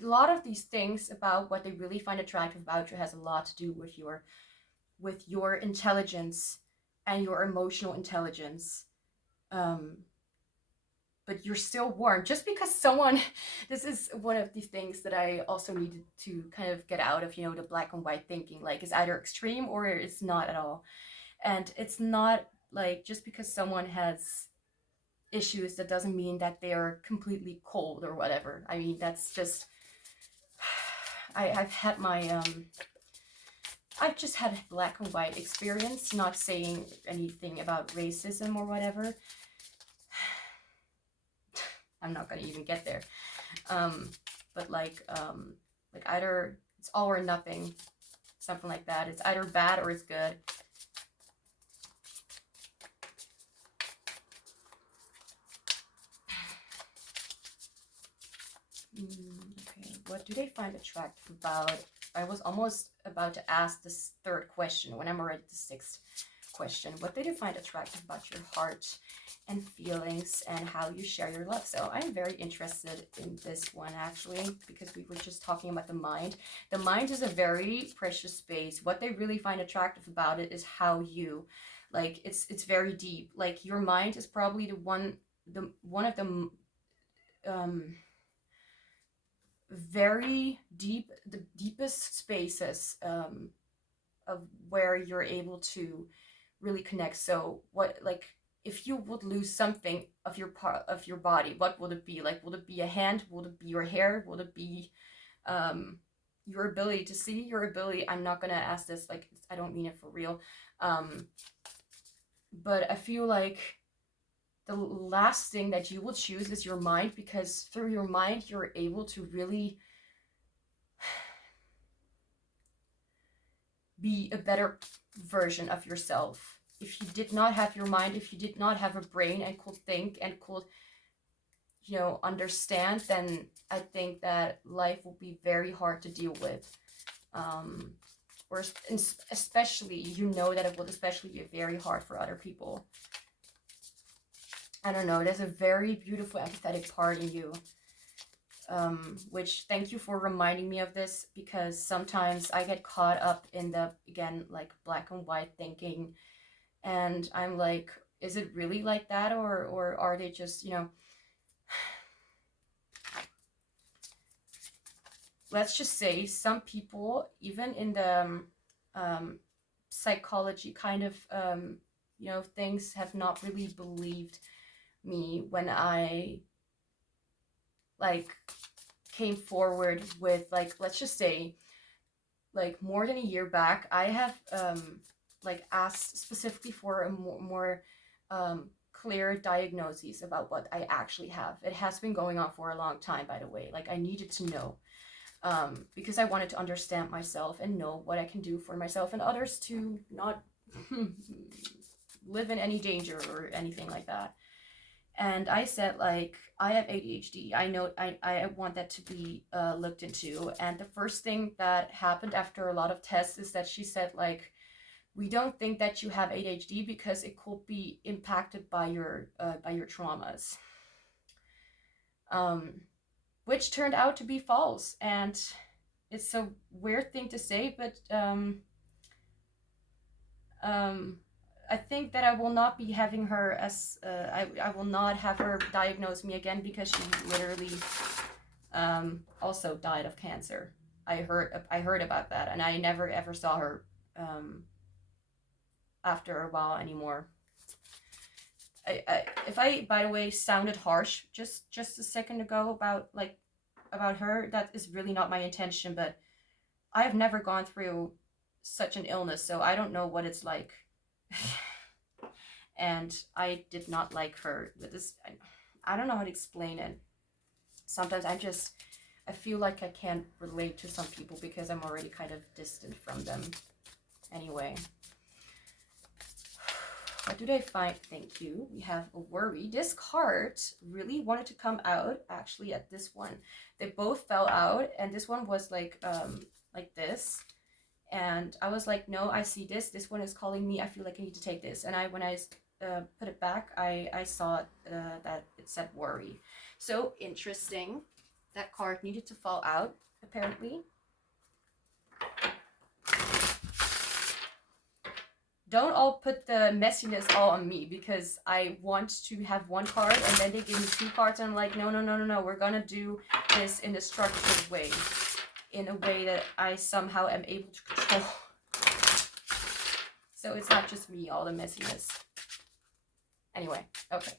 A lot of these things about what they really find attractive about you has a lot to do with your intelligence and your emotional intelligence. But you're still warm. Just because someone, this is one of the things that I also needed to kind of get out of, you know, the black and white thinking. Like, it's either extreme or it's not at all. And it's not like, just because someone has issues, that doesn't mean that they are completely cold or whatever. I mean, that's just, I've had my, I've just had a black and white experience, not saying anything about racism or whatever. I'm not gonna even get there. But like either it's all or nothing, something like that. It's either bad or it's good. Okay, what do they find attractive about? I was almost about to ask this third question when I'm already at the sixth question. What do they find attractive about your heart and feelings and how you share your love? So I'm very interested in this one, actually, because we were just talking about the mind. The mind is a very precious space. What they really find attractive about it is how you, like, it's very deep. Like, your mind is probably one of the very deep, the deepest spaces of where you're able to really connect. So what, like, if you would lose something of your part of your body, what would it be? Like, would it be a hand? Would it be your hair? Would it be your ability to see? Your ability, I'm not gonna ask this, like, I don't mean it for real, but I feel like the last thing that you will choose is your mind, because through your mind you're able to really be a better version of yourself. If you did not have your mind, if you did not have a brain and could think and could, you know, understand, then I think that life will be very hard to deal with. Or especially, you know, that it will especially be very hard for other people. I don't know, there's a very beautiful empathetic part in you. Which, thank you for reminding me of this, because sometimes I get caught up in the, again, like black and white thinking, and I'm like, is it really like that, or are they just, you know, let's just say some people, even in the psychology kind of you know, things, have not really believed me when I like came forward with, like, let's just say, like, more than a year back, I have like asked specifically for a more clear diagnoses about what I actually have. It has been going on for a long time, by the way. Like, I needed to know, because I wanted to understand myself and know what I can do for myself and others to not live in any danger or anything like that. And I said, like, I have ADHD. I know I want that to be looked into. And the first thing that happened after a lot of tests is that she said, like, we don't think that you have ADHD because it could be impacted by your traumas. Which turned out to be false. And it's a weird thing to say, but I think that I will not be having her as I will not have her diagnose me again, because she literally also died of cancer. I heard about that, and I never ever saw her after a while anymore. If I, by the way, sounded harsh just a second ago about her, that is really not my intention. But I have never gone through such an illness, so I don't know what it's like. And I did not like her with this. I don't know how to explain it. Sometimes I feel like I can't relate to some people because I'm already kind of distant from them. Anyway, what do they find? Thank you. We have a worry. This card really wanted to come out actually at this one. They both fell out, and this one was like this. And I was like, no, I see this. This one is calling me. I feel like I need to take this. And when I put it back, I saw that it said worry. So interesting. That card needed to fall out, apparently. Don't all put the messiness all on me, because I want to have one card and then they give me two cards and I'm like, no. We're gonna do this in a structured way. In a way that I somehow am able to control. So it's not just me, all the messiness. Anyway, okay.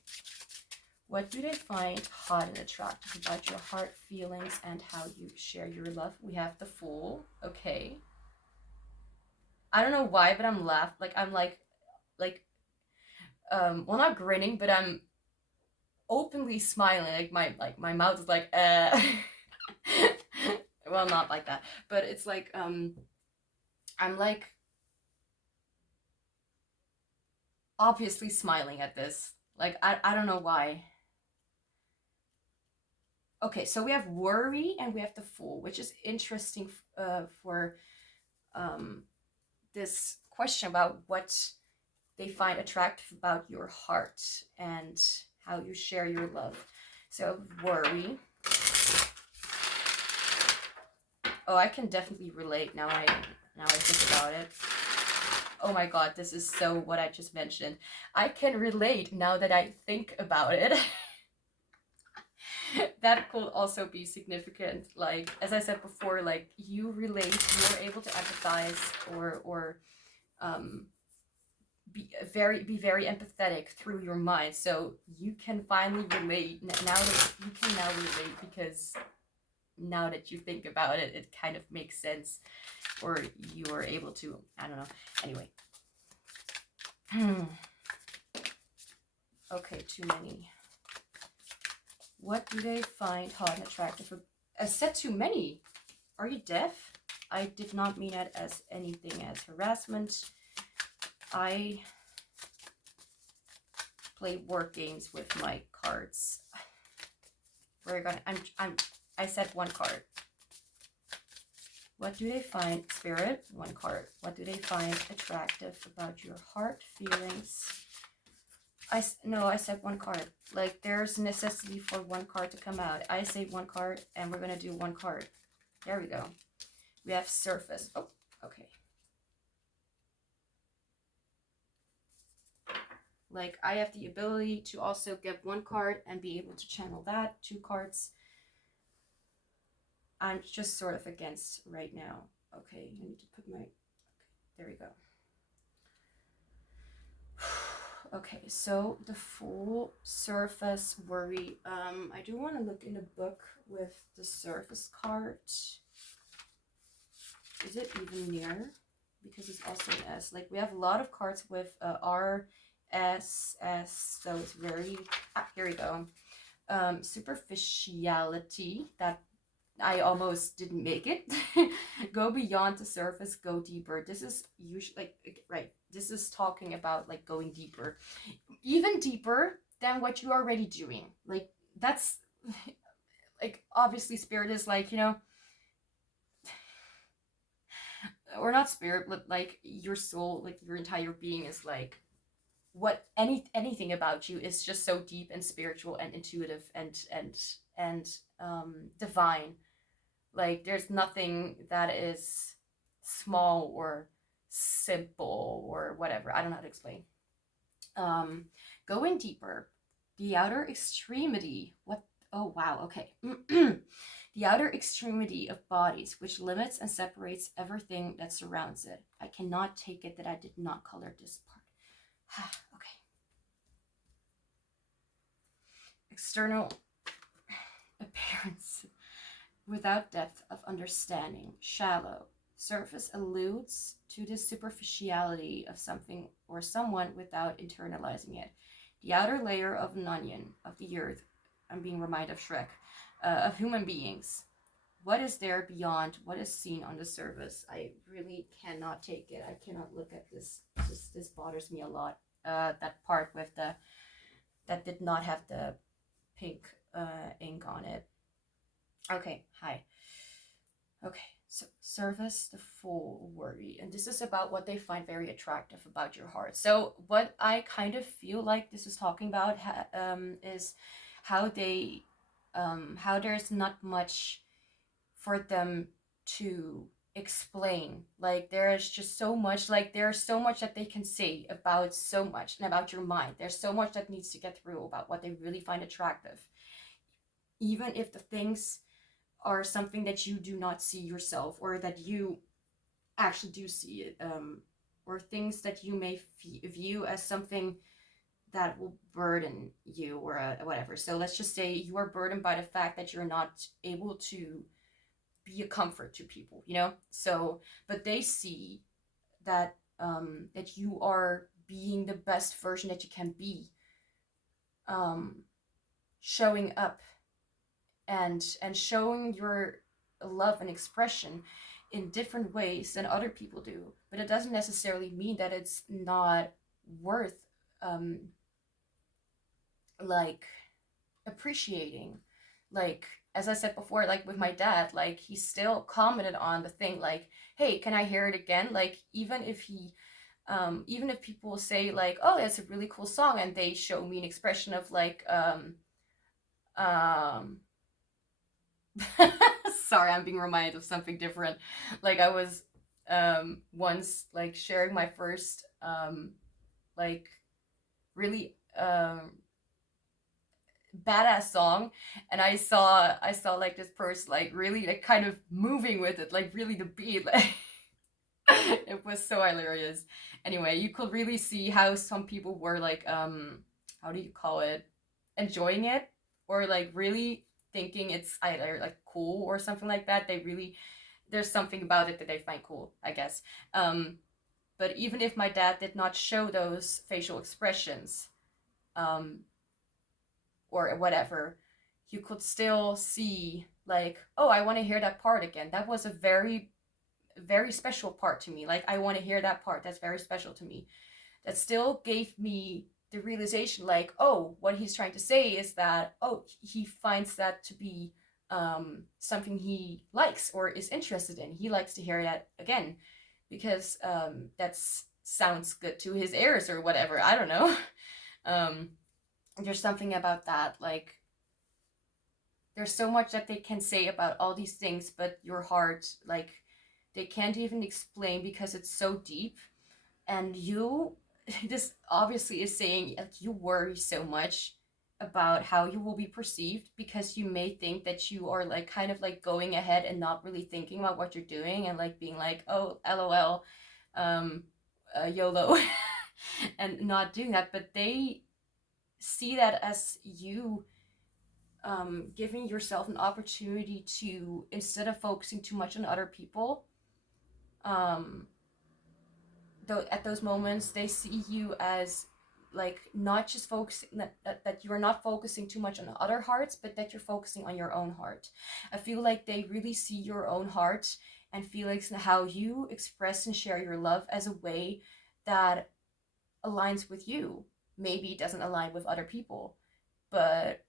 What do they find hot and attractive about your heart, feelings, and how you share your love? We have the Fool. Okay. I don't know why, but I'm laughing. Well, not grinning, but I'm openly smiling. Like my mouth is like, well, not like that, but it's like, I'm like obviously smiling at this. Like, I don't know why. Okay, so we have worry and we have the Fool, which is interesting for this question about what they find attractive about your heart and how you share your love. So worry. Oh, I can definitely relate now I think about it. Oh my god, this is so what I just mentioned. I can relate now that I think about it. That could also be significant. Like, as I said before, like, you relate, you're able to empathize or be very empathetic through your mind, so you can finally relate now that you can now relate, because now that you think about it, it kind of makes sense, or you are able to, I don't know. Anyway. Okay, too many. What do they find hot and attractive? I said too many. Are you deaf? I did not mean it as anything as harassment. I play word games with my cards. We're gonna. I said one card. What do they find, Spirit? One card. What do they find attractive about your heart feelings? No, I said one card. Like, there's necessity for one card to come out. I say one card, and we're gonna do one card. There we go. We have surface. Oh, okay. Like, I have the ability to also get one card and be able to channel that. 2 cards. I'm just sort of against right now. Okay, I need to put my... Okay, there we go. Okay, so the full surface worry. I do want to look in the book with the surface card. Is it even near? Because it's also an S. Like, we have a lot of cards with R, S, S. So it's very... here we go. Superficiality. That I almost didn't make it. Go beyond the surface, go deeper. This is usually like, right, this is talking about like going deeper, even deeper than what you're already doing. Like, that's like, obviously Spirit is like, you know, or not Spirit, but like your soul, like your entire being is like, what anything about you is just so deep and spiritual and intuitive and divine. Like, there's nothing that is small or simple or whatever. I don't know how to explain. Going deeper. The outer extremity. What? Oh, wow. Okay. The outer extremity of bodies, which limits and separates everything that surrounds it. I cannot take it that I did not color this part. Okay. External appearance. Without depth of understanding, shallow. Surface alludes to the superficiality of something or someone without internalizing it. The outer layer of an onion, of the earth, I'm being reminded of Shrek, of human beings. What is there beyond what is seen on the surface? I really cannot take it. I cannot look at this. This bothers me a lot. That part with that did not have the pink ink on it. Okay, hi. Okay, so surface, the full worry. And this is about what they find very attractive about your heart. So what I kind of feel like this is talking about is how they, how there's not much for them to explain. Like, there's just so much, like there's so much that they can say about so much and about your mind. There's so much that needs to get through about what they really find attractive. Even if the things are something that you do not see yourself, or that you actually do see it, or things that you may view as something that will burden you, or whatever. So let's just say you are burdened by the fact that you're not able to be a comfort to people, you know? So, but they see that that you are being the best version that you can be, showing up and showing your love and expression in different ways than other people do. But it doesn't necessarily mean that it's not worth like appreciating. Like, as I said before, like with my dad, like he still commented on the thing, like, hey, can I hear it again? Like, even if people say like, oh, it's a really cool song, and they show me an expression of like sorry, I'm being reminded of something different. Like, I was once like sharing my first like really badass song, and I saw like this person like really like kind of moving with it, like really the beat, like It was so hilarious. Anyway, you could really see how some people were like, how do you call it? Enjoying it, or like really thinking it's either like cool or something like that. They really, there's something about it that they find cool, I guess. But even if my dad did not show those facial expressions, um, or whatever, you could still see like, oh, I want to hear that part again. That was a very, very special part to me. Like, I want to hear that part. That's very special to me. That still gave me the realization, like, oh, what he's trying to say is that, oh, he finds that to be something he likes or is interested in. He likes to hear that again because that sounds good to his ears or whatever. I don't know. um, there's something about that, like, there's so much that they can say about all these things, but your heart, like, they can't even explain because it's so deep. And you, this obviously is saying that you worry so much about how you will be perceived because you may think that you are like kind of like going ahead and not really thinking about what you're doing and like being like, oh, lol, YOLO, and not doing that. But they see that as you giving yourself an opportunity to, instead of focusing too much on other people, um, at those moments they see you as like not just focusing that you are not focusing too much on other hearts, but that you're focusing on your own heart. I feel like they really see your own heart and feelings and how you express and share your love as a way that aligns with you. Maybe it doesn't align with other people, but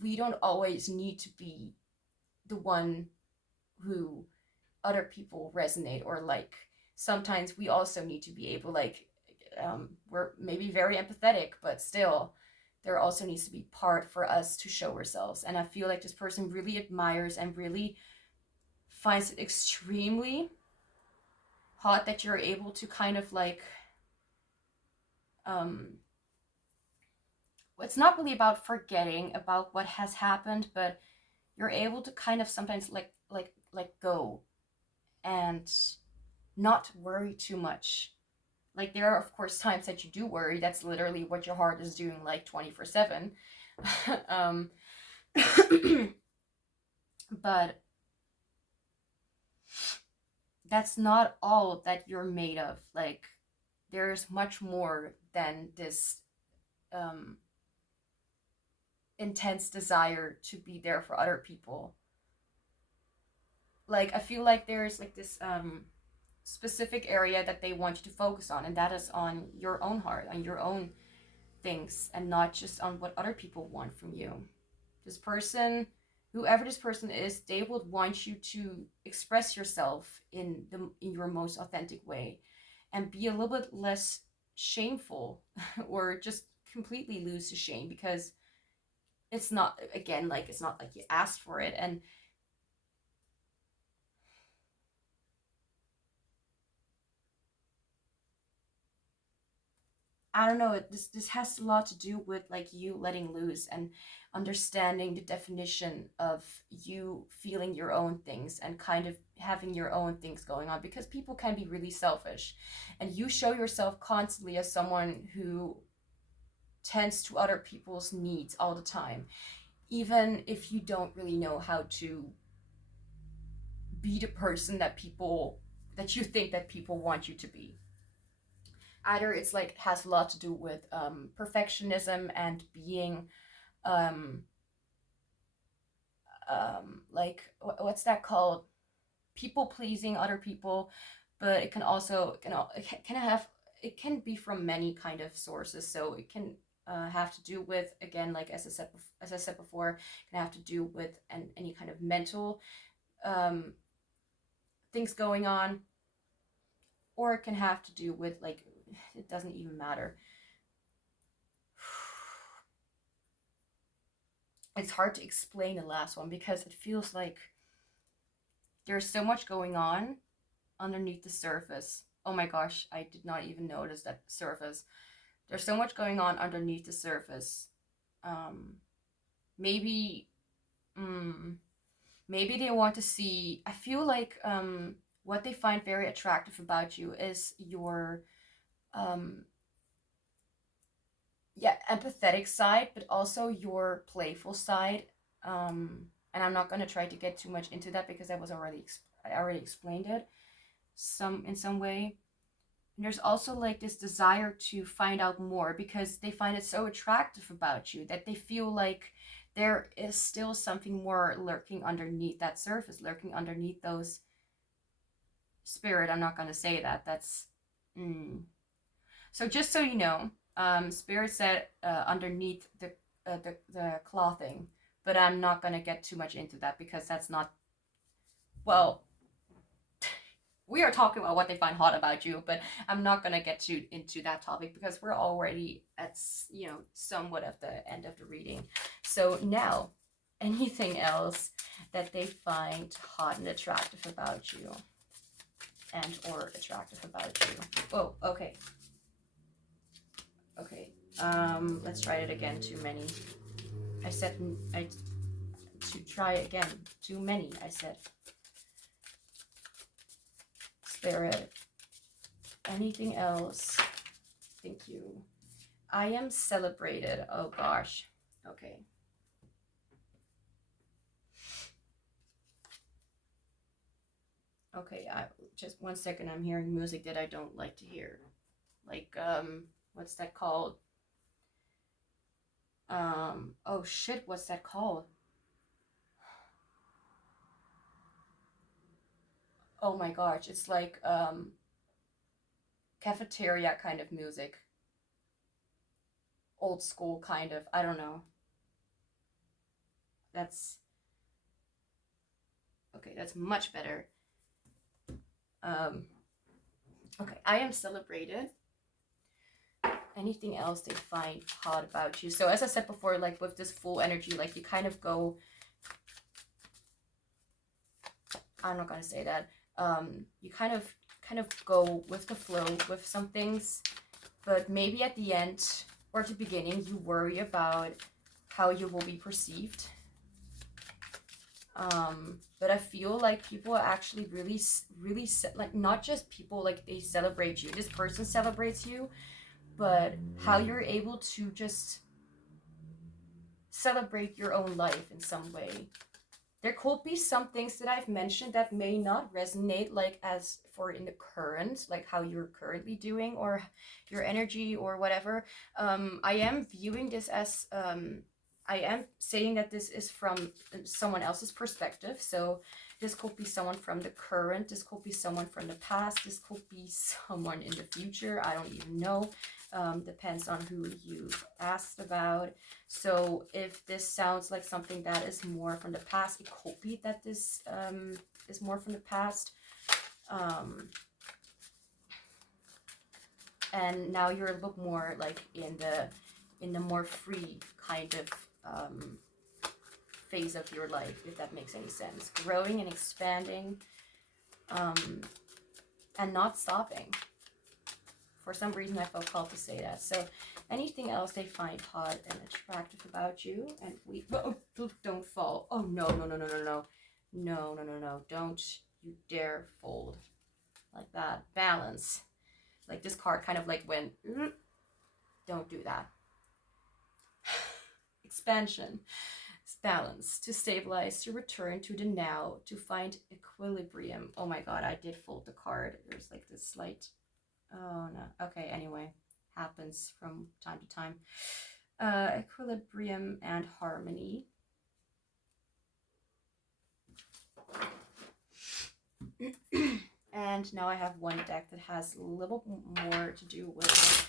we don't always need to be the one who other people resonate or like. Sometimes we also need to be able, like, we're maybe very empathetic, but still there also needs to be part for us to show ourselves. And I feel like this person really admires and really finds it extremely hot that you're able to kind of like, it's not really about forgetting about what has happened, but you're able to kind of sometimes like go and not worry too much. Like, there are of course times that you do worry. That's literally what your heart is doing, like 24/7. But that's not all that you're made of. Like, there's much more than this um, intense desire to be there for other people. Like, I feel like there's like this specific area that they want you to focus on, and that is on your own heart, on your own things, and not just on what other people want from you. This person, whoever this person is, they would want you to express yourself in your most authentic way and be a little bit less shameful or just completely lose the shame, because it's not, again, like, it's not like you asked for it. And I don't know, this has a lot to do with like you letting loose and understanding the definition of you feeling your own things and kind of having your own things going on, because people can be really selfish, and you show yourself constantly as someone who tends to other people's needs all the time, even if you don't really know how to be the person that you think that people want you to be. Either it's like has a lot to do with perfectionism and being um, like, what's that called, people pleasing other people. But it can also, it can be from many kind of sources. So it can have to do with, again, like, as I said before, it can have to do with any kind of mental um, things going on, or it can have to do with, like, it doesn't even matter. It's hard to explain the last one because it feels like there's so much going on underneath the surface. Oh my gosh, I did not even notice that surface. There's so much going on underneath the surface. Maybe maybe they want to see, I feel like what they find very attractive about you is your empathetic side, but also your playful side. And I'm not going to try to get too much into that because I already explained it in some way. And there's also like this desire to find out more because they find it so attractive about you that they feel like there is still something more lurking underneath that surface, lurking underneath those spirit. I'm not going to say that. That's so just so you know, spirit said underneath the clothing, but I'm not going to get too much into that because that's not, well, we are talking about what they find hot about you, but I'm not going to get into that topic because we're already at, somewhat of the end of the reading. So now, anything else that they find hot and attractive about you and or attractive about you. Oh, okay. Okay, let's try it again. Too many. I said, to try again. Too many, I said. Spirit. Anything else? Thank you. I am celebrated. Oh gosh. Okay. Okay, just 1 second. I'm hearing music that I don't like to hear. Like, what's that called? Oh shit, what's that called? Oh my gosh, it's like, cafeteria kind of music. Old school kind of, I don't know. That's, okay, that's much better. Okay, I am celebrated. Anything else they find hot about you? So as I said before, like with this full energy, like you kind of go, I'm not gonna say that. You kind of go with the flow with some things, but maybe at the end or at the beginning you worry about how you will be perceived. But I feel like people are actually really like, not just people, like they celebrate you, this person celebrates you, but how you're able to just celebrate your own life in some way. There could be some things that I've mentioned that may not resonate, like as for in the current, like how you're currently doing or your energy or whatever. I am viewing this as, I am saying that this is from someone else's perspective. So this could be someone from the current, this could be someone from the past, this could be someone in the future. I don't even know. Depends on who you've asked about. So if this sounds like something that is more from the past, it could be that this is more from the past. And now you're a little more like in the more free kind of phase of your life, if that makes any sense. Growing and expanding, and not stopping. For some reason I felt called to say that. So anything else they find hot and attractive about you, and we, oh, don't fall. Oh no, don't you dare fold like that. Balance. Like this card kind of like went, don't do that. Expansion. Balance, to stabilize, to return to the now, to find equilibrium. Oh my god, I did fold the card. There's like this slight, oh no, okay, anyway, happens from time to time. Equilibrium and harmony. And now I have one deck that has a little more to do with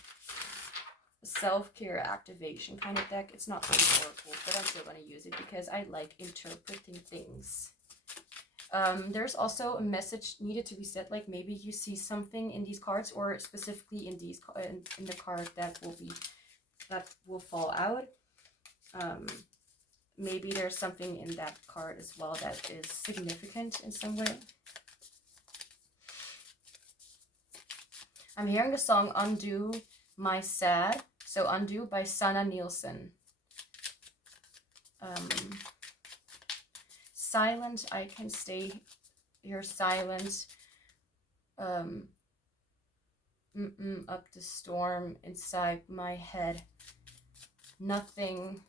self-care activation kind of deck. It's not really oracle, but I'm still going to use it because I like interpreting things. There's also a message needed to be said, like maybe you see something in these cards, or specifically in these in the card that will fall out. Maybe there's something in that card as well that is significant in some way. I'm hearing the song Undo My Sad. So Undo by Sanna Nielsen. Silent, I can stay here silent. up the storm inside my head. Nothing.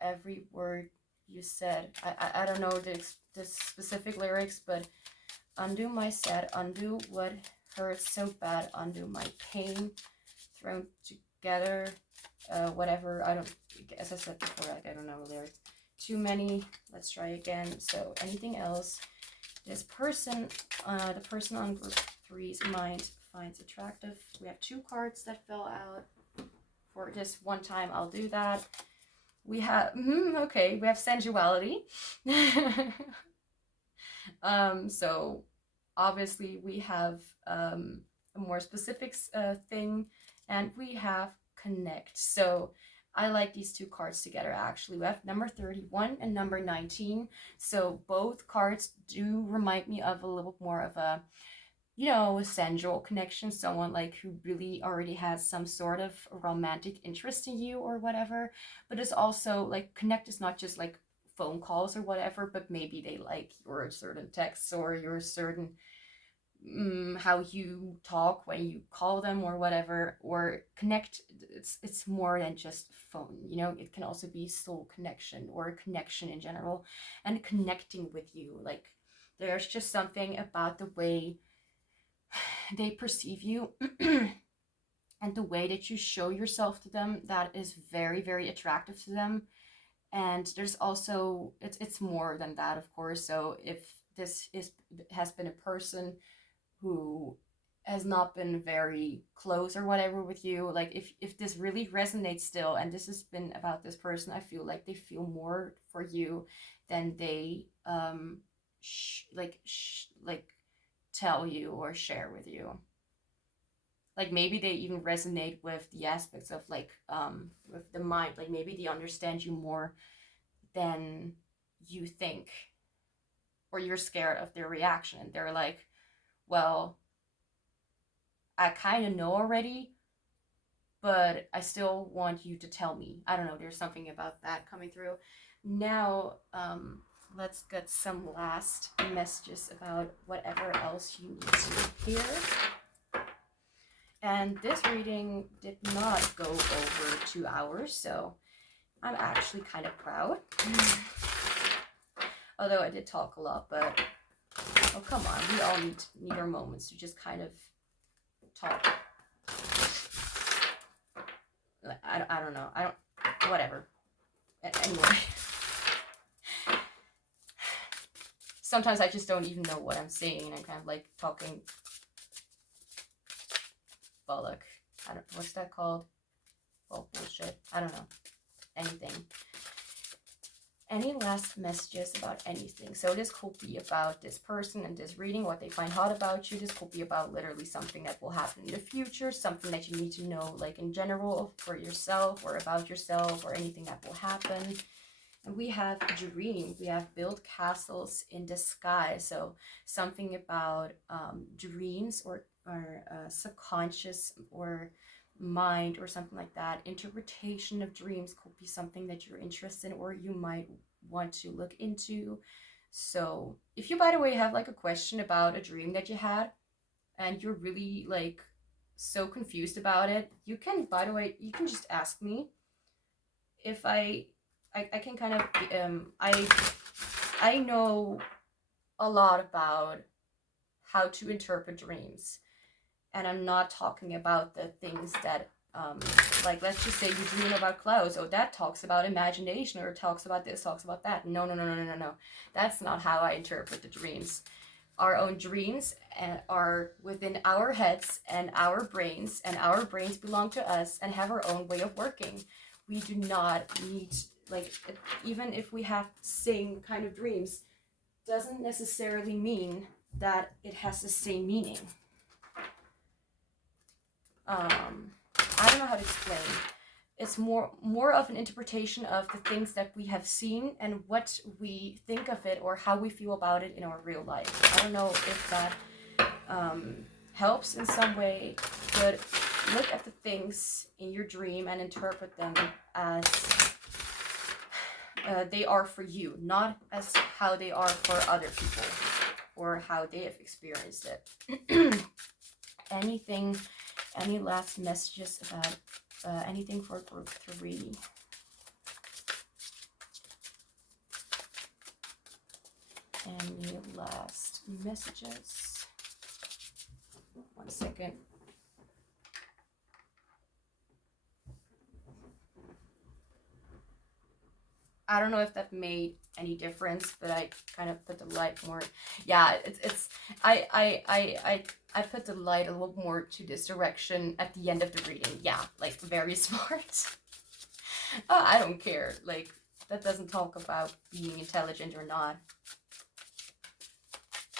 Every word you said. I don't know the specific lyrics, but undo my sad, undo what hurts so bad, undo my pain, thrown together, whatever. I don't, as I said before, like, I don't know the lyrics. Too many. Let's try again. So anything else this person, the person on group 3's mind finds attractive. We have 2 cards that fell out. For this one time, I'll do that. We have, okay, we have sensuality. So obviously we have a more specific thing, and we have connect. So I like these 2 cards together, actually. We have number 31 and number 19. So both cards do remind me of a little more of a, you know, a sensual connection, someone like who really already has some sort of romantic interest in you or whatever. But it's also like connect is not just like phone calls or whatever, but maybe they like your certain texts or your certain how you talk when you call them or whatever. Or connect, it's more than just phone, you know. It can also be soul connection or a connection in general, and connecting with you. Like there's just something about the way they perceive you and the way that you show yourself to them that is very, very attractive to them. And there's also, it's more than that, of course. So if this has been a person who has not been very close or whatever with you, like if this really resonates still, and this has been about this person, I feel like they feel more for you than they tell you or share with you. Like maybe they even resonate with the aspects of like with the mind, like maybe they understand you more than you think, or you're scared of their reaction. They're like, well, I kind of know already, but I still want you to tell me. I don't know, there's something about that coming through. Now let's get some last messages about whatever else you need to hear. And this reading did not go over 2 hours, so I'm actually kind of proud. Although I did talk a lot, but oh, come on, we all need our moments to just kind of talk. I don't know. Whatever. Anyway. Sometimes I just don't even know what I'm saying, and I'm kind of like talking bollock. What's that called? Well, bullshit. I don't know. Anything. Any last messages about anything? So this could be about this person and this reading, what they find hot about you. This could be about literally something that will happen in the future, something that you need to know, like in general for yourself or about yourself, or anything that will happen. And we have dream. We have build castles in the sky. So something about dreams or subconscious or mind or something like that. Interpretation of dreams could be something that you're interested in or you might want to look into. So if you, by the way, have like a question about a dream that you had and you're really like so confused about it, you can, by the way, you can just ask me. If I can kind of I know a lot about how to interpret dreams. And I'm not talking about the things that, like, let's just say you dream about clouds. Oh, that talks about imagination, or talks about this, talks about that. No. That's not how I interpret the dreams. Our own dreams are within our heads and our brains belong to us and have our own way of working. We do not need, like, even if we have same kind of dreams, doesn't necessarily mean that it has the same meaning. I don't know how to explain. It's more of an interpretation of the things that we have seen and what we think of it or how we feel about it in our real life. I don't know if that helps in some way, but look at the things in your dream and interpret them as they are for you, not as how they are for other people or how they have experienced it. Anything, any last messages about anything for group 3? Any last messages? 1 second. I don't know if that made any difference, but I kind of put the light more. Yeah, I put the light a little more to this direction at the end of the reading. Yeah, like very smart. I don't care. Like, that doesn't talk about being intelligent or not.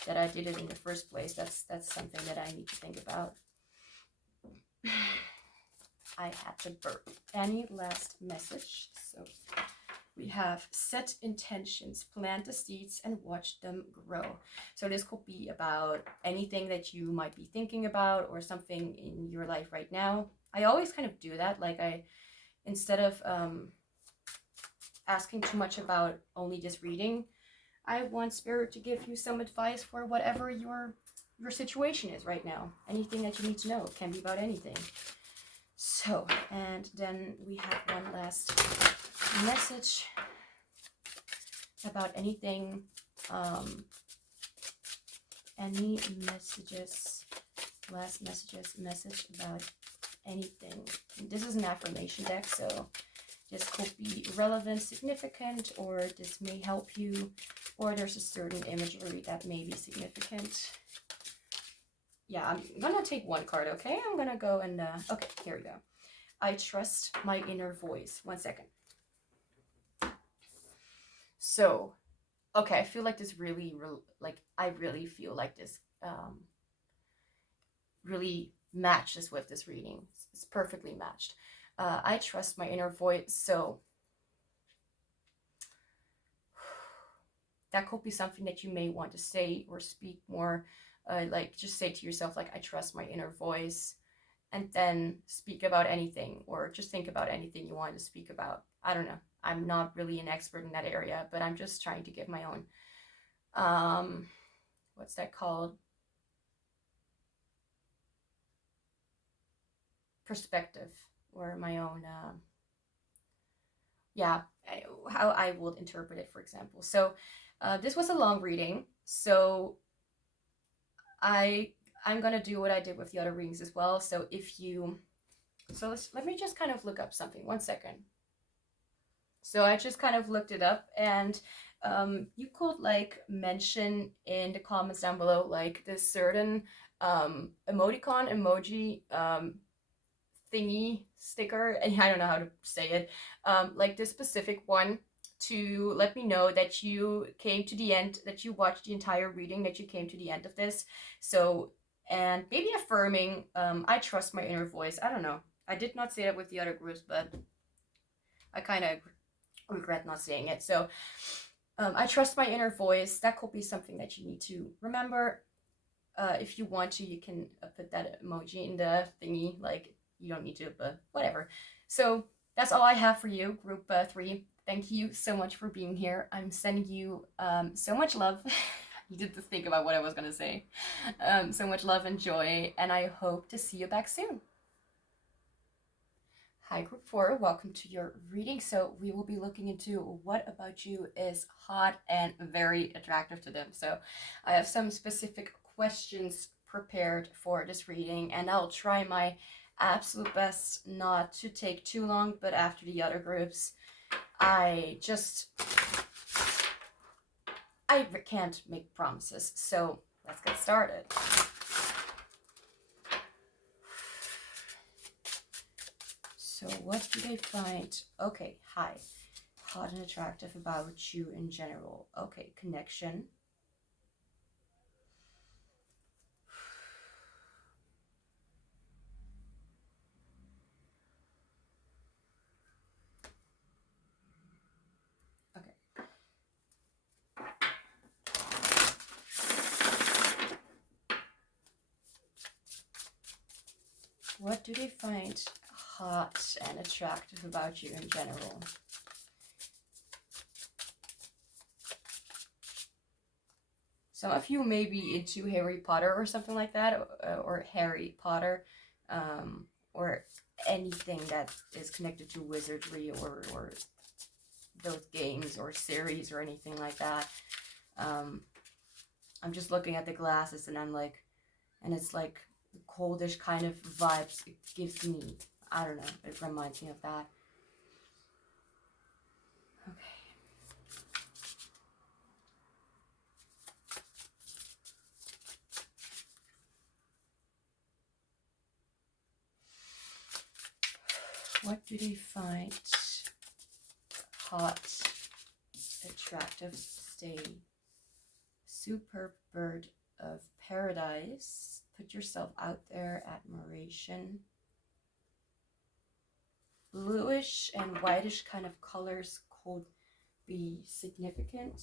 That I did it in the first place. That's something that I need to think about. I had to burp. Any last message? So we have set intentions, plant the seeds, and watch them grow. So this could be about anything that you might be thinking about or something in your life right now. I always kind of do that. Like, instead of asking too much about only this reading, I want Spirit to give you some advice for whatever your situation is right now. Anything that you need to know. It can be about anything. So, and then we have one last message about anything. Any messages, last messages, message about anything. This is an affirmation deck, so this could be relevant, significant, or this may help you, or there's a certain imagery that may be significant. Yeah, I'm gonna take one card, okay? I'm gonna go and, okay, here we go. I trust my inner voice. 1 second. So, okay, I feel like this I really feel like this really matches with this reading. It's perfectly matched. I trust my inner voice, so that could be something that you may want to say or speak more. Like, just say to yourself, like, I trust my inner voice, and then speak about anything, or just think about anything you want to speak about. I don't know. I'm not really an expert in that area, but I'm just trying to give my own, what's that called? Perspective, or my own, how I would interpret it, for example. So this was a long reading, so I'm gonna do what I did with the other readings as well. So let me just kind of look up something. 1 second. So I just kind of looked it up, and you could like mention in the comments down below like this certain emoji thingy sticker, and I don't know how to say it, like this specific one, to let me know that you came to the end, that you watched the entire reading, that you came to the end of this. So, and maybe affirming, I trust my inner voice. I don't know. I did not say that with the other groups, but I kind of regret not saying it. So, I trust my inner voice. That could be something that you need to remember. If you want to, you can put that emoji in the thingy. Like, you don't need to, but whatever. So that's all I have for you, group 3. Thank you so much for being here. I'm sending you so much love. You did to think about what I was gonna say. So much love and joy, and I hope to see you back soon. Hi, group 4, welcome to your reading. So we will be looking into what about you is hot and very attractive to them. So I have some specific questions prepared for this reading, and I'll try my absolute best not to take too long, but after the other groups, I can't make promises. So let's get started. So what do they find? Okay, hi. Hot and attractive about you in general. Okay, connection. What do they find hot and attractive about you in general? some of you may be into Harry Potter or something like that, or Harry Potter, or anything that is connected to wizardry or those games or series or anything like that. I'm just looking at the glasses and I'm like, and it's like the coldish kind of vibes it gives me. I don't know, it reminds me of that. Okay. What do they find hot, attractive? Stay super bird of paradise. Put yourself out there. Admiration. Bluish and whitish kind of colors could be significant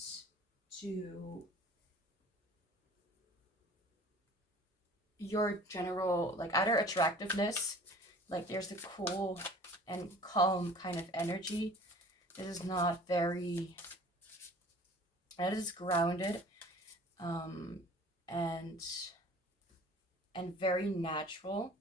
to your general, like, either attractiveness, like there's a cool and calm kind of energy. This is not very, it is grounded, and very natural.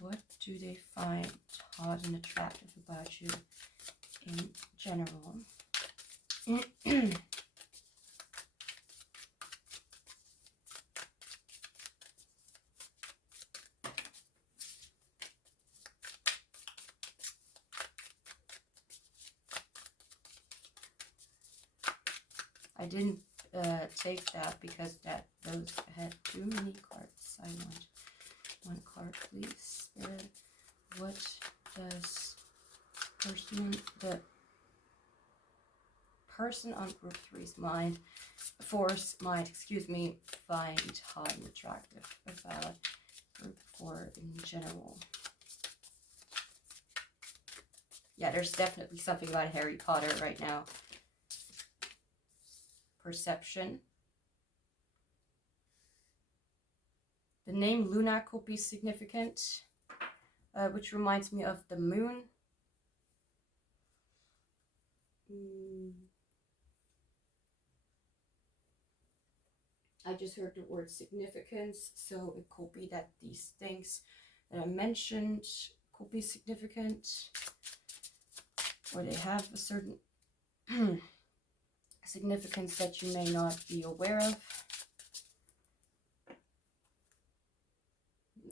What do they find hot and attractive about you in general? I didn't take that because those had too many cards. I want one card, please. What does the person on group 3's mind, find hot and attractive about group 4 in general? Yeah, there's definitely something about Harry Potter right now. Perception. The name Luna could be significant, which reminds me of the moon. I just heard the word significance, so it could be that these things that I mentioned could be significant, or they have a certain significance that you may not be aware of.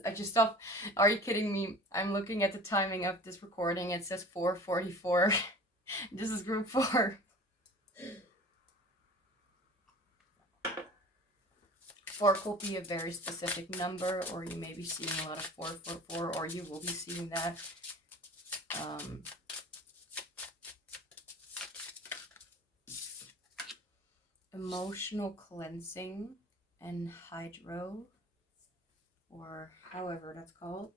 I just stopped. Are you kidding me? I'm looking at the timing of this recording. It says 4:44. This is group 4. 4 could be a very specific number, or you may be seeing a lot of 444, or you will be seeing that. Emotional cleansing and hydro, or however that's called,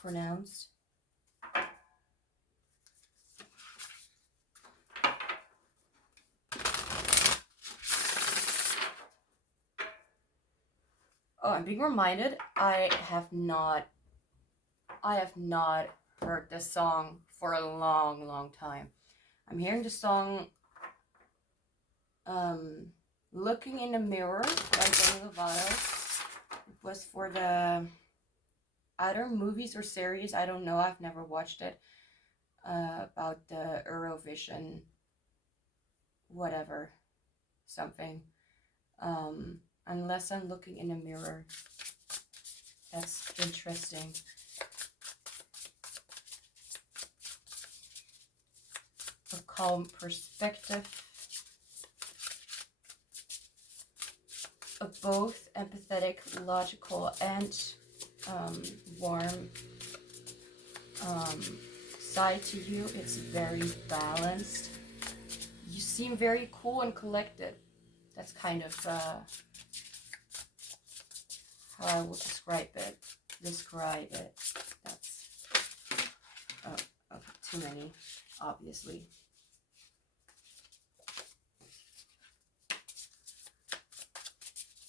pronounced. Oh, I'm being reminded, I have not heard this song for a long time. I'm hearing the song Looking in the Mirror by Demi Lovato. It was for the either movies or series, I don't know, I've never watched it, about the Eurovision whatever something. Unless I'm looking in a mirror. That's interesting. A calm perspective. A both empathetic, logical, and warm side to you. It's very balanced. You seem very cool and collected. That's kind of how I will describe it. That's okay, too many, obviously.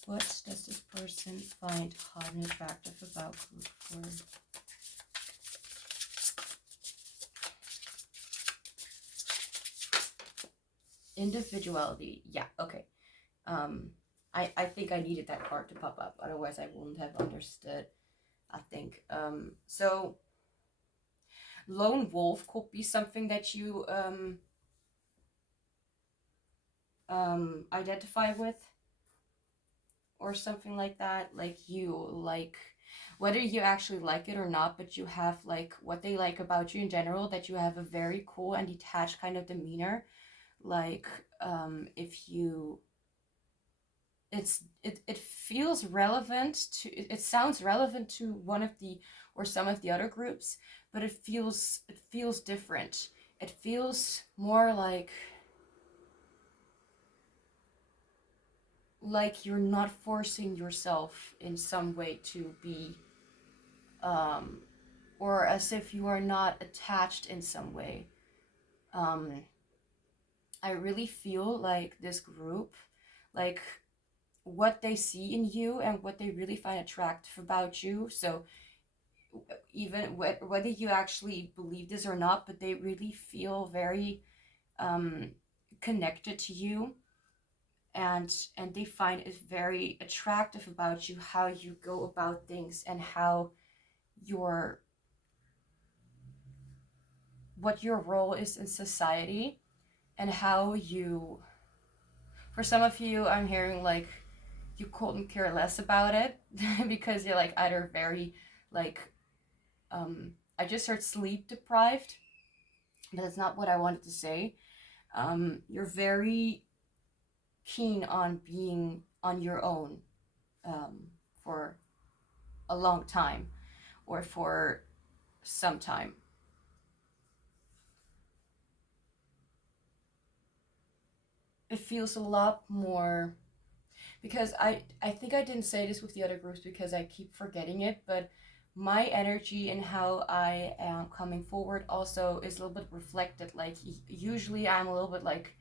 What does this person find hot and attractive about group 4? Individuality. Yeah, okay. I think I needed that card to pop up, otherwise I wouldn't have understood, I think. So lone wolf could be something that you identify with, or something like that. Like, you like, whether you actually like it or not, but you have like what they like about you in general, that you have a very cool and detached kind of demeanor. Like, if you, it feels relevant to, it sounds relevant to one of the, or some of the other groups, but it feels different. It feels more like you're not forcing yourself in some way to be, or as if you are not attached in some way. I really feel like this group, like, what they see in you and what they really find attractive about you. So even whether you actually believe this or not, but they really feel very connected to you, and they find it very attractive about you, how you go about things, and how what your role is in society, and how you, for some of you, I'm hearing like you couldn't care less about it because you're like either very like, I just heard sleep deprived, but that's not what I wanted to say. You're very keen on being on your own for a long time, or for some time. It feels a lot more, because I think I didn't say this with the other groups because I keep forgetting it, but my energy and how I am coming forward also is a little bit reflected. Like, usually I'm a little bit like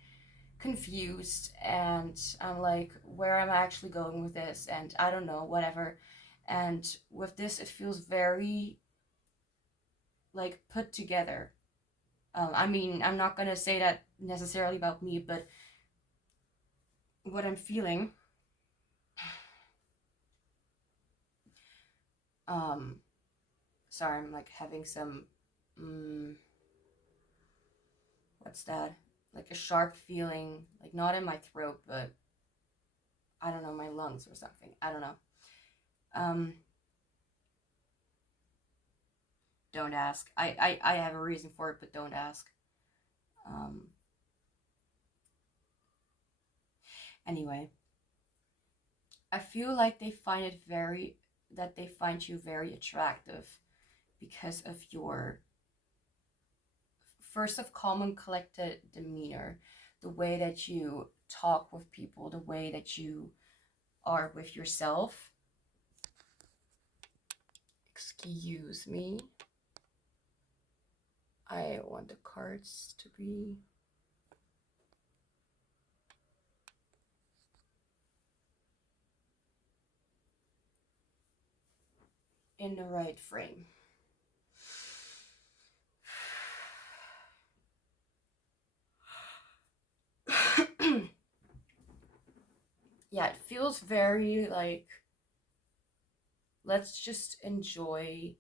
confused, and I'm like, where am I actually going with this, and I don't know, whatever. And with this, it feels very like put together. I mean, I'm not gonna say that necessarily about me, but what I'm feeling, sorry, I'm like having some what's that, like a sharp feeling, like not in my throat, but I don't know, my lungs or something, I don't know. Don't ask. I have a reason for it, but don't ask. Anyway, I feel like they find you very attractive because of your, first, of calm and collected demeanor, the way that you talk with people, the way that you are with yourself. Excuse me. I want the cards to be in the right frame. Yeah, it feels very like, let's just enjoy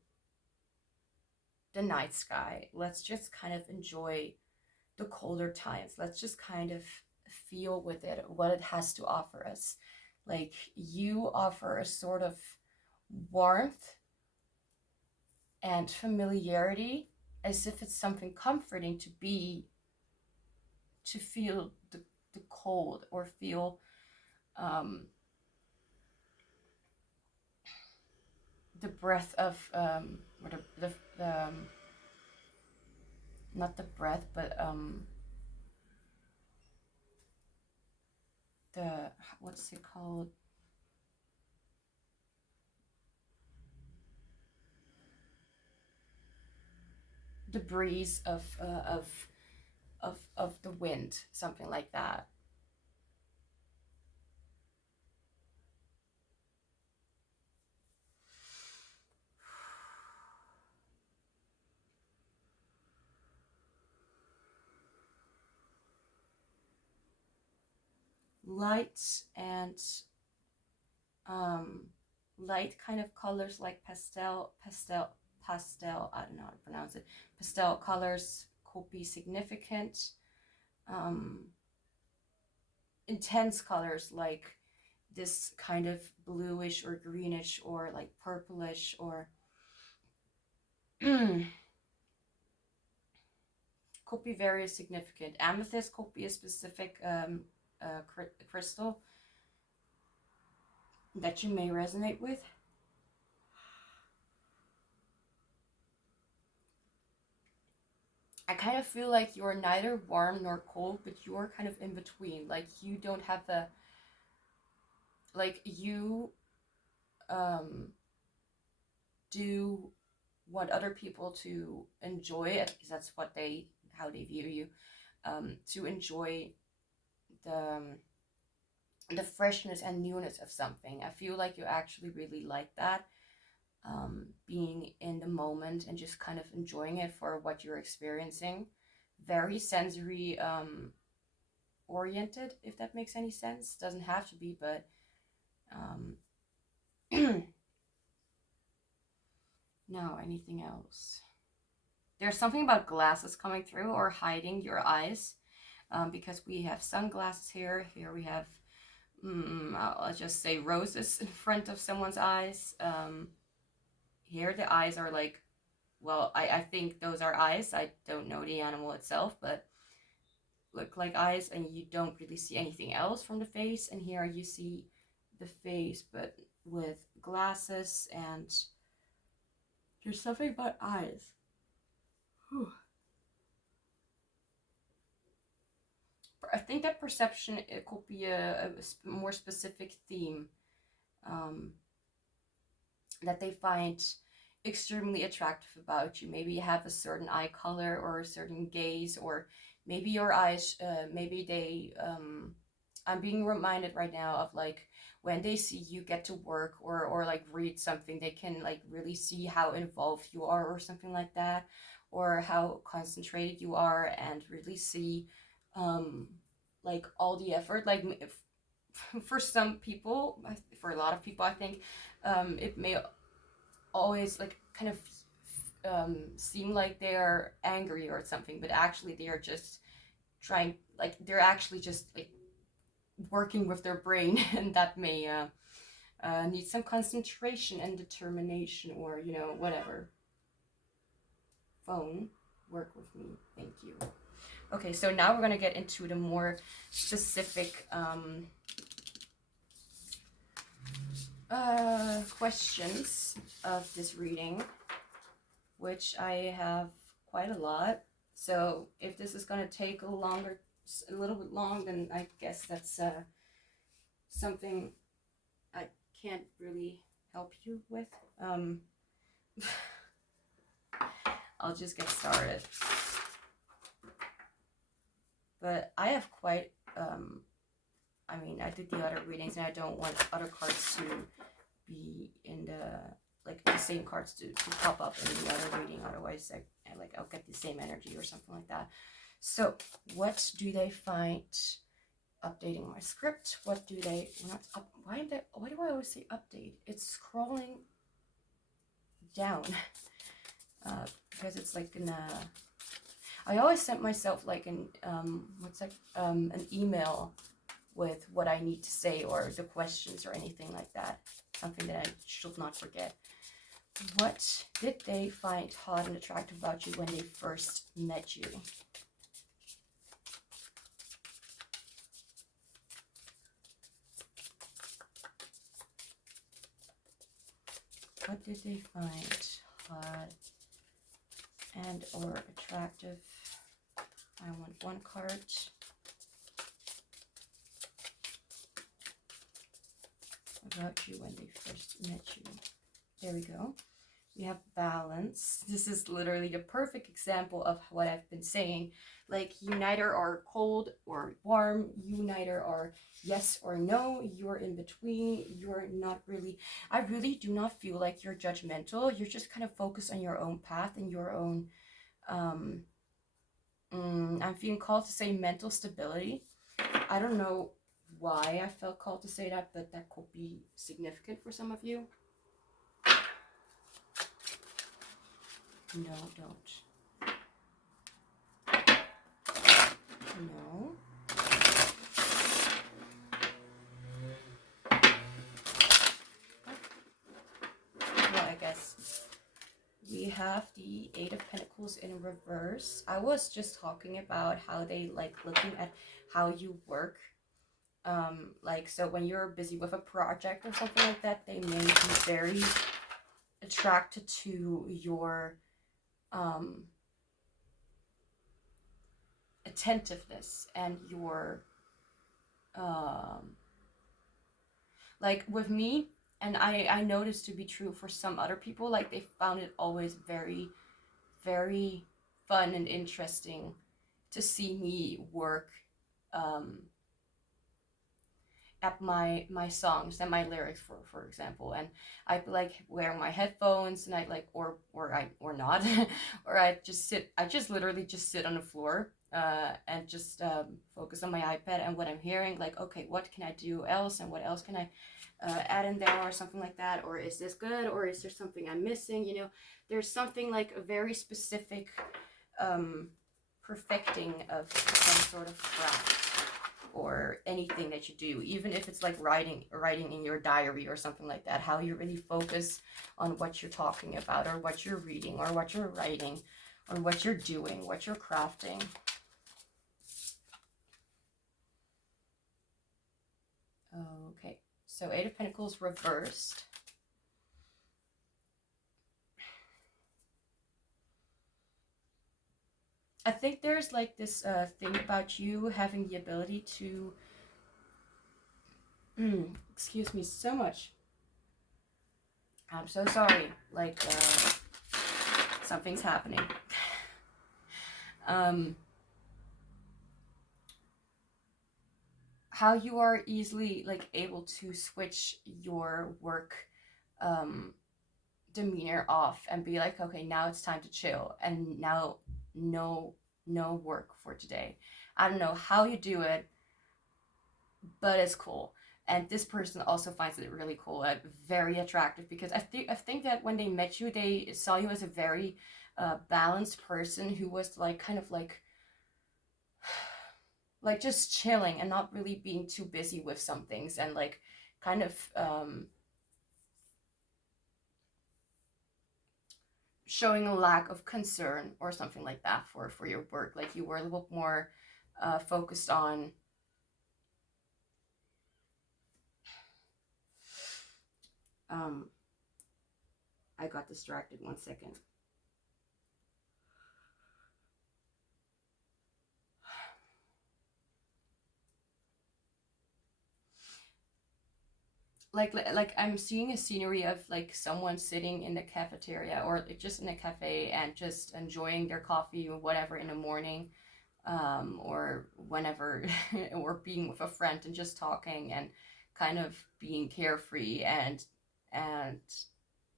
the night sky. Let's just kind of enjoy the colder times. Let's just kind of feel with it what it has to offer us. Like, you offer a sort of warmth and familiarity, as if it's something comforting to feel the cold, or feel the breath of or the not the breath, but the, what's it called, the breeze of the wind, something like that. Light and light kind of colors like pastel, I don't know how to pronounce it. Pastel colors could be significant. Intense colors like this kind of bluish or greenish or like purplish or could be very significant. Amethyst could be a specific crystal that you may resonate with. I kind of feel like you're neither warm nor cold, but you're kind of in between. Like you don't have a, like you do want other people to enjoy it, because that's what they, how they view you, to enjoy the freshness and newness of something. I feel like you actually really like that, being in the moment and just kind of enjoying it for what you're experiencing. Very sensory oriented, if that makes any sense. Doesn't have to be, but no, anything else? There's something about glasses coming through or hiding your eyes, because we have sunglasses here. Here we have, I'll just say roses in front of someone's eyes. Here the eyes are like, well, I think those are eyes. I don't know the animal itself, but look like eyes, and you don't really see anything else from the face. And here you see the face, but with glasses, and there's something about eyes. Whew. I think that perception, it could be a more specific theme that they find extremely attractive about you. Maybe you have a certain eye color or a certain gaze, or maybe your eyes, maybe they, I'm being reminded right now of like when they see you get to work or like read something, they can like really see how involved you are or something like that, or how concentrated you are, and really see like all the effort. Like if, for some people, for a lot of people, I think it may always like kind of seem like they're angry or something, but actually they are just trying, like they're actually just like working with their brain, and that may need some concentration and determination, or you know, whatever. Phone, work with me, thank you. Okay, so now we're gonna get into the more specific questions of this reading, which I have quite a lot. So if this is gonna take a little bit long, then I guess that's something I can't really help you with. I'll just get started. But I have quite, I mean, I did the other readings, and I don't want other cards to be in the same cards to pop up in the other reading. Otherwise, I'll get the same energy or something like that. So, what do they find updating my script? What do they not up? Why do I always say update? It's scrolling down because it's like in a. I always sent myself like an an email with what I need to say, or the questions or anything like that. Something that I should not forget. What did they find hot and attractive about you when they first met you? What did they find hot and or attractive? I want one card. About you when they first met you. There we go. We have balance. This is literally the perfect example of what I've been saying. Like, you neither are cold or warm, you neither are yes or no, you're in between, you're not really, I really do not feel like you're judgmental. You're just kind of focused on your own path and your own, I'm feeling called to say mental stability. I don't know why I felt called to say that, but that could be significant for some of you. No, don't. No. Well, I guess we have the Eight of Pentacles in reverse. I was just talking about how they like looking at how you work. Like, so when you're busy with a project or something like that, they may be very attracted to your attentiveness and your like with me, and I noticed to be true for some other people, like they found it always very, very fun and interesting to see me work at my songs and my lyrics, for example. And I'd be like wearing my headphones, and I'd like or not or I just literally just sit on the floor and just focus on my iPad and what I'm hearing, like, okay, what can I do else, and what else can I add in there, or something like that, or is this good, or is there something I'm missing, you know? There's something like a very specific perfecting of some sort of craft or anything that you do, even if it's like writing in your diary or something like that, how you really focus on what you're talking about, or what you're reading, or what you're writing, or what you're doing, what you're crafting. Okay, so Eight of Pentacles reversed. I think there's like this thing about you having the ability to excuse me so much, I'm so sorry, like something's happening. How you are easily like able to switch your work demeanor off and be like, okay, now it's time to chill, and now no work for today. I don't know how you do it, but it's cool. And this person also finds it really cool and very attractive, because I think that when they met you, they saw you as a very balanced person who was like kind of like just chilling and not really being too busy with some things, and like kind of showing a lack of concern or something like that for your work. Like, you were a little more focused on I got distracted, 1 second. Like I'm seeing a scenery of like someone sitting in the cafeteria, or just in a cafe, and just enjoying their coffee or whatever in the morning, or whenever, or being with a friend and just talking and kind of being carefree, and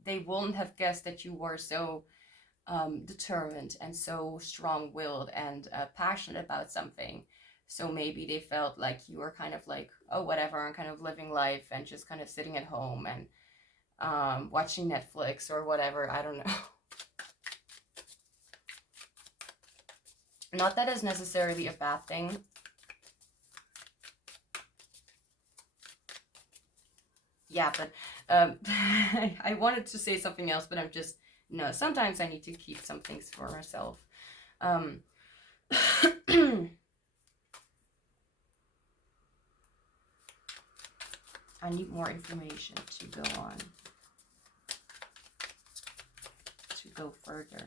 they wouldn't have guessed that you were so determined and so strong-willed and passionate about something. So maybe they felt like you were kind of like, oh, whatever, I'm kind of living life and just kind of sitting at home and watching Netflix or whatever. I don't know. Not that is necessarily a bad thing. Yeah, but I wanted to say something else, but I'm just, no, sometimes I need to keep some things for myself. I need more information to go on, to go further.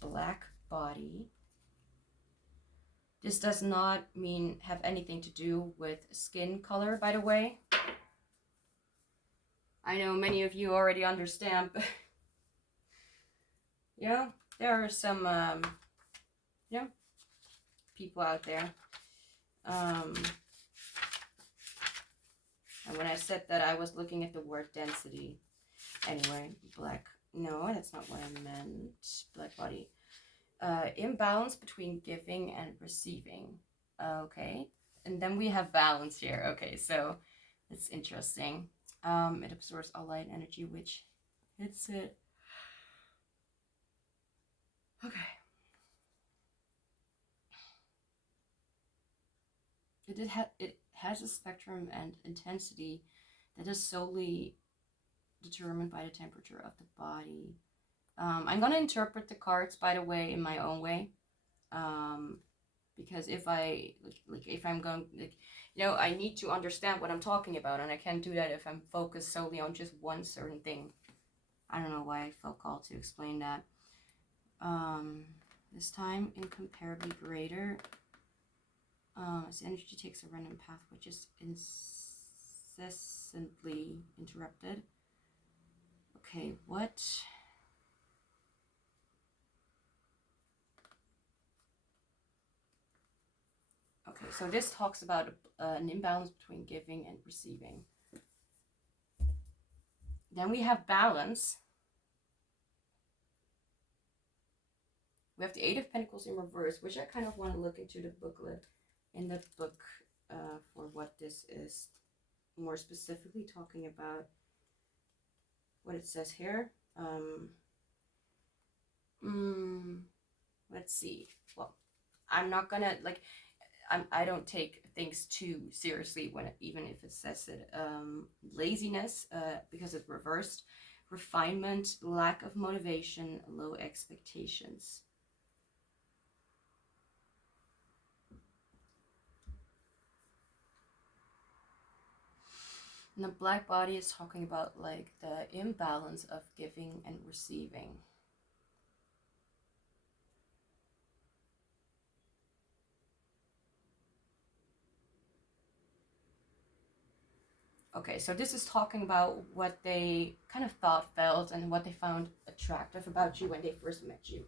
Black body. This does not mean have anything to do with skin color, by the way. I know many of you already understand, but you know, there are some you know, people out there. And when I said that, I was looking at the word density. Anyway, black. No, that's not what I meant. Black body. Imbalance between giving and receiving. Okay. And then we have balance here. Okay, so it's interesting. It absorbs all light energy, which hits it. Okay. It has a spectrum and intensity that is solely determined by the temperature of the body. I'm gonna interpret the cards, by the way, in my own way, because if I'm going, I need to understand what I'm talking about, and I can't do that if I'm focused solely on just one certain thing. I don't know why I felt called to explain that. This time, incomparably greater. As energy takes a random path which is incessantly interrupted. Okay, what? Okay, so this talks about an imbalance between giving and receiving. Then we have balance. We have the Eight of Pentacles in reverse, which I kind of want to look into the booklet, in the book, for what this is more specifically talking about. What it says here. Let's see. Well, I'm not gonna I don't take things too seriously when even if it says it. Laziness, because it's reversed. Refinement, lack of motivation, low expectations. And the black body is talking about like the imbalance of giving and receiving. Okay, so this is talking about what they kind of thought, felt, and what they found attractive about you when they first met you.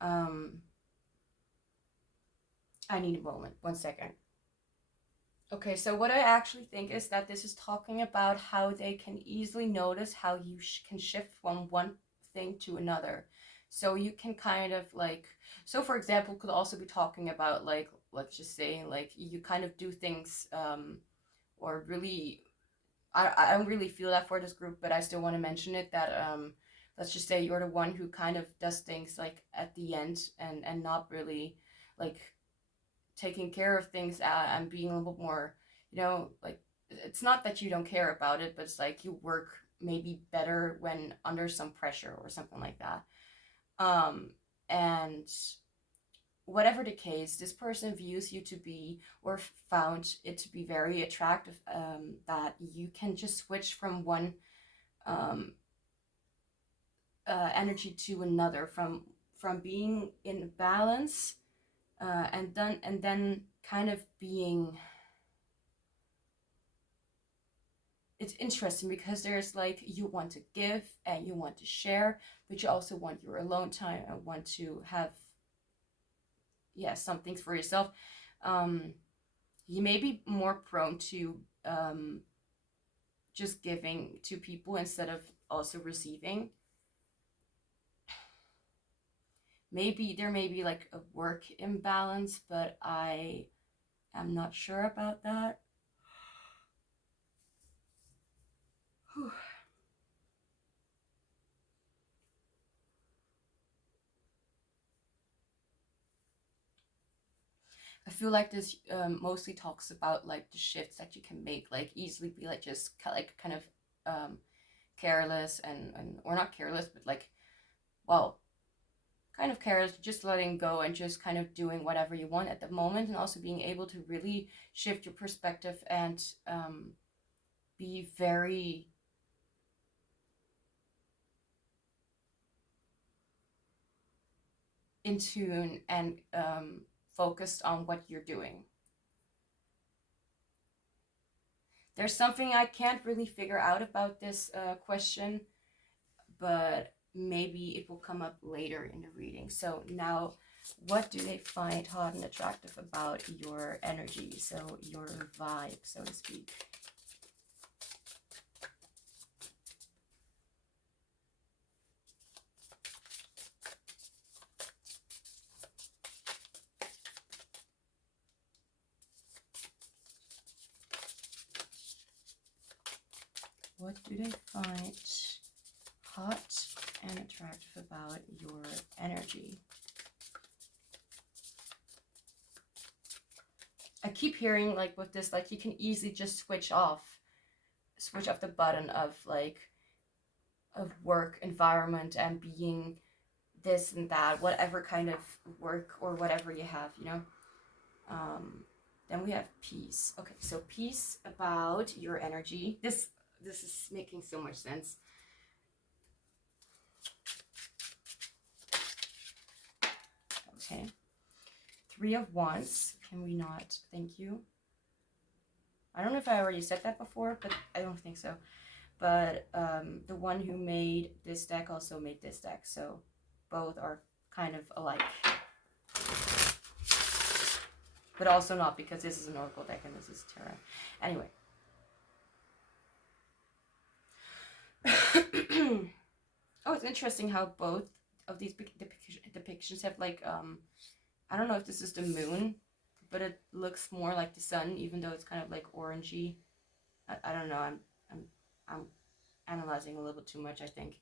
I need a moment, 1 second. Okay, so what I actually think is that this is talking about how they can easily notice how you can shift from one thing to another. So you can kind of like, so for example, could also be talking about like, let's just say like you kind of do things, or really, I don't really feel that for this group, but I still want to mention it, that let's just say you're the one who kind of does things like at the end, and not really like taking care of things, and being a little bit more, like, it's not that you don't care about it, but it's like you work maybe better when under some pressure or something like that. And whatever the case, this person views you to be, or found it to be very attractive, that you can just switch from one energy to another, from being in balance, and then kind of being, it's interesting because there's like, you want to give and you want to share, but you also want your alone time and want to have, some things for yourself. You may be more prone to just giving to people instead of also receiving. Maybe there may be like a work imbalance, but I am not sure about that. Whew. I feel like this mostly talks about like the shifts that you can make, like easily be like just like kind of careless, and or not careless, but like, well, kind of careless, just letting go and just kind of doing whatever you want at the moment, and also being able to really shift your perspective and be very in tune and focused on what you're doing. There's something I can't really figure out about this question, but maybe it will come up later in the reading. So now, what do they find hot and attractive about your energy? So your vibe, so to speak. What do they find hot and attractive about your energy? I keep hearing, like, with this, like, you can easily just switch off the button of, like, of work environment and being this and that, whatever kind of work or whatever you have, you know. Then we have peace. Okay, so peace about your energy. This is making so much sense. Okay. 3 of Wands. Can we not? Thank you. I don't know if I already said that before, but I don't think so. But the one who made this deck also made this deck, so both are kind of alike. But also not, because this is an oracle deck and this is tarot. Anyway. Oh, it's interesting how both of these depictions have, like, I don't know if this is the moon, but it looks more like the sun, even though it's kind of like orangey. I don't know. I'm analyzing a little bit too much, I think.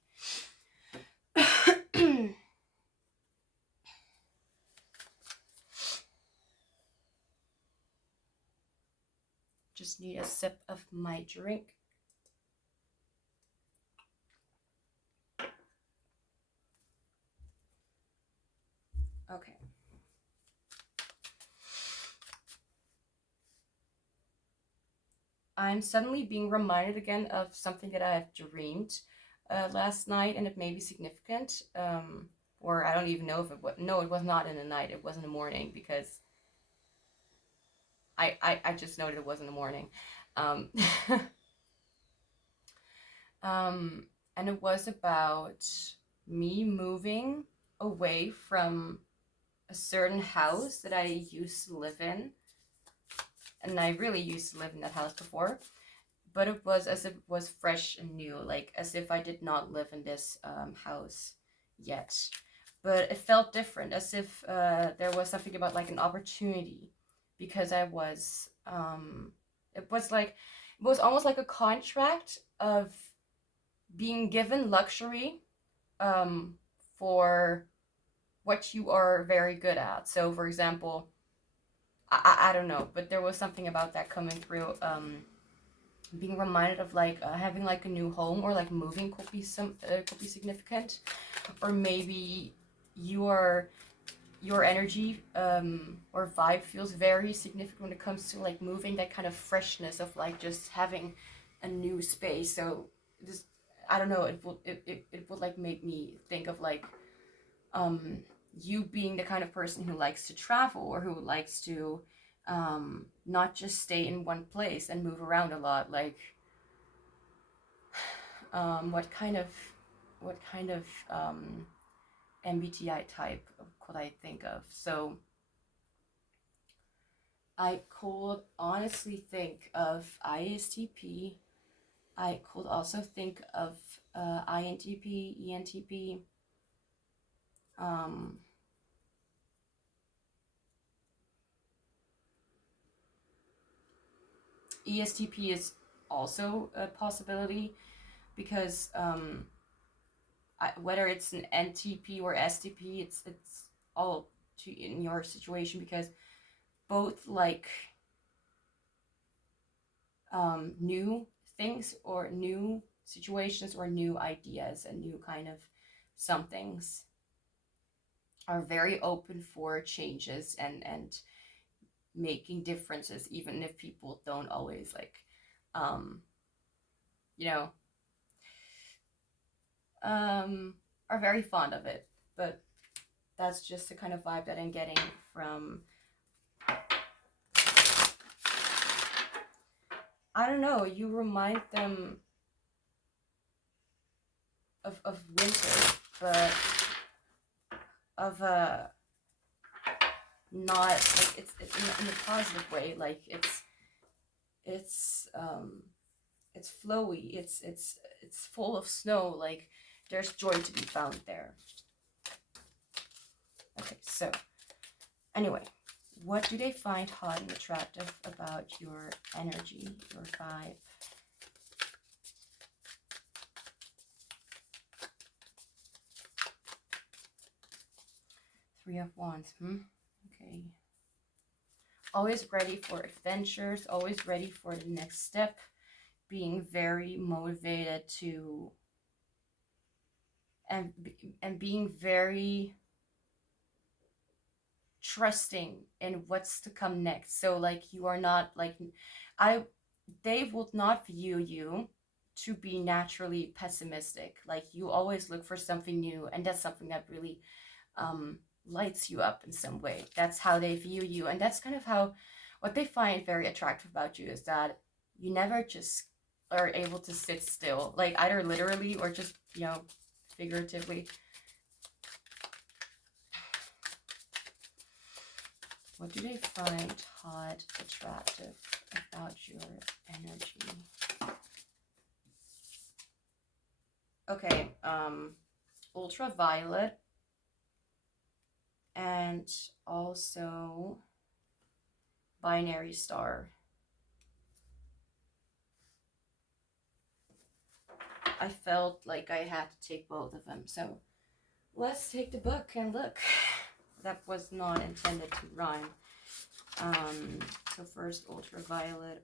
Just need a sip of my drink. Okay. I'm suddenly being reminded again of something that I have dreamed last night, and it may be significant. Or I don't even know if it was. No, it was not in the night. It was in the morning, because I just know that it was in the morning. And it was about me moving away from a certain house that I used to live in. And I really used to live in that house before. But it was as if it was fresh and new, like as if I did not live in this house yet. But it felt different, as if there was something about, like, an opportunity, because I was, it was almost like a contract of being given luxury for what you are very good at. So, for example, I don't know, but there was something about that coming through. Being reminded of, like, having, like, a new home, or, like, moving could be significant, or maybe your energy or vibe feels very significant when it comes to, like, moving, that kind of freshness of, like, just having a new space. So this, I don't know, it would like make me think of, like, you being the kind of person who likes to travel, or who likes to not just stay in one place and move around a lot. Like, what kind of MBTI type could I think of? So I could honestly think of ISTP. I could also think of INTP, ENTP. ESTP is also a possibility, because whether it's an NTP or STP, it's all in your situation, because both like new things, or new situations, or new ideas, and new kind of somethings, are very open for changes and making differences, even if people don't always, like, are very fond of it. But that's just the kind of vibe that I'm getting from I don't know, you remind them of winter, but of a not like it's in a positive way. Like it's it's flowy. It's full of snow. Like there's joy to be found there. Okay, so anyway, what do they find hot and attractive about your energy, your vibe? Three of Wands. Okay. Always ready for adventures, always ready for the next step, being very motivated to and being very trusting in what's to come next. So like you are not like they would not view you to be naturally pessimistic. Like you always look for something new, and that's something that really lights you up in some way. That's how they view you, and that's kind of how what they find very attractive about you is that you never just are able to sit still, like either literally or just, you know, figuratively. What do they find hot, attractive about your energy? Okay, ultraviolet, and also binary star. I felt like I had to take both of them, so let's take the book and look. That was not intended to rhyme. So first, ultraviolet.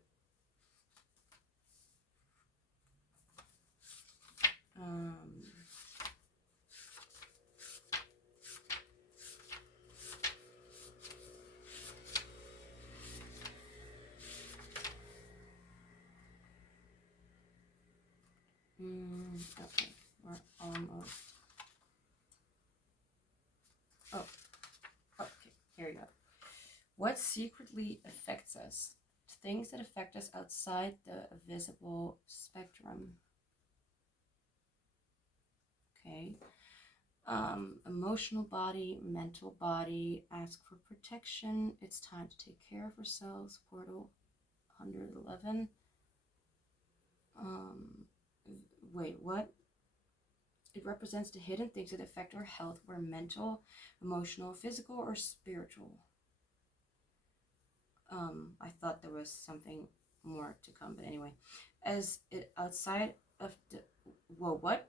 Okay, we're almost. Oh, okay, here we go. What secretly affects us? Things that affect us outside the visible spectrum. Okay. Emotional body, mental body, ask for protection. It's time to take care of ourselves. Portal 111. Wait, what? It represents the hidden things that affect our health, whether mental, emotional, physical, or spiritual. I thought there was something more to come, but anyway. As it outside of the what?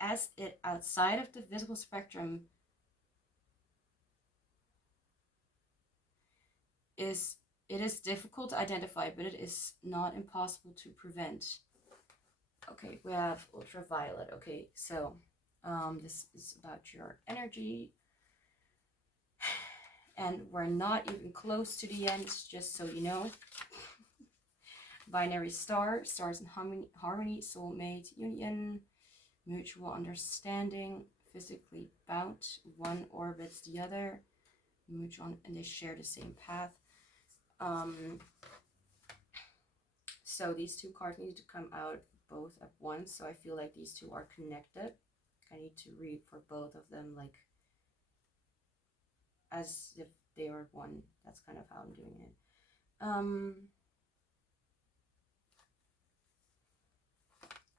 As it outside of the visible spectrum is difficult to identify, but it is not impossible to prevent. Okay, we have ultraviolet. Okay, so this is about your energy, and we're not even close to the end, just so you know. Binary star, stars in harmony, soulmate, union, mutual understanding, physically bound, one orbits the other, mutual, and they share the same path. So these two cards need to come out both at once, so I feel like these two are connected. I need to read for both of them, like as if they are one. That's kind of how I'm doing it.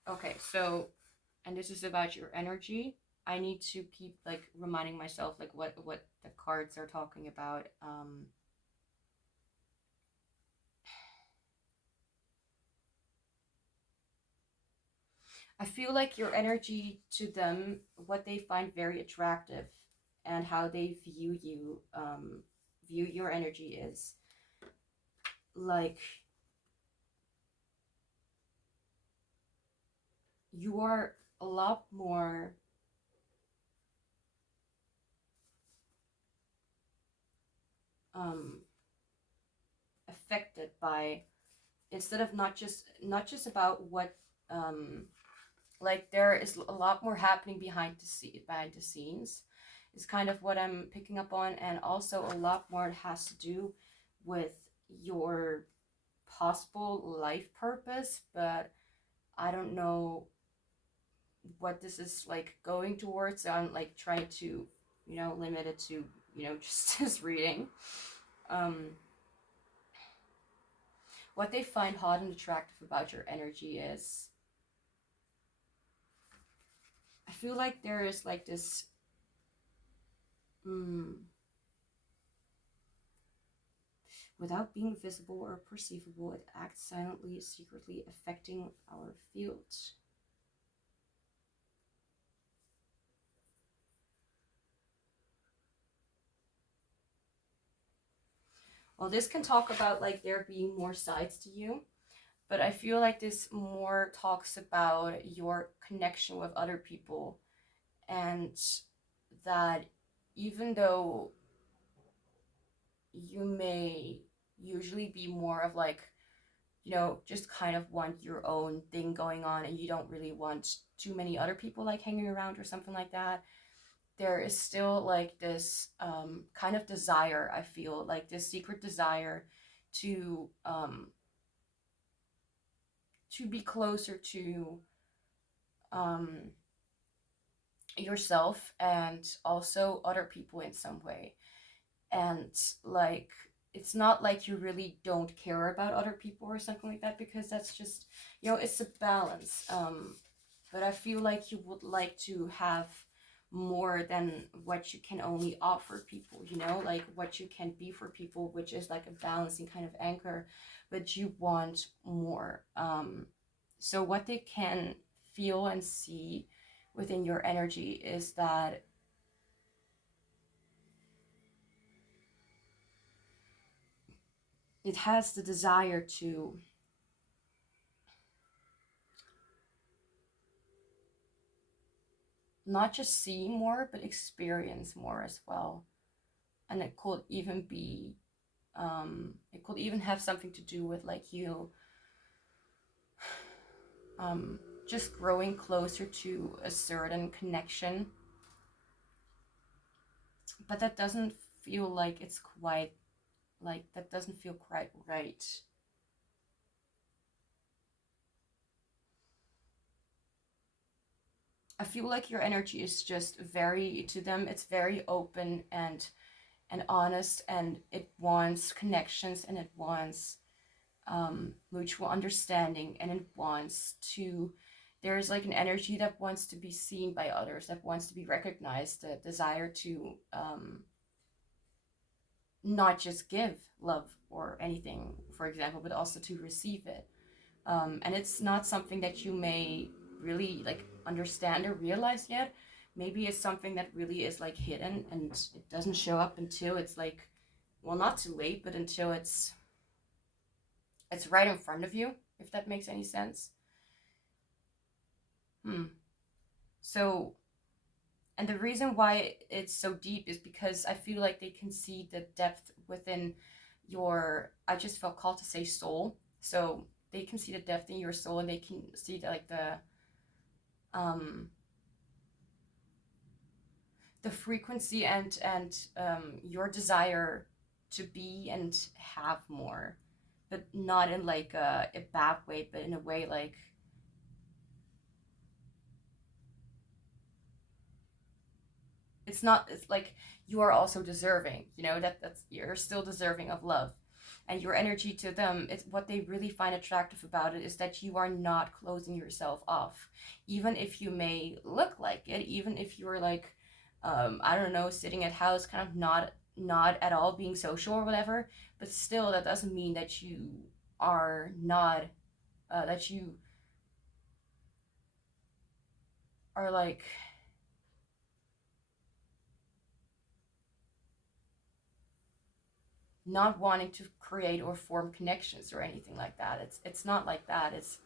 Okay, so, and this is about your energy. I need to keep like reminding myself like what the cards are talking about. I feel like your energy to them, what they find very attractive and how they view you, view your energy is like you are a lot more affected by, instead of not just about what like there is a lot more happening behind the scenes is kind of what I'm picking up on, and also a lot more has to do with your possible life purpose, but I don't know what this is like going towards. So I'm like trying to, limit it to, just this reading. What they find hot and attractive about your energy is, I feel like there is like this, without being visible or perceivable, it acts silently, secretly affecting our fields. Well, this can talk about like there being more sides to you, but I feel like this more talks about your connection with other people, and that even though you may usually be more of like, just kind of want your own thing going on and you don't really want too many other people like hanging around or something like that, there is still like this kind of desire, I feel like this secret desire to be closer to yourself and also other people in some way. And like, it's not like you really don't care about other people or something like that, because that's just, it's a balance. But I feel like you would like to have more than what you can only offer people, like what you can be for people, which is like a balancing kind of anchor, but you want more. So what they can feel and see within your energy is that it has the desire to not just see more, but experience more as well. And it could even be, it could even have something to do with like you just growing closer to a certain connection. But that doesn't feel like it's quite, like, that doesn't feel quite right. I feel like your energy is just very, to them, it's very open and honest, and it wants connections, and it wants mutual understanding, and it wants to, there's like an energy that wants to be seen by others, that wants to be recognized, the desire to not just give love or anything, for example, but also to receive it. And it's not something that you may really like understand or realize yet. Maybe it's something that really is like hidden, and it doesn't show up until it's like, well, not too late, but until it's right in front of you, if that makes any sense. So, and the reason why it's so deep is because I feel like they can see the depth within your, I just felt called to say soul. So they can see the depth in your soul, and they can see like the frequency and your desire to be and have more, but not in like a bad way, but in a way like, it's not, it's like you are also deserving, that's, you're still deserving of love. And your energy to them, it's what they really find attractive about it is that you are not closing yourself off, even if you may look like it, even if you're like, I don't know, sitting at house kind of not at all being social or whatever. But still, that doesn't mean that you are not, that you are like not wanting to create or form connections or anything like that. It's not like that. It's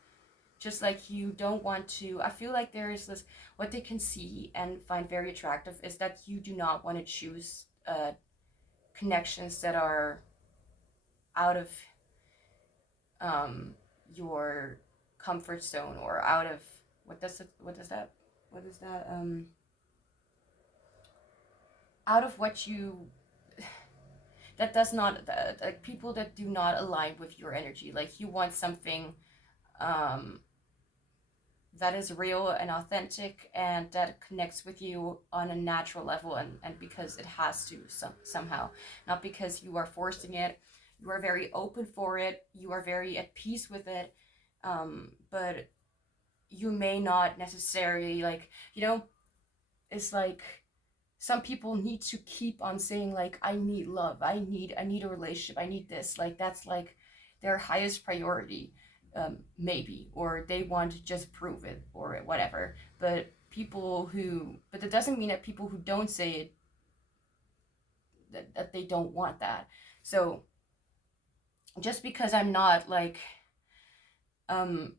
just like you don't want to, I feel like there is this, what they can see and find very attractive is that you do not want to choose connections that are out of your comfort zone, or out of, what is that out of what you, that does not, like people that do not align with your energy. Like you want something that is real and authentic and that connects with you on a natural level, and because it has to somehow, not because you are forcing it. You are very open for it, you are very at peace with it, but you may not necessarily, like, it's like some people need to keep on saying like, I need love, I need a relationship, I need this, like that's like their highest priority, maybe, or they want to just prove it or whatever. But that doesn't mean that people who don't say it, that they don't want that. So just because I'm not like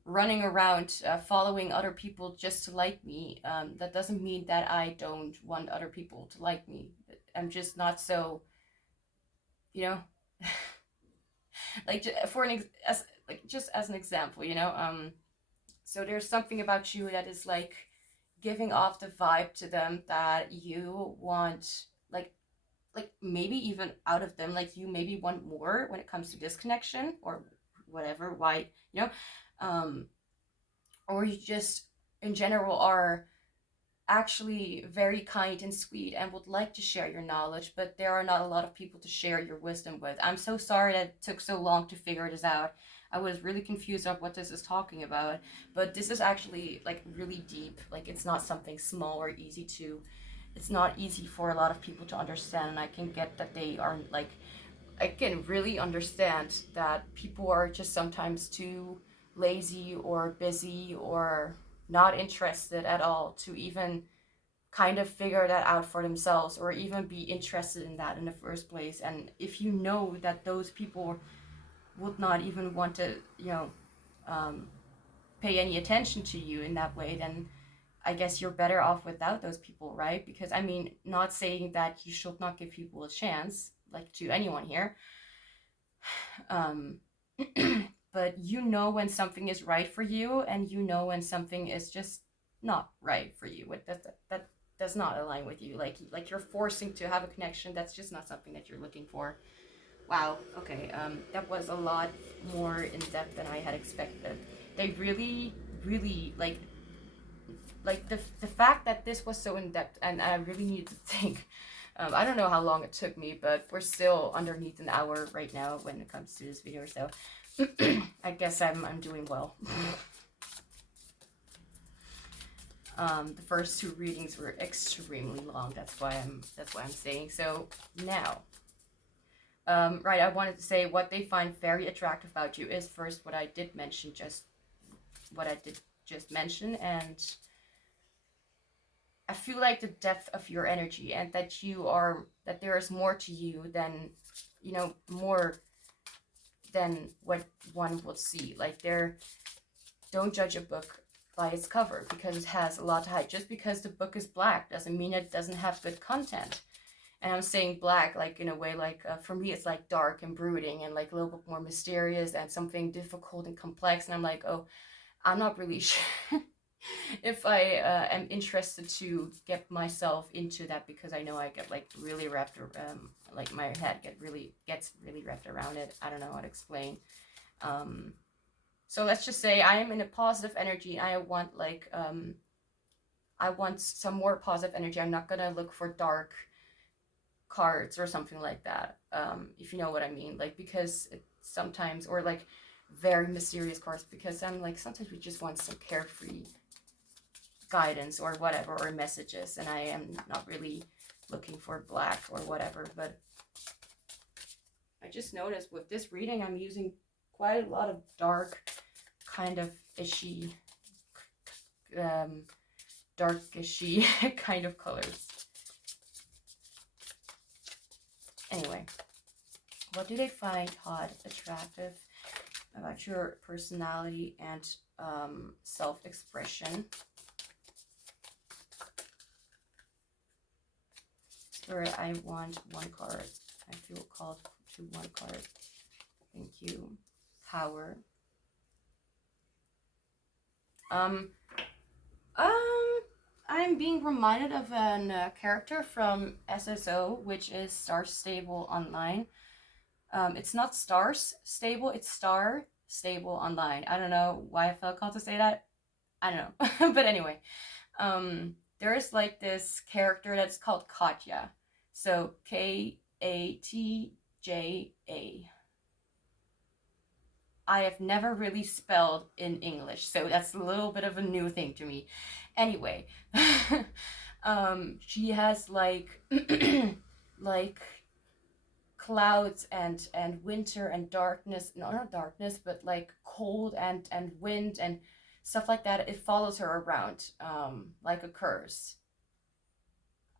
running around following other people just to like me, that doesn't mean that I don't want other people to like me. I'm just not so, you know, like for just as an example, so there's something about you that is like giving off the vibe to them that you want, like maybe even out of them, like you maybe want more when it comes to this connection or whatever, why, um or you just in general are actually very kind and sweet and would like to share your knowledge, but there are not a lot of people to share your wisdom with. I'm so sorry that it took so long to figure this out. I was really confused of what this is talking about, but this is actually like really deep. Like it's not something small or easy to, it's not easy for a lot of people to understand, and I can get that they aren't like, I can really understand that people are just sometimes too lazy or busy or not interested at all to even kind of figure that out for themselves or even be interested in that in the first place. And if you know that those people would not even want to, um, pay any attention to you in that way, then I guess you're better off without those people, right? Because I mean, not saying that you should not give people a chance, like to anyone here, um, but you know when something is right for you, and you know when something is just not right for you. That does not align with you. Like you're forcing to have a connection that's just not something that you're looking for. Wow. Okay. That was a lot more in depth than I had expected. They really, really like the fact that this was so in depth, and I really needed to think. I don't know how long it took me, but we're still underneath an hour right now when it comes to this video, so I guess I'm doing well. The first two readings were extremely long. That's why I'm saying. So now, right, I wanted to say what they find very attractive about you is first what I did just mention, and I feel like the depth of your energy, and that there is more to you than, more than what one will see. Like don't judge a book by its cover because it has a lot to hide. Just because the book is black doesn't mean it doesn't have good content. And I'm saying black like in a way like, for me it's like dark and brooding and like a little bit more mysterious and something difficult and complex, and I'm like, oh, I'm not really sure if I am interested to get myself into that, because I know I get like really wrapped like my head gets really wrapped around it. I don't know how to explain. So let's just say I am in a positive energy. I want I want some more positive energy. I'm not gonna look for dark cards or something like that, if you know what I mean, like, because it sometimes, or like very mysterious cards, because I'm like, sometimes we just want some carefree guidance or whatever, or messages, and I am not really looking for black or whatever. But I just noticed with this reading I'm using quite a lot of dark, kind of ishy, darkishy kind of colors. Anyway, what do they find hot, attractive about your personality and self-expression? Spirit, I want one card. I feel called to one card. Thank you. Power. I'm being reminded of a character from SSO, which is Star Stable Online. It's not stars stable, it's star stable online. I don't know why I felt called to say that. I don't know. But anyway, there's like this character that's called Katja. So Katja. I have never really spelled in English, so that's a little bit of a new thing to me. Anyway, she has like like clouds and winter and darkness, no, not darkness, but like cold and wind and stuff like that. It follows her around, like a curse.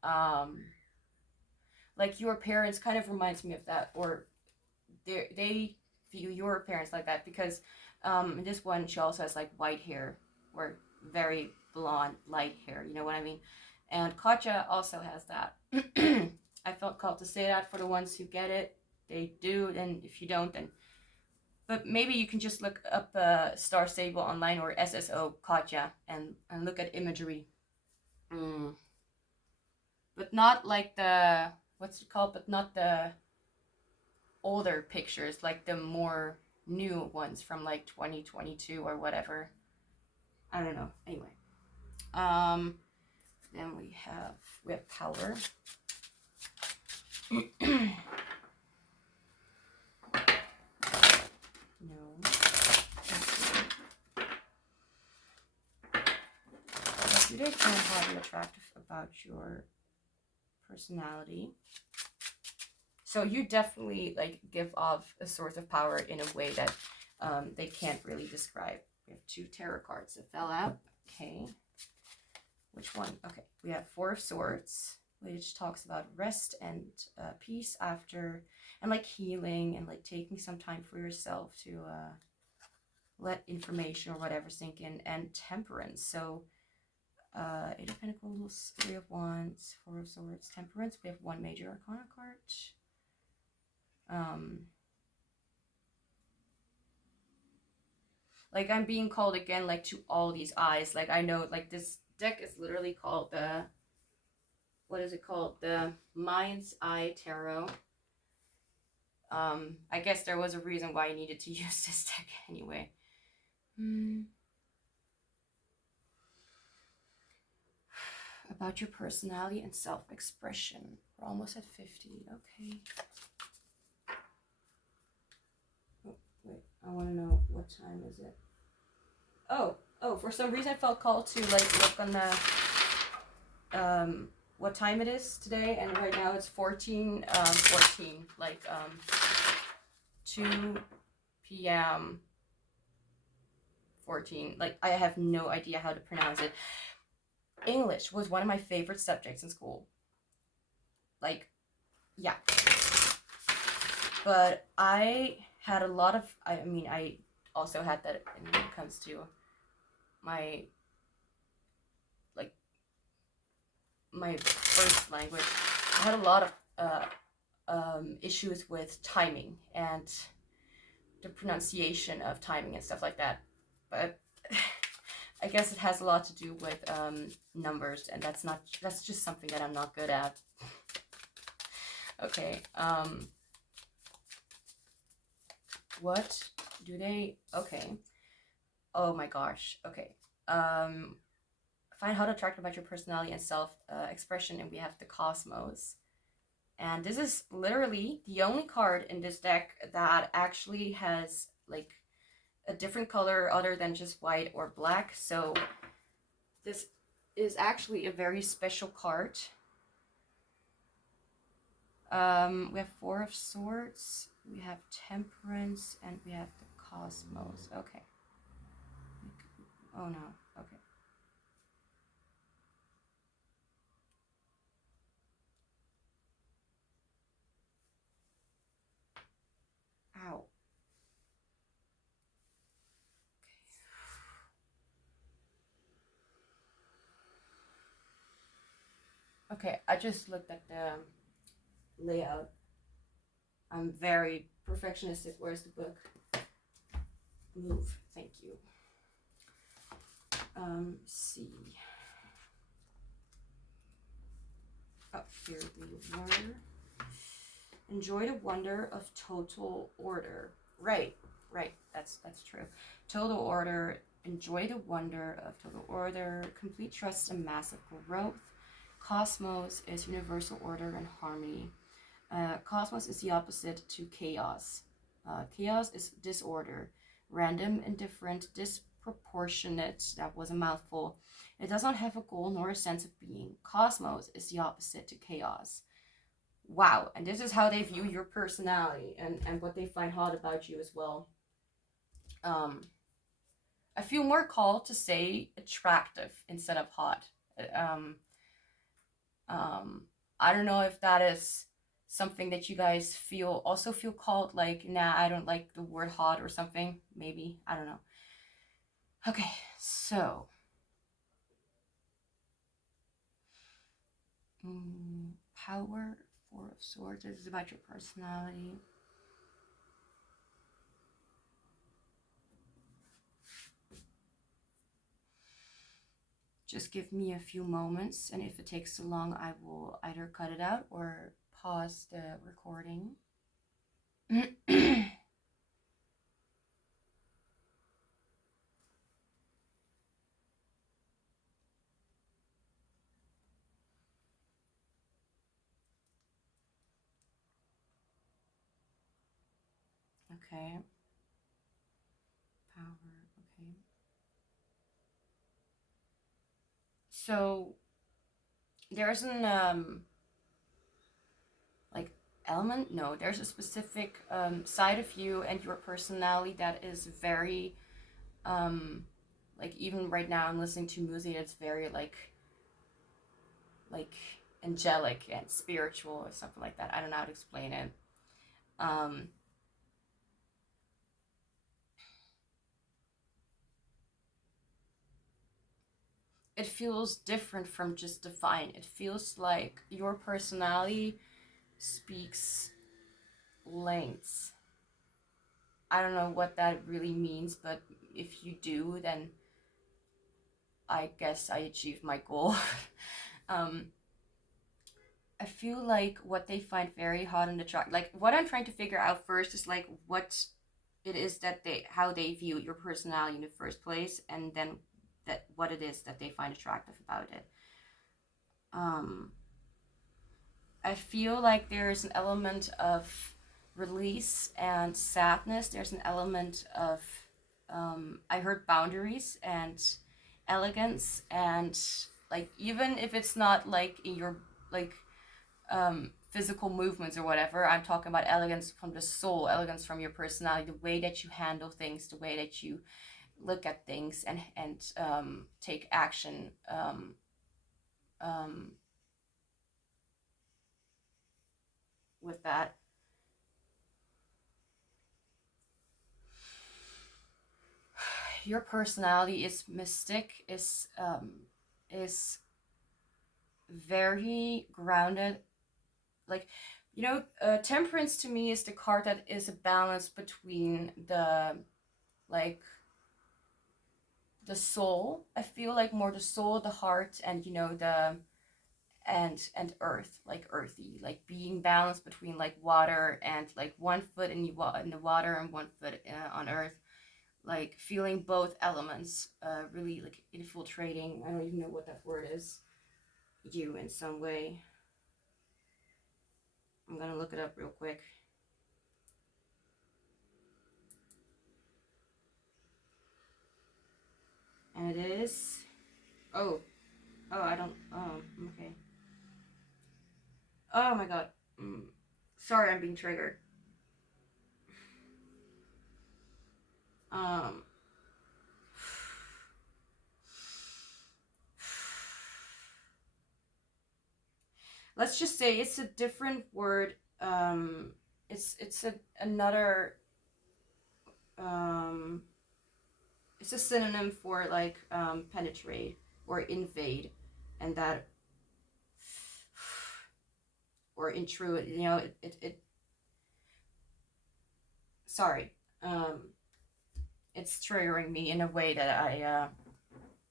Um, like your parents kind of reminds me of that, or they view your parents like that, because in this one she also has like white hair, or very blonde light hair, you know what I mean? And Katja also has that. I felt called to say that for the ones who get it. They do, and if you don't, then but maybe you can just look up Star Stable online, or SSO Katja, and look at imagery. But not like the, what's it called, but not the older pictures, like the more new ones from like 2022 or whatever. I don't know. Anyway, then we have power. No. You can have an attractive about your personality. So you definitely like give off a source of power in a way that they can't really describe. We have 2 tarot cards that fell out. Okay. Which one? Okay. We have 4 of Swords, which talks about rest and peace after, and like healing, and like taking some time for yourself to let information or whatever sink in, and Temperance. So 8 of Pentacles, 3 of Wands, 4 of Swords, Temperance. We have 1 major arcana card. Like I'm being called again, like to all these eyes. Like I know, like this deck is literally called the, what is it called? The Mind's Eye Tarot. I guess there was a reason why I needed to use this deck anyway. About your personality and self-expression. We're almost at 50. Okay. Oh, wait. I want to know, what time is it? Oh, for some reason I felt called to like look on the what time it is today, and right now it's 14 like 2 p.m. 14. Like I have no idea how to pronounce it. English was one of my favorite subjects in school. Like, yeah. But I had a lot of, I mean, I also had that when it comes to my, like, my first language. I had a lot of issues with timing and the pronunciation of timing and stuff like that. But I guess it has a lot to do with numbers, and that's just something that I'm not good at. Okay, what do they, okay. Oh my gosh, okay. Find how to attract about your personality and self-expression, and we have the Cosmos. And this is literally the only card in this deck that actually has like a different color other than just white or black. So this is actually a very special card. We have 4 of Swords, we have Temperance, and we have the Cosmos. Okay. Oh no. Okay. Ow. Okay, I just looked at the layout. I'm very perfectionistic. Where's the book? Move. Thank you. See. Oh, here we were. Enjoy the wonder of total order. Right, that's true. Total order. Enjoy the wonder of total order. Complete trust and massive growth. Cosmos is universal order and harmony. Cosmos is the opposite to chaos. Chaos is disorder, random, indifferent, disproportionate. That was a mouthful. It does not have a goal nor a sense of being. Cosmos is the opposite to chaos. Wow, and this is how they view your personality and what they find hot about you as well. I feel more called to say attractive instead of hot. I don't know if that is something that you guys also feel called, like, nah, I don't like the word hot or something. Maybe, I don't know. Okay, so power, Four of Swords. This is about your personality. Just give me a few moments, and if it takes too long, I will either cut it out or pause the recording. Okay. Power, okay. So there's an like element, no, there's a specific side of you and your personality that is very like, even right now I'm listening to music that's very like angelic and spiritual or something like that. I don't know how to explain it. It feels different from just divine. It feels like your personality speaks lengths. I don't know what that really means, but if you do, then I guess I achieved my goal. I feel like what they find very hot and attractive, like what I'm trying to figure out first is like what it is that how they view your personality in the first place, and then that what it is that they find attractive about it. I feel like there's an element of release and sadness. There's an element of I heard boundaries and elegance, and like, even if it's not like in your like physical movements or whatever, I'm talking about elegance from the soul, elegance from your personality, the way that you handle things, the way that you look at things and take action. With that, your personality is mystic, is very grounded. Like, temperance to me is the card that is a balance between the like the soul. I feel like more the soul, the heart, and the and earth, like earthy, like being balanced between like water and like one foot in the water and one foot on earth, like feeling both elements, really like infiltrating, I don't even know what that word is, you in some way. I'm gonna look it up real quick. And it is, oh, I don't, okay. Oh my god. Sorry, I'm being triggered. Um, let's just say it's a different word. Another. It's a synonym for like penetrate or invade, and that, or intrude. It sorry. It's triggering me in a way that I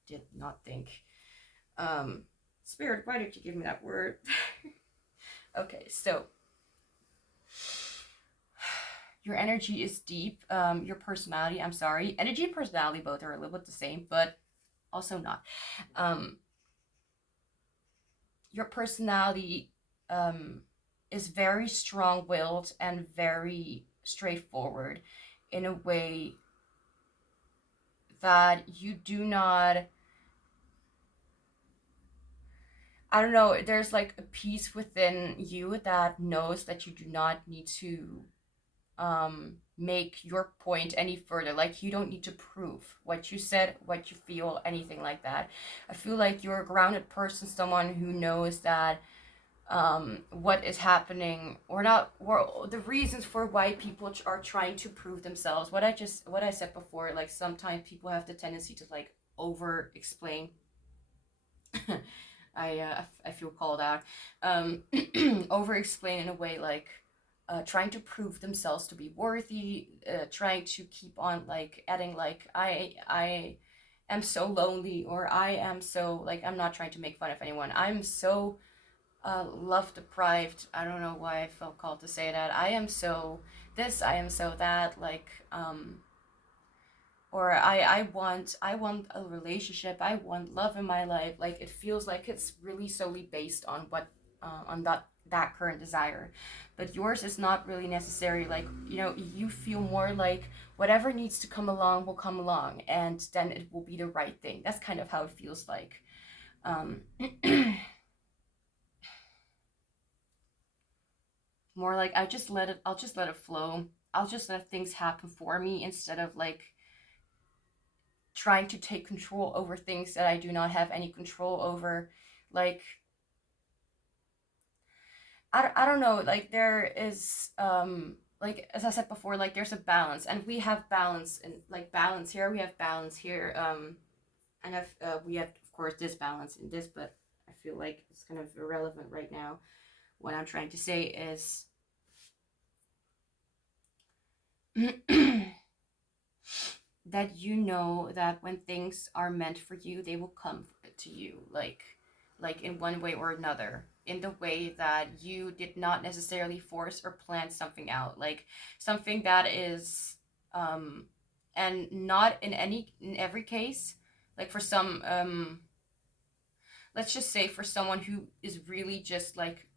did not think. Spirit, why did you give me that word? Okay, so Your energy is deep. Your personality, I'm sorry. Energy and personality both are a little bit the same, but also not. Your personality is very strong-willed and very straightforward in a way that you do not, I don't know, there's like a piece within you that knows that you do not need to make your point any further. Like, you don't need to prove what you said, what you feel, anything like that. I feel like you're a grounded person, someone who knows that what is happening or not, or the reasons for why people are trying to prove themselves. What I said before, like sometimes people have the tendency to like over explain. I feel called out. Over explain in a way like trying to prove themselves to be worthy, trying to keep on like adding like I am so lonely, or I am so, like, I'm not trying to make fun of anyone, I'm so love deprived. I don't know why I felt called to say that. I am so this, I am so that, like or I want a relationship, I want love in my life. Like, it feels like it's really solely based on what on that current desire. But yours is not really necessary. Like, you know, you feel more like whatever needs to come along will come along, and then it will be the right thing. That's kind of how it feels like. More like I'll just let it flow. I'll just let things happen for me, instead of like trying to take control over things that I do not have any control over. Like, I don't know, like there is like, as I said before, like there's a balance, and we have balance, and like balance here, we have balance here, and we have of course disbalance in this, but I feel like it's kind of irrelevant right now. What I'm trying to say is that you know that when things are meant for you, they will come to you, like in one way or another, in the way that you did not necessarily force or plan something out, like something that is and not in every case. Like for some let's just say for someone who is really just like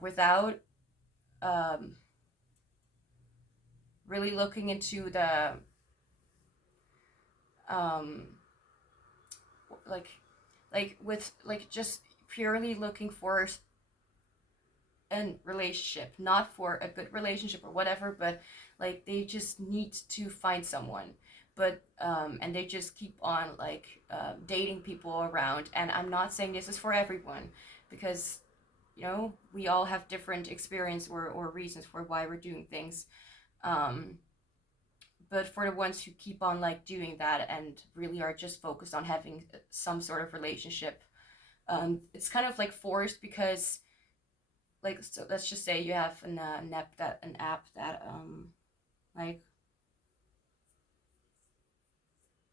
without um really looking into the um like with like just purely looking for a relationship, not for a good relationship or whatever, but like they just need to find someone. But and they just keep on like dating people around. And I'm not saying this is for everyone, because you know, we all have different experience or reasons for why we're doing things. um but for the ones who keep on like doing that and really are just focused on having some sort of relationship, it's kind of like forced, because like, so let's just say you have an app that like,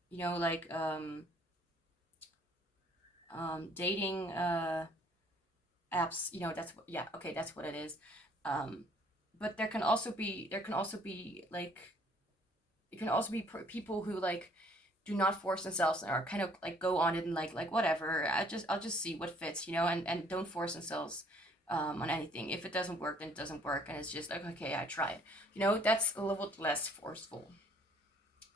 you know, like dating apps, you know, that's what, yeah, okay, that's what it is. But there can also be like, it can also be people who like do not force themselves and are kind of like go on it and like whatever, I'll just see what fits, you know, and don't force themselves on anything. If it doesn't work, then it doesn't work, and it's just like, okay, I tried, you know, that's a little bit less forceful.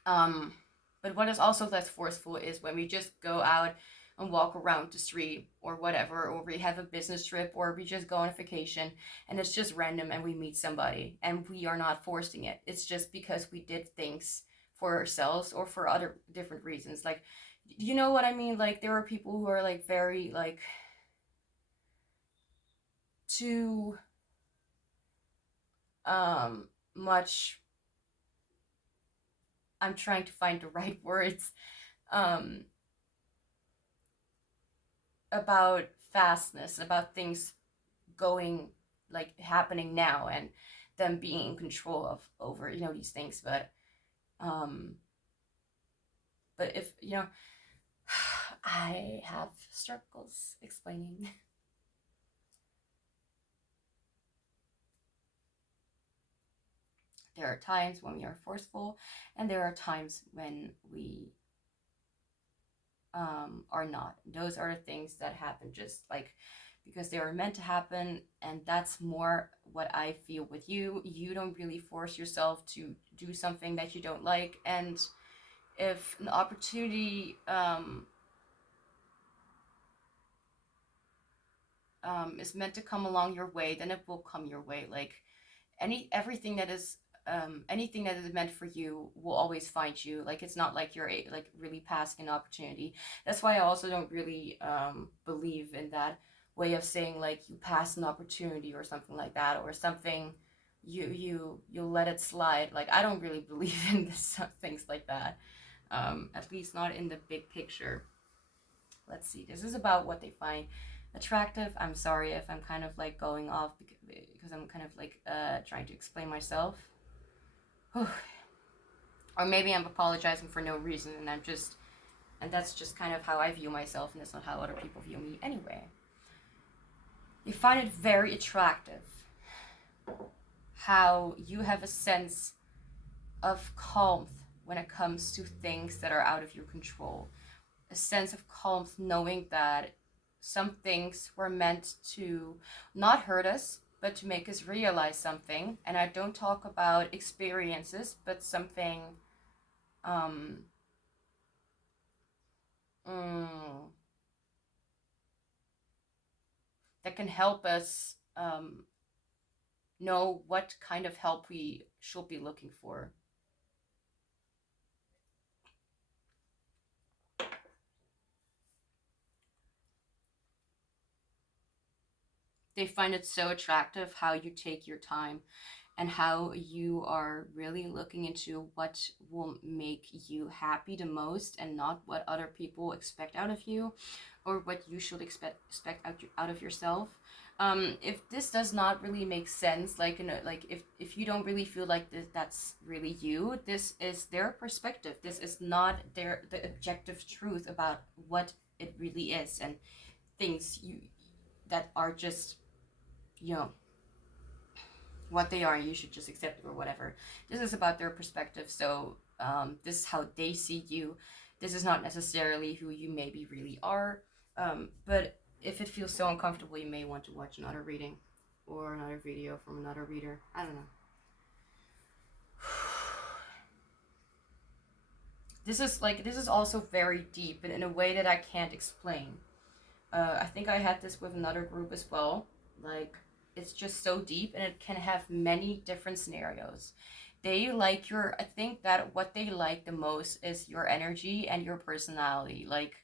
um but what is also less forceful is when we just go out and walk around the street or whatever, or we have a business trip, or we just go on a vacation, and it's just random, and we meet somebody, and we are not forcing it. It's just because we did things for ourselves or for other different reasons. Like, you know what I mean? Like, there are people who are like very like too much, I'm trying to find the right words, um about fastness, about things going, like happening now, and them being in control of over, you know, these things. Um but if you know, I have struggles explaining. There are times when we are forceful, and there are times when we are not. Those are the things that happen just like because they were meant to happen, and that's more what I feel with you. You don't really force yourself to do something that you don't like, and if an opportunity is meant to come along your way, then it will come your way. Like everything that is anything that is meant for you will always find you. Like it's not like you're like really passing an opportunity. That's why I also don't really believe in that way of saying like you pass an opportunity or something like that, or something you let it slide. Like I don't really believe in this, things like that, at least not in the big picture. Let's see, this is about what they find attractive. I'm sorry if I'm kind of like going off because I'm kind of like trying to explain myself. Or maybe I'm apologizing for no reason, and that's just kind of how I view myself, and that's not how other people view me anyway. You find it very attractive how you have a sense of calm when it comes to things that are out of your control. A sense of calm knowing that some things were meant to not hurt us, but to make us realize something. And I don't talk about experiences, but something that can help us know what kind of help we should be looking for. They find it so attractive how you take your time and how you are really looking into what will make you happy the most, and not what other people expect out of you or what you should expect out of yourself. If this does not really make sense, like if you don't really feel like that's really you, this is their perspective. This is not the objective truth about what it really is, and things that are just, you know, what they are. You should just accept it or whatever. This is about their perspective. So this is how they see you. This is not necessarily who you maybe really are. But if it feels so uncomfortable, you may want to watch another reading or another video from another reader. I don't know. This is also very deep, and in a way that I can't explain. I think I had this with another group as well. Like, it's just so deep, and it can have many different scenarios. I think that what they like the most is your energy and your personality. Like,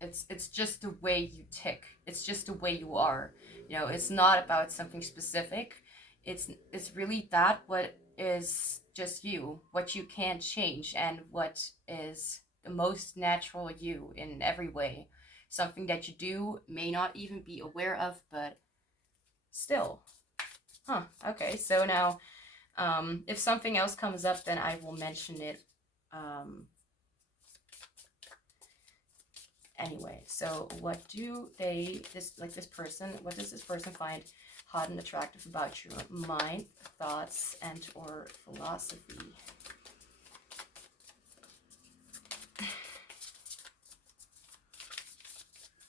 it's just the way you tick. It's just the way you are. You know, it's not about something specific. It's really that what is just you, what you can't change, and what is the most natural you in every way. Something that you do may not even be aware of, but still. Okay, so now if something else comes up, then I will mention it anyway. So what does this person find hot and attractive about your mind, thoughts, and or philosophy?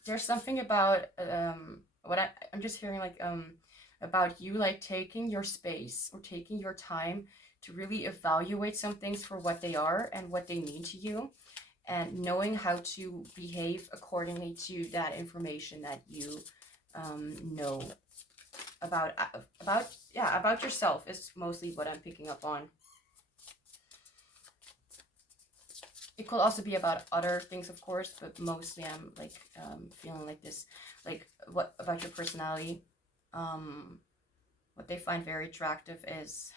There's something about I'm just hearing, like about you, like taking your space or taking your time to really evaluate some things for what they are and what they mean to you, and knowing how to behave accordingly to that information that you know about yourself is mostly what I'm picking up on. It could also be about other things, of course, but mostly I'm like feeling like this, like what about your personality. What they find very attractive is,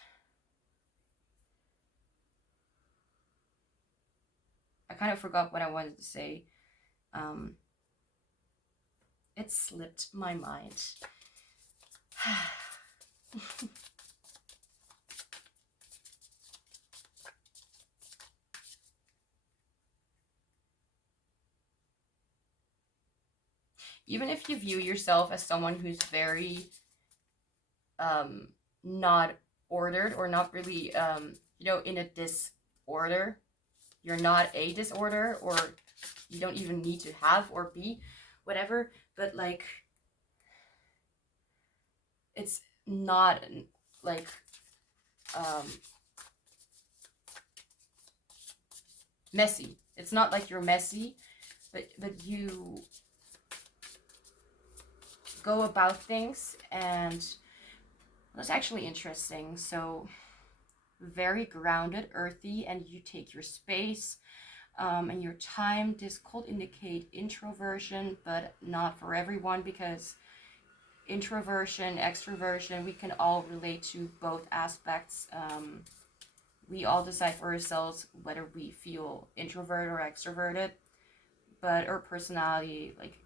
I kind of forgot what I wanted to say. It slipped my mind. Even if you view yourself as someone who's very not ordered, or not really, you know, in a disorder. You're not a disorder, or you don't even need to have or be whatever, but like it's not like messy. It's not like you're messy, but you go about things, and that's actually interesting. So very grounded, earthy, and you take your space and your time. This could indicate introversion, but not for everyone, because introversion, extroversion, we can all relate to both aspects. We all decide for ourselves whether we feel introverted or extroverted, but our personality, like,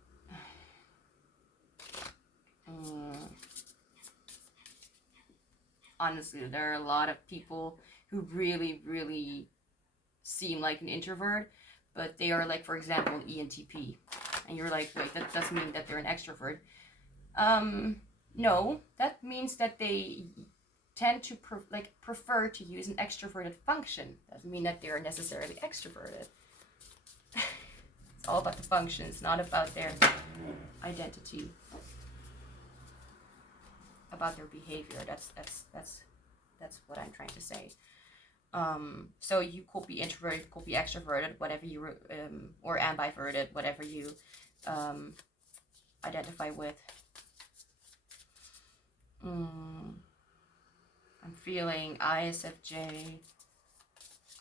honestly, there are a lot of people who really, really seem like an introvert, but they are, like, for example, an ENTP, and you're like, wait, that doesn't mean that they're an extrovert. No, that means that they tend to prefer to use an extroverted function. Doesn't mean that they're necessarily extroverted. It's all about the functions, not about their identity, about their behavior. That's what I'm trying to say. So you could be introverted, could be extroverted, whatever you or ambiverted, whatever you identify with. I'm feeling ISFJ.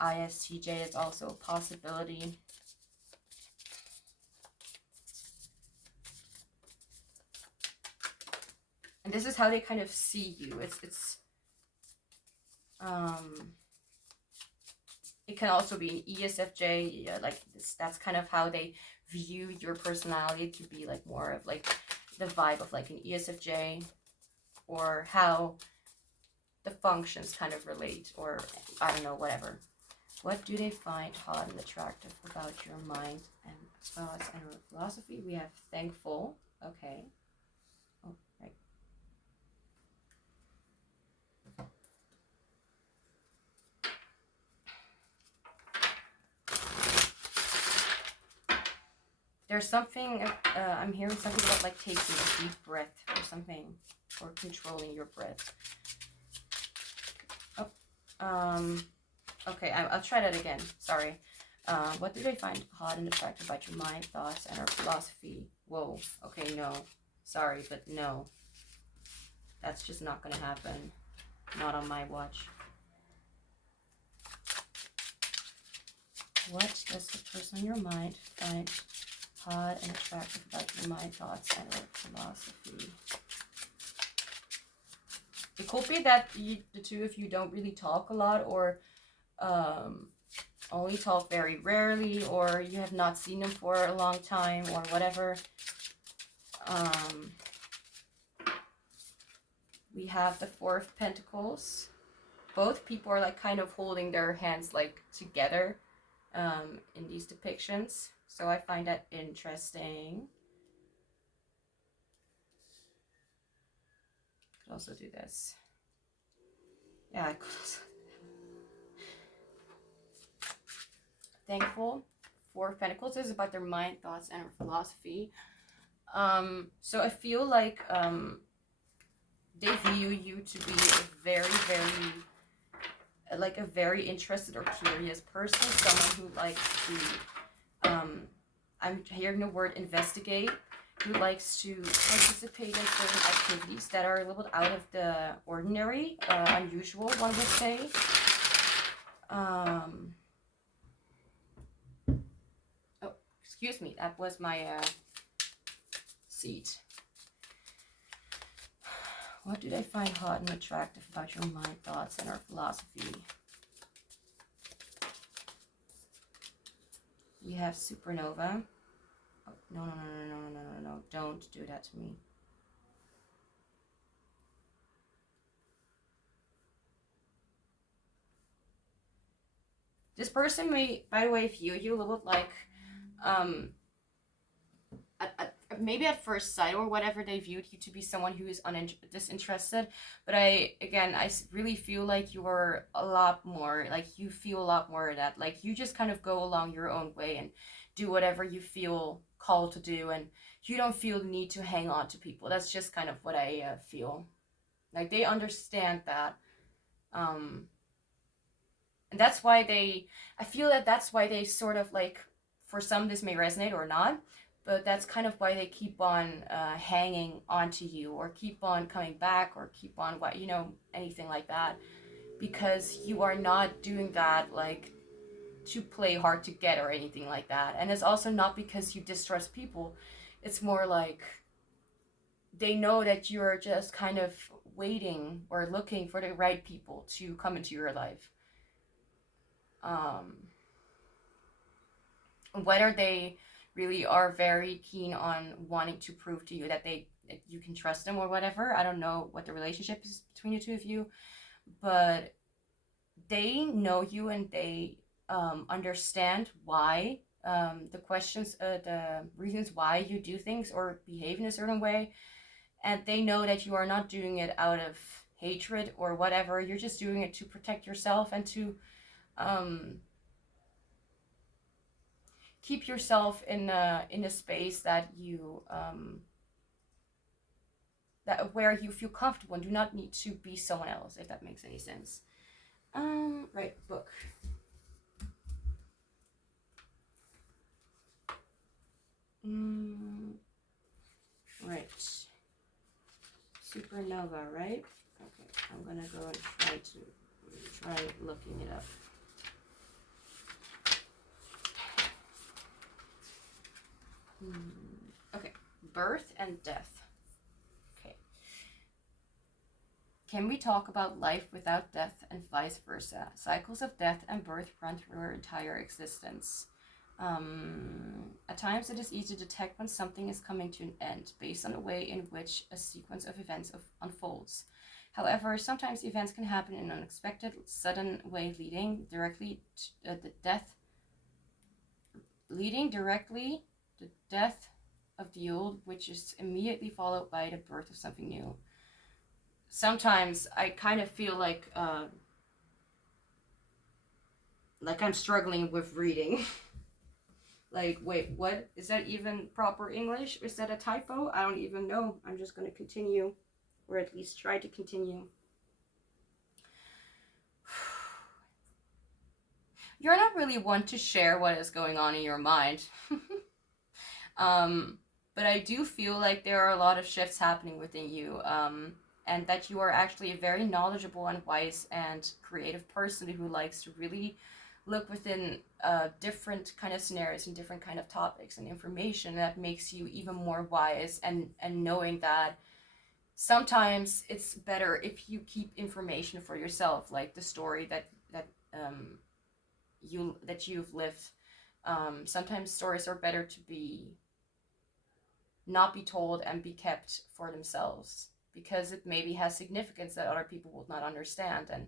ISTJ is also a possibility. And this is how they kind of see you. It can also be an ESFJ. Yeah, like that's kind of how they view your personality, to be like more of like the vibe of like an ESFJ, or how the functions kind of relate, or I don't know, whatever. What do they find hot and attractive about your mind and thoughts and philosophy? We have thankful. Okay. Oh, right. There's something, I'm hearing something about like taking a deep breath or something, or controlling your breath. Oh, okay, I'll try that again. Sorry. What do they find hot and attractive about your mind, thoughts, and our philosophy? Whoa. Okay, no. Sorry, but no. That's just not gonna happen. Not on my watch. What does the person on your mind find hot and attractive about your mind, thoughts, and our philosophy? It could be that the two of you don't really talk a lot, or only talk very rarely, or you have not seen them for a long time, or whatever. We have the Four of Pentacles. Both people are like kind of holding their hands like together in these depictions. So I find that interesting. Could also do this. Yeah, I could also. Thankful. Four of Pentacles is about their mind, thoughts, and philosophy. So I feel like they view you to be a very, very, like a very interested or curious person, someone who likes to, I'm hearing the word investigate, who likes to participate in certain activities that are a little bit out of the ordinary, unusual, one would say. Oh, excuse me, that was my seat. What do they find hot and attractive about your mind, thoughts, and our philosophy? We have supernova. Oh, no. Don't do that to me. This person may, by the way, view you a little bit like, maybe at first sight or whatever, they viewed you to be someone who is disinterested. But I really feel like you're a lot more, like you feel a lot more of that. Like you just kind of go along your own way and do whatever you feel called to do, and you don't feel the need to hang on to people. That's just kind of what I feel. Like they understand that. And that's why I feel that that's why they sort of like, for some this may resonate or not, but that's kind of why they keep on hanging onto you, or keep on coming back, or keep on anything like that, because you are not doing that like to play hard to get or anything like that. And it's also not because you distrust people. It's more like they know that you're just kind of waiting or looking for the right people to come into your life. Whether they really are very keen on wanting to prove to you that you can trust them or whatever, I don't know what the relationship is between the two of you, but they know you, and they understand why, the reasons why you do things or behave in a certain way, and they know that you are not doing it out of hatred or whatever. You're just doing it to protect yourself and to keep yourself in a space that you that where you feel comfortable and do not need to be someone else, if that makes any sense. Right, book. Right. Supernova, right? Okay, I'm gonna go and try looking it up. Okay, birth and death. Okay. Can we talk about life without death and vice versa? Cycles of death and birth run through our entire existence. At times it is easy to detect when something is coming to an end based on the way in which a sequence of events unfolds. However, sometimes events can happen in an unexpected, sudden way, leading directly to the death of the old, which is immediately followed by the birth of something new. Sometimes I kind of feel like I'm struggling with reading. Like, wait, what? Is that even proper English? Is that a typo? I don't even know. I'm just going to continue, or at least try to continue. You're not really one to share what is going on in your mind. But I do feel like there are a lot of shifts happening within you, and that you are actually a very knowledgeable and wise and creative person who likes to really look within different kind of scenarios and different kind of topics and information that makes you even more wise, and knowing that sometimes it's better if you keep information for yourself, like the story that you've lived. Sometimes stories are better to not be told and be kept for themselves, because it maybe has significance that other people will not understand, and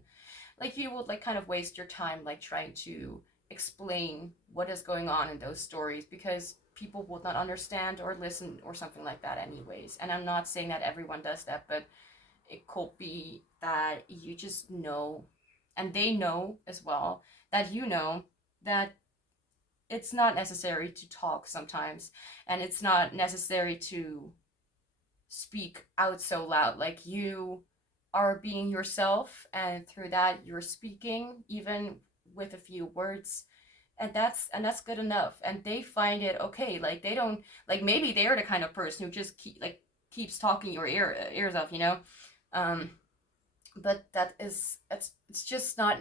like you would like kind of waste your time like trying to explain what is going on in those stories, because people would not understand or listen or something like that anyways. And I'm not saying that everyone does that, but it could be that you just know, and they know as well, that you know that it's not necessary to talk sometimes, and it's not necessary to speak out so loud. Like you are being yourself, and through that you're speaking even with a few words, and that's good enough, and they find it okay. Like they don't, like maybe they're the kind of person who just keeps talking your ears off, but it's just not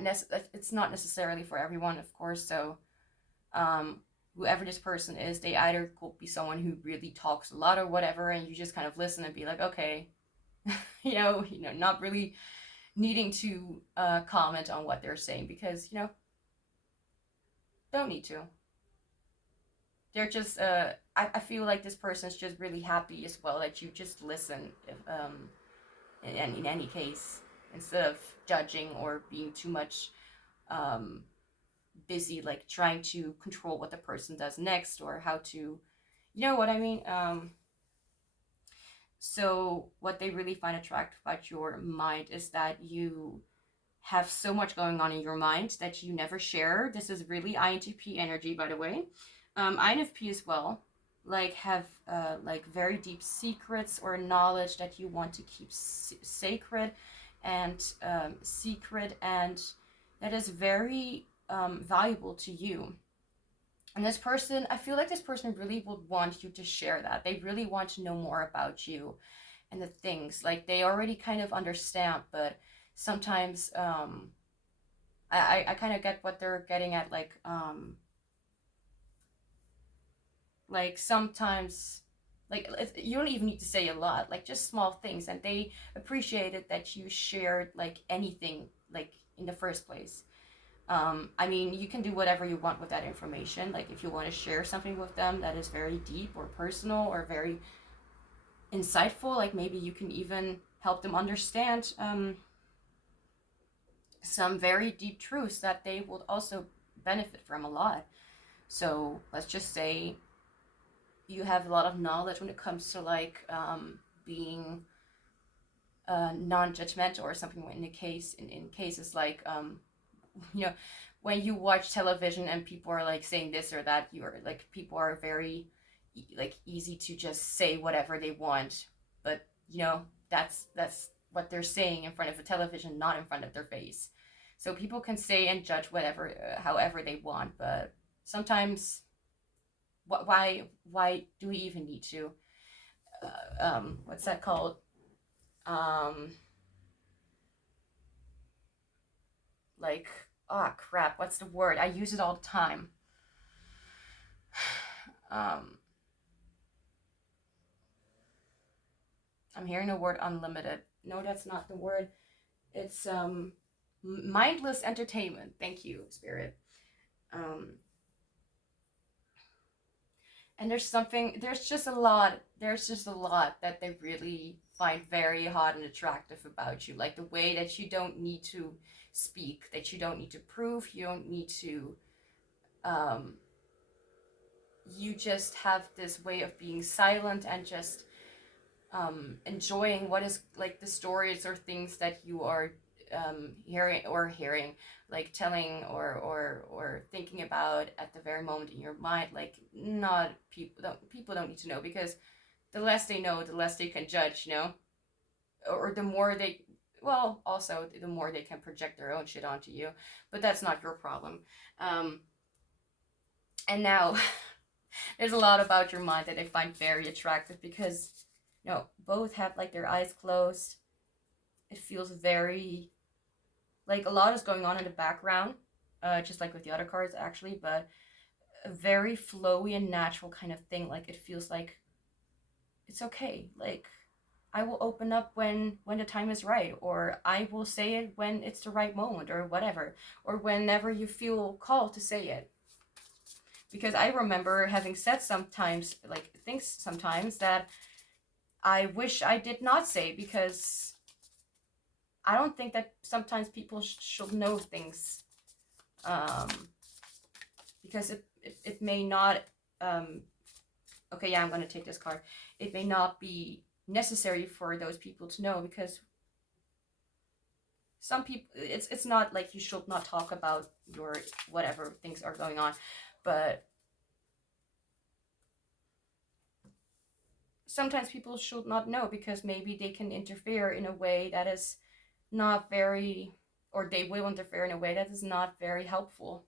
it's not necessarily for everyone, of course. So whoever this person is, they either could be someone who really talks a lot or whatever, and you just kind of listen and be like, okay, not really needing to comment on what they're saying, because don't need to. They're just I feel like this person's just really happy as well that you just listen, in any case, instead of judging or being too much busy like trying to control what the person does next, or how to, you know what I mean. So what they really find attractive about your mind is that you have so much going on in your mind that you never share. This is really INTP energy, by the way. INFP as well, like have like very deep secrets or knowledge that you want to keep sacred and secret, and that is very valuable to you. And this person, I feel like this person really would want you to share that. They really want to know more about you and the things. Like they already kind of understand, but sometimes I kind of get what they're getting at. Like sometimes, like you don't even need to say a lot, like just small things, and they appreciated that you shared like anything, like in the first place. I mean, you can do whatever you want with that information. Like if you want to share something with them that is very deep or personal or very insightful, like maybe you can even help them understand some very deep truths that they will also benefit from a lot. So let's just say you have a lot of knowledge when it comes to like being non-judgmental or something. In cases like you know, when you watch television and people are like saying this or that, you're like, people are very like easy to just say whatever they want, but that's what they're saying in front of a television, not in front of their face. So people can say and judge whatever however they want, but sometimes why do we even need to what's that called, like, oh crap, what's the word, I use it all the time. um I'm hearing the word unlimited. No, that's not the word. It's mindless entertainment. Thank you, spirit. um and there's just a lot that they really find very hot and attractive about you, like the way that you don't need to speak, that you don't need to prove, you don't need to um you just have this way of being silent and just enjoying what is like the stories or things that you are hearing, like telling or thinking about at the very moment in your mind. Like, not people don't need to know, because the less they know, the less they can judge, or the more they, well, also the more they can project their own shit onto you, but that's not your problem. And now there's a lot about your mind that I find very attractive, because both have like their eyes closed. It feels very like a lot is going on in the background, just like with the other cards actually, but a very flowy and natural kind of thing. Like it feels like it's okay. Like I will open up when the time is right, or I will say it when it's the right moment, or whatever, or whenever you feel called to say it. Because I remember having said sometimes, like things sometimes that I wish I did not say, because I don't think that sometimes people should know things, because it may not, okay, yeah, I'm going to take this card. It may not be necessary for those people to know, because some people, it's not like you should not talk about your whatever things are going on, but sometimes people should not know, because maybe they can interfere in a way that is not very, or they will interfere in a way that is not very helpful.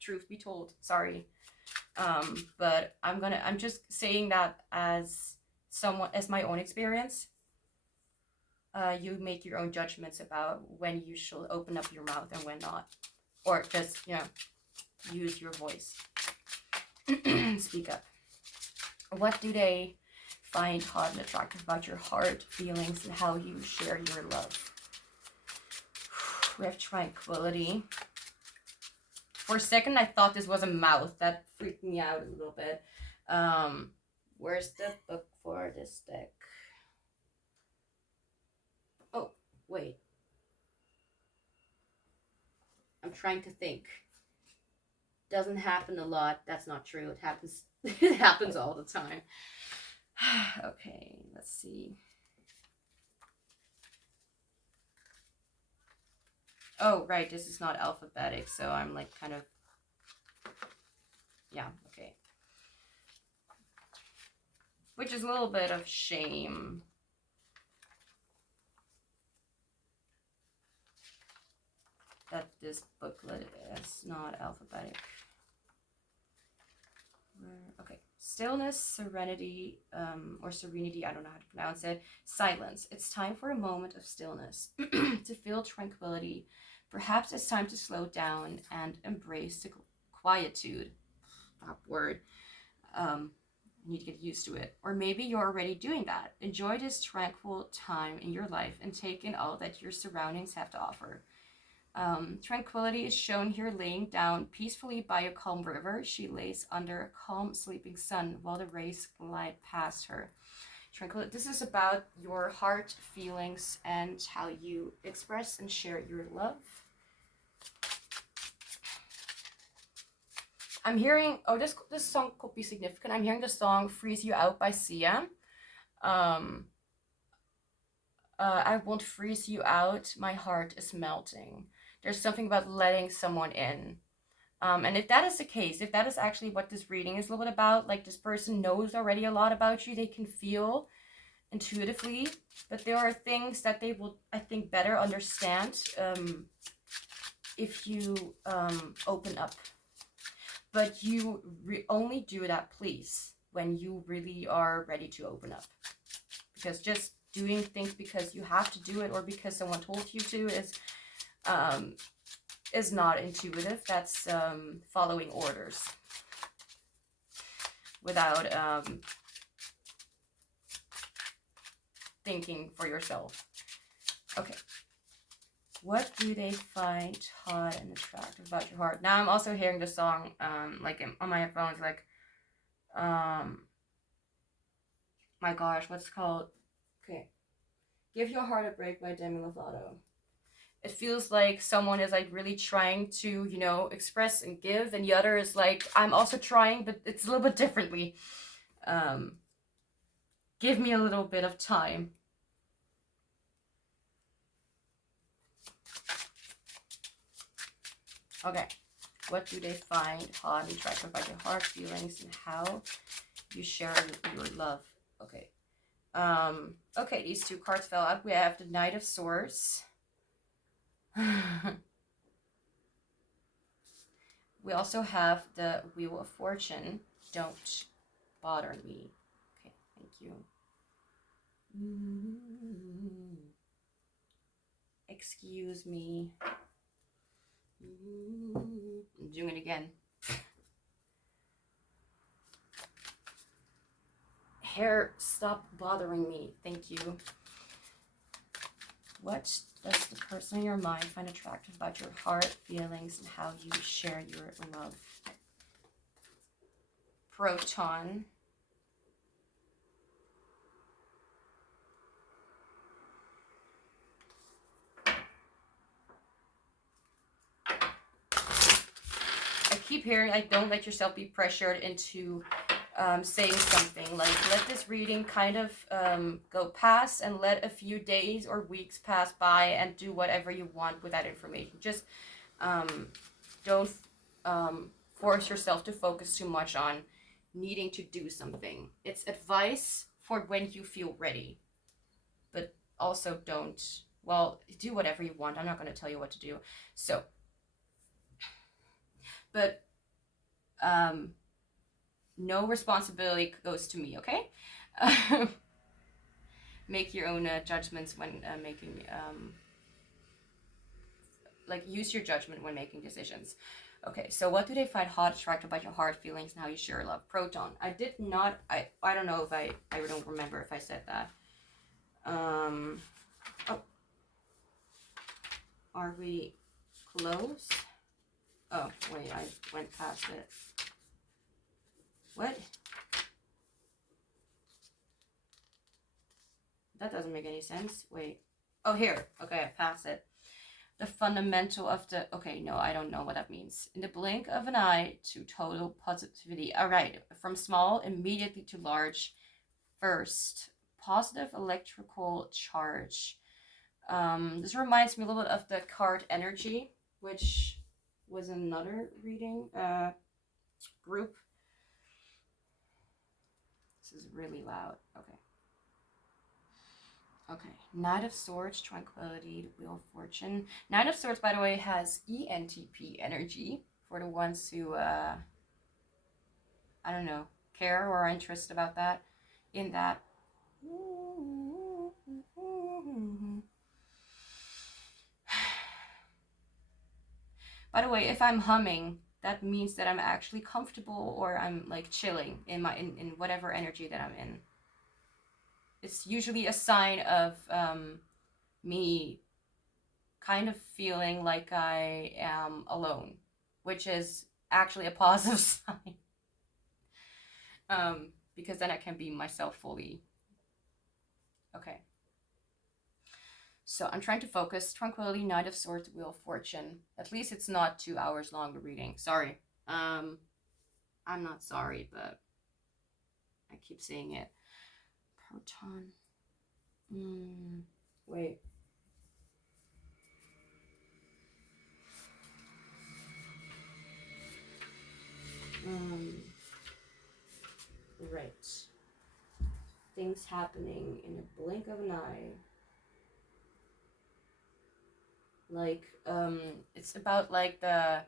Truth be told, sorry. But I'm just saying that as someone, as my own experience. You make your own judgments about when you should open up your mouth and when not, or just use your voice. Speak up. What do they find hot and attractive about your heart, feelings, and how you share your love? We have tranquility. For a second, I thought this was a mouth. That freaked me out a little bit. Where's the book for this deck? Oh, wait. I'm trying to think. Doesn't happen a lot. That's not true. It happens. It happens all the time. Okay, let's see. Oh, right, this is not alphabetic, so I'm like kind of, yeah, okay. Which is a little bit of shame. That this booklet is not alphabetic. Okay, stillness, serenity, or serenity, I don't know how to pronounce it. Silence. It's time for a moment of stillness to feel tranquility. Perhaps it's time to slow down and embrace the quietude. That word. You need to get used to it. Or maybe you're already doing that. Enjoy this tranquil time in your life and take in all that your surroundings have to offer. Tranquility is shown here laying down peacefully by a calm river. She lays under a calm sleeping sun while the rays glide past her. Tranquility. This is about your heart, feelings, and how you express and share your love. I'm hearing, oh, this song could be significant. I'm hearing the song Freeze You Out by Sia. I won't freeze you out. My heart is melting. There's something about letting someone in. And if that is the case, if that is actually what this reading is a little bit about, like this person knows already a lot about you, they can feel intuitively, but there are things that they will, I think, better understand if you open up. But you only do that, please, when you really are ready to open up. Because just doing things because you have to do it or because someone told you to is not intuitive. That's following orders without thinking for yourself. Okay. What do they find hot and attractive about your heart? Now I'm also hearing the song like on my headphones, like my gosh, what's it called? Okay. Give Your Heart a Break by Demi Lovato. It feels like someone is like really trying to, you know, express and give, and the other is like, I'm also trying, but it's a little bit differently. Give me a little bit of time. Okay. What do they find hot and attractive about your heart, feelings, and how you share your love? Okay. Okay, these two cards fell out. We have the Knight of Swords. We also have the Wheel of Fortune. Don't bother me. Okay, thank you. Excuse me. I'm doing it again. Hair, stop bothering me. Thank you. What does the person in your mind find attractive about your heart, feelings, and how you share your love? Proton. I keep hearing, like, don't let yourself be pressured into saying something. Like, let this reading kind of go past and let a few days or weeks pass by and do whatever you want with that information. Just don't force yourself to focus too much on needing to do something. It's advice for when you feel ready. But also don't, well, do whatever you want. I'm not going to tell you what to do. So, but no responsibility goes to me, okay? Make your own judgments when making, like, use your judgment when making decisions. Okay, so what do they find hot, attractive about your heart, feelings, and how you share love? Proton. I did not, I don't know if I don't remember if I said that. Oh. Are we close? Oh, wait, I went past it. What? That doesn't make any sense. Wait. Oh, here. Okay, I passed it. The fundamental of the... Okay, no, I don't know what that means. In the blink of an eye to total positivity. All right. From small, immediately to large. first, positive electrical charge. This reminds me a little bit of the card energy, which was another reading group. This is really loud. Okay, Knight of Swords, Tranquility, the Wheel of Fortune. Knight of Swords, by the way, has ENTP energy for the ones who, I don't know, care or are interested about that, in that. By the way, if I'm humming, that means that I'm actually comfortable or I'm like chilling in my in whatever energy that I'm in. It's usually a sign of me kind of feeling like I am alone, which is actually a positive sign. Because then I can be myself fully. Okay. So I'm trying to focus. Tranquility, Knight of Swords, Wheel of Fortune. At least it's not 2 hours long, the reading. Sorry. I'm not sorry, but I keep saying it. Proton. Wait. Right. Things happening in a blink of an eye. Like, it's about like the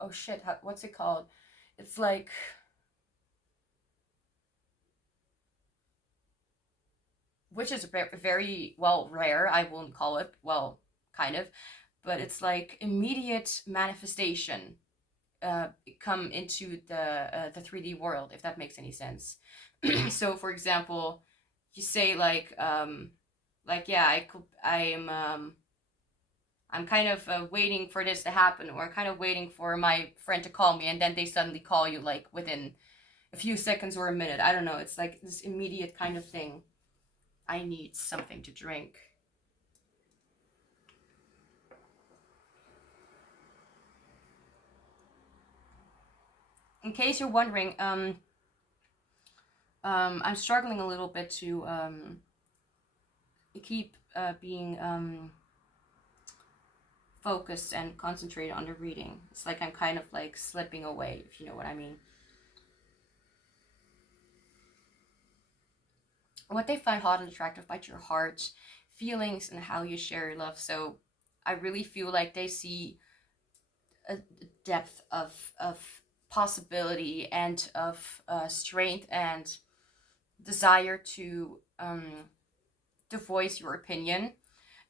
oh shit, what's it called? It's like, which is very, well, rare. I won't call it, well, kind of, but it's like immediate manifestation come into the 3D world, if that makes any sense. So, for example, you say like yeah, I'm kind of waiting for this to happen, or kind of waiting for my friend to call me, and then they suddenly call you like within a few seconds or a minute. I don't know. It's like this immediate kind of thing. I need something to drink. In case you're wondering, I'm struggling a little bit to keep being focused and concentrated on the reading. It's like I'm kind of like slipping away, if you know what I mean. What they find hot and attractive about your heart, feelings, and how you share your love. So I really feel like they see a depth of possibility and of strength and desire to voice your opinion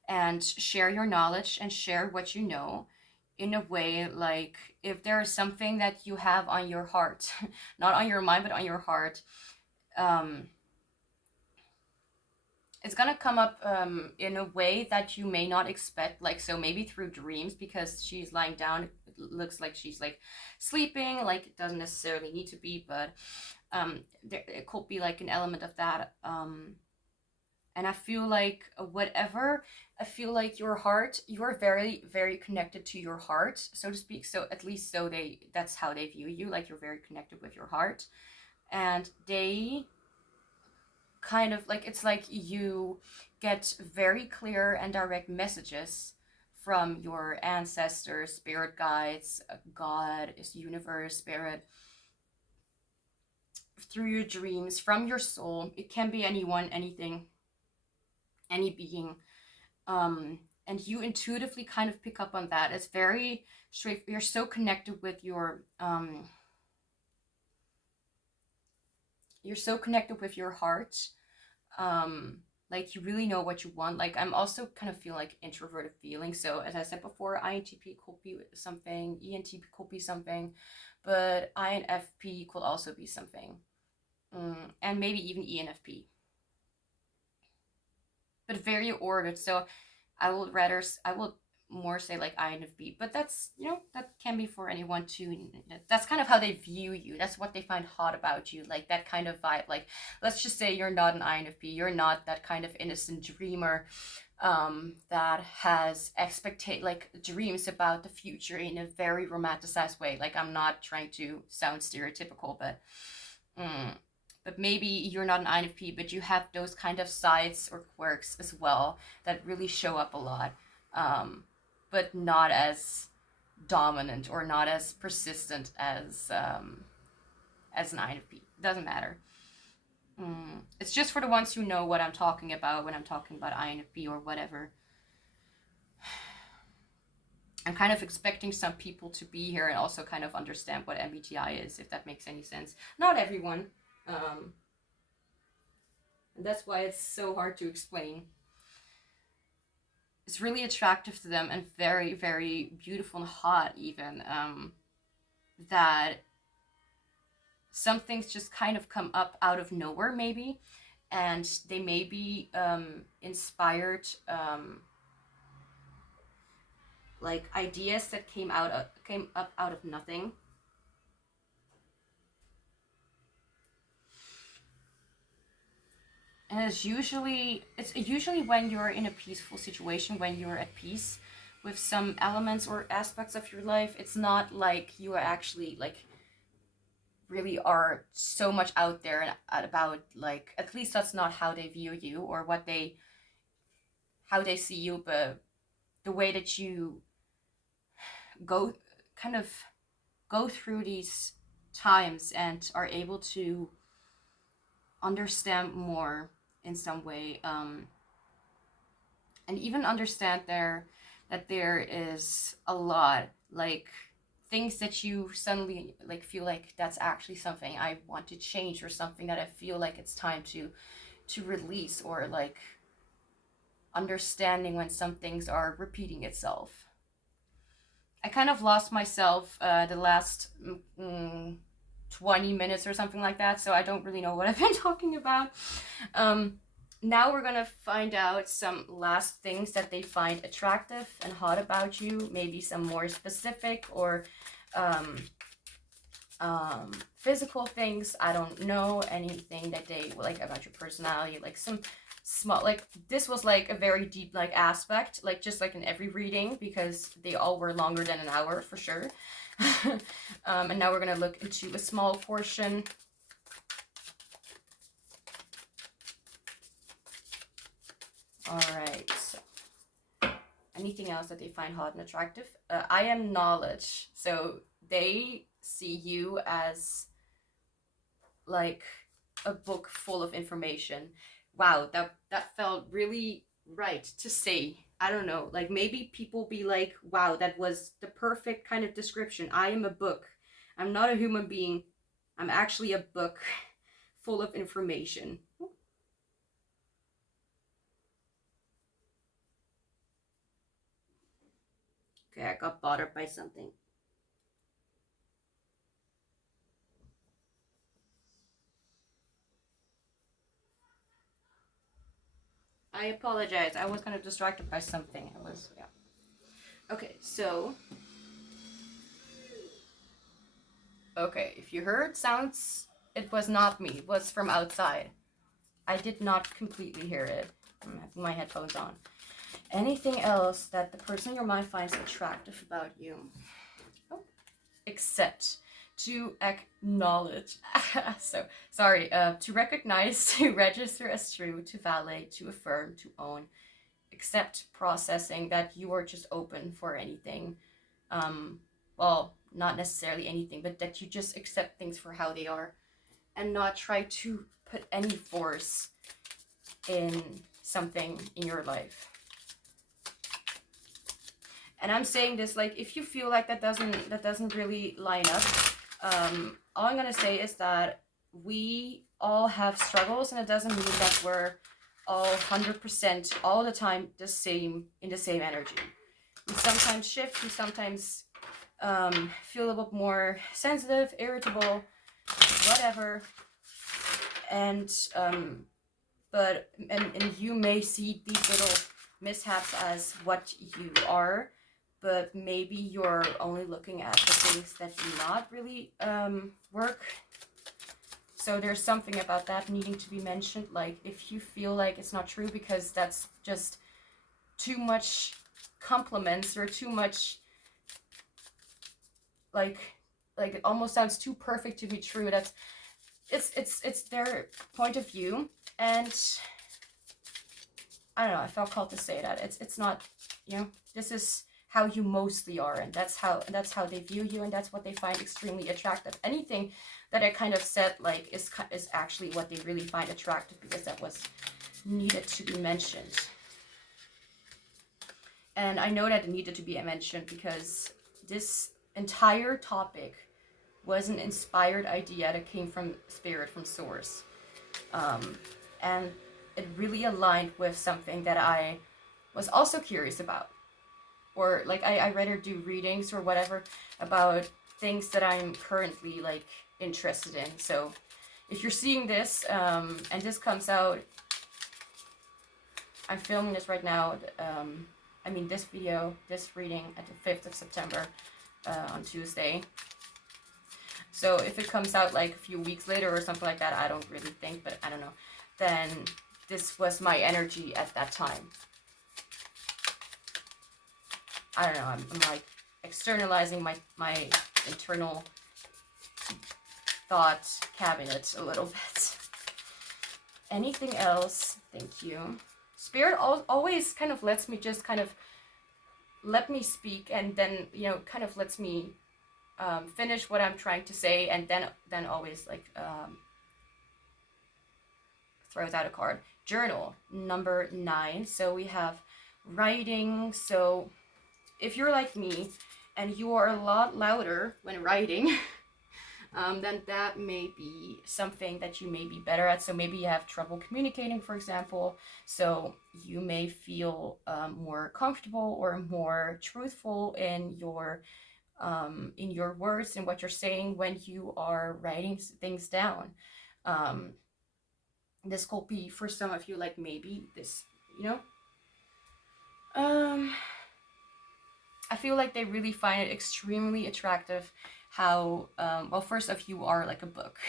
and share your knowledge and share what you know in a way, like if there is something that you have on your heart, not on your mind but on your heart, it's gonna come up in a way that you may not expect, like, so maybe through dreams, because she's lying down, it looks like she's like sleeping, like it doesn't necessarily need to be, but it could be like an element of that. And I feel like I feel like your heart, you're very, very connected to your heart, so to speak. So at least that's how they view you, like you're very connected with your heart. And they kind of like, it's like you get very clear and direct messages from your ancestors, spirit guides, God, universe, spirit, through your dreams, from your soul. It can be anyone, anything, any being, and you intuitively kind of pick up on that. It's very straight. You're so connected with your heart. Like you really know what you want. Like I'm also kind of feel like introverted feeling. So as I said before, INTP could be something, ENTP could be something, but INFP could also be something, and maybe even ENFP. But very ordered. So I will more say like INFP, but that's, you know, that can be for anyone too. That's kind of how they view you. That's what they find hot about you, like that kind of vibe. Like, let's just say you're not an INFP, you're not that kind of innocent dreamer that has like dreams about the future in a very romanticized way. Like, I'm not trying to sound stereotypical, but maybe you're not an INFP, but you have those kind of sides or quirks as well that really show up a lot, but not as dominant or not as persistent as an INFP. Doesn't matter. It's just for the ones who know what I'm talking about when I'm talking about INFP or whatever. I'm kind of expecting some people to be here and also kind of understand what MBTI is, if that makes any sense. Not everyone. And that's why it's so hard to explain. It's really attractive to them and very, very beautiful and hot even, that some things just kind of come up out of nowhere maybe, and they may be inspired, like ideas that came up out of nothing. And it's usually when you're in a peaceful situation, when you're at peace with some elements or aspects of your life. It's not like you are actually like really are so much out there and about, like, at least that's not how they view you or how they see you, but the way that you go through these times and are able to understand more in some way, and even understand that there is a lot, like things that you suddenly like feel like that's actually something I want to change, or something that I feel like it's time to release, or like understanding when some things are repeating itself. I kind of lost myself the last 20 minutes or something like that, so I don't really know what I've been talking about. Now we're gonna find out some last things that they find attractive and hot about you, maybe some more specific or physical things. I don't know, anything that they like about your personality, like some small, like this was like a very deep like aspect, like just like in every reading, because they all were longer than an hour for sure. And now we're gonna look into a small portion. All right, so anything else that they find hot and attractive? I am knowledge, so they see you as like a book full of information. Wow, that felt really right to say. I don't know, like maybe people be like, wow, that was the perfect kind of description. I am a book. I'm not a human being. I'm actually a book full of information. Okay, I got bothered by something. I apologize. I was kind of distracted by something. Yeah. Okay, so. Okay, if you heard sounds, it was not me. It was from outside. I did not completely hear it. I'm having my headphones on. Anything else that the person in your mind finds attractive about you? Oh. Except to acknowledge. So, sorry. To recognize, to register as true, to validate, to affirm, to own. Accept, processing, that you are just open for anything. Well, not necessarily anything, but that you just accept things for how they are and not try to put any force in something in your life. And I'm saying this, like, if you feel like that doesn't really line up, all I'm gonna say is that we all have struggles, and it doesn't mean that we're all 100% all the time the same, in the same energy. We sometimes shift, we sometimes feel a little more sensitive, irritable, whatever, and but you may see these little mishaps as what you are, but maybe you're only looking at the things that do not really work. So there's something about that needing to be mentioned. Like if you feel like it's not true because that's just too much compliments or too much, like it almost sounds too perfect to be true. That's it's their point of view, and I don't know, I felt called to say that it's not, you know, this is how you mostly are, and that's how they view you, and that's what they find extremely attractive. Anything that I kind of said like is actually what they really find attractive, because that was needed to be mentioned. And I know that it needed to be mentioned because this entire topic was an inspired idea that came from spirit, from source. And it really aligned with something that I was also curious about. Or like I rather do readings or whatever about things that I'm currently like interested in. So if you're seeing this and this comes out, I'm filming this right now. I mean this video, this reading at the 5th of September on Tuesday. So if it comes out like a few weeks later or something like that, I don't really think, but I don't know, then this was my energy at that time. I don't know, I'm like externalizing my internal thought cabinet a little bit. Anything else? Thank you. Spirit always kind of lets me just kind of let me speak, and then, you know, kind of lets me finish what I'm trying to say, and then always like throws out a card. Journal, number 9. So we have writing. So if you're like me and you are a lot louder when writing, then that may be something that you may be better at. So maybe you have trouble communicating, for example. So you may feel more comfortable or more truthful in your words and what you're saying when you are writing things down. This could be for some of you, like maybe this, you know, I feel like they really find it extremely attractive how, well, first off, you are like a book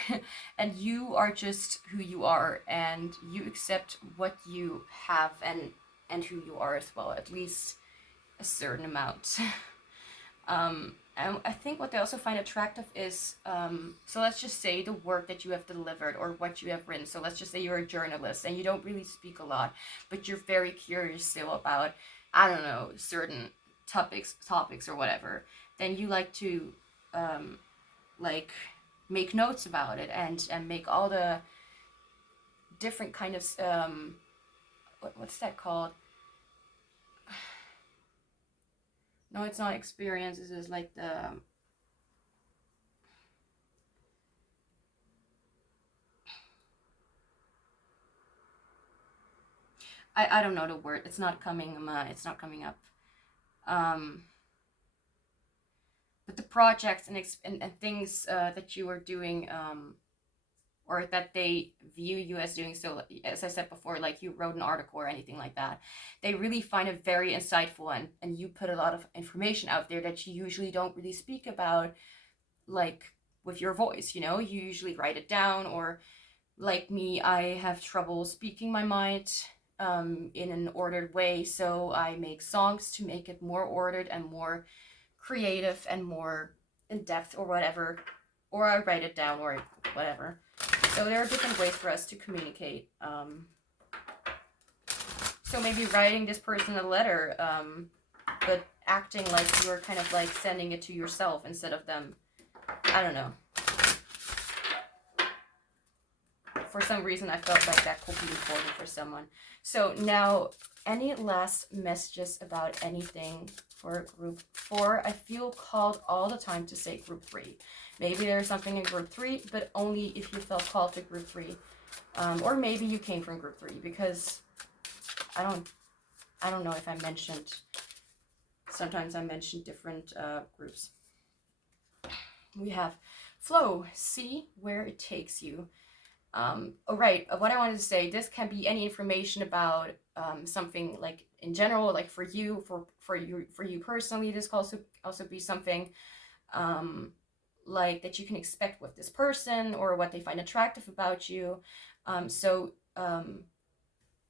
and you are just who you are, and you accept what you have and who you are as well, at least a certain amount. And I think what they also find attractive is, so let's just say the work that you have delivered or what you have written. So let's just say you're a journalist and you don't really speak a lot, but you're very curious still about, I don't know, certain topics or whatever. Then you like to, like make notes about it and make all the different kind of, what's that called? No, it's not experience. This is like the I don't know the word. It's not coming. It's not coming up. But the projects and things that you are doing, or that they view you as doing. So as I said before, like you wrote an article or anything like that, they really find it very insightful, and you put a lot of information out there that you usually don't really speak about, like with your voice, you know. You usually write it down, or like me, I have trouble speaking my mind in an ordered way, so I make songs to make it more ordered and more creative and more in depth or whatever, or I write it down or whatever. So there are different ways for us to communicate. So maybe writing this person a letter, but acting like you're kind of like sending it to yourself instead of them. I don't know. For some reason, I felt like that could be important for someone. So now, any last messages about anything for group 4? I feel called all the time to say group 3. Maybe there's something in group 3, but only if you felt called to group 3. Or maybe you came from group 3, because I don't know if I mentioned, sometimes I mentioned different groups. We have flow, see where it takes you. Oh, right, what I wanted to say, this can be any information about something like in general, like for you, for you personally. This could also be something like that you can expect with this person, or what they find attractive about you. So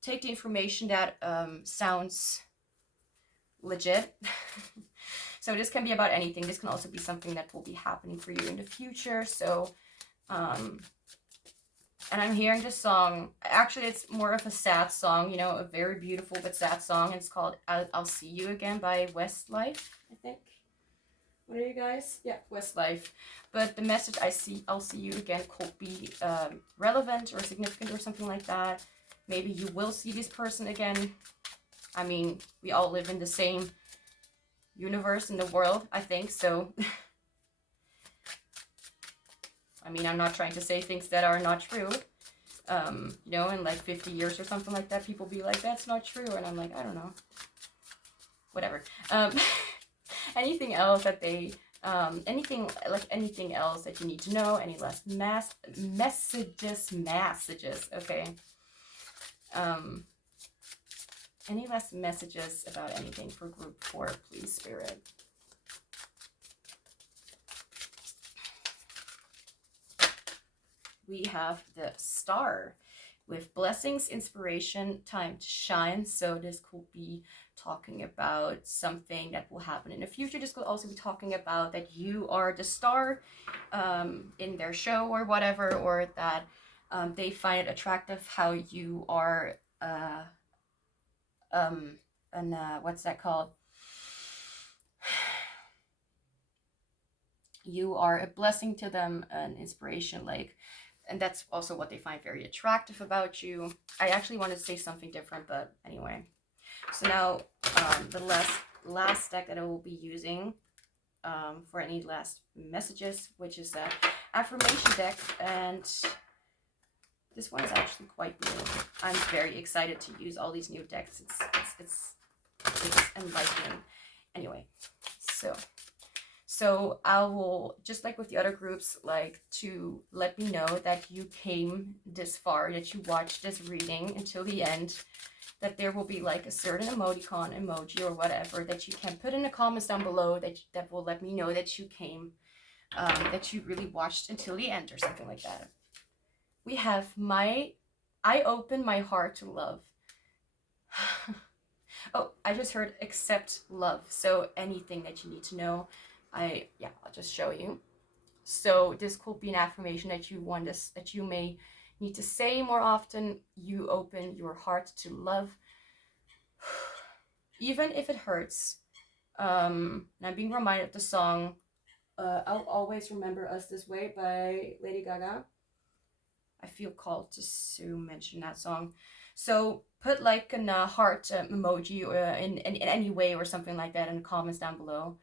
take the information that sounds legit. So this can be about anything. This can also be something that will be happening for you in the future. So and I'm hearing this song. Actually, it's more of a sad song, you know, a very beautiful but sad song. It's called I'll See You Again by Westlife, I think. What are you guys? Yeah, Westlife. But the message I'll see you again could be relevant or significant or something like that. Maybe you will see this person again. I mean, we all live in the same universe in the world, I think. So, I mean, I'm not trying to say things that are not true. You know, in like 50 years or something like that, people be like, that's not true. And I'm like, I don't know. Whatever. Anything else that they, anything else that you need to know, any last messages, okay. Any last messages about anything for group 4, please, Spirit? We have the Star with blessings, inspiration, time to shine. So this could be talking about something that will happen in the future. This could also be talking about that you are the star in their show or whatever, or that they find it attractive how you are what's that called? You are a blessing to them, an inspiration, like, and that's also what they find very attractive about you. I actually wanted to say something different, but anyway. So now the last deck that I will be using for any last messages, which is the affirmation deck, and this one is actually quite new. I'm very excited to use all these new decks. It's enlightening. Anyway, so I will, just like with the other groups, like to let me know that you came this far, that you watched this reading until the end, that there will be like a certain emoticon, emoji, or whatever that you can put in the comments down below that will let me know that you came, that you really watched until the end or something like that. We have I open my heart to love. Oh, I just heard accept love. So anything that you need to know, I'll just show you. So this could be an affirmation that that you may need to say more often. You open your heart to love, even if it hurts. And I'm being reminded of the song I'll Always Remember Us This Way by Lady Gaga. I feel called to mention that song. So put like a heart emoji or in any way or something like that in the comments down below.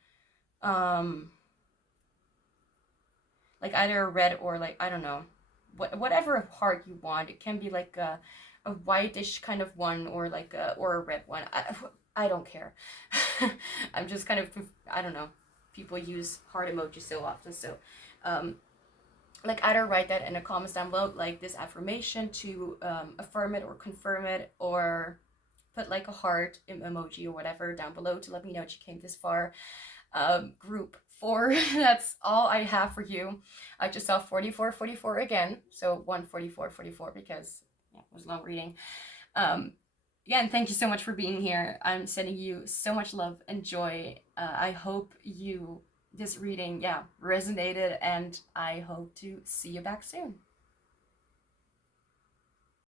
Like either a red or like, I don't know, whatever heart you want. It can be like a whitish kind of one, or like a red one. I don't care. I'm just kind of, I don't know. People use heart emojis so often, so like either write that in the comments down below, like this affirmation to affirm it or confirm it, or put like a heart emoji or whatever down below to let me know that you came this far. Group 4, that's all I have for you. I just saw 4444 again, so 14444 because yeah, it was a long reading. Again, thank you so much for being here. I'm sending you so much love and joy. I hope this reading resonated, and I hope to see you back soon.